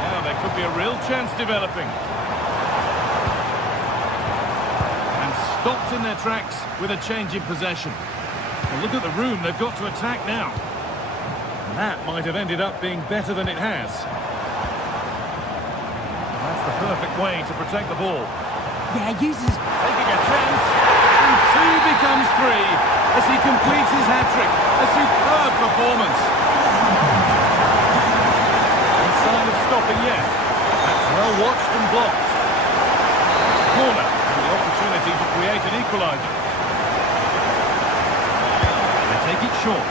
Now there could be a real chance developing. And stopped in their tracks with a change in possession. Well, look at the room they've got to attack now. And that might have ended up being better than it has. That's the perfect way to protect the ball. Yeah, uses... Taking a chance, and 2 becomes 3 as he completes his hat-trick. A superb performance. No sign of stopping yet. That's well watched and blocked. Corner, and the opportunity to create an equaliser. They take it short.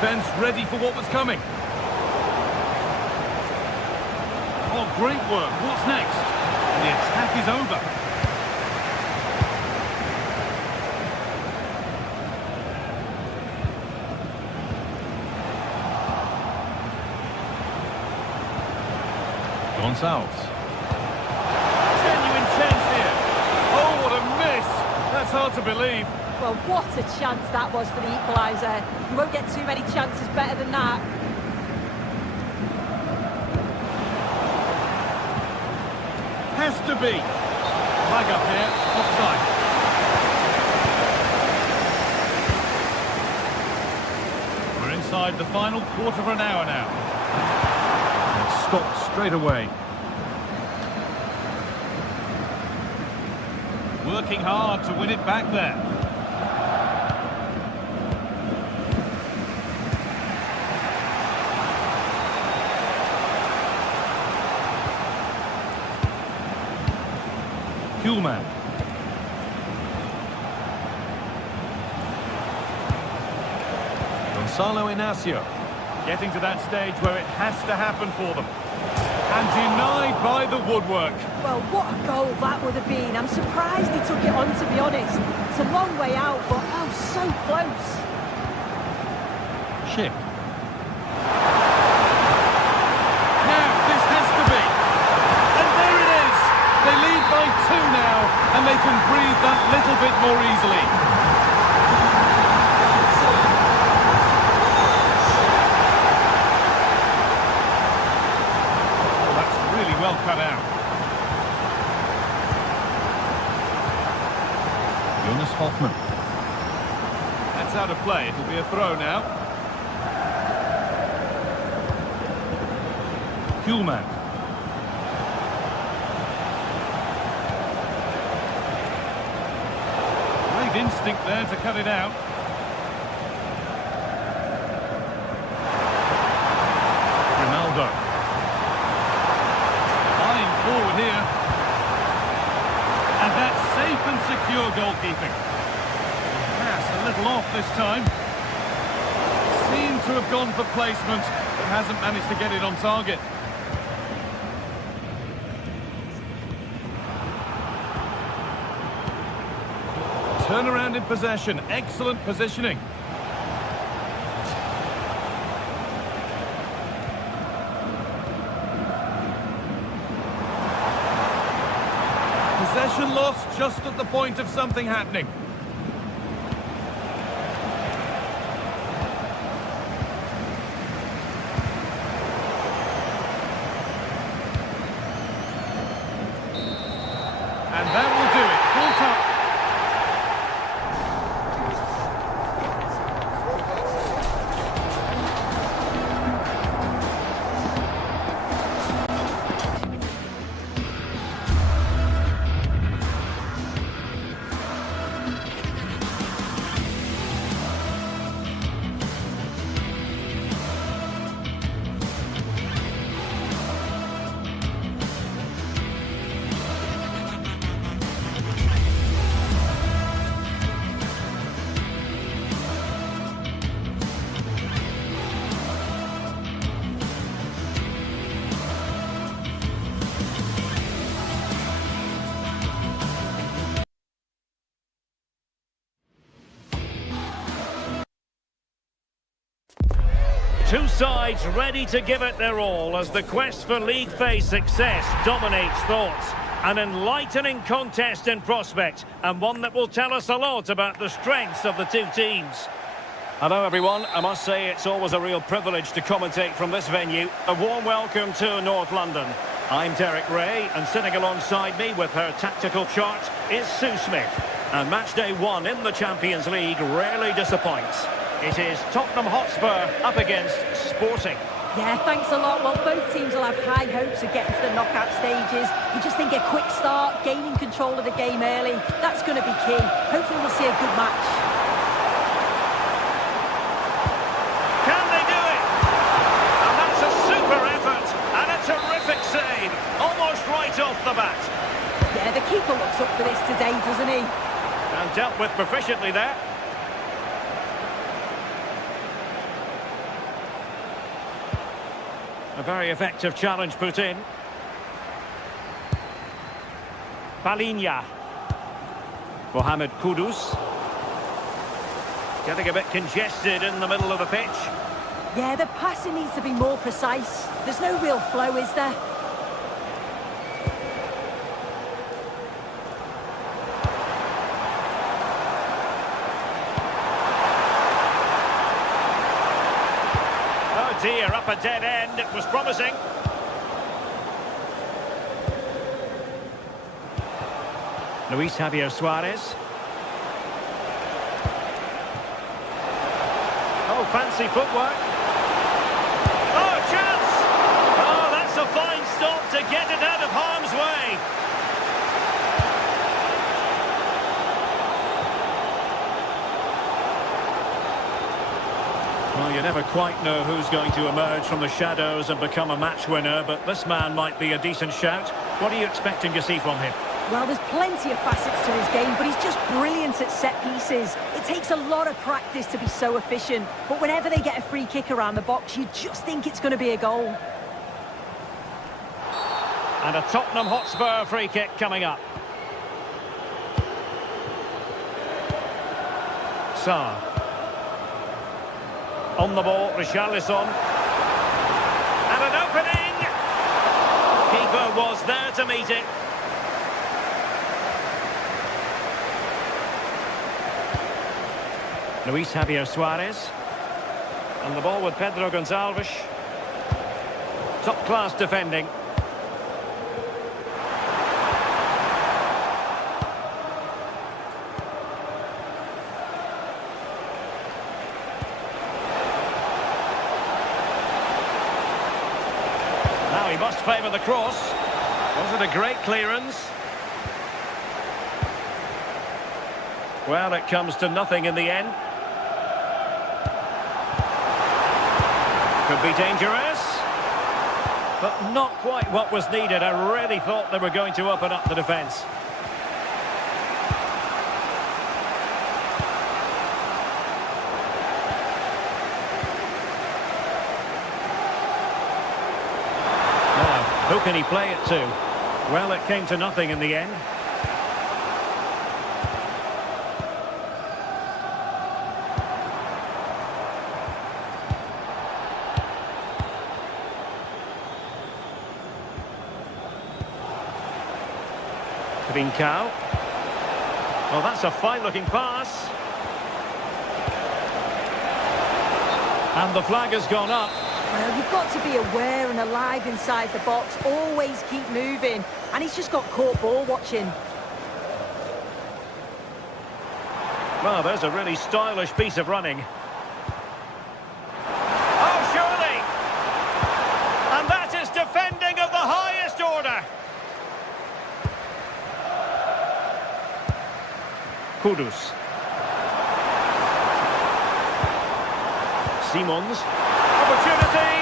Defence ready for what was coming. Oh, great work. What's next? And the attack is over. Gonçalves. Genuine chance here. Oh, what a miss. That's hard to believe. Well, what a chance that was for the equaliser. You won't get too many chances better than that. Has to be. Flag up here, offside. We're inside the final quarter of an hour now. It's stopped straight away. Working hard to win it back there. Kuhlmann. Gonzalo Inacio. Getting to that stage where it has to happen for them. And denied by the woodwork. Well, what a goal that would have been. I'm surprised he took it on, to be honest. It's a long way out, but oh, so close. Schick. Now, this has to be. And there it is. They lead by 2 now, and they can breathe that little bit more easily. Oh, that's really well cut out. Jonas Hoffmann. That's out of play. It'll be a throw now. Kuhlmann. Great instinct there to cut it out. Ronaldo. Flying forward here. And that's safe and secure goalkeeping. Pass a little off this time. Seemed to have gone for placement, but hasn't managed to get it on target. Turnaround in possession, excellent positioning. Possession lost just at the point of something happening. And that will do it, full time. sides ready to give it their all as the quest for league phase success dominates thoughts. An enlightening contest in prospect, and one that will tell us a lot about the strengths of the two teams. Hello everyone, I must say it's always a real privilege to commentate from this venue. A warm welcome to North London. I'm Derek Ray, and sitting alongside me with her tactical chart is Sue Smith. And match day one in the Champions League rarely disappoints. It is Tottenham Hotspur up against Sporting. Yeah, thanks a lot. Well, both teams will have high hopes of getting to the knockout stages. You just think a quick start, gaining control of the game early, that's going to be key. Hopefully we'll see a good match. Can they do it? And that's a super effort and a terrific save, almost right off the bat. Yeah, the keeper looks up for this today, doesn't he? And dealt with proficiently there. A very effective challenge put in. Balinya. Mohamed Kudus. Getting a bit congested in the middle of the pitch. Yeah, the passing needs to be more precise. There's no real flow, is there? Dear, up a dead end, it was promising. Luis Javier Suarez. Oh, fancy footwork. Oh, chance! Oh, that's a fine stop to get it out of harm's way. Well, you never quite know who's going to emerge from the shadows and become a match winner, but this man might be a decent shout. What are you expecting to see from him? Well, there's plenty of facets to his game, but he's just brilliant at set pieces. It takes a lot of practice to be so efficient, but whenever they get a free kick around the box, you just think it's going to be a goal. And a Tottenham Hotspur free kick coming up. Sarr. On the ball, Richarlison. And an opening! Keeper was there to meet it. Luis Javier Suarez. And the ball with Pedro Gonçalves. Top-class defending. He must favour the cross. Was it a great clearance? Well, it comes to nothing in the end. Could be dangerous. But not quite what was needed. I really thought they were going to open up the defence. Who can he play it to? Well, it came to nothing in the end. Trincao. Well, that's a fine-looking pass. And the flag has gone up. Well, you've got to be aware and alive inside the box. Always keep moving. And he's just got caught ball watching. Well, there's a really stylish piece of running. Oh, surely! And that is defending of the highest order. Kudus. Simons. Opportunity.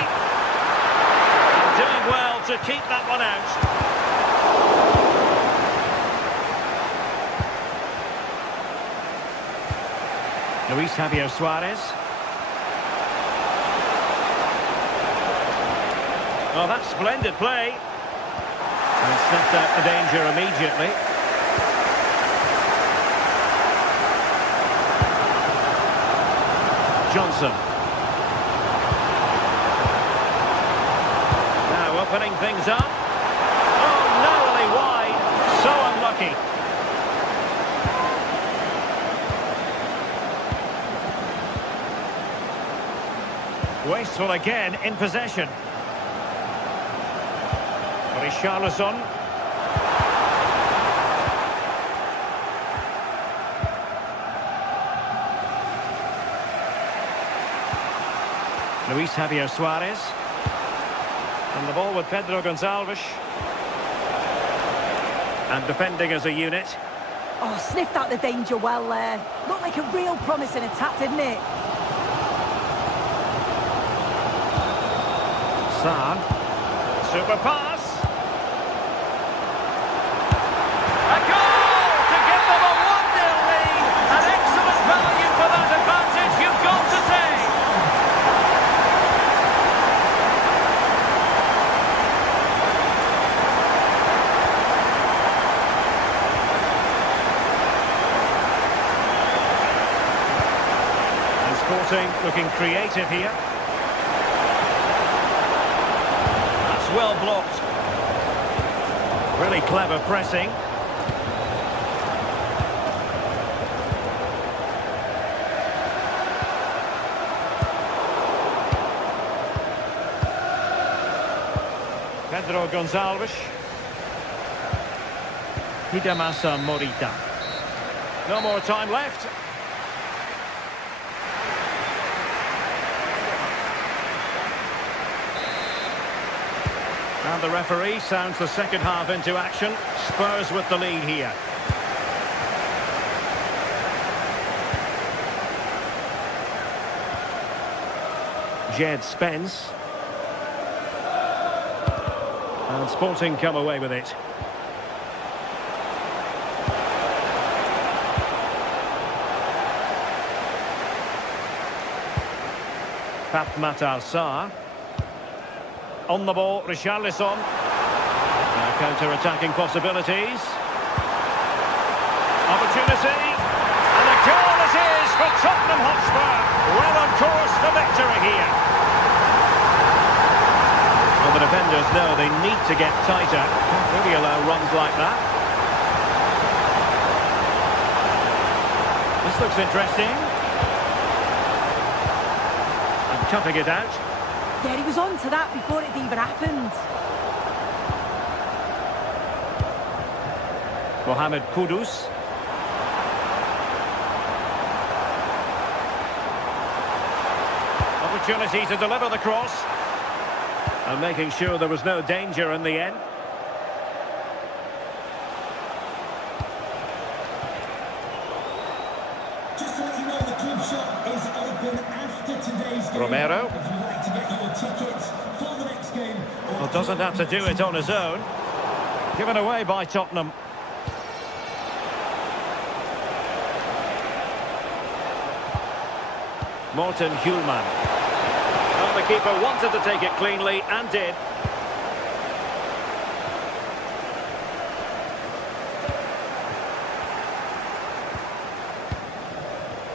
Doing well to keep that one out. Luis Javier Suarez. Oh, that's splendid play. And snuffed out the danger immediately. Johnson. opening things up. Oh, narrowly wide. So unlucky. Wasteful again in possession. Richarlison. Luis Javier Suarez. And the ball with Pedro Gonçalves. And defending as a unit. Oh, sniffed out the danger well there. Looked like a real promising attack, didn't it? Sarr. Super pass. A goal to give them a 1-0 lead. An excellent value for that advantage, you've got to say. And Sporting looking creative here. Well blocked. Really clever pressing. Pedro Gonçalves. Hidemasa Morita. No more time left. And the referee sounds the second half into action. Spurs with the lead here. Jed Spence. And Sporting come away with it. Pape Matar Sarr. On the ball, Richarlison. Now counter-attacking possibilities. Opportunity. And a goal it is for Tottenham Hotspur. Well on course for victory here. Well, the defenders know they need to get tighter. Can't really allow runs like that. This looks interesting. And cutting it out. Yeah, he was on to that before it even happened. Mohamed Kudus. Opportunity to deliver the cross. And making sure there was no danger in the end. Just to let you know, the club shop is open after today's game. Romero. If you'd like to get your tickets for the next game. Well, doesn't have to do it on his own. Given away by Tottenham. Morten Hjulman. Well, the keeper wanted to take it cleanly and did.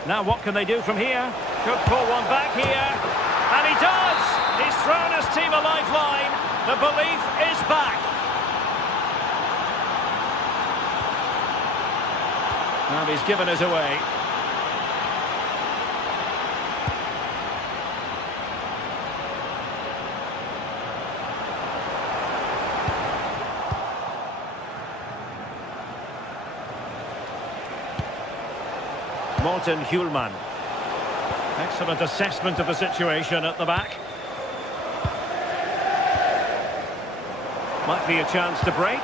Now what can they do from here? Could pull one back here. And he does! He's thrown his team a lifeline. The belief is back. And he's given us away. Morten Hjulman. Excellent assessment of the situation at the back. Might be a chance to break.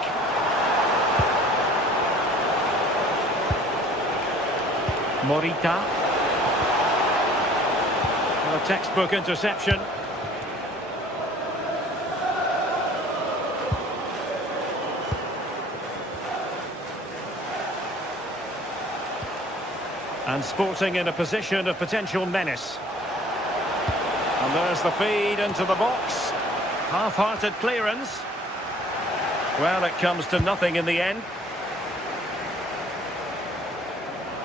Morita. A textbook interception. And Sporting in a position of potential menace. And there's the feed into the box. Half-hearted clearance. Well, it comes to nothing in the end.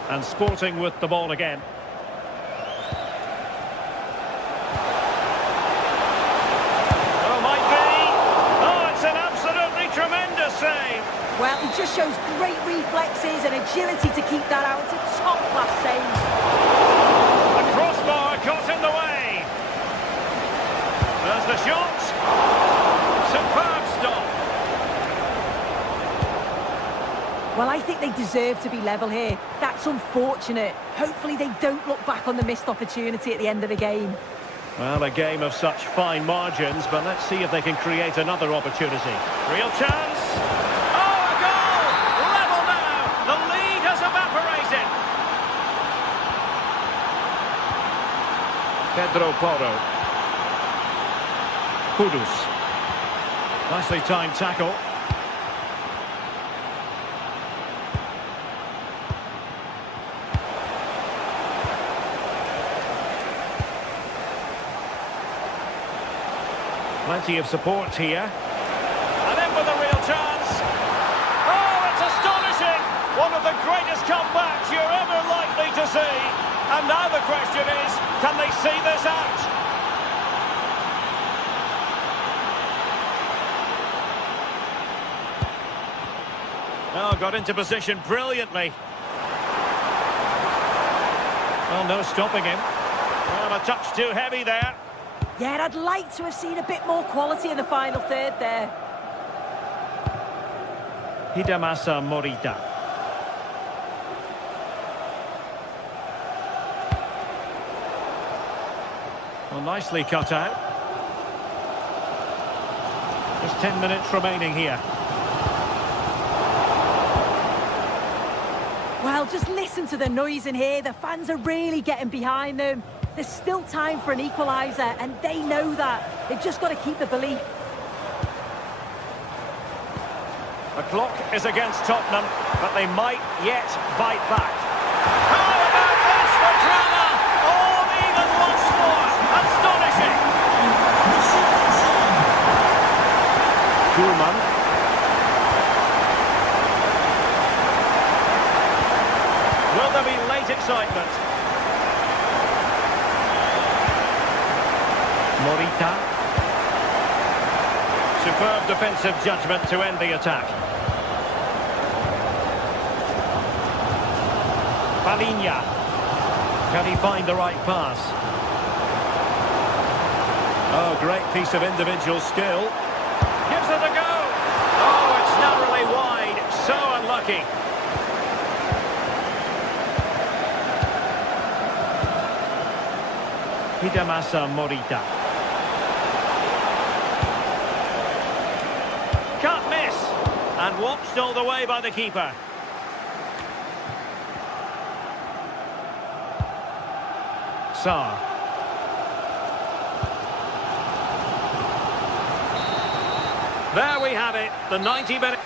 And Sporting with the ball again. Oh, might be. Well, he just shows great reflexes and agility to keep that out. It's a top-class save. The crossbar caught in the way. There's the shot. Superb stop. Well, I think they deserve to be level here. That's unfortunate. Hopefully they don't look back on the missed opportunity at the end of the game. Well, a game of such fine margins, but let's see if they can create another opportunity. Real chance. Oh, a goal! Level now. The lead has evaporated. Pedro Porro. Kudus. Nicely timed tackle. Plenty of support here. And in with a real chance. Oh, it's astonishing! One of the greatest comebacks you're ever likely to see. And now the question is, can they see this out? Oh, got into position brilliantly. Well, no stopping him. Well, a touch too heavy there. Yeah, and I'd like to have seen a bit more quality in the final third there. Hidemasa Morita. Well, nicely cut out. Just 10 minutes remaining here. Well, just listen to the noise in here. The fans are really getting behind them. There's still time for an equaliser, and they know that. They've just got to keep the belief. The clock is against Tottenham, but they might yet bite back. How about this for drama? All even once more. Astonishing. Schulman. Will there be late excitement? Morita. Superb defensive judgment to end the attack. Palinha. Can he find the right pass? Oh, great piece of individual skill. Gives it a go. Oh, it's narrowly wide. So unlucky. Hidemasa Morita. Can't miss. And watched all the way by the keeper. Sarr. There we have it, the 90-minute...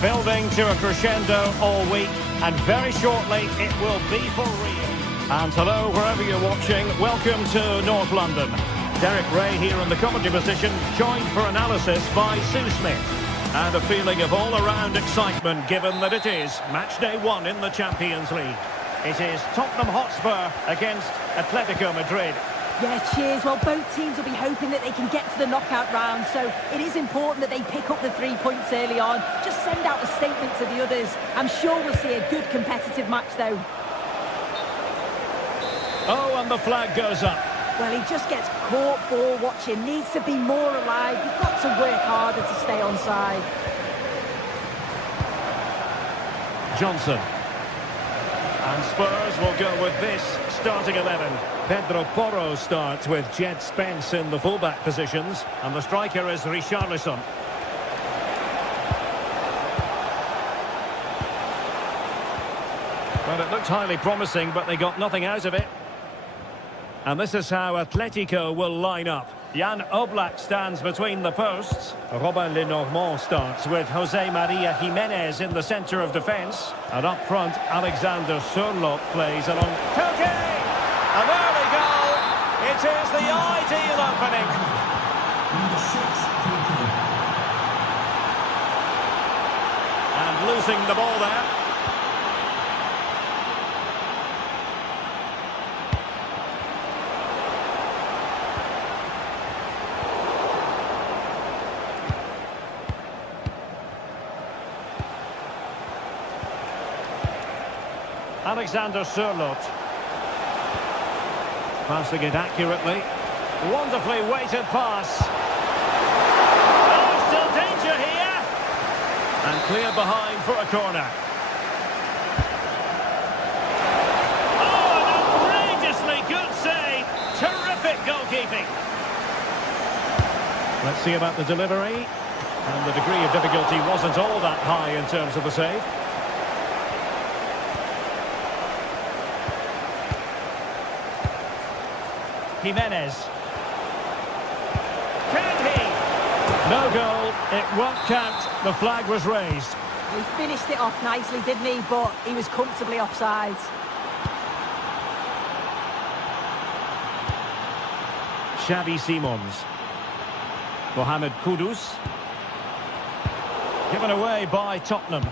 Building to a crescendo all week, and very shortly it will be for real. And hello, wherever you're watching, welcome to North London. Derek Ray here in the commentary position, joined for analysis by Sue Smith. And a feeling of all-around excitement, given that it is match day 1 in the Champions League. It is Tottenham Hotspur against Atletico Madrid. Yeah, cheers. Well, both teams will be hoping that they can get to the knockout round, so it is important that they pick up the 3 points early on. Just send out a statement to the others. I'm sure we'll see a good competitive match, though. Oh, and the flag goes up. Well, he just gets caught ball watching, needs to be more alive. You've got to work harder to stay onside. Johnson. And Spurs will go with this starting 11. Pedro Porro starts with Jed Spence in the fullback positions. And the striker is Richarlison. Well, it looked highly promising, but they got nothing out of it. And this is how Atletico will line up. Jan Oblak stands between the posts. Robin Lenormand starts with Jose Maria Jimenez in the centre of defence. And up front, Alexander Sørloth plays along. Koke! An early goal! It is the ideal opening. Number 6, Koke. And losing the ball there. Alexander Sørloth. Passing it accurately. Wonderfully weighted pass. Oh, still danger here. And clear behind for a corner. Oh, an outrageously good save. Terrific goalkeeping. Let's see about the delivery. And the degree of difficulty wasn't all that high in terms of the save. Jimenez. Can he? No goal. It won't count. The flag was raised. He finished it off nicely, didn't he? But he was comfortably offside. Xavi Simons. Mohamed Kudus. Given away by Tottenham.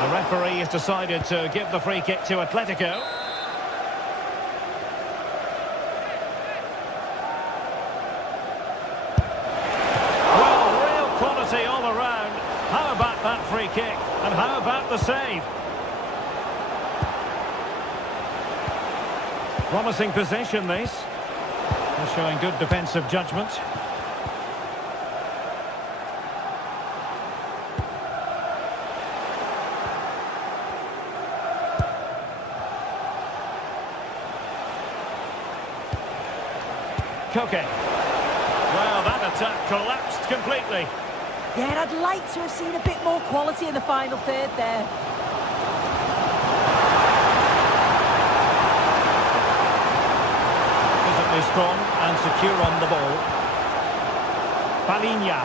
The referee has decided to give the free kick to Atletico. Well, real quality all around. How about that free kick? And how about the save? Promising possession, this. They're showing good defensive judgment. Koke. Well, that attack collapsed completely. Yeah, I'd like to have seen a bit more quality in the final third there. Physically strong and secure on the ball. Palinha.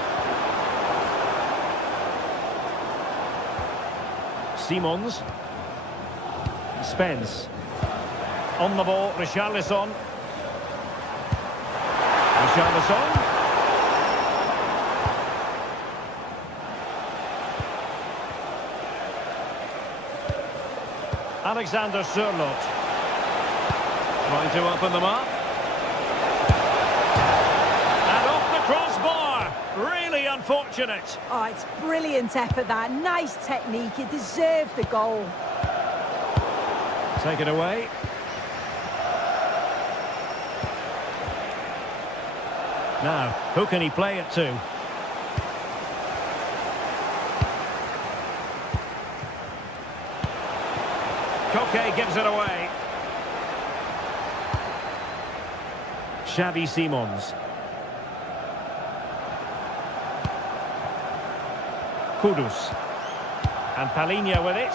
Simons. Spence. On the ball, Richarlison. Richarlison. Alexander Sørloth. Trying to open them up. And off the crossbar. Really unfortunate. Oh, it's brilliant effort, that. Nice technique. He deserved the goal. Take it away. Now, who can he play it to? Koke gives it away. Xavi Simons. Kudus. And Palinha with it.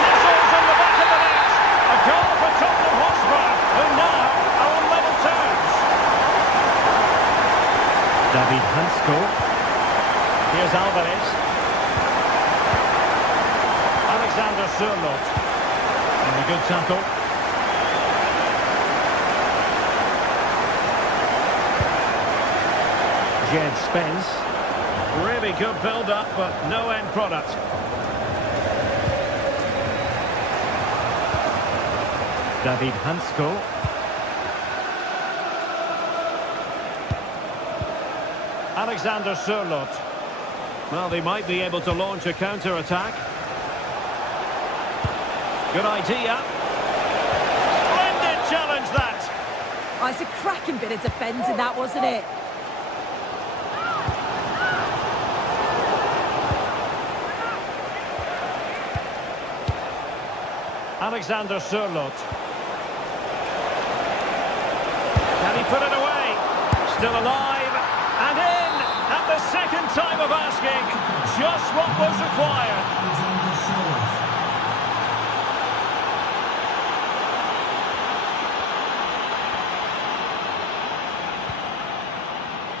Missiles in the back of the net. A goal for Tottenham Hotspur, who now are on level terms. David Hansko. Here's Alvarez. Alexander Sørloth. And a good tackle. Jed Spence. Really good build-up, but no end product. David Hansko. Alexander Sørloth. Well, they might be able to launch a counter-attack. Good idea. Splendid challenge, that. Oh, it's a cracking bit of defending, that, wasn't it? Alexander Sørloth. Can he put it away? Still alive and in at the second time of asking. Just what was required.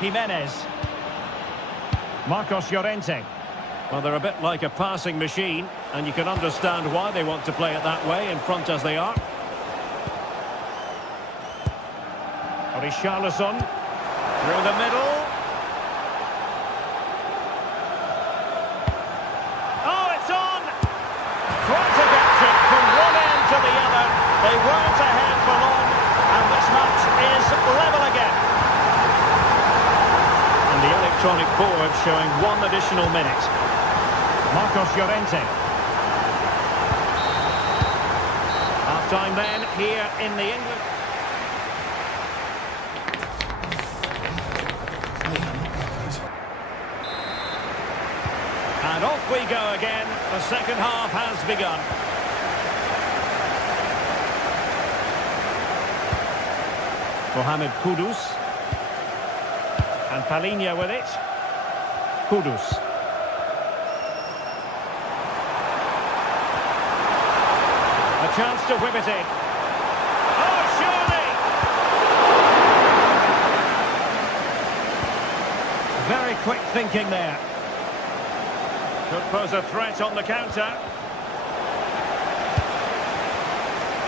Jimenez. Marcos Llorente. Well, they're a bit like a passing machine, and you can understand why they want to play it that way, in front as they are. Richarlison through the middle. Oh, it's on! Frantic action from one end to the other. They weren't ahead for long, and this match is level again. And the electronic board showing one additional minute. Marcos Llorente. Half-time then, here in the England. And off we go again. The second half has begun. Mohamed Kudus. And Palhinha with it. Kudus. A chance to whip it in. Oh, surely! Very quick thinking there. Could pose a threat on the counter.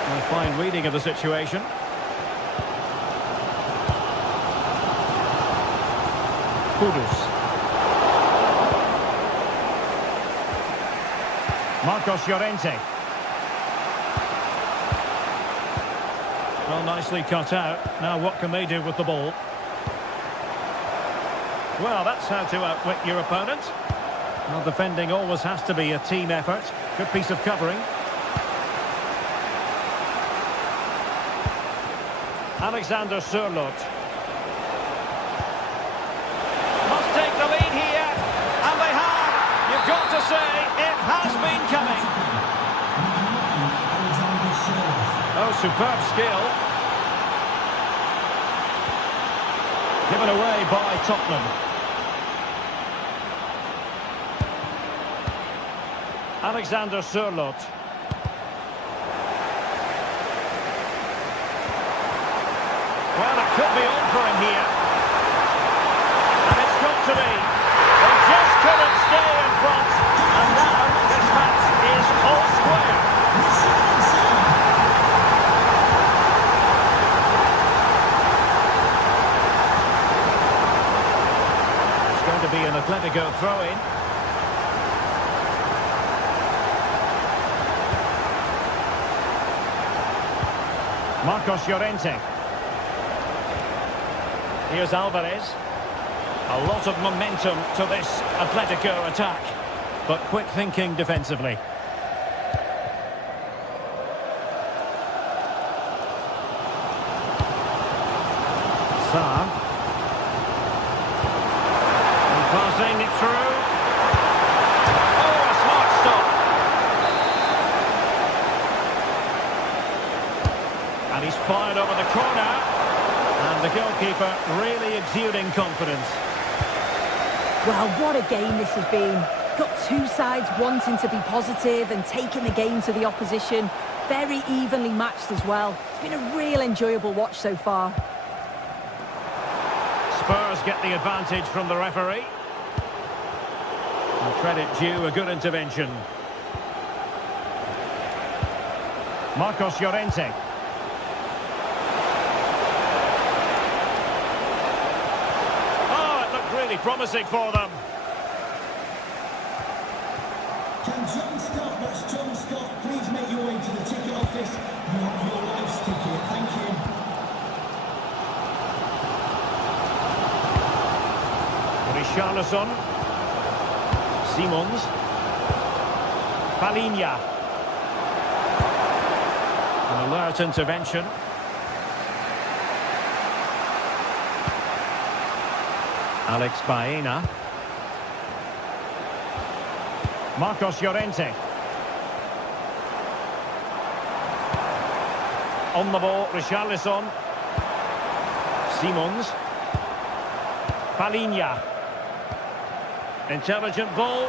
A fine reading of the situation. Kudus. Marcos Llorente. Well, nicely cut out. Now what can they do with the ball? Well, that's how to outwit your opponent. Well, defending always has to be a team effort. Good piece of covering. Alexander Sørloth. Must take the lead here. And they have. You've got to say, it has been coming. Oh, superb skill. Given away by Tottenham. Alexander Sørloth. Well, it could be on for him here. And it's got to be. They just couldn't stay in front. And now this match is all square. It's going to be an Atletico throw-in. Marcos Llorente. Here's Alvarez. A lot of momentum to this Atletico attack, but quick thinking defensively. Sarr. And passing it through. Oh, a smart stop. And he's fired over the corner. And the goalkeeper really exuding confidence. Well, what a game this has been. Got two sides wanting to be positive and taking the game to the opposition. Very evenly matched as well. It's been a real enjoyable watch so far. Spurs get the advantage from the referee. And credit due, a good intervention. Marcos Llorente. Really promising for them. Can John Scott, that's John Scott, please make your way to the ticket office. You have your life's ticket. Thank you. Richarlison. Simons. Palinha. An alert intervention. Alex Baena. Marcos Llorente. On the ball, Richarlison. Simons. Palinha. Intelligent ball.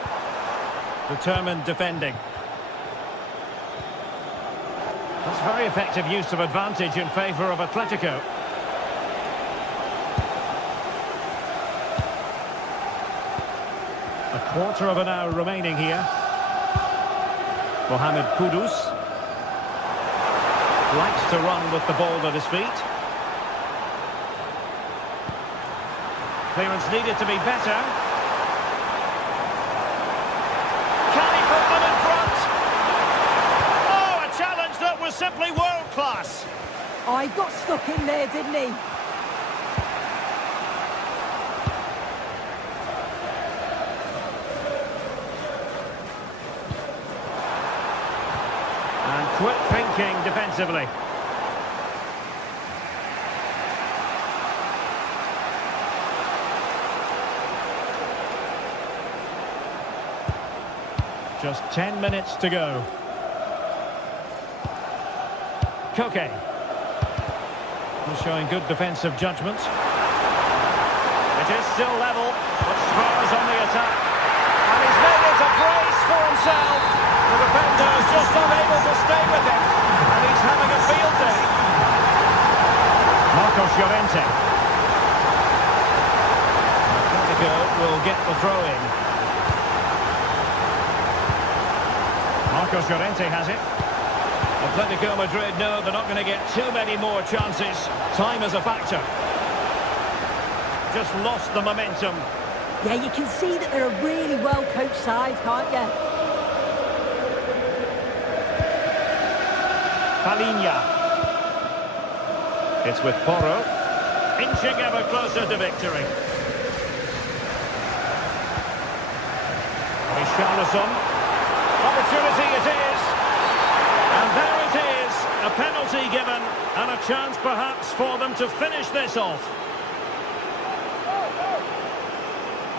Determined defending. That's very effective use of advantage in favour of Atletico. A quarter of an hour remaining here. Mohamed Kudus likes to run with the ball at his feet. Clearance needed to be better. Can he put them in front? Oh, a challenge that was simply world class. Oh, he got stuck in there, didn't he? Quick thinking defensively. Just 10 minutes to go. Koke. He's showing good defensive judgment. It is still level, but Spurs on the attack. And he's made it a brace for himself. The defender is just unable to stay with him, and he's having a field day. Marcos Llorente. Atletico will get the throw-in. Marcos Llorente has it. Atletico Madrid know they're not going to get too many more chances. Time is a factor. Just lost the momentum. Yeah, you can see that they're a really well-coached side, can't you? Palinha. It's with Porro. Inching ever closer to victory. Richarlison. Opportunity it is. And there it is. A penalty given. And a chance perhaps for them to finish this off.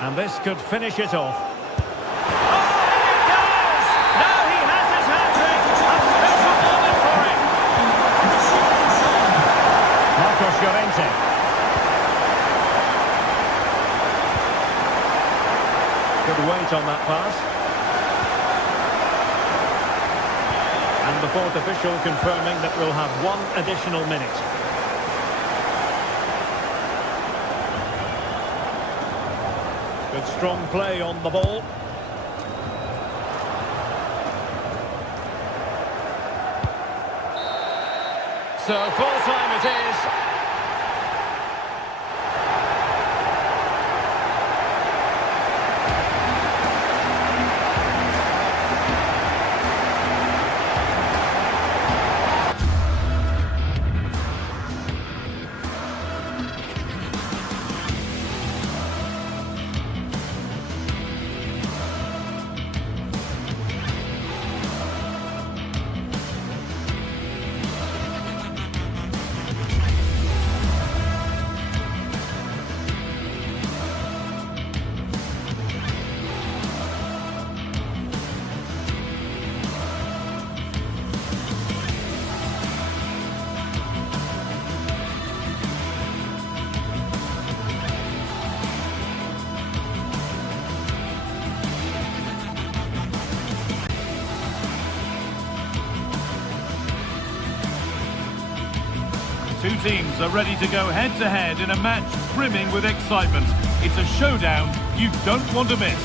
And this could finish it off. Llorente. Good weight on that pass. And the fourth official confirming that we'll have one additional minute. Good strong play on the ball. So full time it is. Two teams are ready to go head-to-head in a match brimming with excitement. It's a showdown you don't want to miss.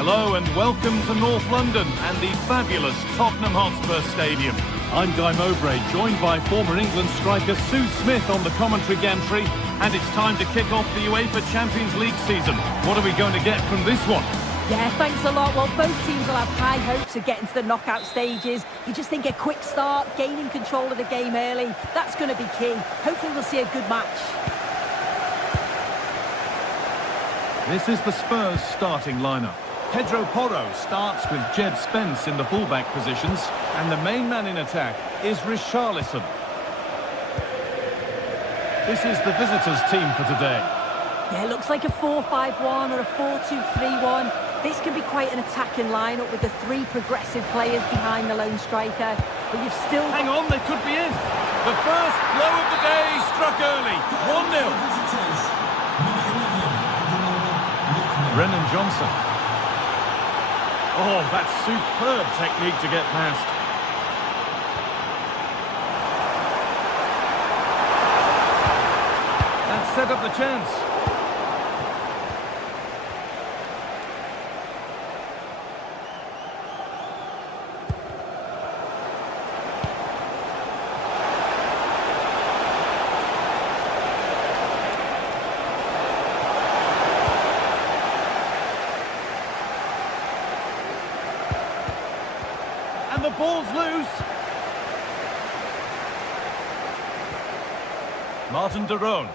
Hello and welcome to North London and the fabulous Tottenham Hotspur Stadium. I'm Guy Mowbray, joined by former England striker Sue Smith on the commentary gantry, and it's time to kick off the UEFA Champions League season. What are we going to get from this one? Yeah, thanks a lot. Well, both teams will have high hopes of getting to the knockout stages. You just think a quick start, gaining control of the game early, that's going to be key. Hopefully we'll see a good match. This is the Spurs starting lineup. Pedro Porro starts with Jed Spence in the fullback positions, and the main man in attack is Richarlison. This is the visitors' team for today. Yeah, it looks like a 4-5-1 or a 4-2-3-1. This can be quite an attacking lineup with the three progressive players behind the lone striker. But you've still... Hang on, they could be in. The first blow of the day struck early. 1-0. Brennan Johnson. Oh, that's superb technique to get past. That set up the chance. And the ball's loose. Martin de Roon.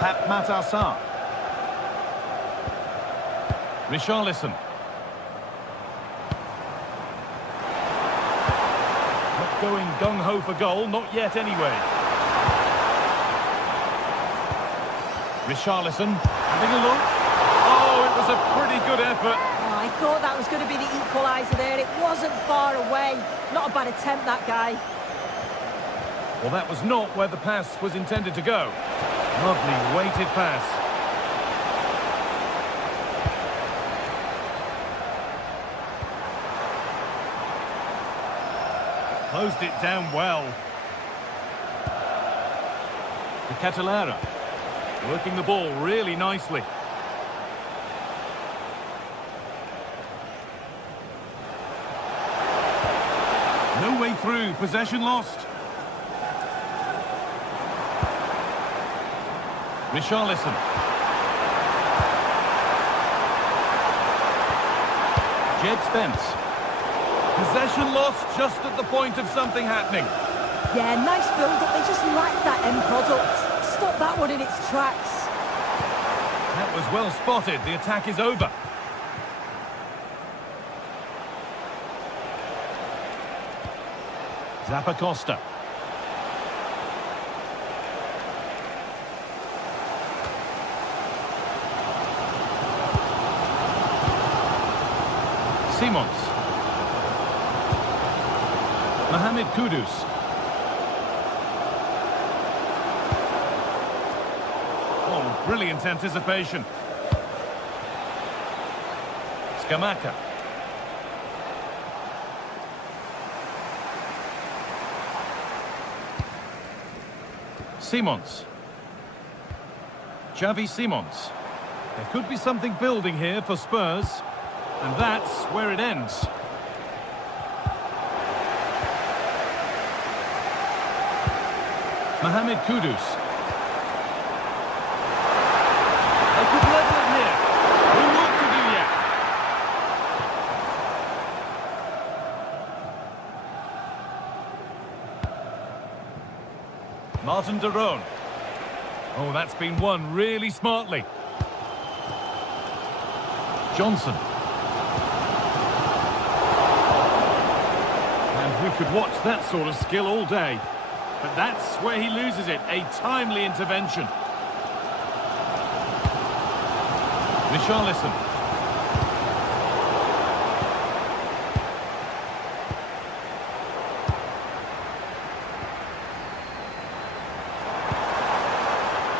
Pat Matassar. Richarlison. Not going gung-ho for goal, not yet anyway. Richarlison having a look. Oh, it was a pretty good effort. Oh, I thought that was going to be the equaliser there. It wasn't far away. Not a bad attempt, that guy. Well, that was not where the pass was intended to go. Lovely weighted pass. Closed it down well. De Ketelaere. Working the ball really nicely. No way through, possession lost. Richarlison. Jed Spence. Possession lost just at the point of something happening. Yeah, nice build-up. They just lacked that end product. Stop that one in its tracks. That was well spotted. The attack is over. Zappacosta. Simons. Mohamed Kudus. Oh, brilliant anticipation. Scamacca. Simons. Xavi Simons. There could be something building here for Spurs, and that's where it ends. Mohamed Kudus. They could level it here. More work to do yet. Martin de Roon. Oh, that's been won really smartly. Johnson. And we could watch that sort of skill all day. But that's where he loses it. A timely intervention. Richarlison.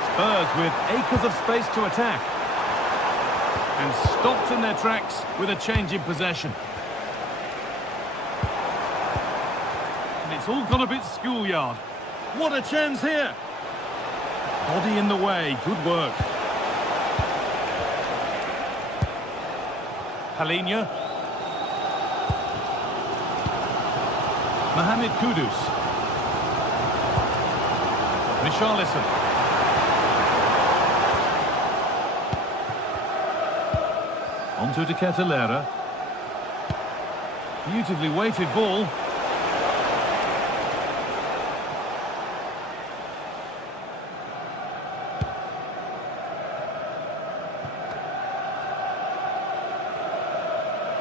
Spurs with acres of space to attack. And stopped in their tracks with a change in possession. And it's all gone a bit schoolyard. What a chance here! Body in the way, good work. Palinha. Mohamed Kudus. Richarlison. Onto De Ketelaere. Beautifully weighted ball.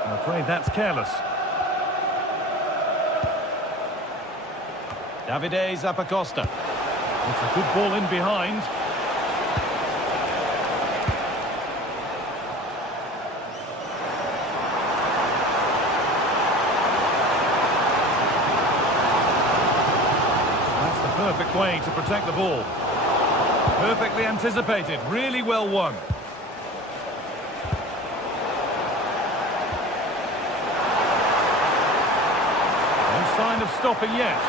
I'm afraid that's careless. Davide Zappacosta. It's a good ball in behind. That's the perfect way to protect the ball. Perfectly anticipated, really well won. No sign of stopping yet.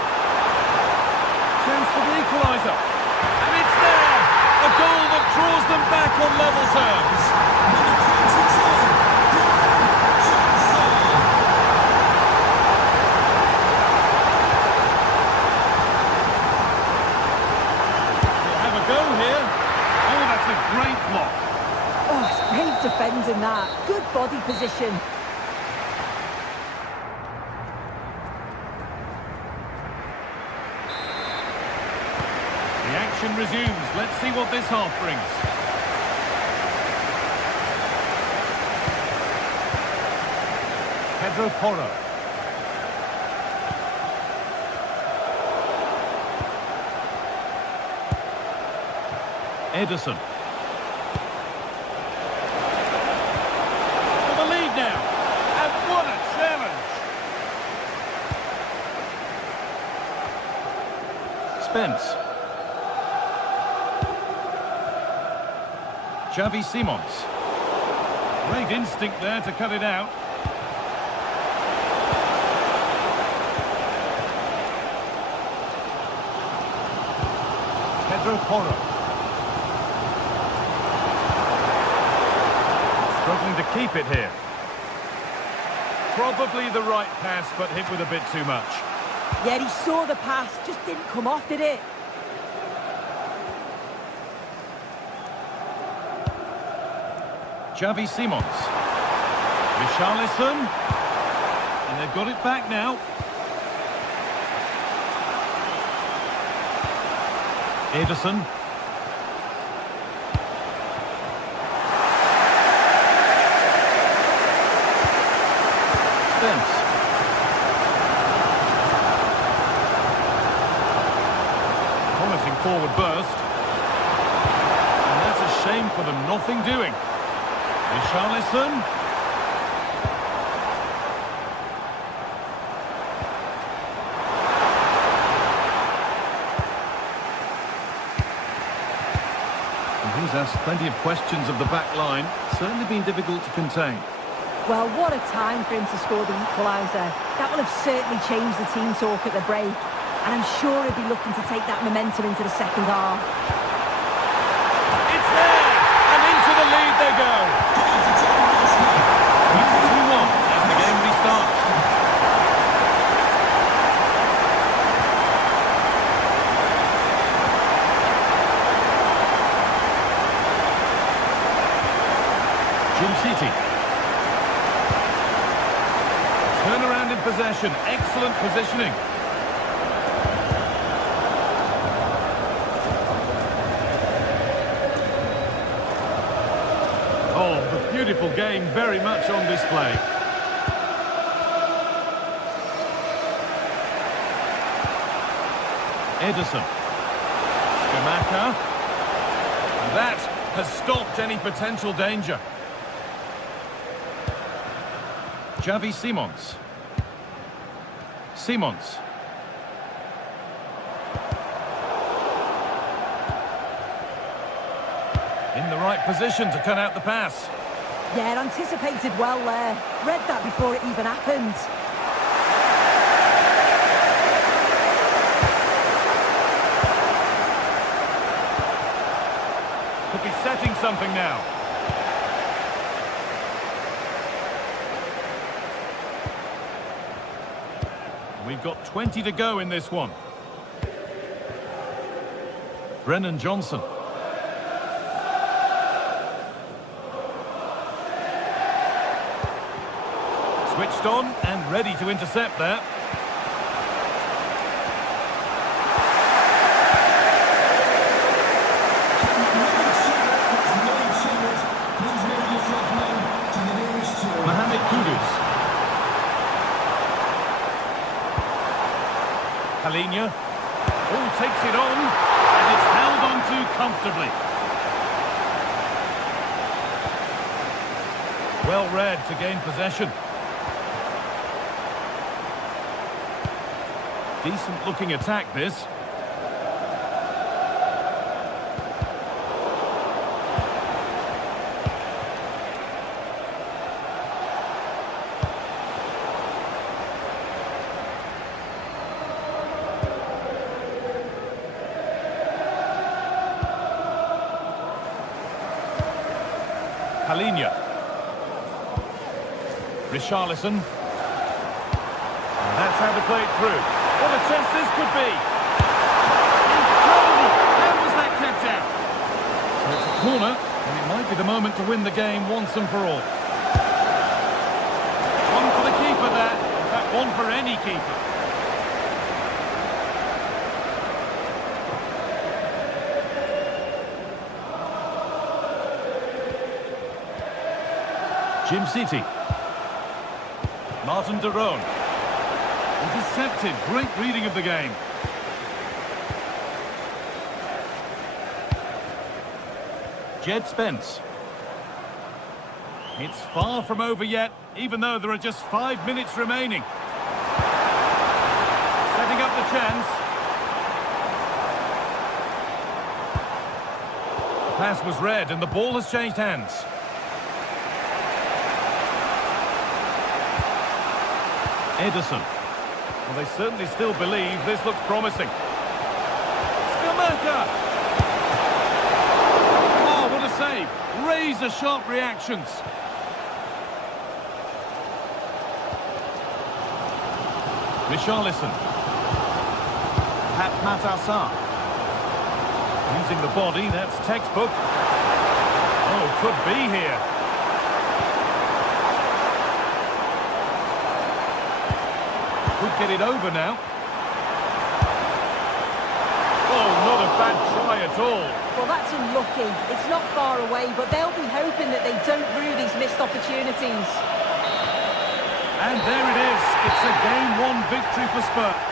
Chance for the equaliser. And it's there! A goal that draws them back on level terms. We'll have a go here. Oh, that's a great block. Oh, it's brave defending that. Good body position. The action resumes. Let's see what this half brings. Pedro Porro. Ederson. For the lead now. And what a challenge. Spence. Xavi Simons. Great instinct there to cut it out. Pedro Porro. Struggling to keep it here. Probably the right pass, but hit with a bit too much. Yeah, he saw the pass, just didn't come off, did it? Xavi Simons. Richarlison. And they've got it back now. Ederson. Spence. Promising forward burst. And that's a shame for them, nothing doing. Richarlison. He's asked plenty of questions of the back line. Certainly been difficult to contain. Well, what a time for him to score the equaliser. That will have certainly changed the team talk at the break. And I'm sure he'll be looking to take that momentum into the second half. It's there! And into the lead they go! It's 2-1 as the game restarts. City. Turnaround in possession. Excellent positioning. Oh, the beautiful game very much on display. Ederson. Skamaka. And that has stopped any potential danger. Xavi Simons. Simons. In the right position to cut out the pass. Yeah, anticipated well there. Read that before it even happened. Could be setting something now. We've got 20 to go in this one. Brennan Johnson. Switched on and ready to intercept there. Kalinia. Oh, takes it on, and it's held on to comfortably. Well read to gain possession. Decent looking attack, this. Kalinia. Richarlison. That's how to play it through. What a chance this could be. Incredible! How was that kept out? So it's a corner, and it might be the moment to win the game once and for all. One for the keeper there. In fact, one for any keeper. Jim City. Martin de Roon. Intercepted. Great reading of the game. Jed Spence. It's far from over yet, even though there are just 5 minutes remaining. Setting up the chance. The pass was read and the ball has changed hands. Ederson. Well, they certainly still believe this looks promising. Skamaka! Oh, what a save! Razor-sharp reactions. Richarlison. Pat Matassar. Using the body, that's textbook. Oh, could be here. Could get it over now. Oh, not a bad try at all. Well, that's unlucky. It's not far away, but they'll be hoping that they don't rue these missed opportunities. And there it is. It's a game-1 victory for Spurs.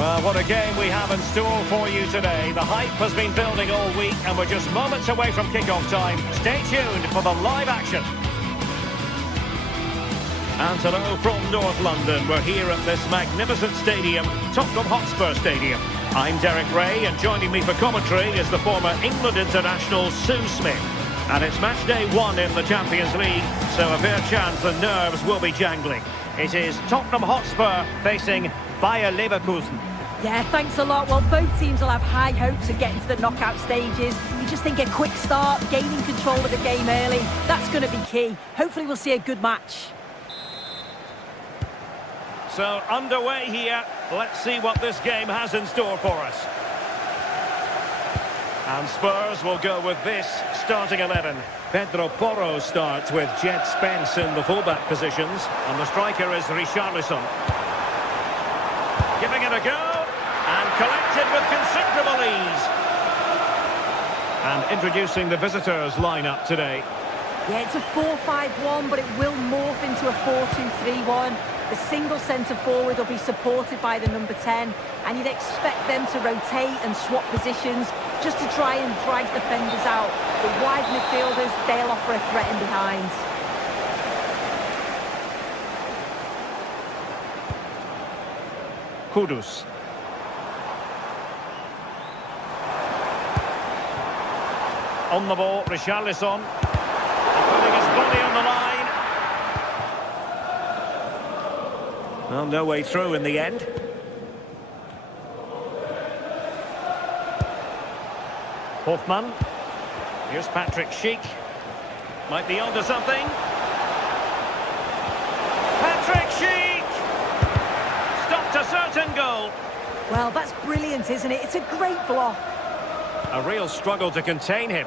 Well, what a game we have in store for you today. The hype has been building all week and we're just moments away from kick-off time. Stay tuned for the live action. And hello from North London. We're here at this magnificent stadium, Tottenham Hotspur Stadium. I'm Derek Ray, and joining me for commentary is the former England international Sue Smith. And it's match day 1 in the Champions League, so a fair chance the nerves will be jangling. It is Tottenham Hotspur facing Bayer Leverkusen. Yeah, thanks a lot. Well, both teams will have high hopes of getting to the knockout stages. You just think a quick start, gaining control of the game early, that's going to be key. Hopefully we'll see a good match. So, underway here. Let's see what this game has in store for us. And Spurs will go with this starting 11. Pedro Porro starts with Jed Spence in the fullback positions. And the striker is Richarlison. Giving it a go. And collected with considerable ease. And introducing the visitors lineup today. Yeah, it's a 4-5-1, but it will morph into a 4-2-3-1. The single centre-forward will be supported by the number 10, and you'd expect them to rotate and swap positions just to try and drag defenders out. The wide midfielders, they'll offer a threat in behind. Kudus. On the ball, Richarlison. Putting his body on the line. Well, no way through in the end. Hofmann. Here's Patrick Schick. Might be onto something. Patrick Schick! Stopped a certain goal. Well, that's brilliant, isn't it? It's a great block. A real struggle to contain him.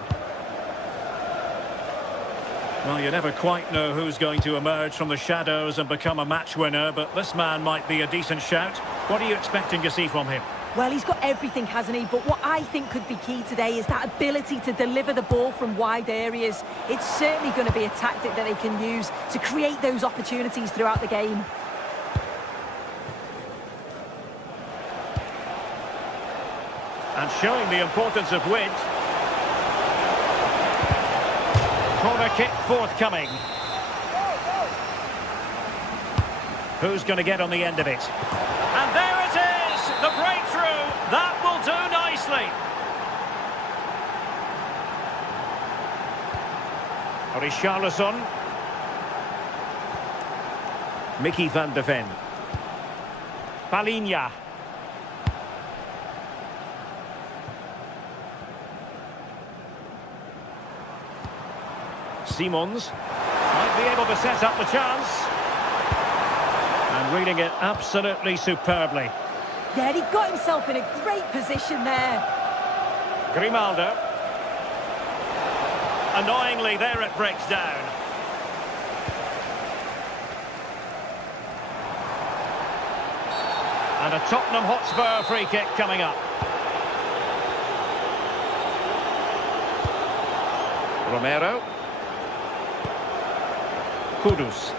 Well, you never quite know who's going to emerge from the shadows and become a match winner, but this man might be a decent shout. What are you expecting to see from him? Well, he's got everything, hasn't he? But what I think could be key today is that ability to deliver the ball from wide areas. It's certainly going to be a tactic that they can use to create those opportunities throughout the game. And showing the importance of width. Corner kick forthcoming. Who's going to get on the end of it? And there it is! The breakthrough! That will do nicely. Richarlison. Mickey van de Ven. Palinha. Simons might be able to set up the chance. And reading it absolutely superbly. Yeah, he got himself in a great position there. Grimaldo. Annoyingly, there it breaks down. And a Tottenham Hotspur free kick coming up. Romero. Kudus.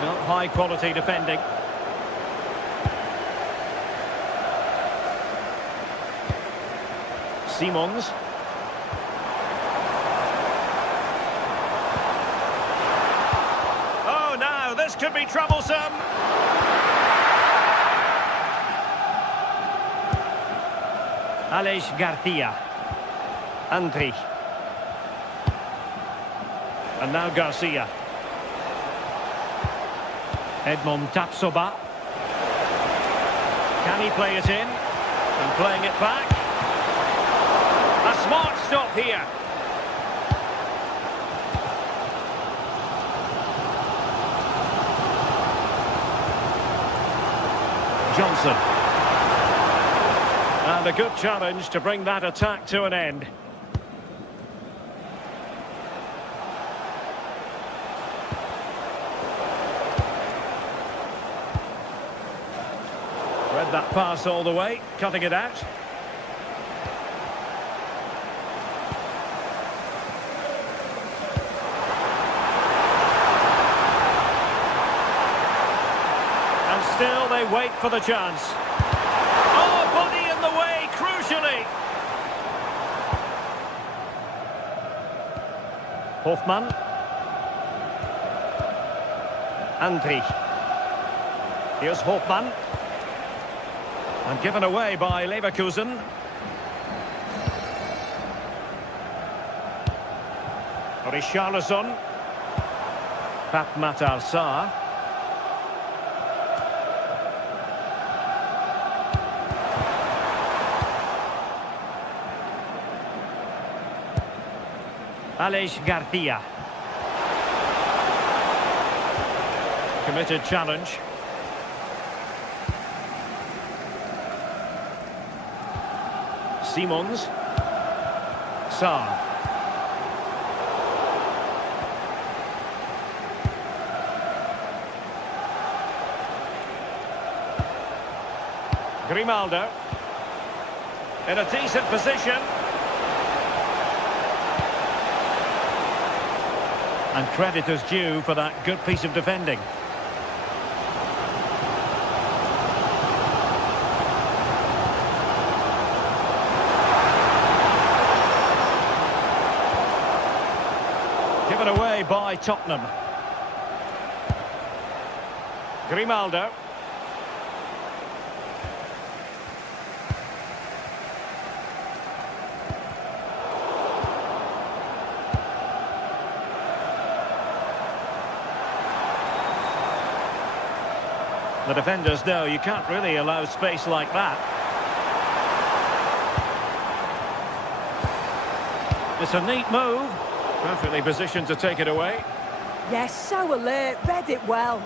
Well, high quality defending. Simons. Oh, now this could be troublesome. Aleix Garcia. Andri. And now Garcia. Edmond Tapsoba. Can he play it in? And playing it back. A smart stop here. Johnson. And a good challenge to bring that attack to an end. Read that pass all the way, cutting it out. And still they wait for the chance. Oh, body in the way, crucially. Hofmann. Andri. Here's Hofmann. And given away by Leverkusen. Richarlison. Pat Matar Sarr. Aleix Garcia. Committed challenge. Simons. Sarr. Grimaldo. In a decent position. And credit is due for that good piece of defending. Given away by Tottenham. Grimaldo. The defenders know you can't really allow space like that. It's a neat move. Perfectly positioned to take it away. Yes, so alert, read it well.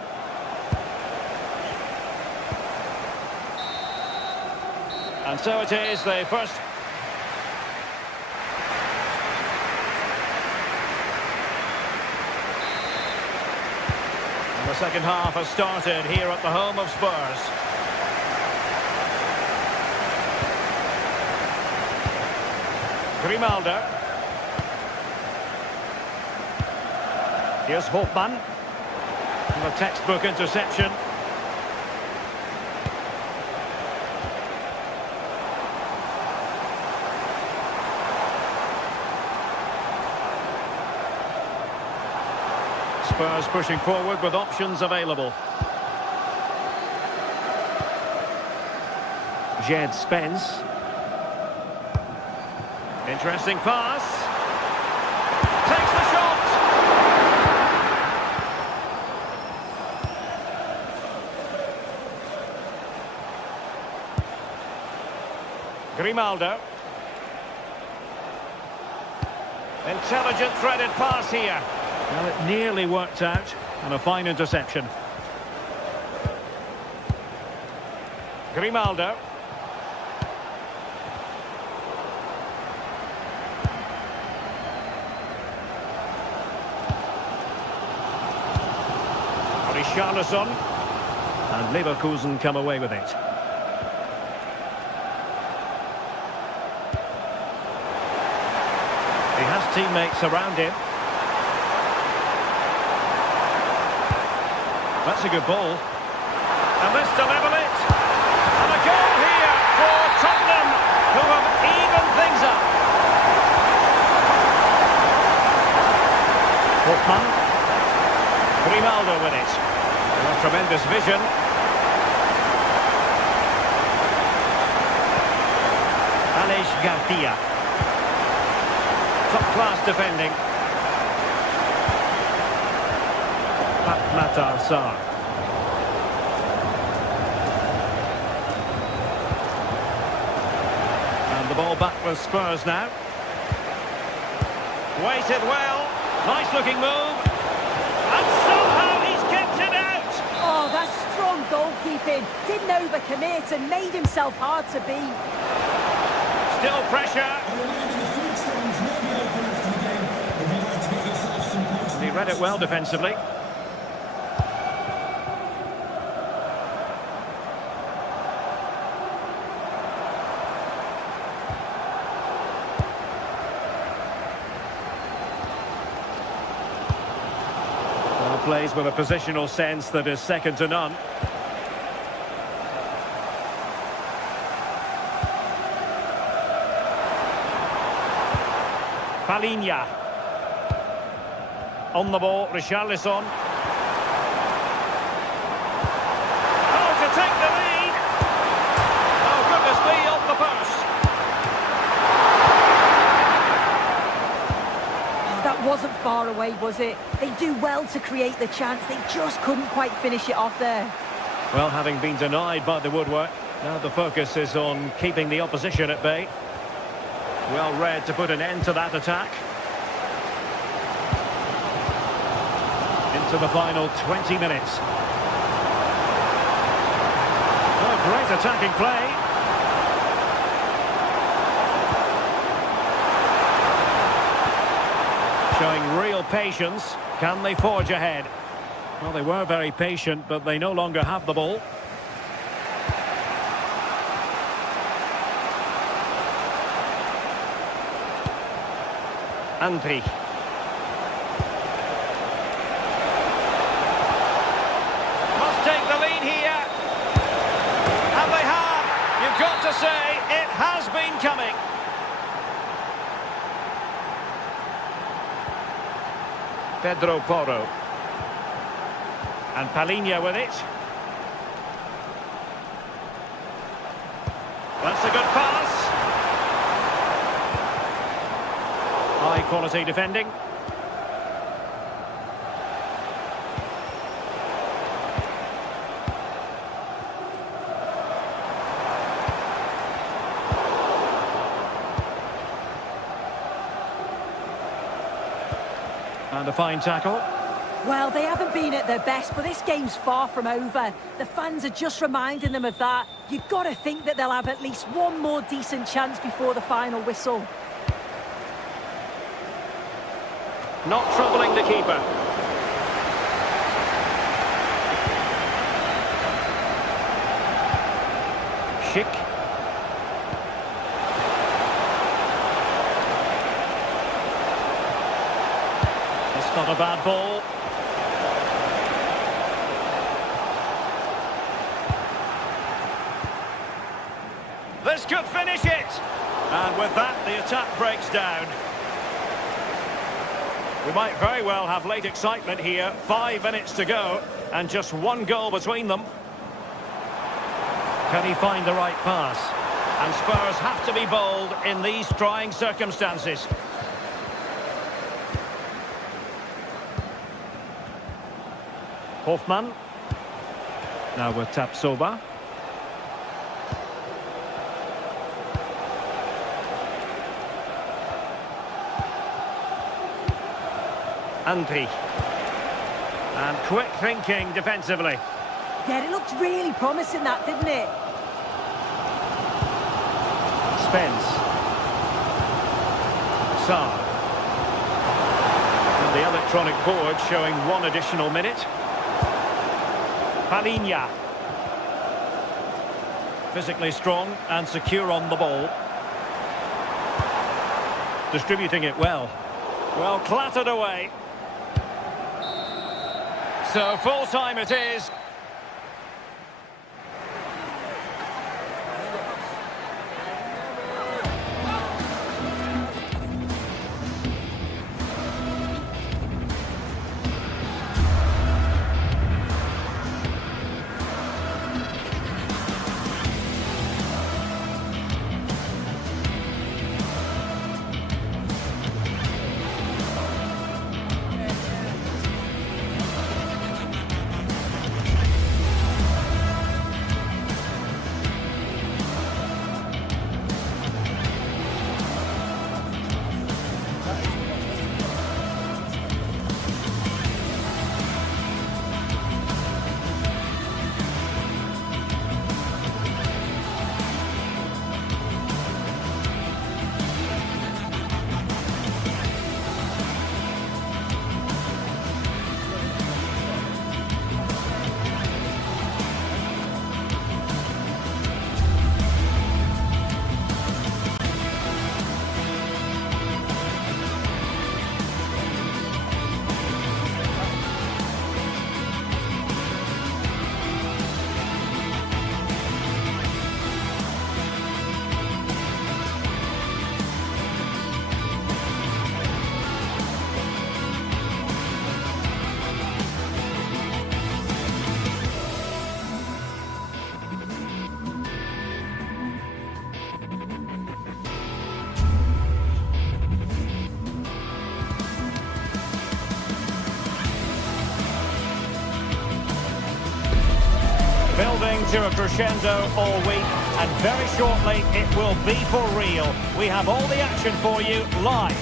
And so it is, the first... And the second half has started here at the home of Spurs. Grimaldo. Here's Hofmann. And a textbook interception. Spurs pushing forward with options available. Jed Spence. Interesting pass. Takes the shot. Grimaldo. Intelligent threaded pass here. Well, it nearly worked out, and a fine interception. Grimaldo. Richarlison. And Leverkusen come away with it. He has teammates around him. That's a good ball. And this to level it. And a goal here for Tottenham, who have evened things up. Hofmann. Grimaldo with it. A tremendous vision. Alex Garcia. Top-class defending. Matar Sarr. And the ball back with Spurs now. Weighted well. Nice looking move. And somehow he's kept it out. Oh, that's strong goalkeeping. Didn't overcommit and made himself hard to beat. Still pressure. He read it well defensively. Plays with a positional sense that is second to none. Palinha. On the ball, Richarlison. Oh, to take the lead! Oh, goodness me, off the post! That wasn't far away, was it? They do well to create the chance. They just couldn't quite finish it off there. Well, having been denied by the woodwork, now the focus is on keeping the opposition at bay. Well read to put an end to that attack. Into the final 20 minutes. Oh, great attacking play. Showing real patience. Can they forge ahead? Well, they were very patient, but they no longer have the ball. Andri. Pedro Porro. And Palinha with it. That's a good pass. High quality defending. And a fine tackle. Well, they haven't been at their best, but this game's far from over. The fans are just reminding them of that. You've got to think that they'll have at least one more decent chance before the final whistle. Not troubling the keeper. Schick. It's not a bad ball. This could finish it. And with that, the attack breaks down. We might very well have late excitement here. 5 minutes to go, and just one goal between them. Can he find the right pass? And Spurs have to be bold in these trying circumstances. Hofmann. Now with Tapsoba. Andri. And quick thinking defensively. Yeah, it looked really promising, that, didn't it? Spence. Saar. And the electronic board showing 1 additional minute. Palinha. Physically strong and secure on the ball. Distributing it well. Well, clattered away. So full time it is. Building to a crescendo all week, and very shortly it will be for real. We have all the action for you live.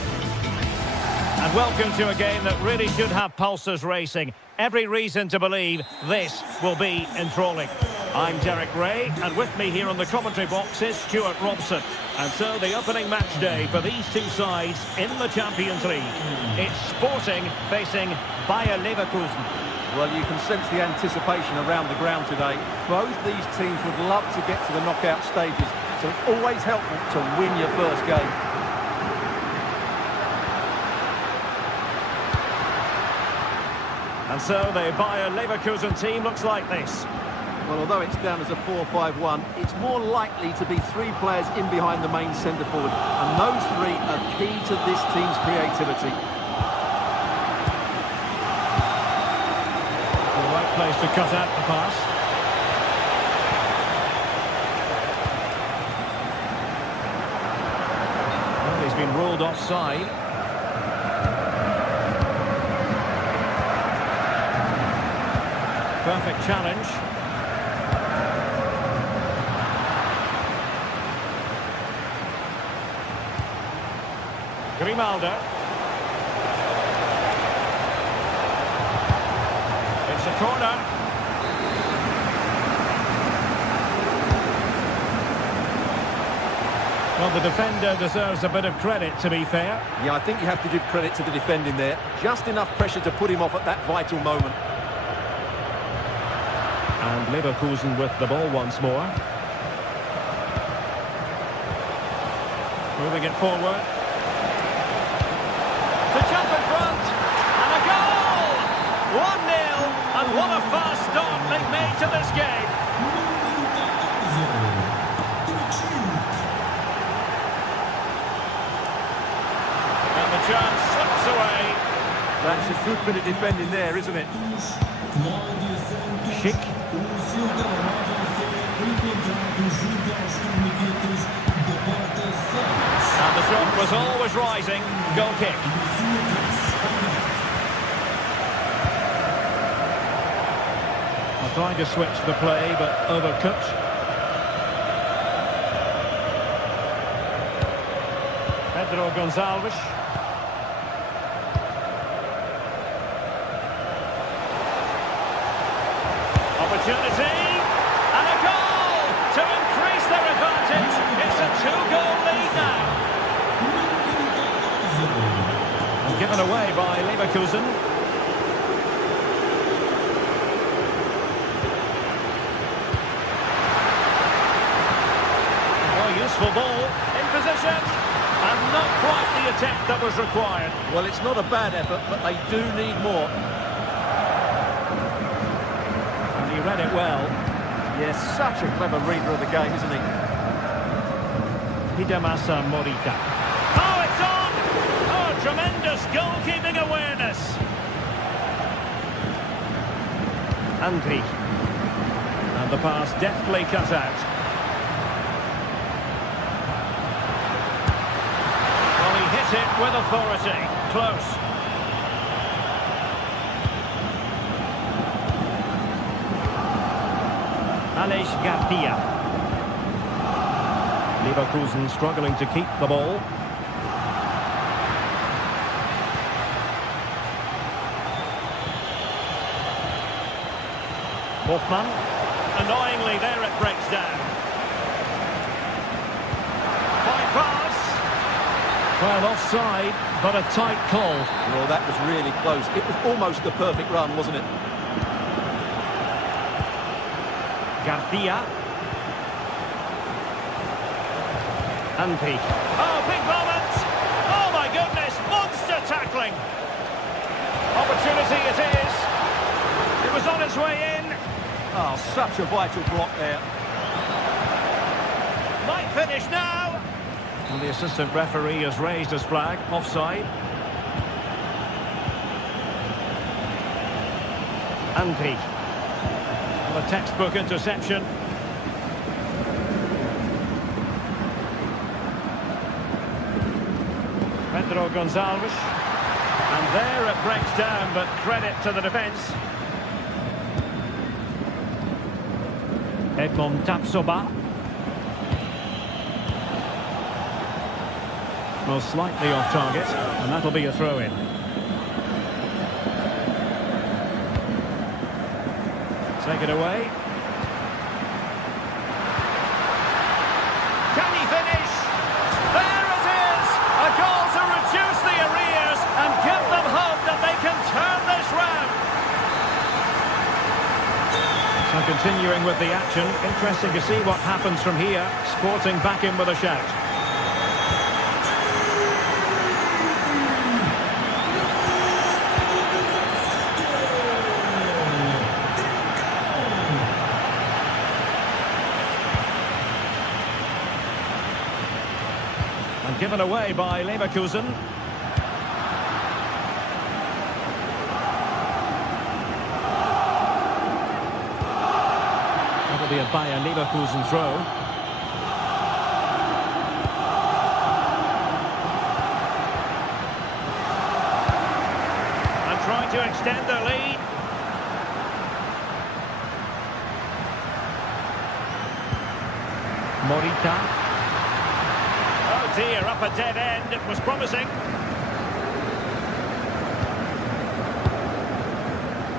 And welcome to a game that really should have pulses racing. Every reason to believe this will be enthralling. I'm Derek Ray, and with me here on the commentary box is Stuart Robson. And so the opening match day for these two sides in the Champions League. It's Sporting facing Bayer Leverkusen. Well, you can sense the anticipation around the ground today. Both these teams would love to get to the knockout stages, so it's always helpful to win your first game. And so the Bayer Leverkusen team looks like this. Well, although it's down as a 4-5-1, it's more likely to be 3 players in behind the main centre-forward, and those 3 are key to this team's creativity. place to cut out the pass. Well, he's been ruled offside. Perfect challenge. Grimaldo. It's a corner. Well, the defender deserves a bit of credit, to be fair. Yeah, I think you have to give credit to the defending there. Just enough pressure to put him off at that vital moment. And Leverkusen with the ball once more. Moving it forward. To jump in front. And a goal! 1-0. And what a fast start they've made to this game. And the chance slips away. That's a good bit of defending there, isn't it? Schick. And the shot was always rising. Goal kick. Trying to switch the play, but overcooked. Pedro Gonçalves. Opportunity. And a goal to increase their advantage. It's a 2-goal lead now. And given away by Leverkusen. Useful ball, in position, and not quite the attempt that was required. Well, it's not a bad effort, but they do need more. And he read it well. Yes, such a clever reader of the game, isn't he? Hidemasa Morita. Oh, it's on! Oh, tremendous goalkeeping awareness. Andri. And the pass deftly cut out. It with authority. Close. Aleix Garcia. Leverkusen struggling to keep the ball. Hoffmann. Annoyingly, there it breaks down. Fine pass. Well, offside, but a tight call. Well, that was really close. It was almost the perfect run, wasn't it? Garcia. Andri. Oh, big moment! Oh, my goodness! Monster tackling! Opportunity it is. It was on its way in. Oh, such a vital block there. Might finish now. And the assistant referee has raised his flag, offside. Andri. Well, a textbook interception. Pedro Gonçalves. And there it breaks down, but credit to the defence. Edmond Tapsoba. Well, slightly off target, and that'll be a throw-in. Take it away. Can he finish? There it is! A goal to reduce the arrears and give them hope that they can turn this round. So continuing with the action, interesting to see what happens from here. Sporting back in with a shout. Given away by Leverkusen. be a Bayern Leverkusen throw. And trying to extend their lead. Morita. Oh dear, up a dead end. It was promising.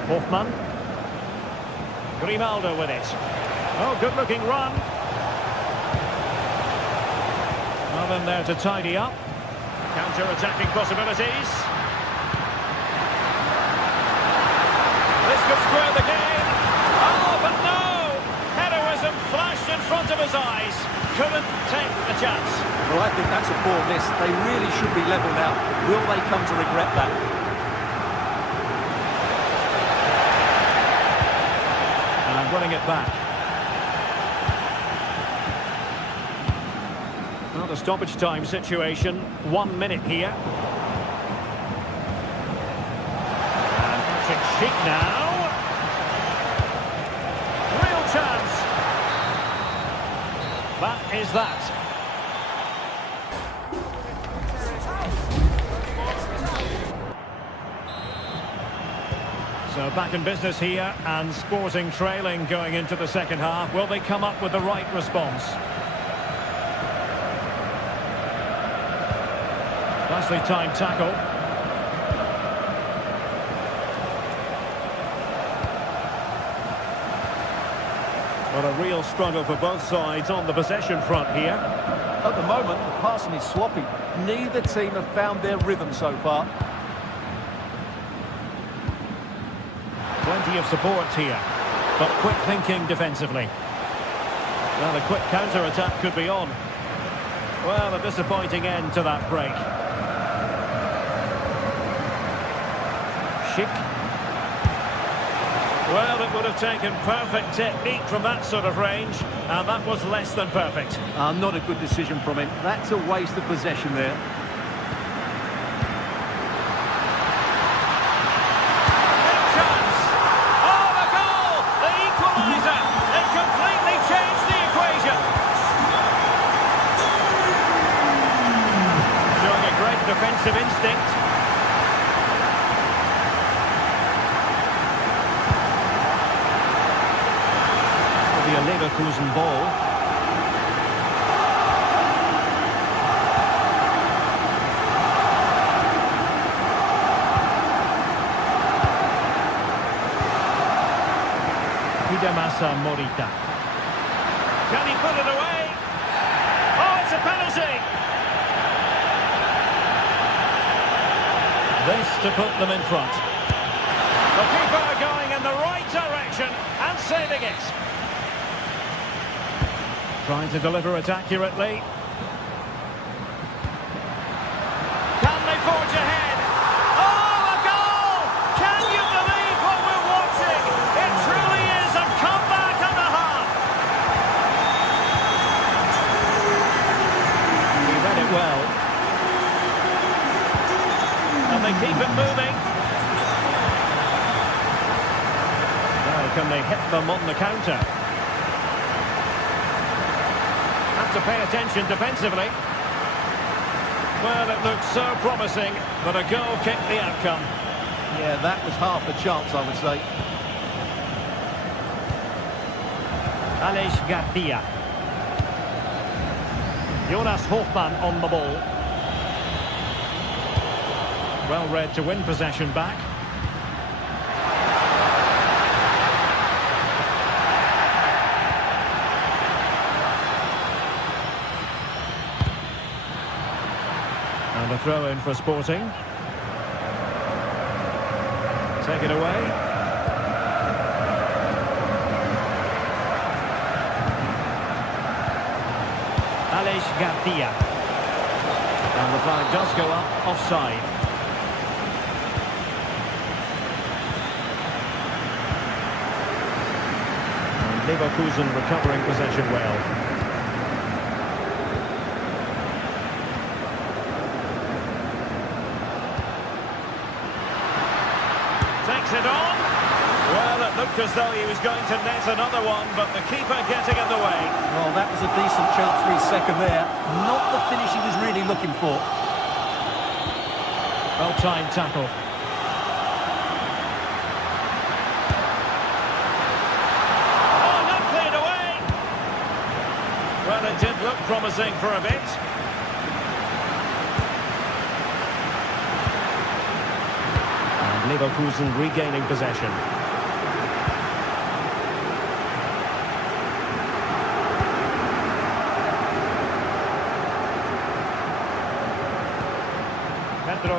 Hoffman. Grimaldo with it. Oh, good-looking run. Nothing there to tidy up. Counter-attacking possibilities. This could square the game. Oh, but no! Heroism flashed in front of his eyes. Couldn't take the chance. Well, I think that's a poor miss. They really should be level now. Will they come to regret that? Running it back. Well, the stoppage time situation, 1 minute here. And Patrick Schick now. Real chance. That is that. So back in business here, and Sporting trailing going into the second half. Will they come up with the right response? Nicely timed tackle. Well, a real struggle for both sides on the possession front here. At the moment, the passing is sloppy. Neither team have found their rhythm so far. Plenty of support here, but quick thinking defensively. Well, the quick counter-attack could be on. Well, a disappointing end to that break. Schick. Well, it would have taken perfect technique from that sort of range, and that was less than perfect. Not a good decision from him. That's a waste of possession there. Defensive instinct. It'll be a Leverkusen ball. Hidemasa Morita. Can he put it away? Oh, it's a penalty! This to put them in front. The keeper going in the right direction and saving it. Trying to deliver it accurately. Can they forge ahead? Oh, a goal! Can you believe what we're watching? It truly is a comeback and a half. He read it well. And they keep it moving. Now can they hit them on the counter? Have to pay attention defensively. Well, it looks so promising, but a goal kicked the outcome. Yeah, that was half a chance, I would say. Alex Garcia. Jonas Hoffman on the ball. Well read to win possession back. And a throw in for Sporting. Take it away. Alex Garcia. And the flag does go up offside. Leverkusen recovering possession well. Takes it on. Well, it looked as though he was going to net another one, but the keeper getting in the way. Well, that was a decent chance for his second there. Not the finish he was really looking for. Well-timed tackle. Oh, not cleared away! Well, it did look promising for a bit. And Leverkusen regaining possession.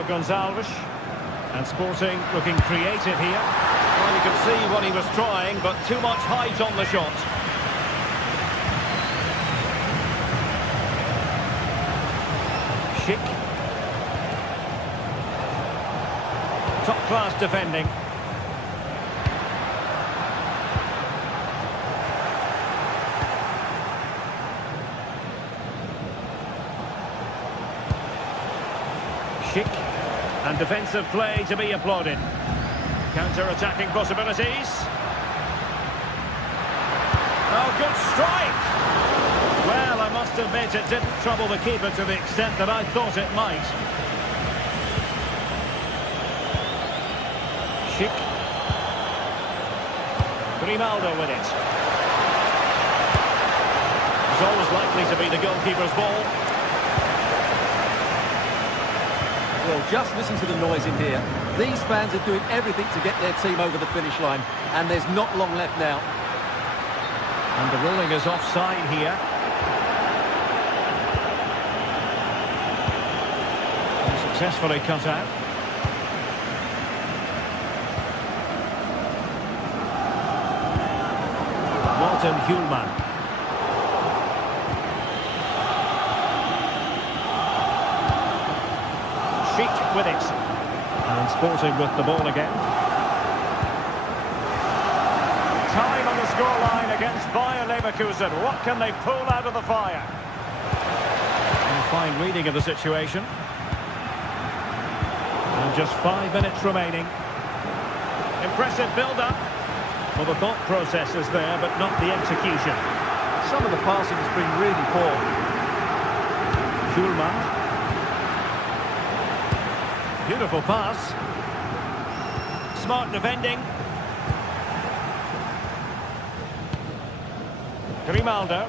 Gonzalez, and Sporting looking creative here. Well, you could see what he was trying, but too much height on the shot. Schick. Top-class defending. Schick. And defensive play to be applauded. Counter-attacking possibilities. Oh, good strike! Well, I must admit it didn't trouble the keeper to the extent that I thought it might. Schick. Grimaldo with it. It's always likely to be the goalkeeper's ball. Well, just listen to the noise in here. These fans are doing everything to get their team over the finish line, and there's not long left now. And the ruling is offside here. And successfully cut out. Martin Hjulman. Schick with it. And Sporting with the ball again. Time on the scoreline against Bayern Leverkusen. What can they pull out of the fire? And fine reading of the situation. And just 5 minutes remaining. Impressive build-up. Well, the thought process is there, but not the execution. Some of the passing has been really poor. Hjulman. Beautiful pass. Smart defending. Grimaldo.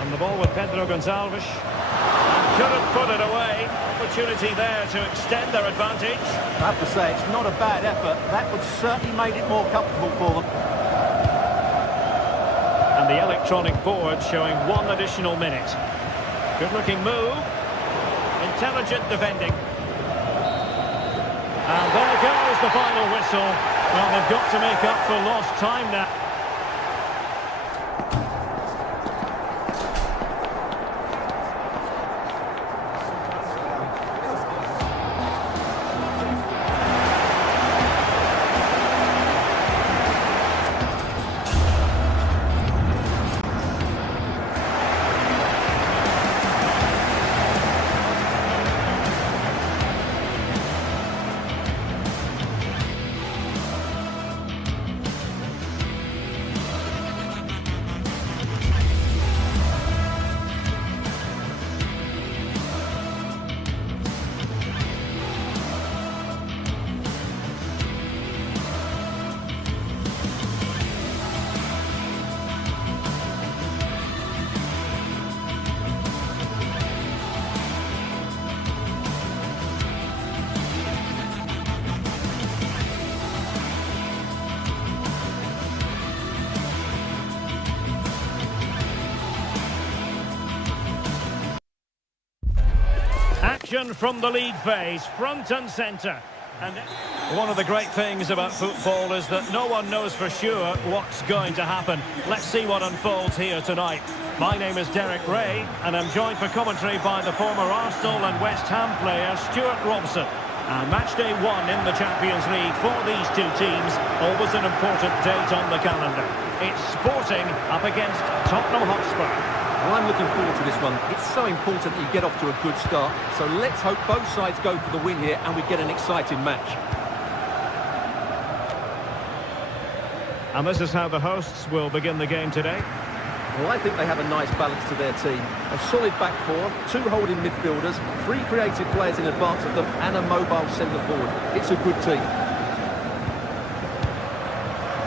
And the ball with Pedro Gonçalves. And couldn't put it away. Opportunity there to extend their advantage. I have to say, it's not a bad effort. That would certainly made it more comfortable for them. And the electronic board showing 1 additional minute. Good-looking move. Intelligent defending. And there goes the final whistle. Well, they've got to make up for lost time now. Action from the league phase, front and centre. And one of the great things about football is that no one knows for sure what's going to happen. Let's see what unfolds here tonight. My name is Derek Ray, and I'm joined for commentary by the former Arsenal and West Ham player Stuart Robson. And match day 1 in the Champions League for these two teams, always an important date on the calendar. It's Sporting up against Tottenham Hotspur. Well, I'm looking forward to this one. It's so important that you get off to a good start. So let's hope both sides go for the win here and we get an exciting match. And this is how the hosts will begin the game today. Well, I think they have a nice balance to their team. A solid back four, 2 holding midfielders, 3 creative players in advance of them, and a mobile centre-forward. It's a good team.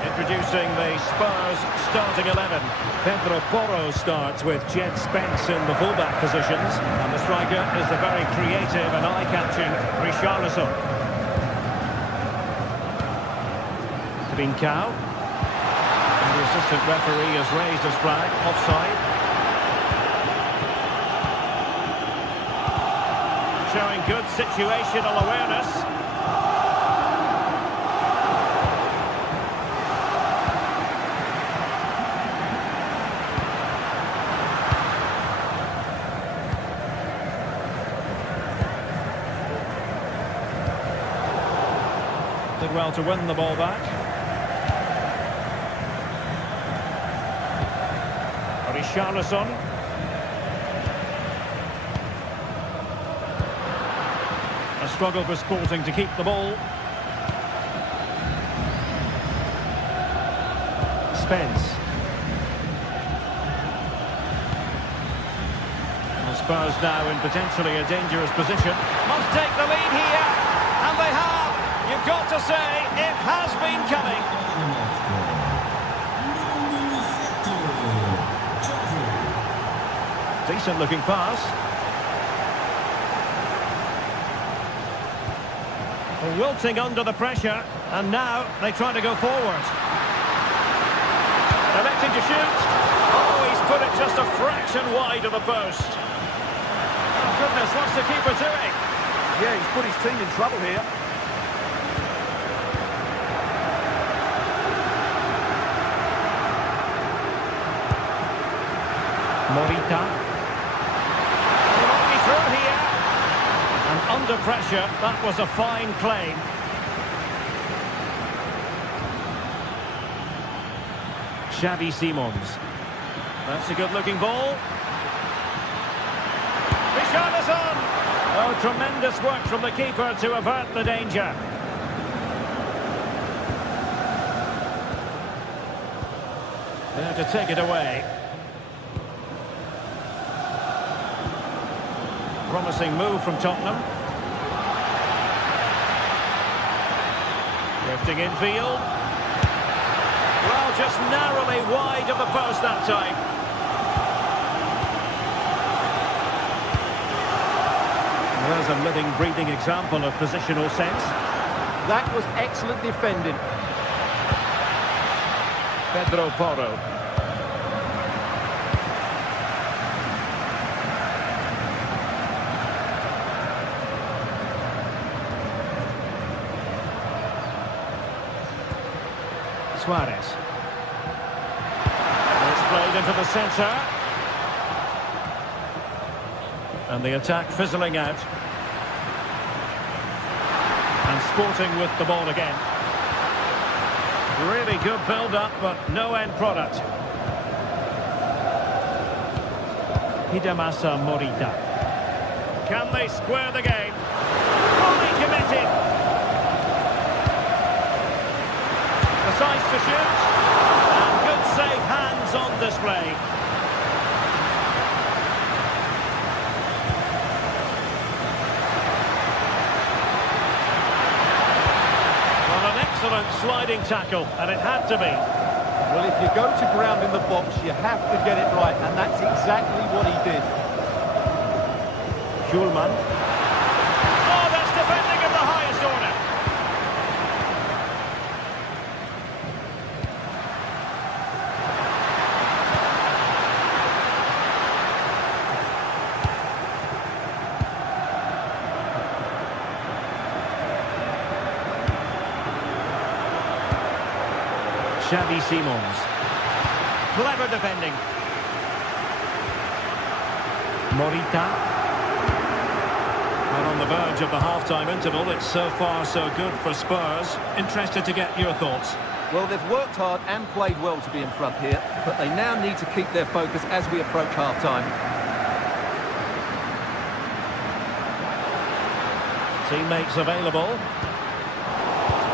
Introducing the Spurs starting 11. Pedro Porro starts with Jed Spence in the fullback positions. And the striker is the very creative and eye-catching Richarlison. Trincao. The assistant referee has raised his flag, offside. Showing good situational awareness. Did well to win the ball back. Richarlison. A struggle for Sporting to keep the ball. Spence. Well, Spurs now in potentially a dangerous position. Must take the lead here. And they have. You've got to say, it has been coming. Decent looking pass. Wilting under the pressure, and now they try to go forward. Electing to shoot. Oh, he's put it just a fraction wide of the post. Oh goodness, what's the keeper doing? Yeah, he's put his team in trouble here. Morita. Under pressure, that was a fine claim. Xavi Simons. That's a good-looking ball. Richarlison! Oh, tremendous work from the keeper to avert the danger. There to take it away. Promising move from Tottenham. Drifting infield. Well, just narrowly wide of the post that time. There's a living, breathing example of positional sense. That was excellent defending. Pedro Porro. Suarez. It's played into the centre. And the attack fizzling out. And Sporting with the ball again. Really good build-up, but no end product. Hidemasa Morita. Can they square the game? Fully committed. Decides to shoot, and good save hands on display. Well, an excellent sliding tackle, and it had to be. Well, if you go to ground in the box, you have to get it right, and that's exactly what he did. Schulman. Oh, that's defending of the highest order. Xavi Simons. Clever defending. Morita. And on the verge of the half-time interval, it's so far so good for Spurs. Interested to get your thoughts. Well, they've worked hard and played well to be in front here, but they now need to keep their focus as we approach half-time. Teammates available.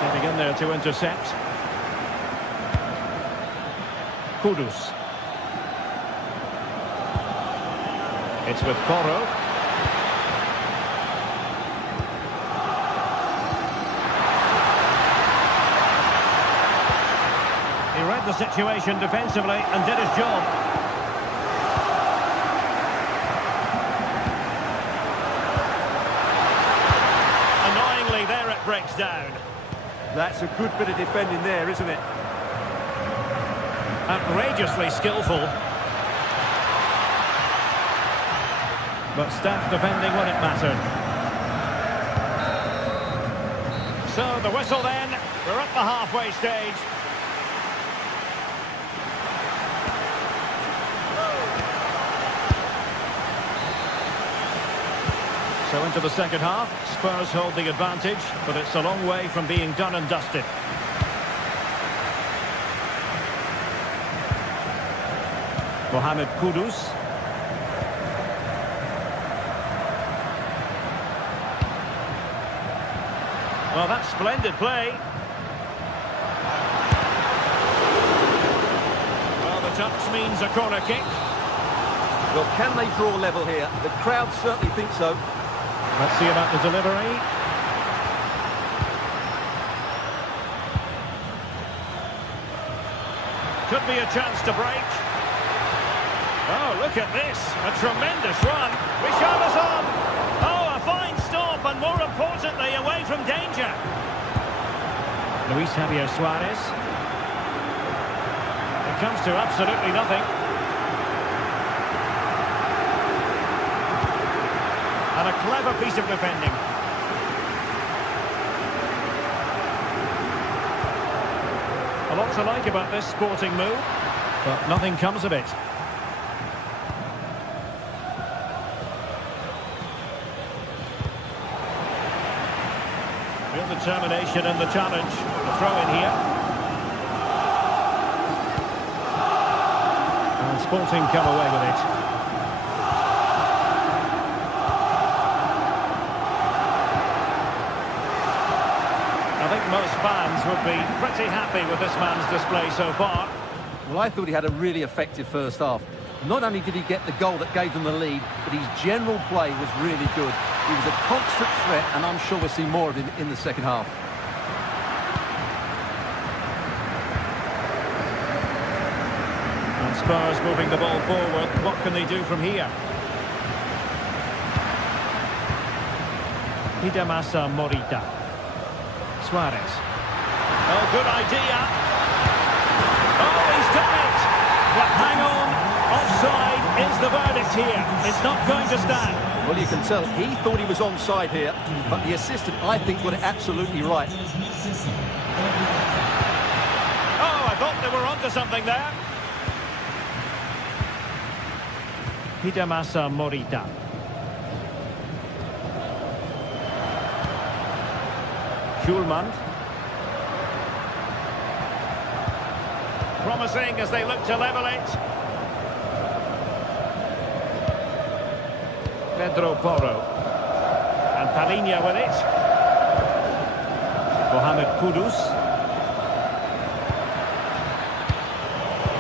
Getting in there to intercept. Kudus. It's with Porro. He read the situation defensively and did his job. Annoyingly, there it breaks down. That's a good bit of defending there, isn't it? Outrageously skillful. But stout defending when it mattered. So the whistle then. We're at the halfway stage. So into the second half, Spurs hold the advantage, but it's a long way from being done and dusted. Mohamed Kudus. Well, that's splendid play. Well, the touch means a corner kick. Well, can they draw level here? The crowd certainly think so. Let's see about the delivery. Could be a chance to break. Oh, look at this. A tremendous run. Richarlison. Oh, a fine stop, and more importantly, away from danger. Luis Javier Suarez. It comes to absolutely nothing. And a clever piece of defending. A lot to like about this sporting move, but nothing comes of it. Real determination in the challenge. The throw in here. And Sporting come away with it. I think most fans would be pretty happy with this man's display so far. Well, I thought he had a really effective first half. Not only did he get the goal that gave them the lead, but his general play was really good. He was a constant threat, and I'm sure we'll see more of him in the second half. And Spurs moving the ball forward. What can they do from here? Hidemasa Morita. Suarez. Oh, good idea. Oh, he's done it. But hang on. Offside is the verdict here. It's not going to stand. Well, you can tell he thought he was onside here, but the assistant, I think, got it absolutely right. Oh, I thought they were onto something there. Hidemasa Morita. Schulman. Promising as they look to level it. Pedro Porro. And Palinha with it. Mohamed Kudus.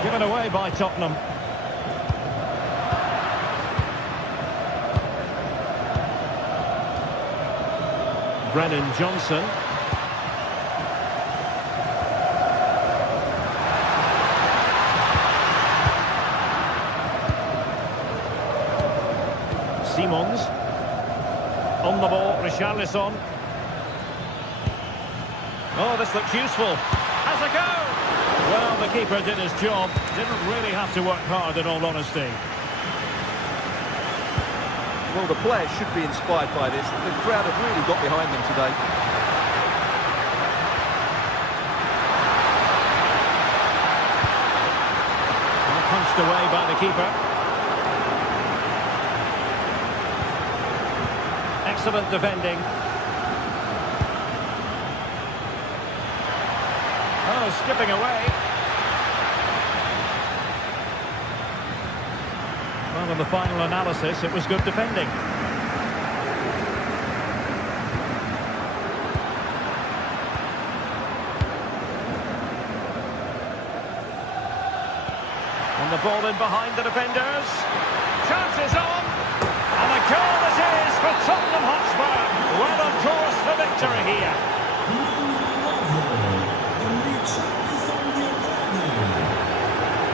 Given away by Tottenham. Brennan Johnson. Simons. On the ball, Richarlison. Oh, this looks useful. Has a go! Well, the keeper did his job. Didn't really have to work hard, in all honesty. Well, the players should be inspired by this. The crowd have really got behind them today. And punched away by the keeper. Excellent defending. Oh, Oh, skipping away. Well, in the final analysis, it was good defending. And the ball in behind the defenders. Chances on. And a goal it is for Tottenham Hotspur. Well on course for victory here.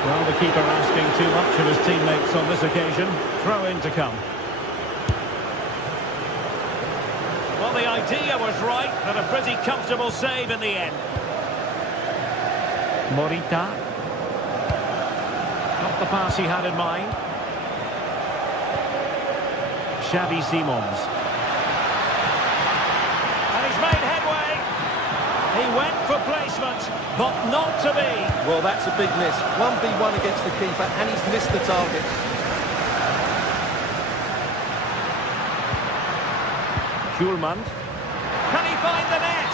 Well, the keeper asking too much of his teammates on this occasion. Throw in to come. Well, the idea was right, but a pretty comfortable save in the end. Morita. Not the pass he had in mind. Xavi Simons. And he's made headway. He went for placement, but not to be. Well, that's a big miss. 1v1 against the keeper, and he's missed the target. Schulman. Can he find the net?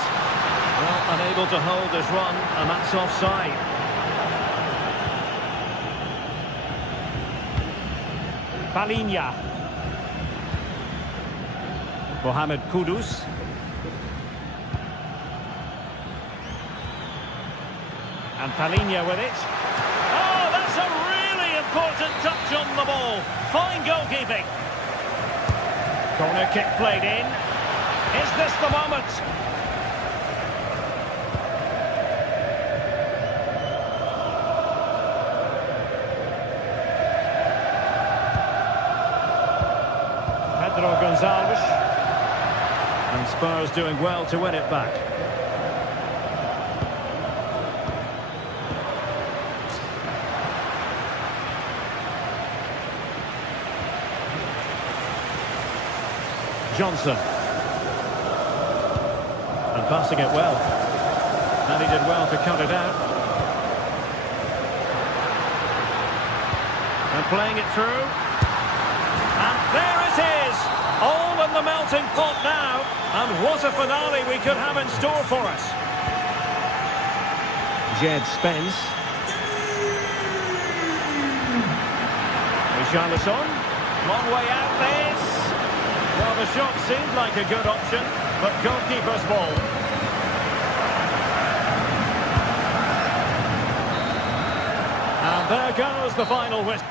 Well, unable to hold his run, and that's offside. Palinha. Mohamed Kudus. And Palinha with it. Oh, that's a really important touch on the ball. Fine goalkeeping. Corner kick played in. Is this the moment? Pedro Gonzalez. And Spurs doing well to win it back. Johnson. And passing it well. And he did well to cut it out. And playing it through. And there it is! All in the melting pot now. And what a finale we could have in store for us. Jed Spence. Richarlison. Long way out this. Well, the shot seemed like a good option, but goalkeeper's ball. And there goes the final whistle.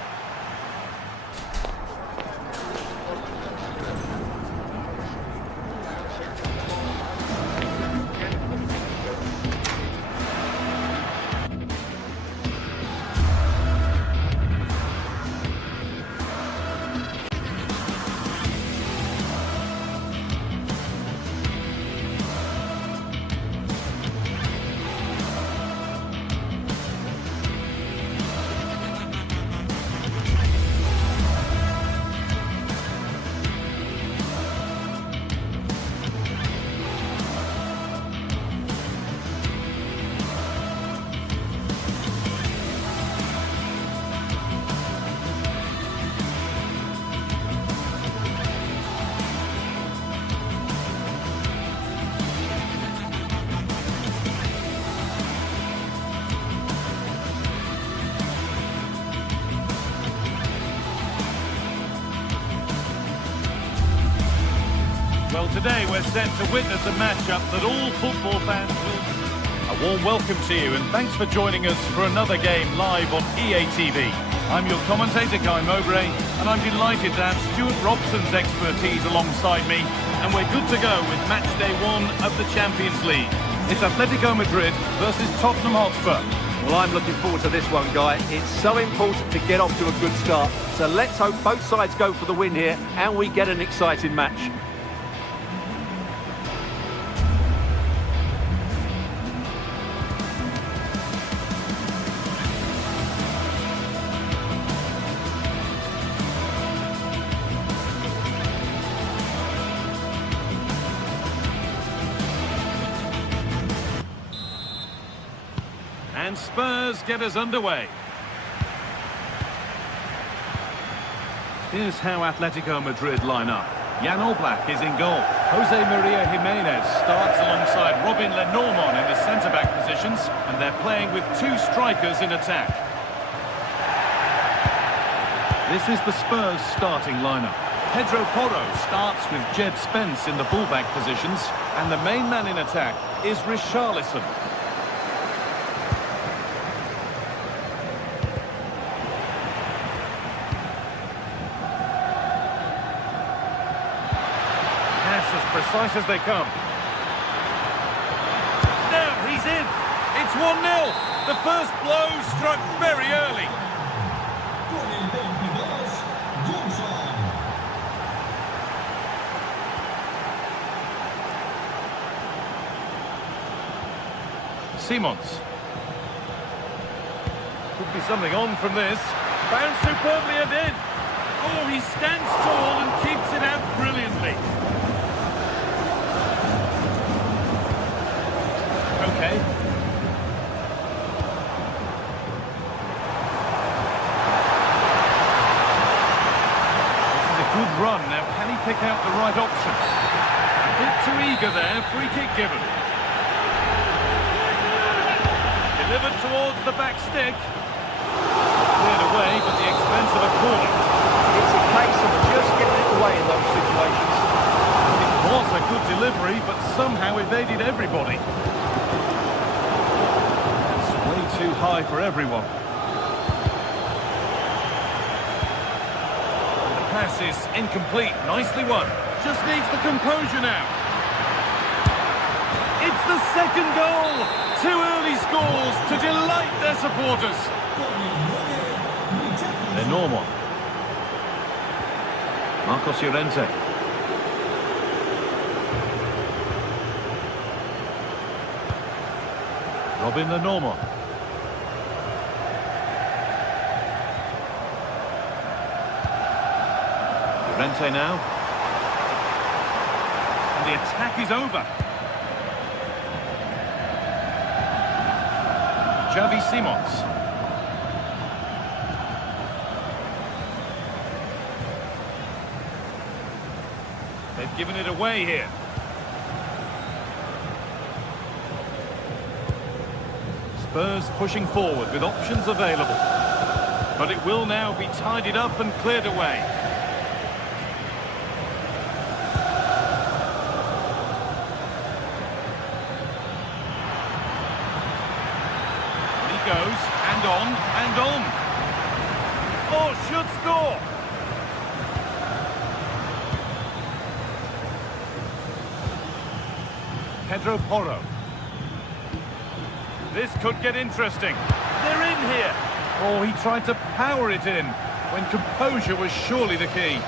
Well, today we're set to witness a matchup that all football fans will... A warm welcome to you and thanks for joining us for another game live on EA TV. I'm your commentator, Guy Mowbray, and I'm delighted to have Stuart Robson's expertise alongside me, and we're good to go with match day 1 of the Champions League. It's Atletico Madrid versus Tottenham Hotspur. Well, I'm looking forward to this one, Guy. It's so important to get off to a good start. So let's hope both sides go for the win here and we get an exciting match. And Spurs get us underway. Here's how Atletico Madrid line up. Jan Oblak is in goal. Jose Maria Jimenez starts alongside Robin Lenormand in the centre-back positions, and they're playing with two strikers in attack. This is the Spurs starting lineup. Pedro Porro starts with Jed Spence in the fullback positions, and the main man in attack is Richarlison. As precise as they come. Now he's in. It's 1-0. The first blow struck very early. Simons. Could be something on from this. Bounced superbly and in. Oh, he stands tall and keeps it out brilliantly. Okay. This is a good run. Now, can he pick out the right option? A bit too eager there. Free kick given. Delivered towards the back stick. Cleared away, but the expense of a corner. It's a case of just getting it away in those situations. It was a good delivery, but somehow evaded everybody. Way too high for everyone. The pass is incomplete. Nicely won. Just needs the composure now. It's the second goal. Two early scores to delight their supporters. They're normal. Marcos Llorente. Robin Lenormand. Llorente now. And the attack is over. Xavi Simons. They've given it away here. Spurs pushing forward with options available. But it will now be tidied up and cleared away. He goes, and on, and on. Oh, should score! Pedro Porro. This could get interesting. They're in here. Oh, he tried to power it in when composure was surely the key.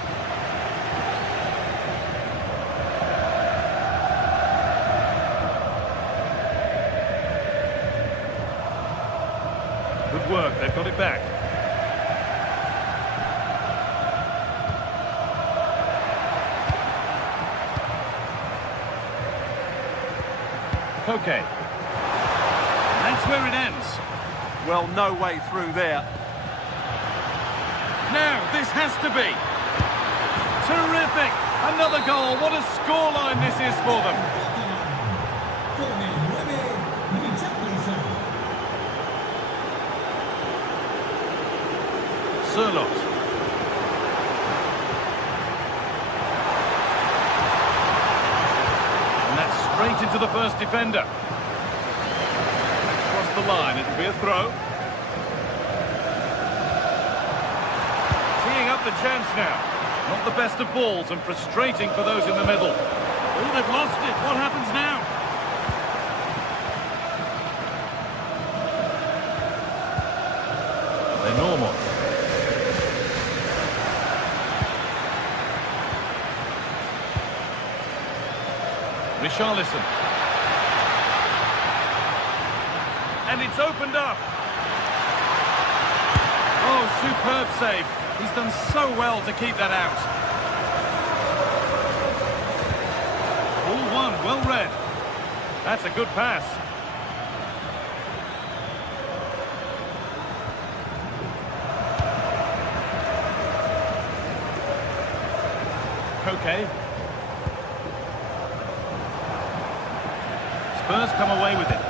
Good work, they've got it back. Okay. That's where it ends. Well, no way through there. Now, this has to be. Terrific. Another goal. What a scoreline this is for them. Sirlot. And that's straight into the first defender. Across the line, it'll be a throw. Teeing up the chance now. Not the best of balls and frustrating for those in the middle. Oh, they've lost it. What happens now? They're normal. Richarlison. And it's opened up. Oh, superb save. He's done so well to keep that out. All one, well read. That's a good pass. Koke. Spurs come away with it.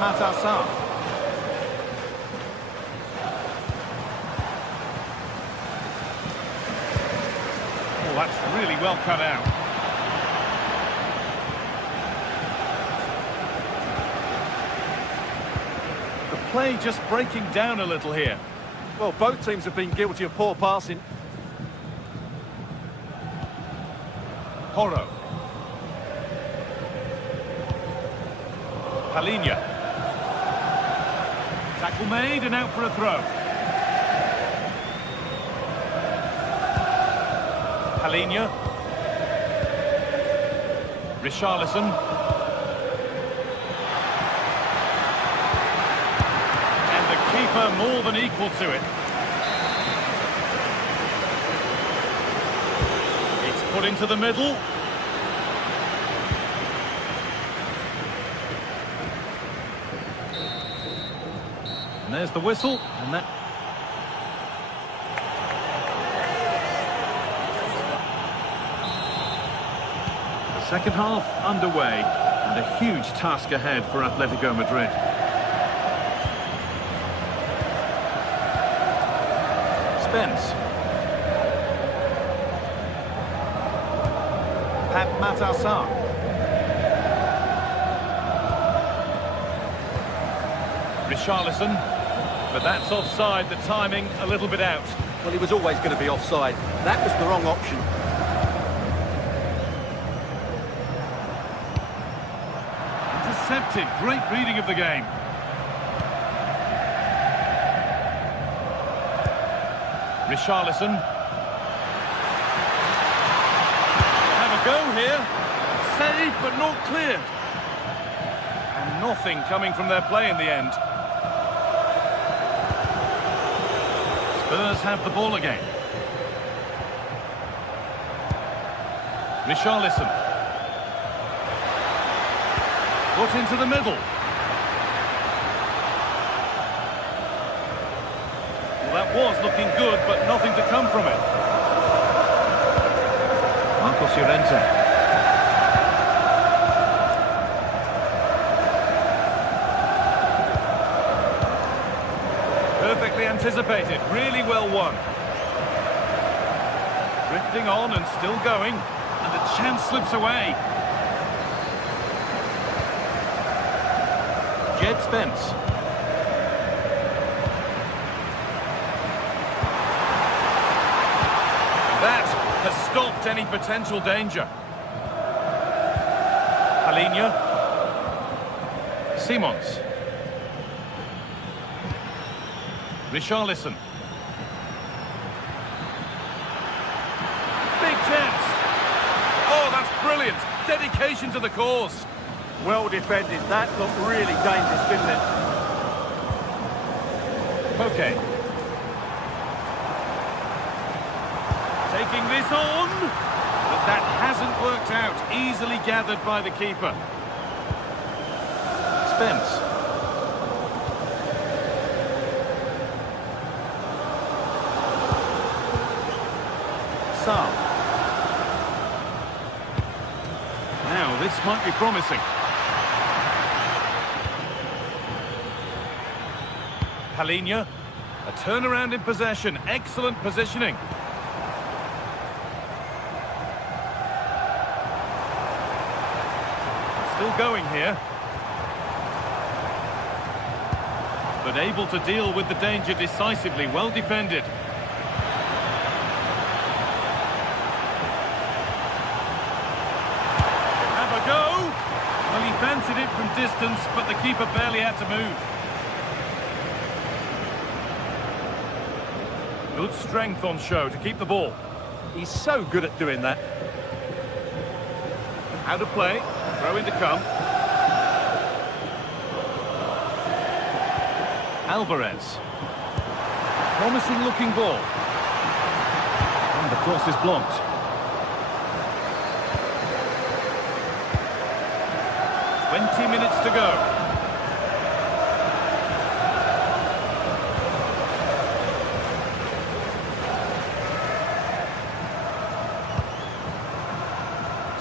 Matasar. Oh, that's really well cut out. The play just breaking down a little here. Well, both teams have been guilty of poor passing. Horo. Palinha. Tackle made and out for a throw. Palinha. Richarlison. And the keeper more than equal to it. It's put into the middle. And there's the whistle, and that... The second half underway, and a huge task ahead for Atletico Madrid. Spence. Matasar. Richarlison, but that's offside, the timing a little bit out. Well, he was always going to be offside. That was the wrong option. Intercepted, great reading of the game. Richarlison. Have a go here. Saved, but not cleared. And nothing coming from their play in the end. Spurs have the ball again. Richarlison. Put into the middle. Well, that was looking good, but nothing to come from it. Marcos Llorente. Perfectly anticipated, really well won. Drifting on and still going, and the chance slips away. Jed Spence. That has stopped any potential danger. Palinha. Simons. Richarlison. Big chance. Oh, that's brilliant. Dedication to the cause. Well defended. That looked really dangerous, didn't it? Okay. Taking this on. But that hasn't worked out. Easily gathered by the keeper. Spence. Now, this might be promising. Palinha, a turnaround in possession, excellent positioning. Still going here. But able to deal with the danger decisively, well defended. Well, he fancied it from distance, but the keeper barely had to move. Good strength on show to keep the ball. He's so good at doing that. Out of play, throw in to come. Alvarez. Promising looking ball. And the cross is blocked. 20 minutes to go.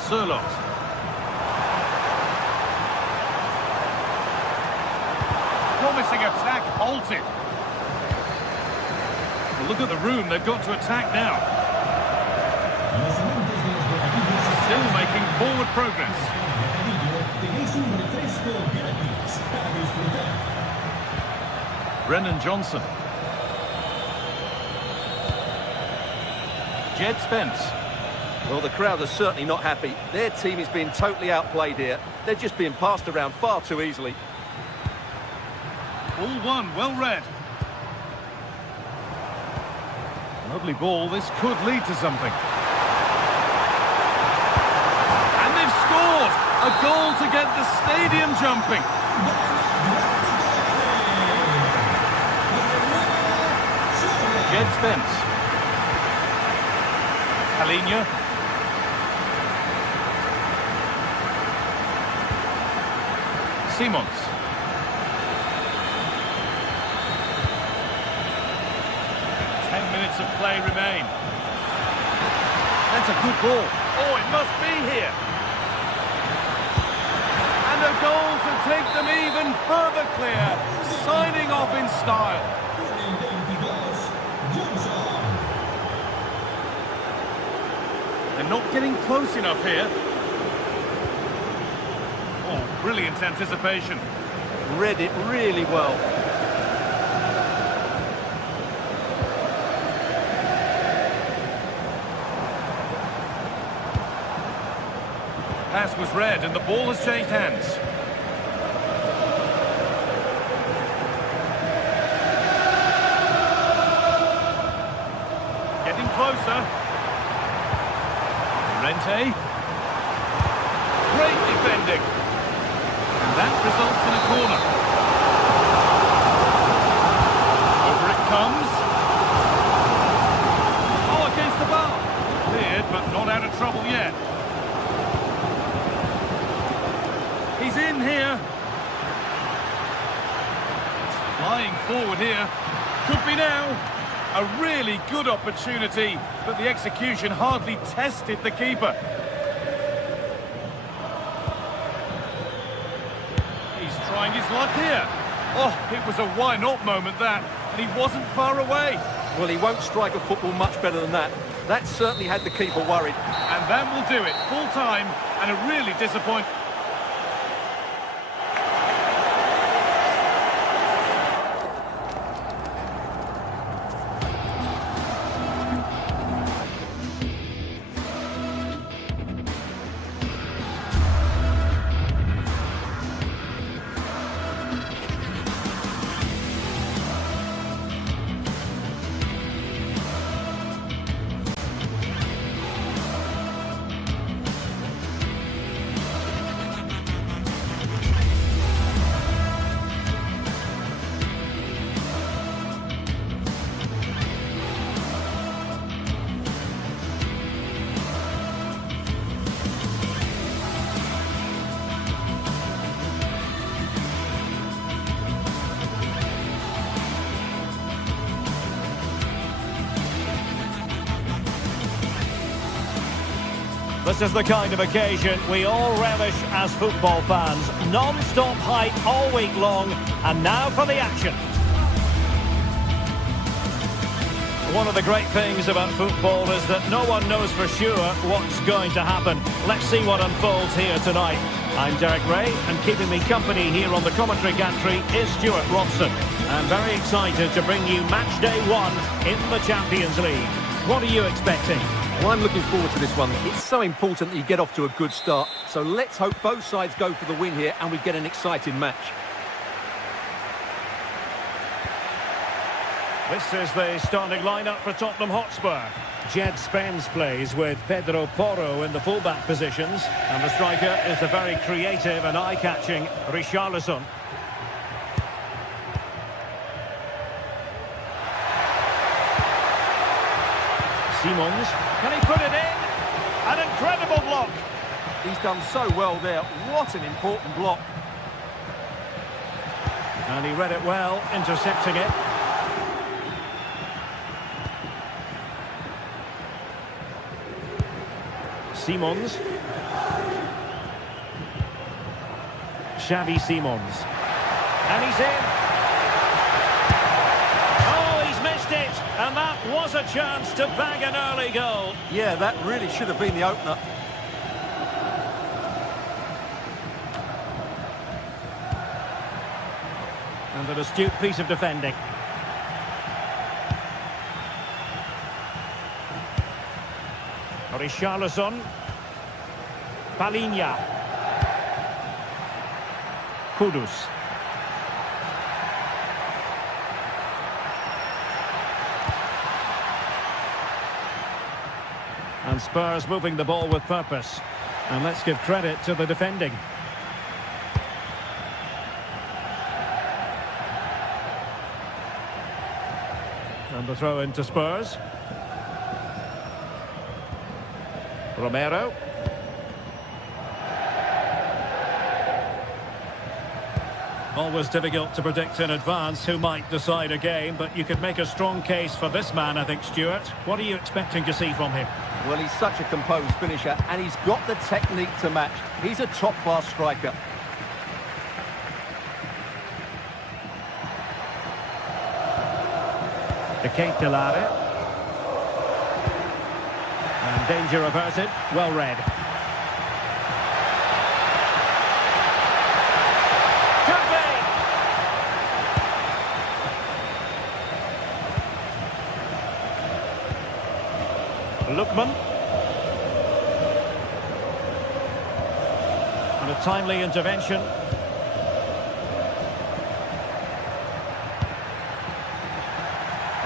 Sirlot. Promising attack halted. Well, look at the room they've got to attack now. Still making forward progress. Brennan Johnson. Jed Spence. Well, the crowd are certainly not happy. Their team is being totally outplayed here. They're just being passed around far too easily. All one, well read. Lovely ball, this could lead to something. And they've scored! A goal to get the stadium jumping. Jed Spence. Halinha. Simons. 10 minutes of play remain. That's a good ball. Oh, it must be here. And a goal to take them even further clear. Signing off in style. They're not getting close enough here. Oh, brilliant anticipation. Read it really well. Pass was read and the ball has changed hands. Getting closer. Rente. Great defending. And that results in a corner. Over it comes. Oh, against the bar. Cleared, but not out of trouble yet. He's in here. It's flying forward here. Could be now. A really good opportunity, but the execution hardly tested the keeper. He's trying his luck here. Oh, it was a why not moment that, and he wasn't far away. Well, he won't strike a football much better than that. That certainly had the keeper worried. And that will do it. Full time, and a really disappointing. This is the kind of occasion we all relish as football fans. Non-stop hype all week long, and now for the action. One of the great things about football is that no one knows for sure what's going to happen. Let's see what unfolds here tonight. I'm Derek Ray, and keeping me company here on the commentary gantry is Stuart Robson. I'm very excited to bring you match day 1 in the Champions League. What are you expecting? Well, I'm looking forward to this one. It's so important that you get off to a good start. So let's hope both sides go for the win here and we get an exciting match. This is the starting lineup for Tottenham Hotspur. Jed Spence plays with Pedro Porro in the fullback positions. And the striker is the very creative and eye-catching Richarlison. Simons, can he put it in? An incredible block. He's done so well there. What an important block. And he read it well, intercepting it. Simons. Xavi Simons. And he's in. Oh, he's missed it. And that was a chance to bag an early goal. Yeah, that really should have been the opener. And an astute piece of defending. Richarlison. Palinha. Kudus. And Spurs moving the ball with purpose. And let's give credit to the defending. And the throw into Spurs. Romero. Always difficult to predict in advance who might decide a game, but you could make a strong case for this man, I think, Stuart. What are you expecting to see from him? Well, he's such a composed finisher, and he's got the technique to match. He's a top-class striker. Decisive. And danger averted. Well read. Could be. Lookman. And a timely intervention.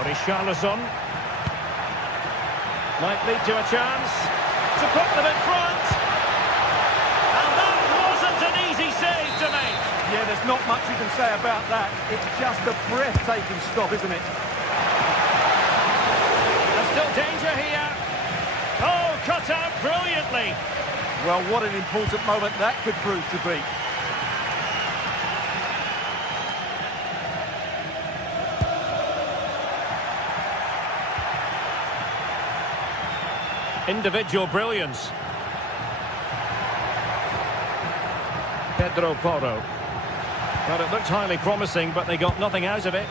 Richarlison might lead to a chance to put them in front, and that wasn't an easy save to make. Yeah, there's not much you can say about that. It's just a breathtaking stop, isn't it? There's still danger here. Oh, cut out brilliantly. Well, what an important moment that could prove to be. Individual brilliance. Pedro Porro. Well, it looked highly promising, but they got nothing out of it.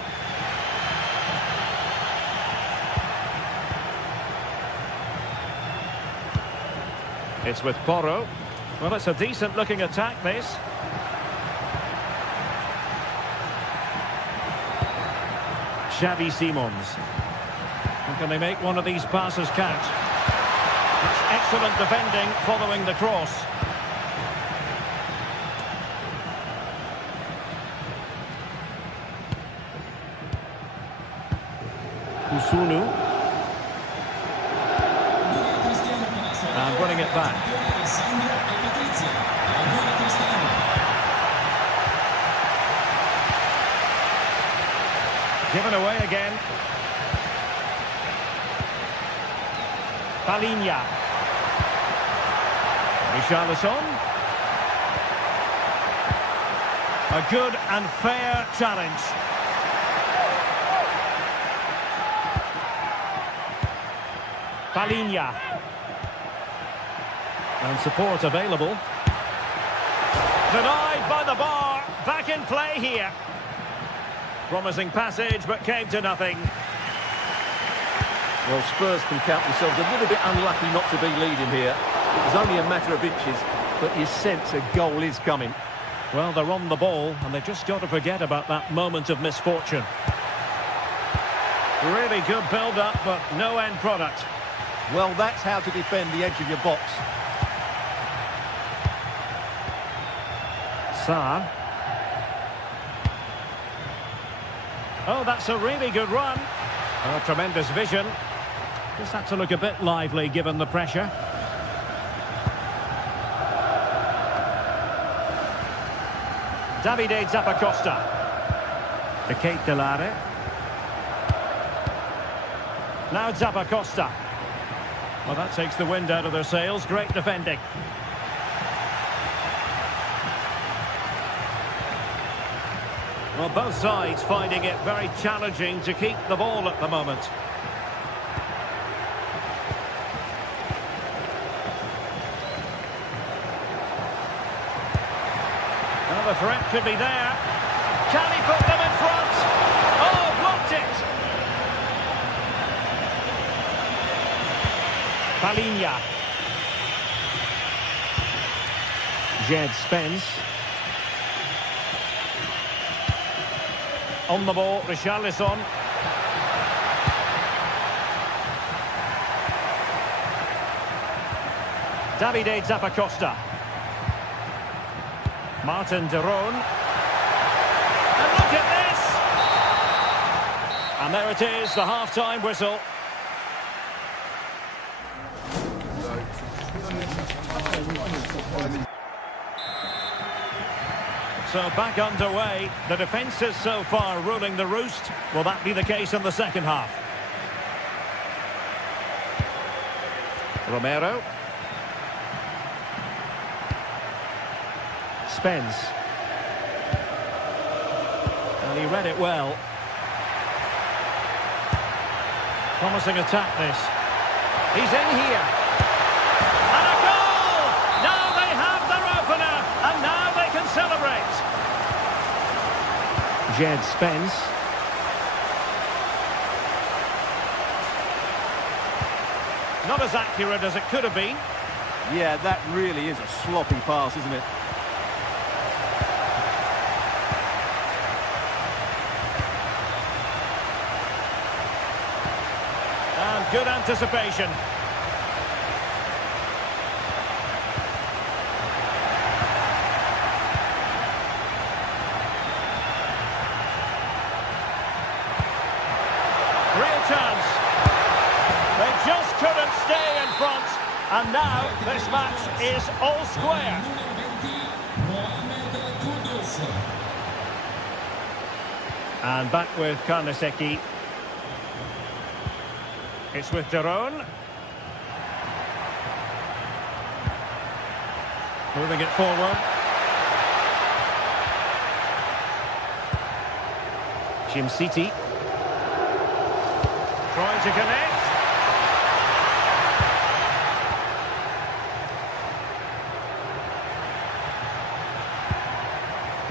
It's with Porro. Well, it's a decent-looking attack, this. Xavi Simons. And can they make one of these passes count? Excellent defending following the cross. Kusunu. And running it back. Given away again. Palinha. Richarlison. A good and fair challenge. Palinha. And support available. Denied by the bar. Back in play here. Promising passage, but came to nothing. Well, Spurs can count themselves a little bit unlucky not to be leading here. It was only a matter of inches, but you sense a goal is coming. Well, they're on the ball, and they've just got to forget about that moment of misfortune. Really good build-up, but no end product. Well, that's how to defend the edge of your box. Sarr. Oh, that's a really good run. Oh, tremendous vision. Just had to look a bit lively given the pressure. Davide Zappacosta. Decisive. Now Zappacosta. Well, that takes the wind out of their sails. Great defending. Well, both sides finding it very challenging to keep the ball at the moment. Well, the threat could be there. Can he put them in front? Oh, blocked it! Palinha. Jed Spence. On the ball, Richarlison. Davide Zappacosta. Martin de Roon. And look at this! And there it is, the half-time whistle. So back underway. The defence is so far ruling the roost. Will that be the case in the second half? Romero. Spence. And he read it well. Promising attack this. He's in here. And a goal! Now they have their opener. And now they can celebrate. Jed Spence. Not as accurate as it could have been. Yeah, that really is a sloppy pass, isn't it? And good anticipation. Real chance. They just couldn't stay in front. And now this match is all square. And back with Karnaseki. It's with de Roon. Moving it forward. Jim City. Trying to connect.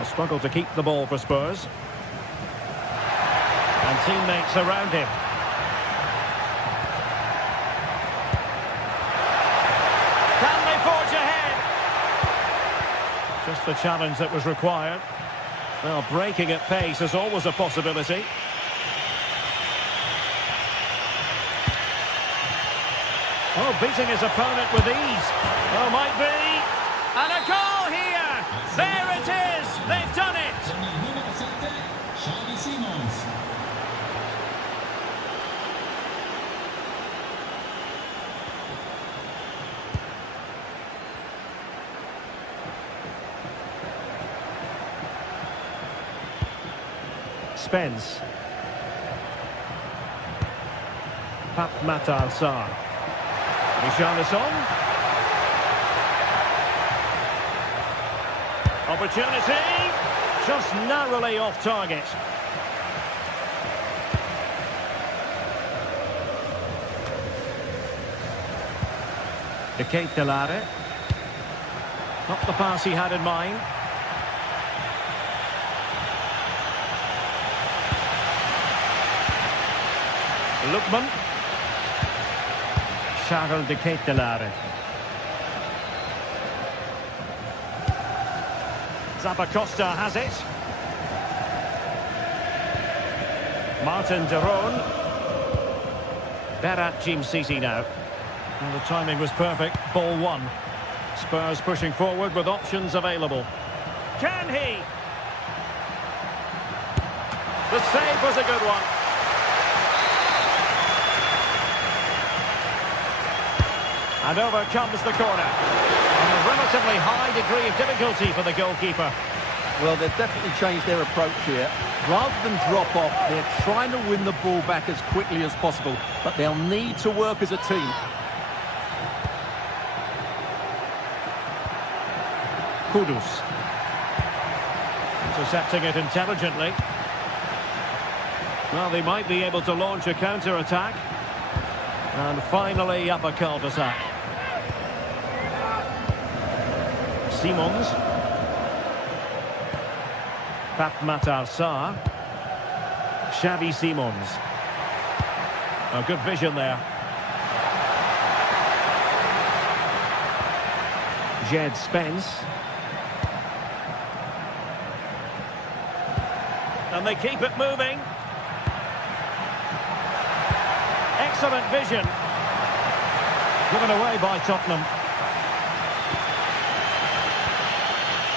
A struggle to keep the ball for Spurs. And teammates around him. Can they forge ahead? Just the challenge that was required. Well, breaking at pace is always a possibility. Oh, beating his opponent with ease. Oh, might be. And a goal here! There it is! They've done it! Spence. Pap Matar Sarr. Richarlison. Opportunity. Just narrowly off target. De Delare. Not the pass he had in mind. Lookman. Charles de Delare. Zappacosta has it. Martin de Roon. Berat Jim City now. And the timing was perfect. Ball one. Spurs pushing forward with options available. Can he? The save was a good one. And over comes the corner. And a relatively high degree of difficulty for the goalkeeper. Well, they've definitely changed their approach here. Rather than drop off, they're trying to win the ball back as quickly as possible. But they'll need to work as a team. Kudus. Intercepting it intelligently. Well, they might be able to launch a counter-attack. And finally up a cul-de-sac. Simons. Matar Sarr. Xavi Simons. A good vision there. Jed Spence. And they keep it moving. Excellent vision. Given away by Tottenham.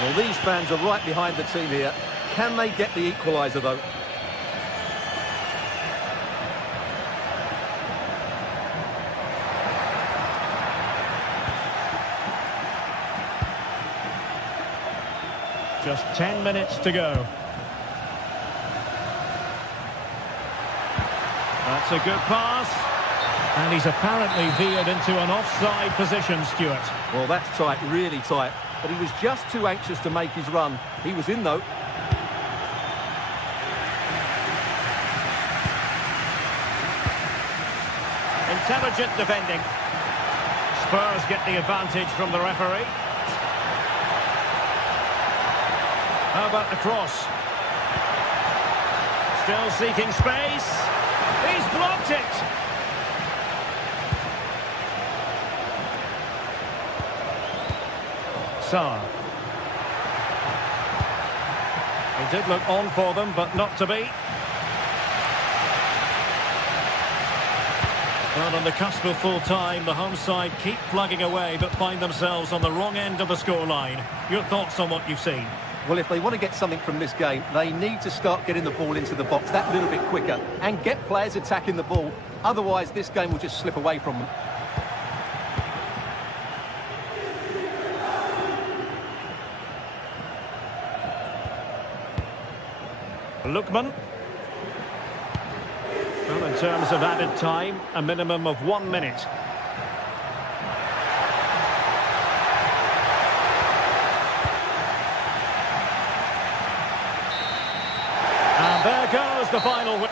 Well, these fans are right behind the team here. Can they get the equaliser, though? Just 10 minutes to go. That's a good pass. And he's apparently veered into an offside position, Stuart. Well, that's tight, really tight. But he was just too anxious to make his run. He was in, though. Intelligent defending. Spurs get the advantage from the referee. How about the cross? Still seeking space. He's blocked it. Sarr. He did look on for them, but not to be. Well, on the cusp of full time, the home side keep plugging away, but find themselves on the wrong end of the scoreline. Your thoughts on what you've seen? Well, if they want to get something from this game, they need to start getting the ball into the box that little bit quicker and get players attacking the ball. Otherwise, this game will just slip away from them. Lookman. Well, in terms of added time, a minimum of 1 minute. And there goes the final win.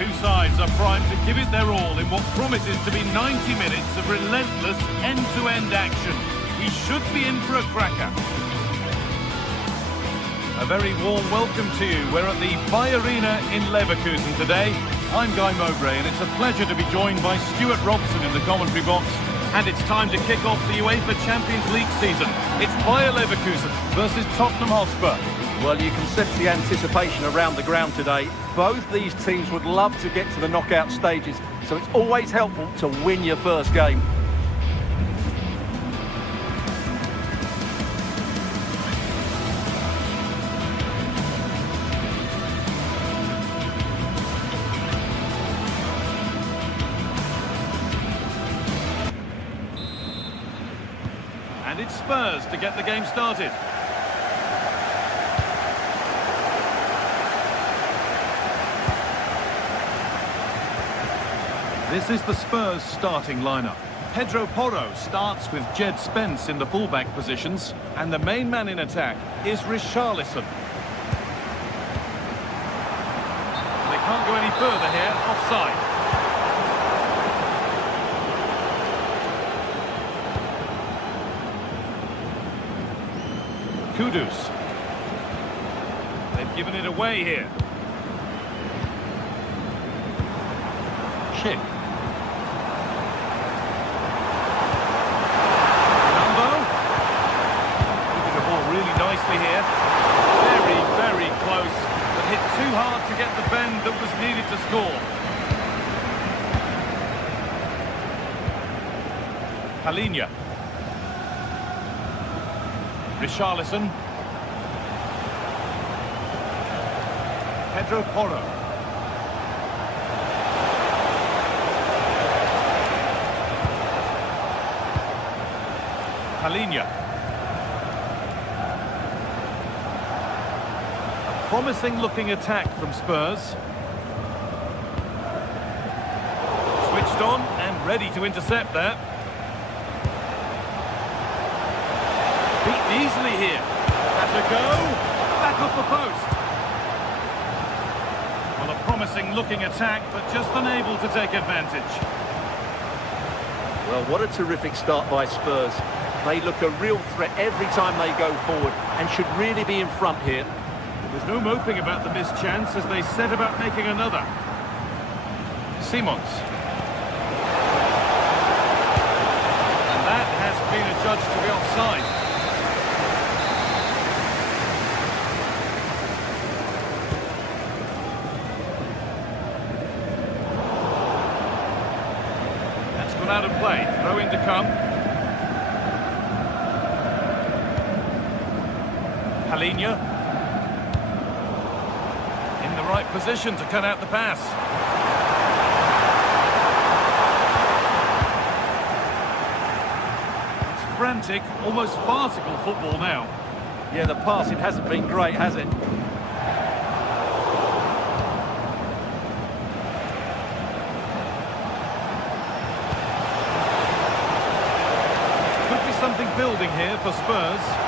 Two sides are primed to give it their all in what promises to be 90 minutes of relentless end-to-end action. We should be in for a cracker. A very warm welcome to you. We're at the Bayern Arena in Leverkusen today. I'm Guy Mowbray, and it's a pleasure to be joined by Stuart Robson in the commentary box. And it's time to kick off the UEFA Champions League season. It's Bayer Leverkusen versus Tottenham Hotspur. Well, you can sense the anticipation around the ground today. Both these teams would love to get to the knockout stages, so it's always helpful to win your first game. And it's Spurs to get the game started. This is the Spurs starting lineup. Pedro Porro starts with Jed Spence in the fullback positions, and the main man in attack is Richarlison. They can't go any further here, offside. Kudus. They've given it away here. Schick. Really nicely here. Very, very close, but hit too hard to get the bend that was needed to score. Palinha. Richarlison. Pedro Porro. Palinha. Promising looking attack from Spurs. Switched on and ready to intercept there. Beat easily here. That's a go. Back off the post. Well, a promising looking attack, but just unable to take advantage. Well, what a terrific start by Spurs. They look a real threat every time they go forward and should really be in front here. There's no moping about the missed chance as they set about making another. Simons. And that has been adjudged to be offside. That's gone out of play. Throw in to come. Palinha. Right position to cut out the pass. It's frantic, almost farcical football now. Yeah, the passing hasn't been great, has it? Could be something building here for Spurs.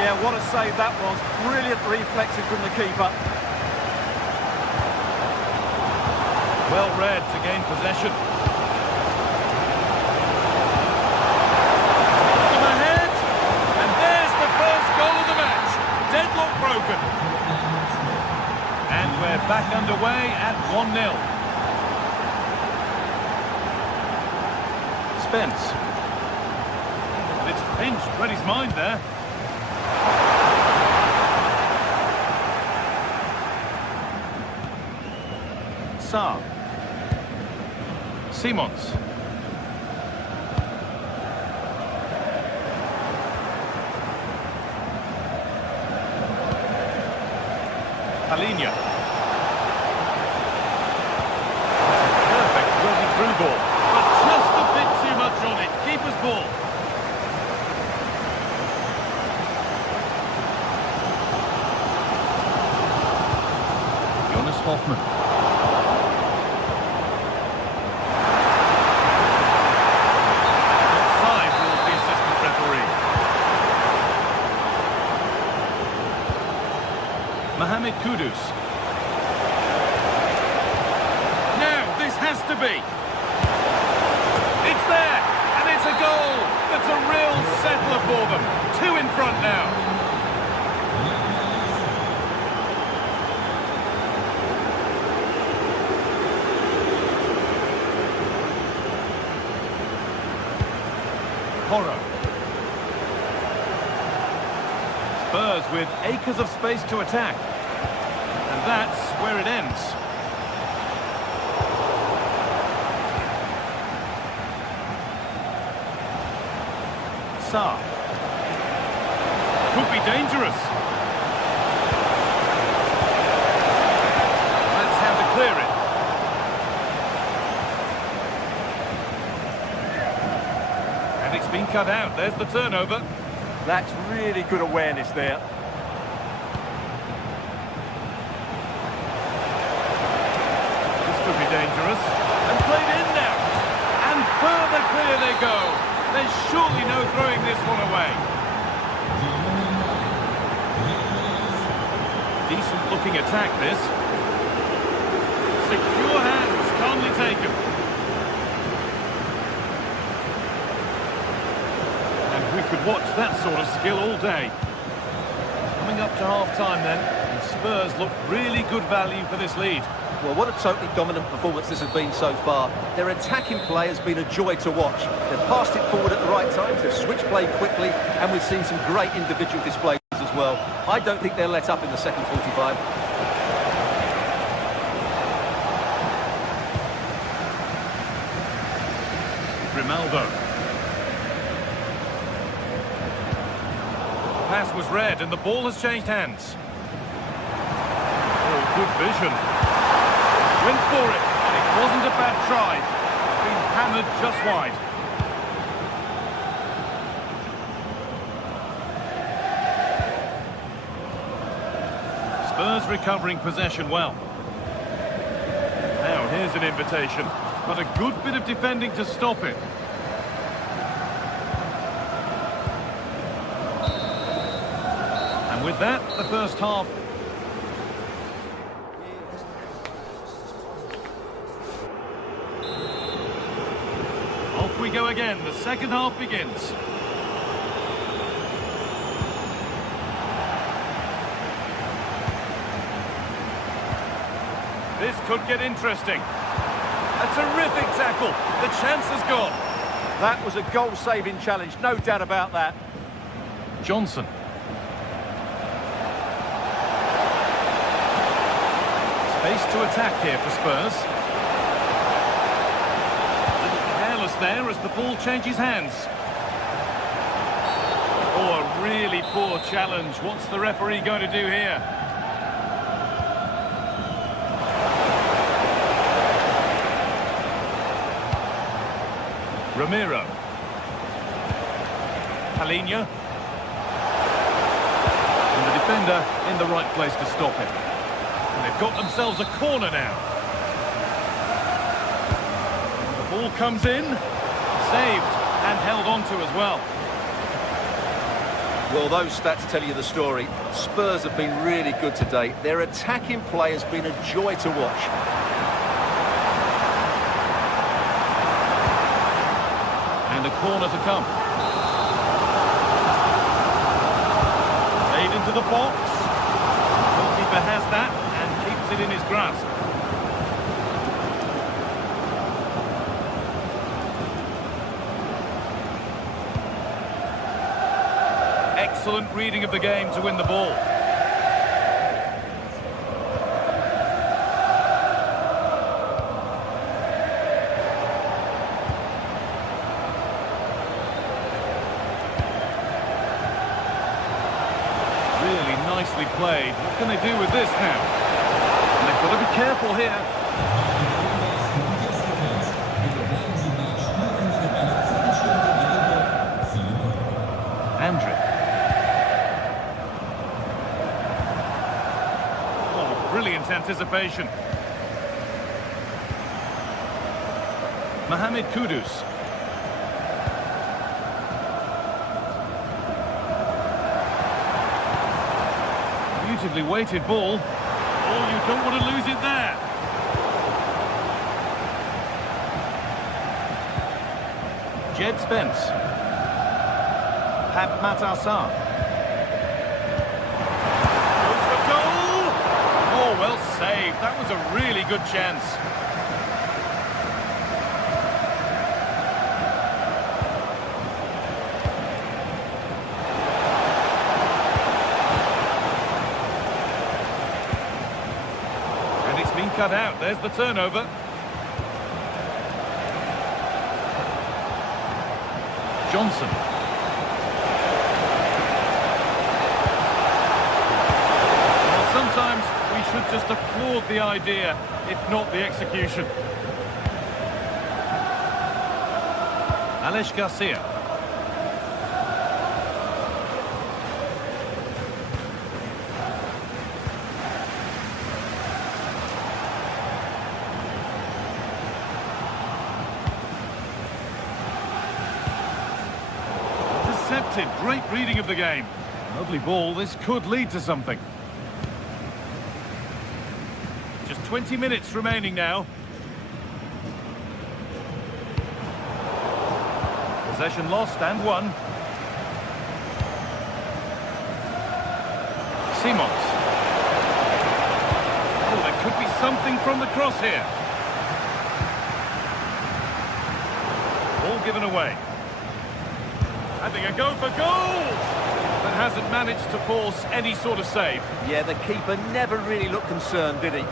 Yeah, what a save that was. Brilliant reflexes from the keeper. Well read to gain possession. Them ahead. And there's the first goal of the match. Deadlock broken. And we're back underway at 1-0. Spence. And it's pinched, read his mind there. Sarr. Simons. Palinha. Perfect working through ball, but just a bit too much on it. Keeper's ball. Jonas Hoffmann. Kudus. Now, this has to be. It's there, and it's a goal. That's a real settler for them. 2 in front now. Porro. Spurs with acres of space to attack. And that's where it ends. Sarr. Could be dangerous. That's how to clear it. And it's been cut out. There's the turnover. That's really good awareness there. Dangerous, and played in now, and further clear they go. There's surely no throwing this one away. Decent looking attack this. Secure hands, calmly taken. could watch that sort of skill all day. Coming up to half-time then, and Spurs look really good value for this lead. Well, what a totally dominant performance this has been so far. Their attacking play has been a joy to watch. They've passed it forward at the right times, they've switched play quickly, and we've seen some great individual displays as well. I don't think they'll let up in the second 45. Grimaldo. Pass was read and the ball has changed hands. Oh, good vision. Went for it, and it wasn't a bad try. It's been hammered just wide. Spurs recovering possession well. Now here's an invitation, but a good bit of defending to stop it. And with that, the first half. Off we go again, the second half begins. This could get interesting. A terrific tackle. The chance has gone. That was a goal-saving challenge, no doubt about that. Johnson. Space to attack here for Spurs. A little careless there as the ball changes hands. Oh, a really poor challenge. What's the referee going to do here? Ramiro. Palinha. And the defender in the right place to stop it. And they've got themselves a corner now. The ball comes in. Saved and held on to as well. Well, those stats tell you the story. Spurs have been really good today. Their attacking play has been a joy to watch. And a corner to come. Played into the box. The goalkeeper has that and keeps it in his grasp. Excellent reading of the game to win the ball. Really nicely played. What can they do with this now? And they've got to be careful here. Andrick. Oh, brilliant anticipation. Mohamed Kudus. Beautifully weighted ball. Oh, you don't want to lose it there. Jed Spence. Pat Matassar. Goes for goal. Oh, well saved. That was a really good chance. Cut out. There's the turnover. Johnson. Well, sometimes we should just applaud the idea, if not the execution. Alex Garcia. Great reading of the game. Lovely ball. This could lead to something. Just 20 minutes remaining now. Possession lost and won. Simons. Oh, there could be something from the cross here. Ball given away. Having a go for goal! But hasn't managed to force any sort of save. Yeah, the keeper never really looked concerned, did he?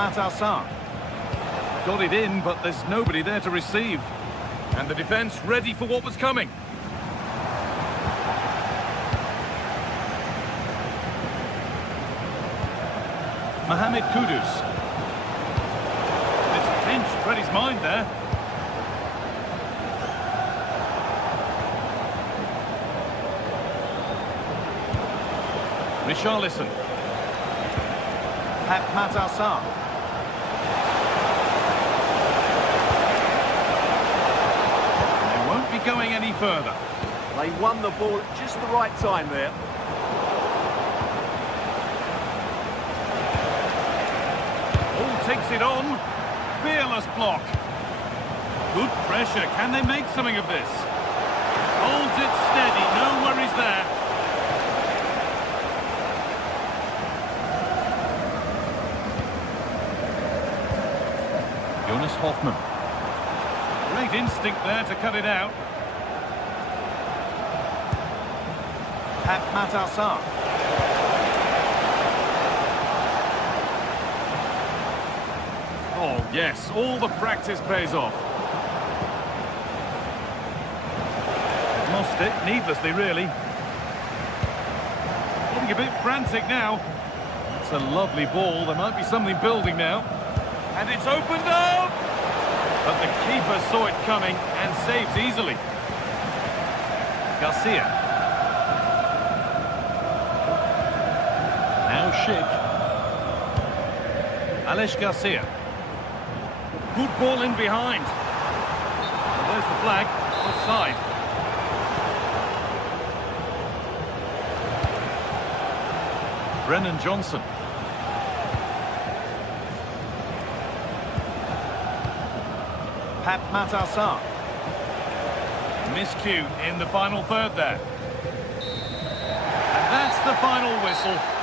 Matarsar. Got it in, but there's nobody there to receive. And the defence ready for what was coming. Mohamed Kudus. It's pinched, read his mind there. Richarlison. Matarsar. They won't be going any further. They won the ball at just the right time there. Takes it on. Fearless block. Good pressure. Can they make something of this? Holds it steady. No worries there. Jonas Hoffmann. Great instinct there to cut it out. Matarsar. Oh, yes, all the practice pays off. Lost it, needlessly, really. Getting a bit frantic now. It's a lovely ball. There might be something building now. And it's opened up! But the keeper saw it coming and saves easily. Garcia. Now Schick. Alex Garcia. Good ball in behind. There's the flag. Offside. Brennan Johnson. Matarsar. Miscue in the final third there. And that's the final whistle.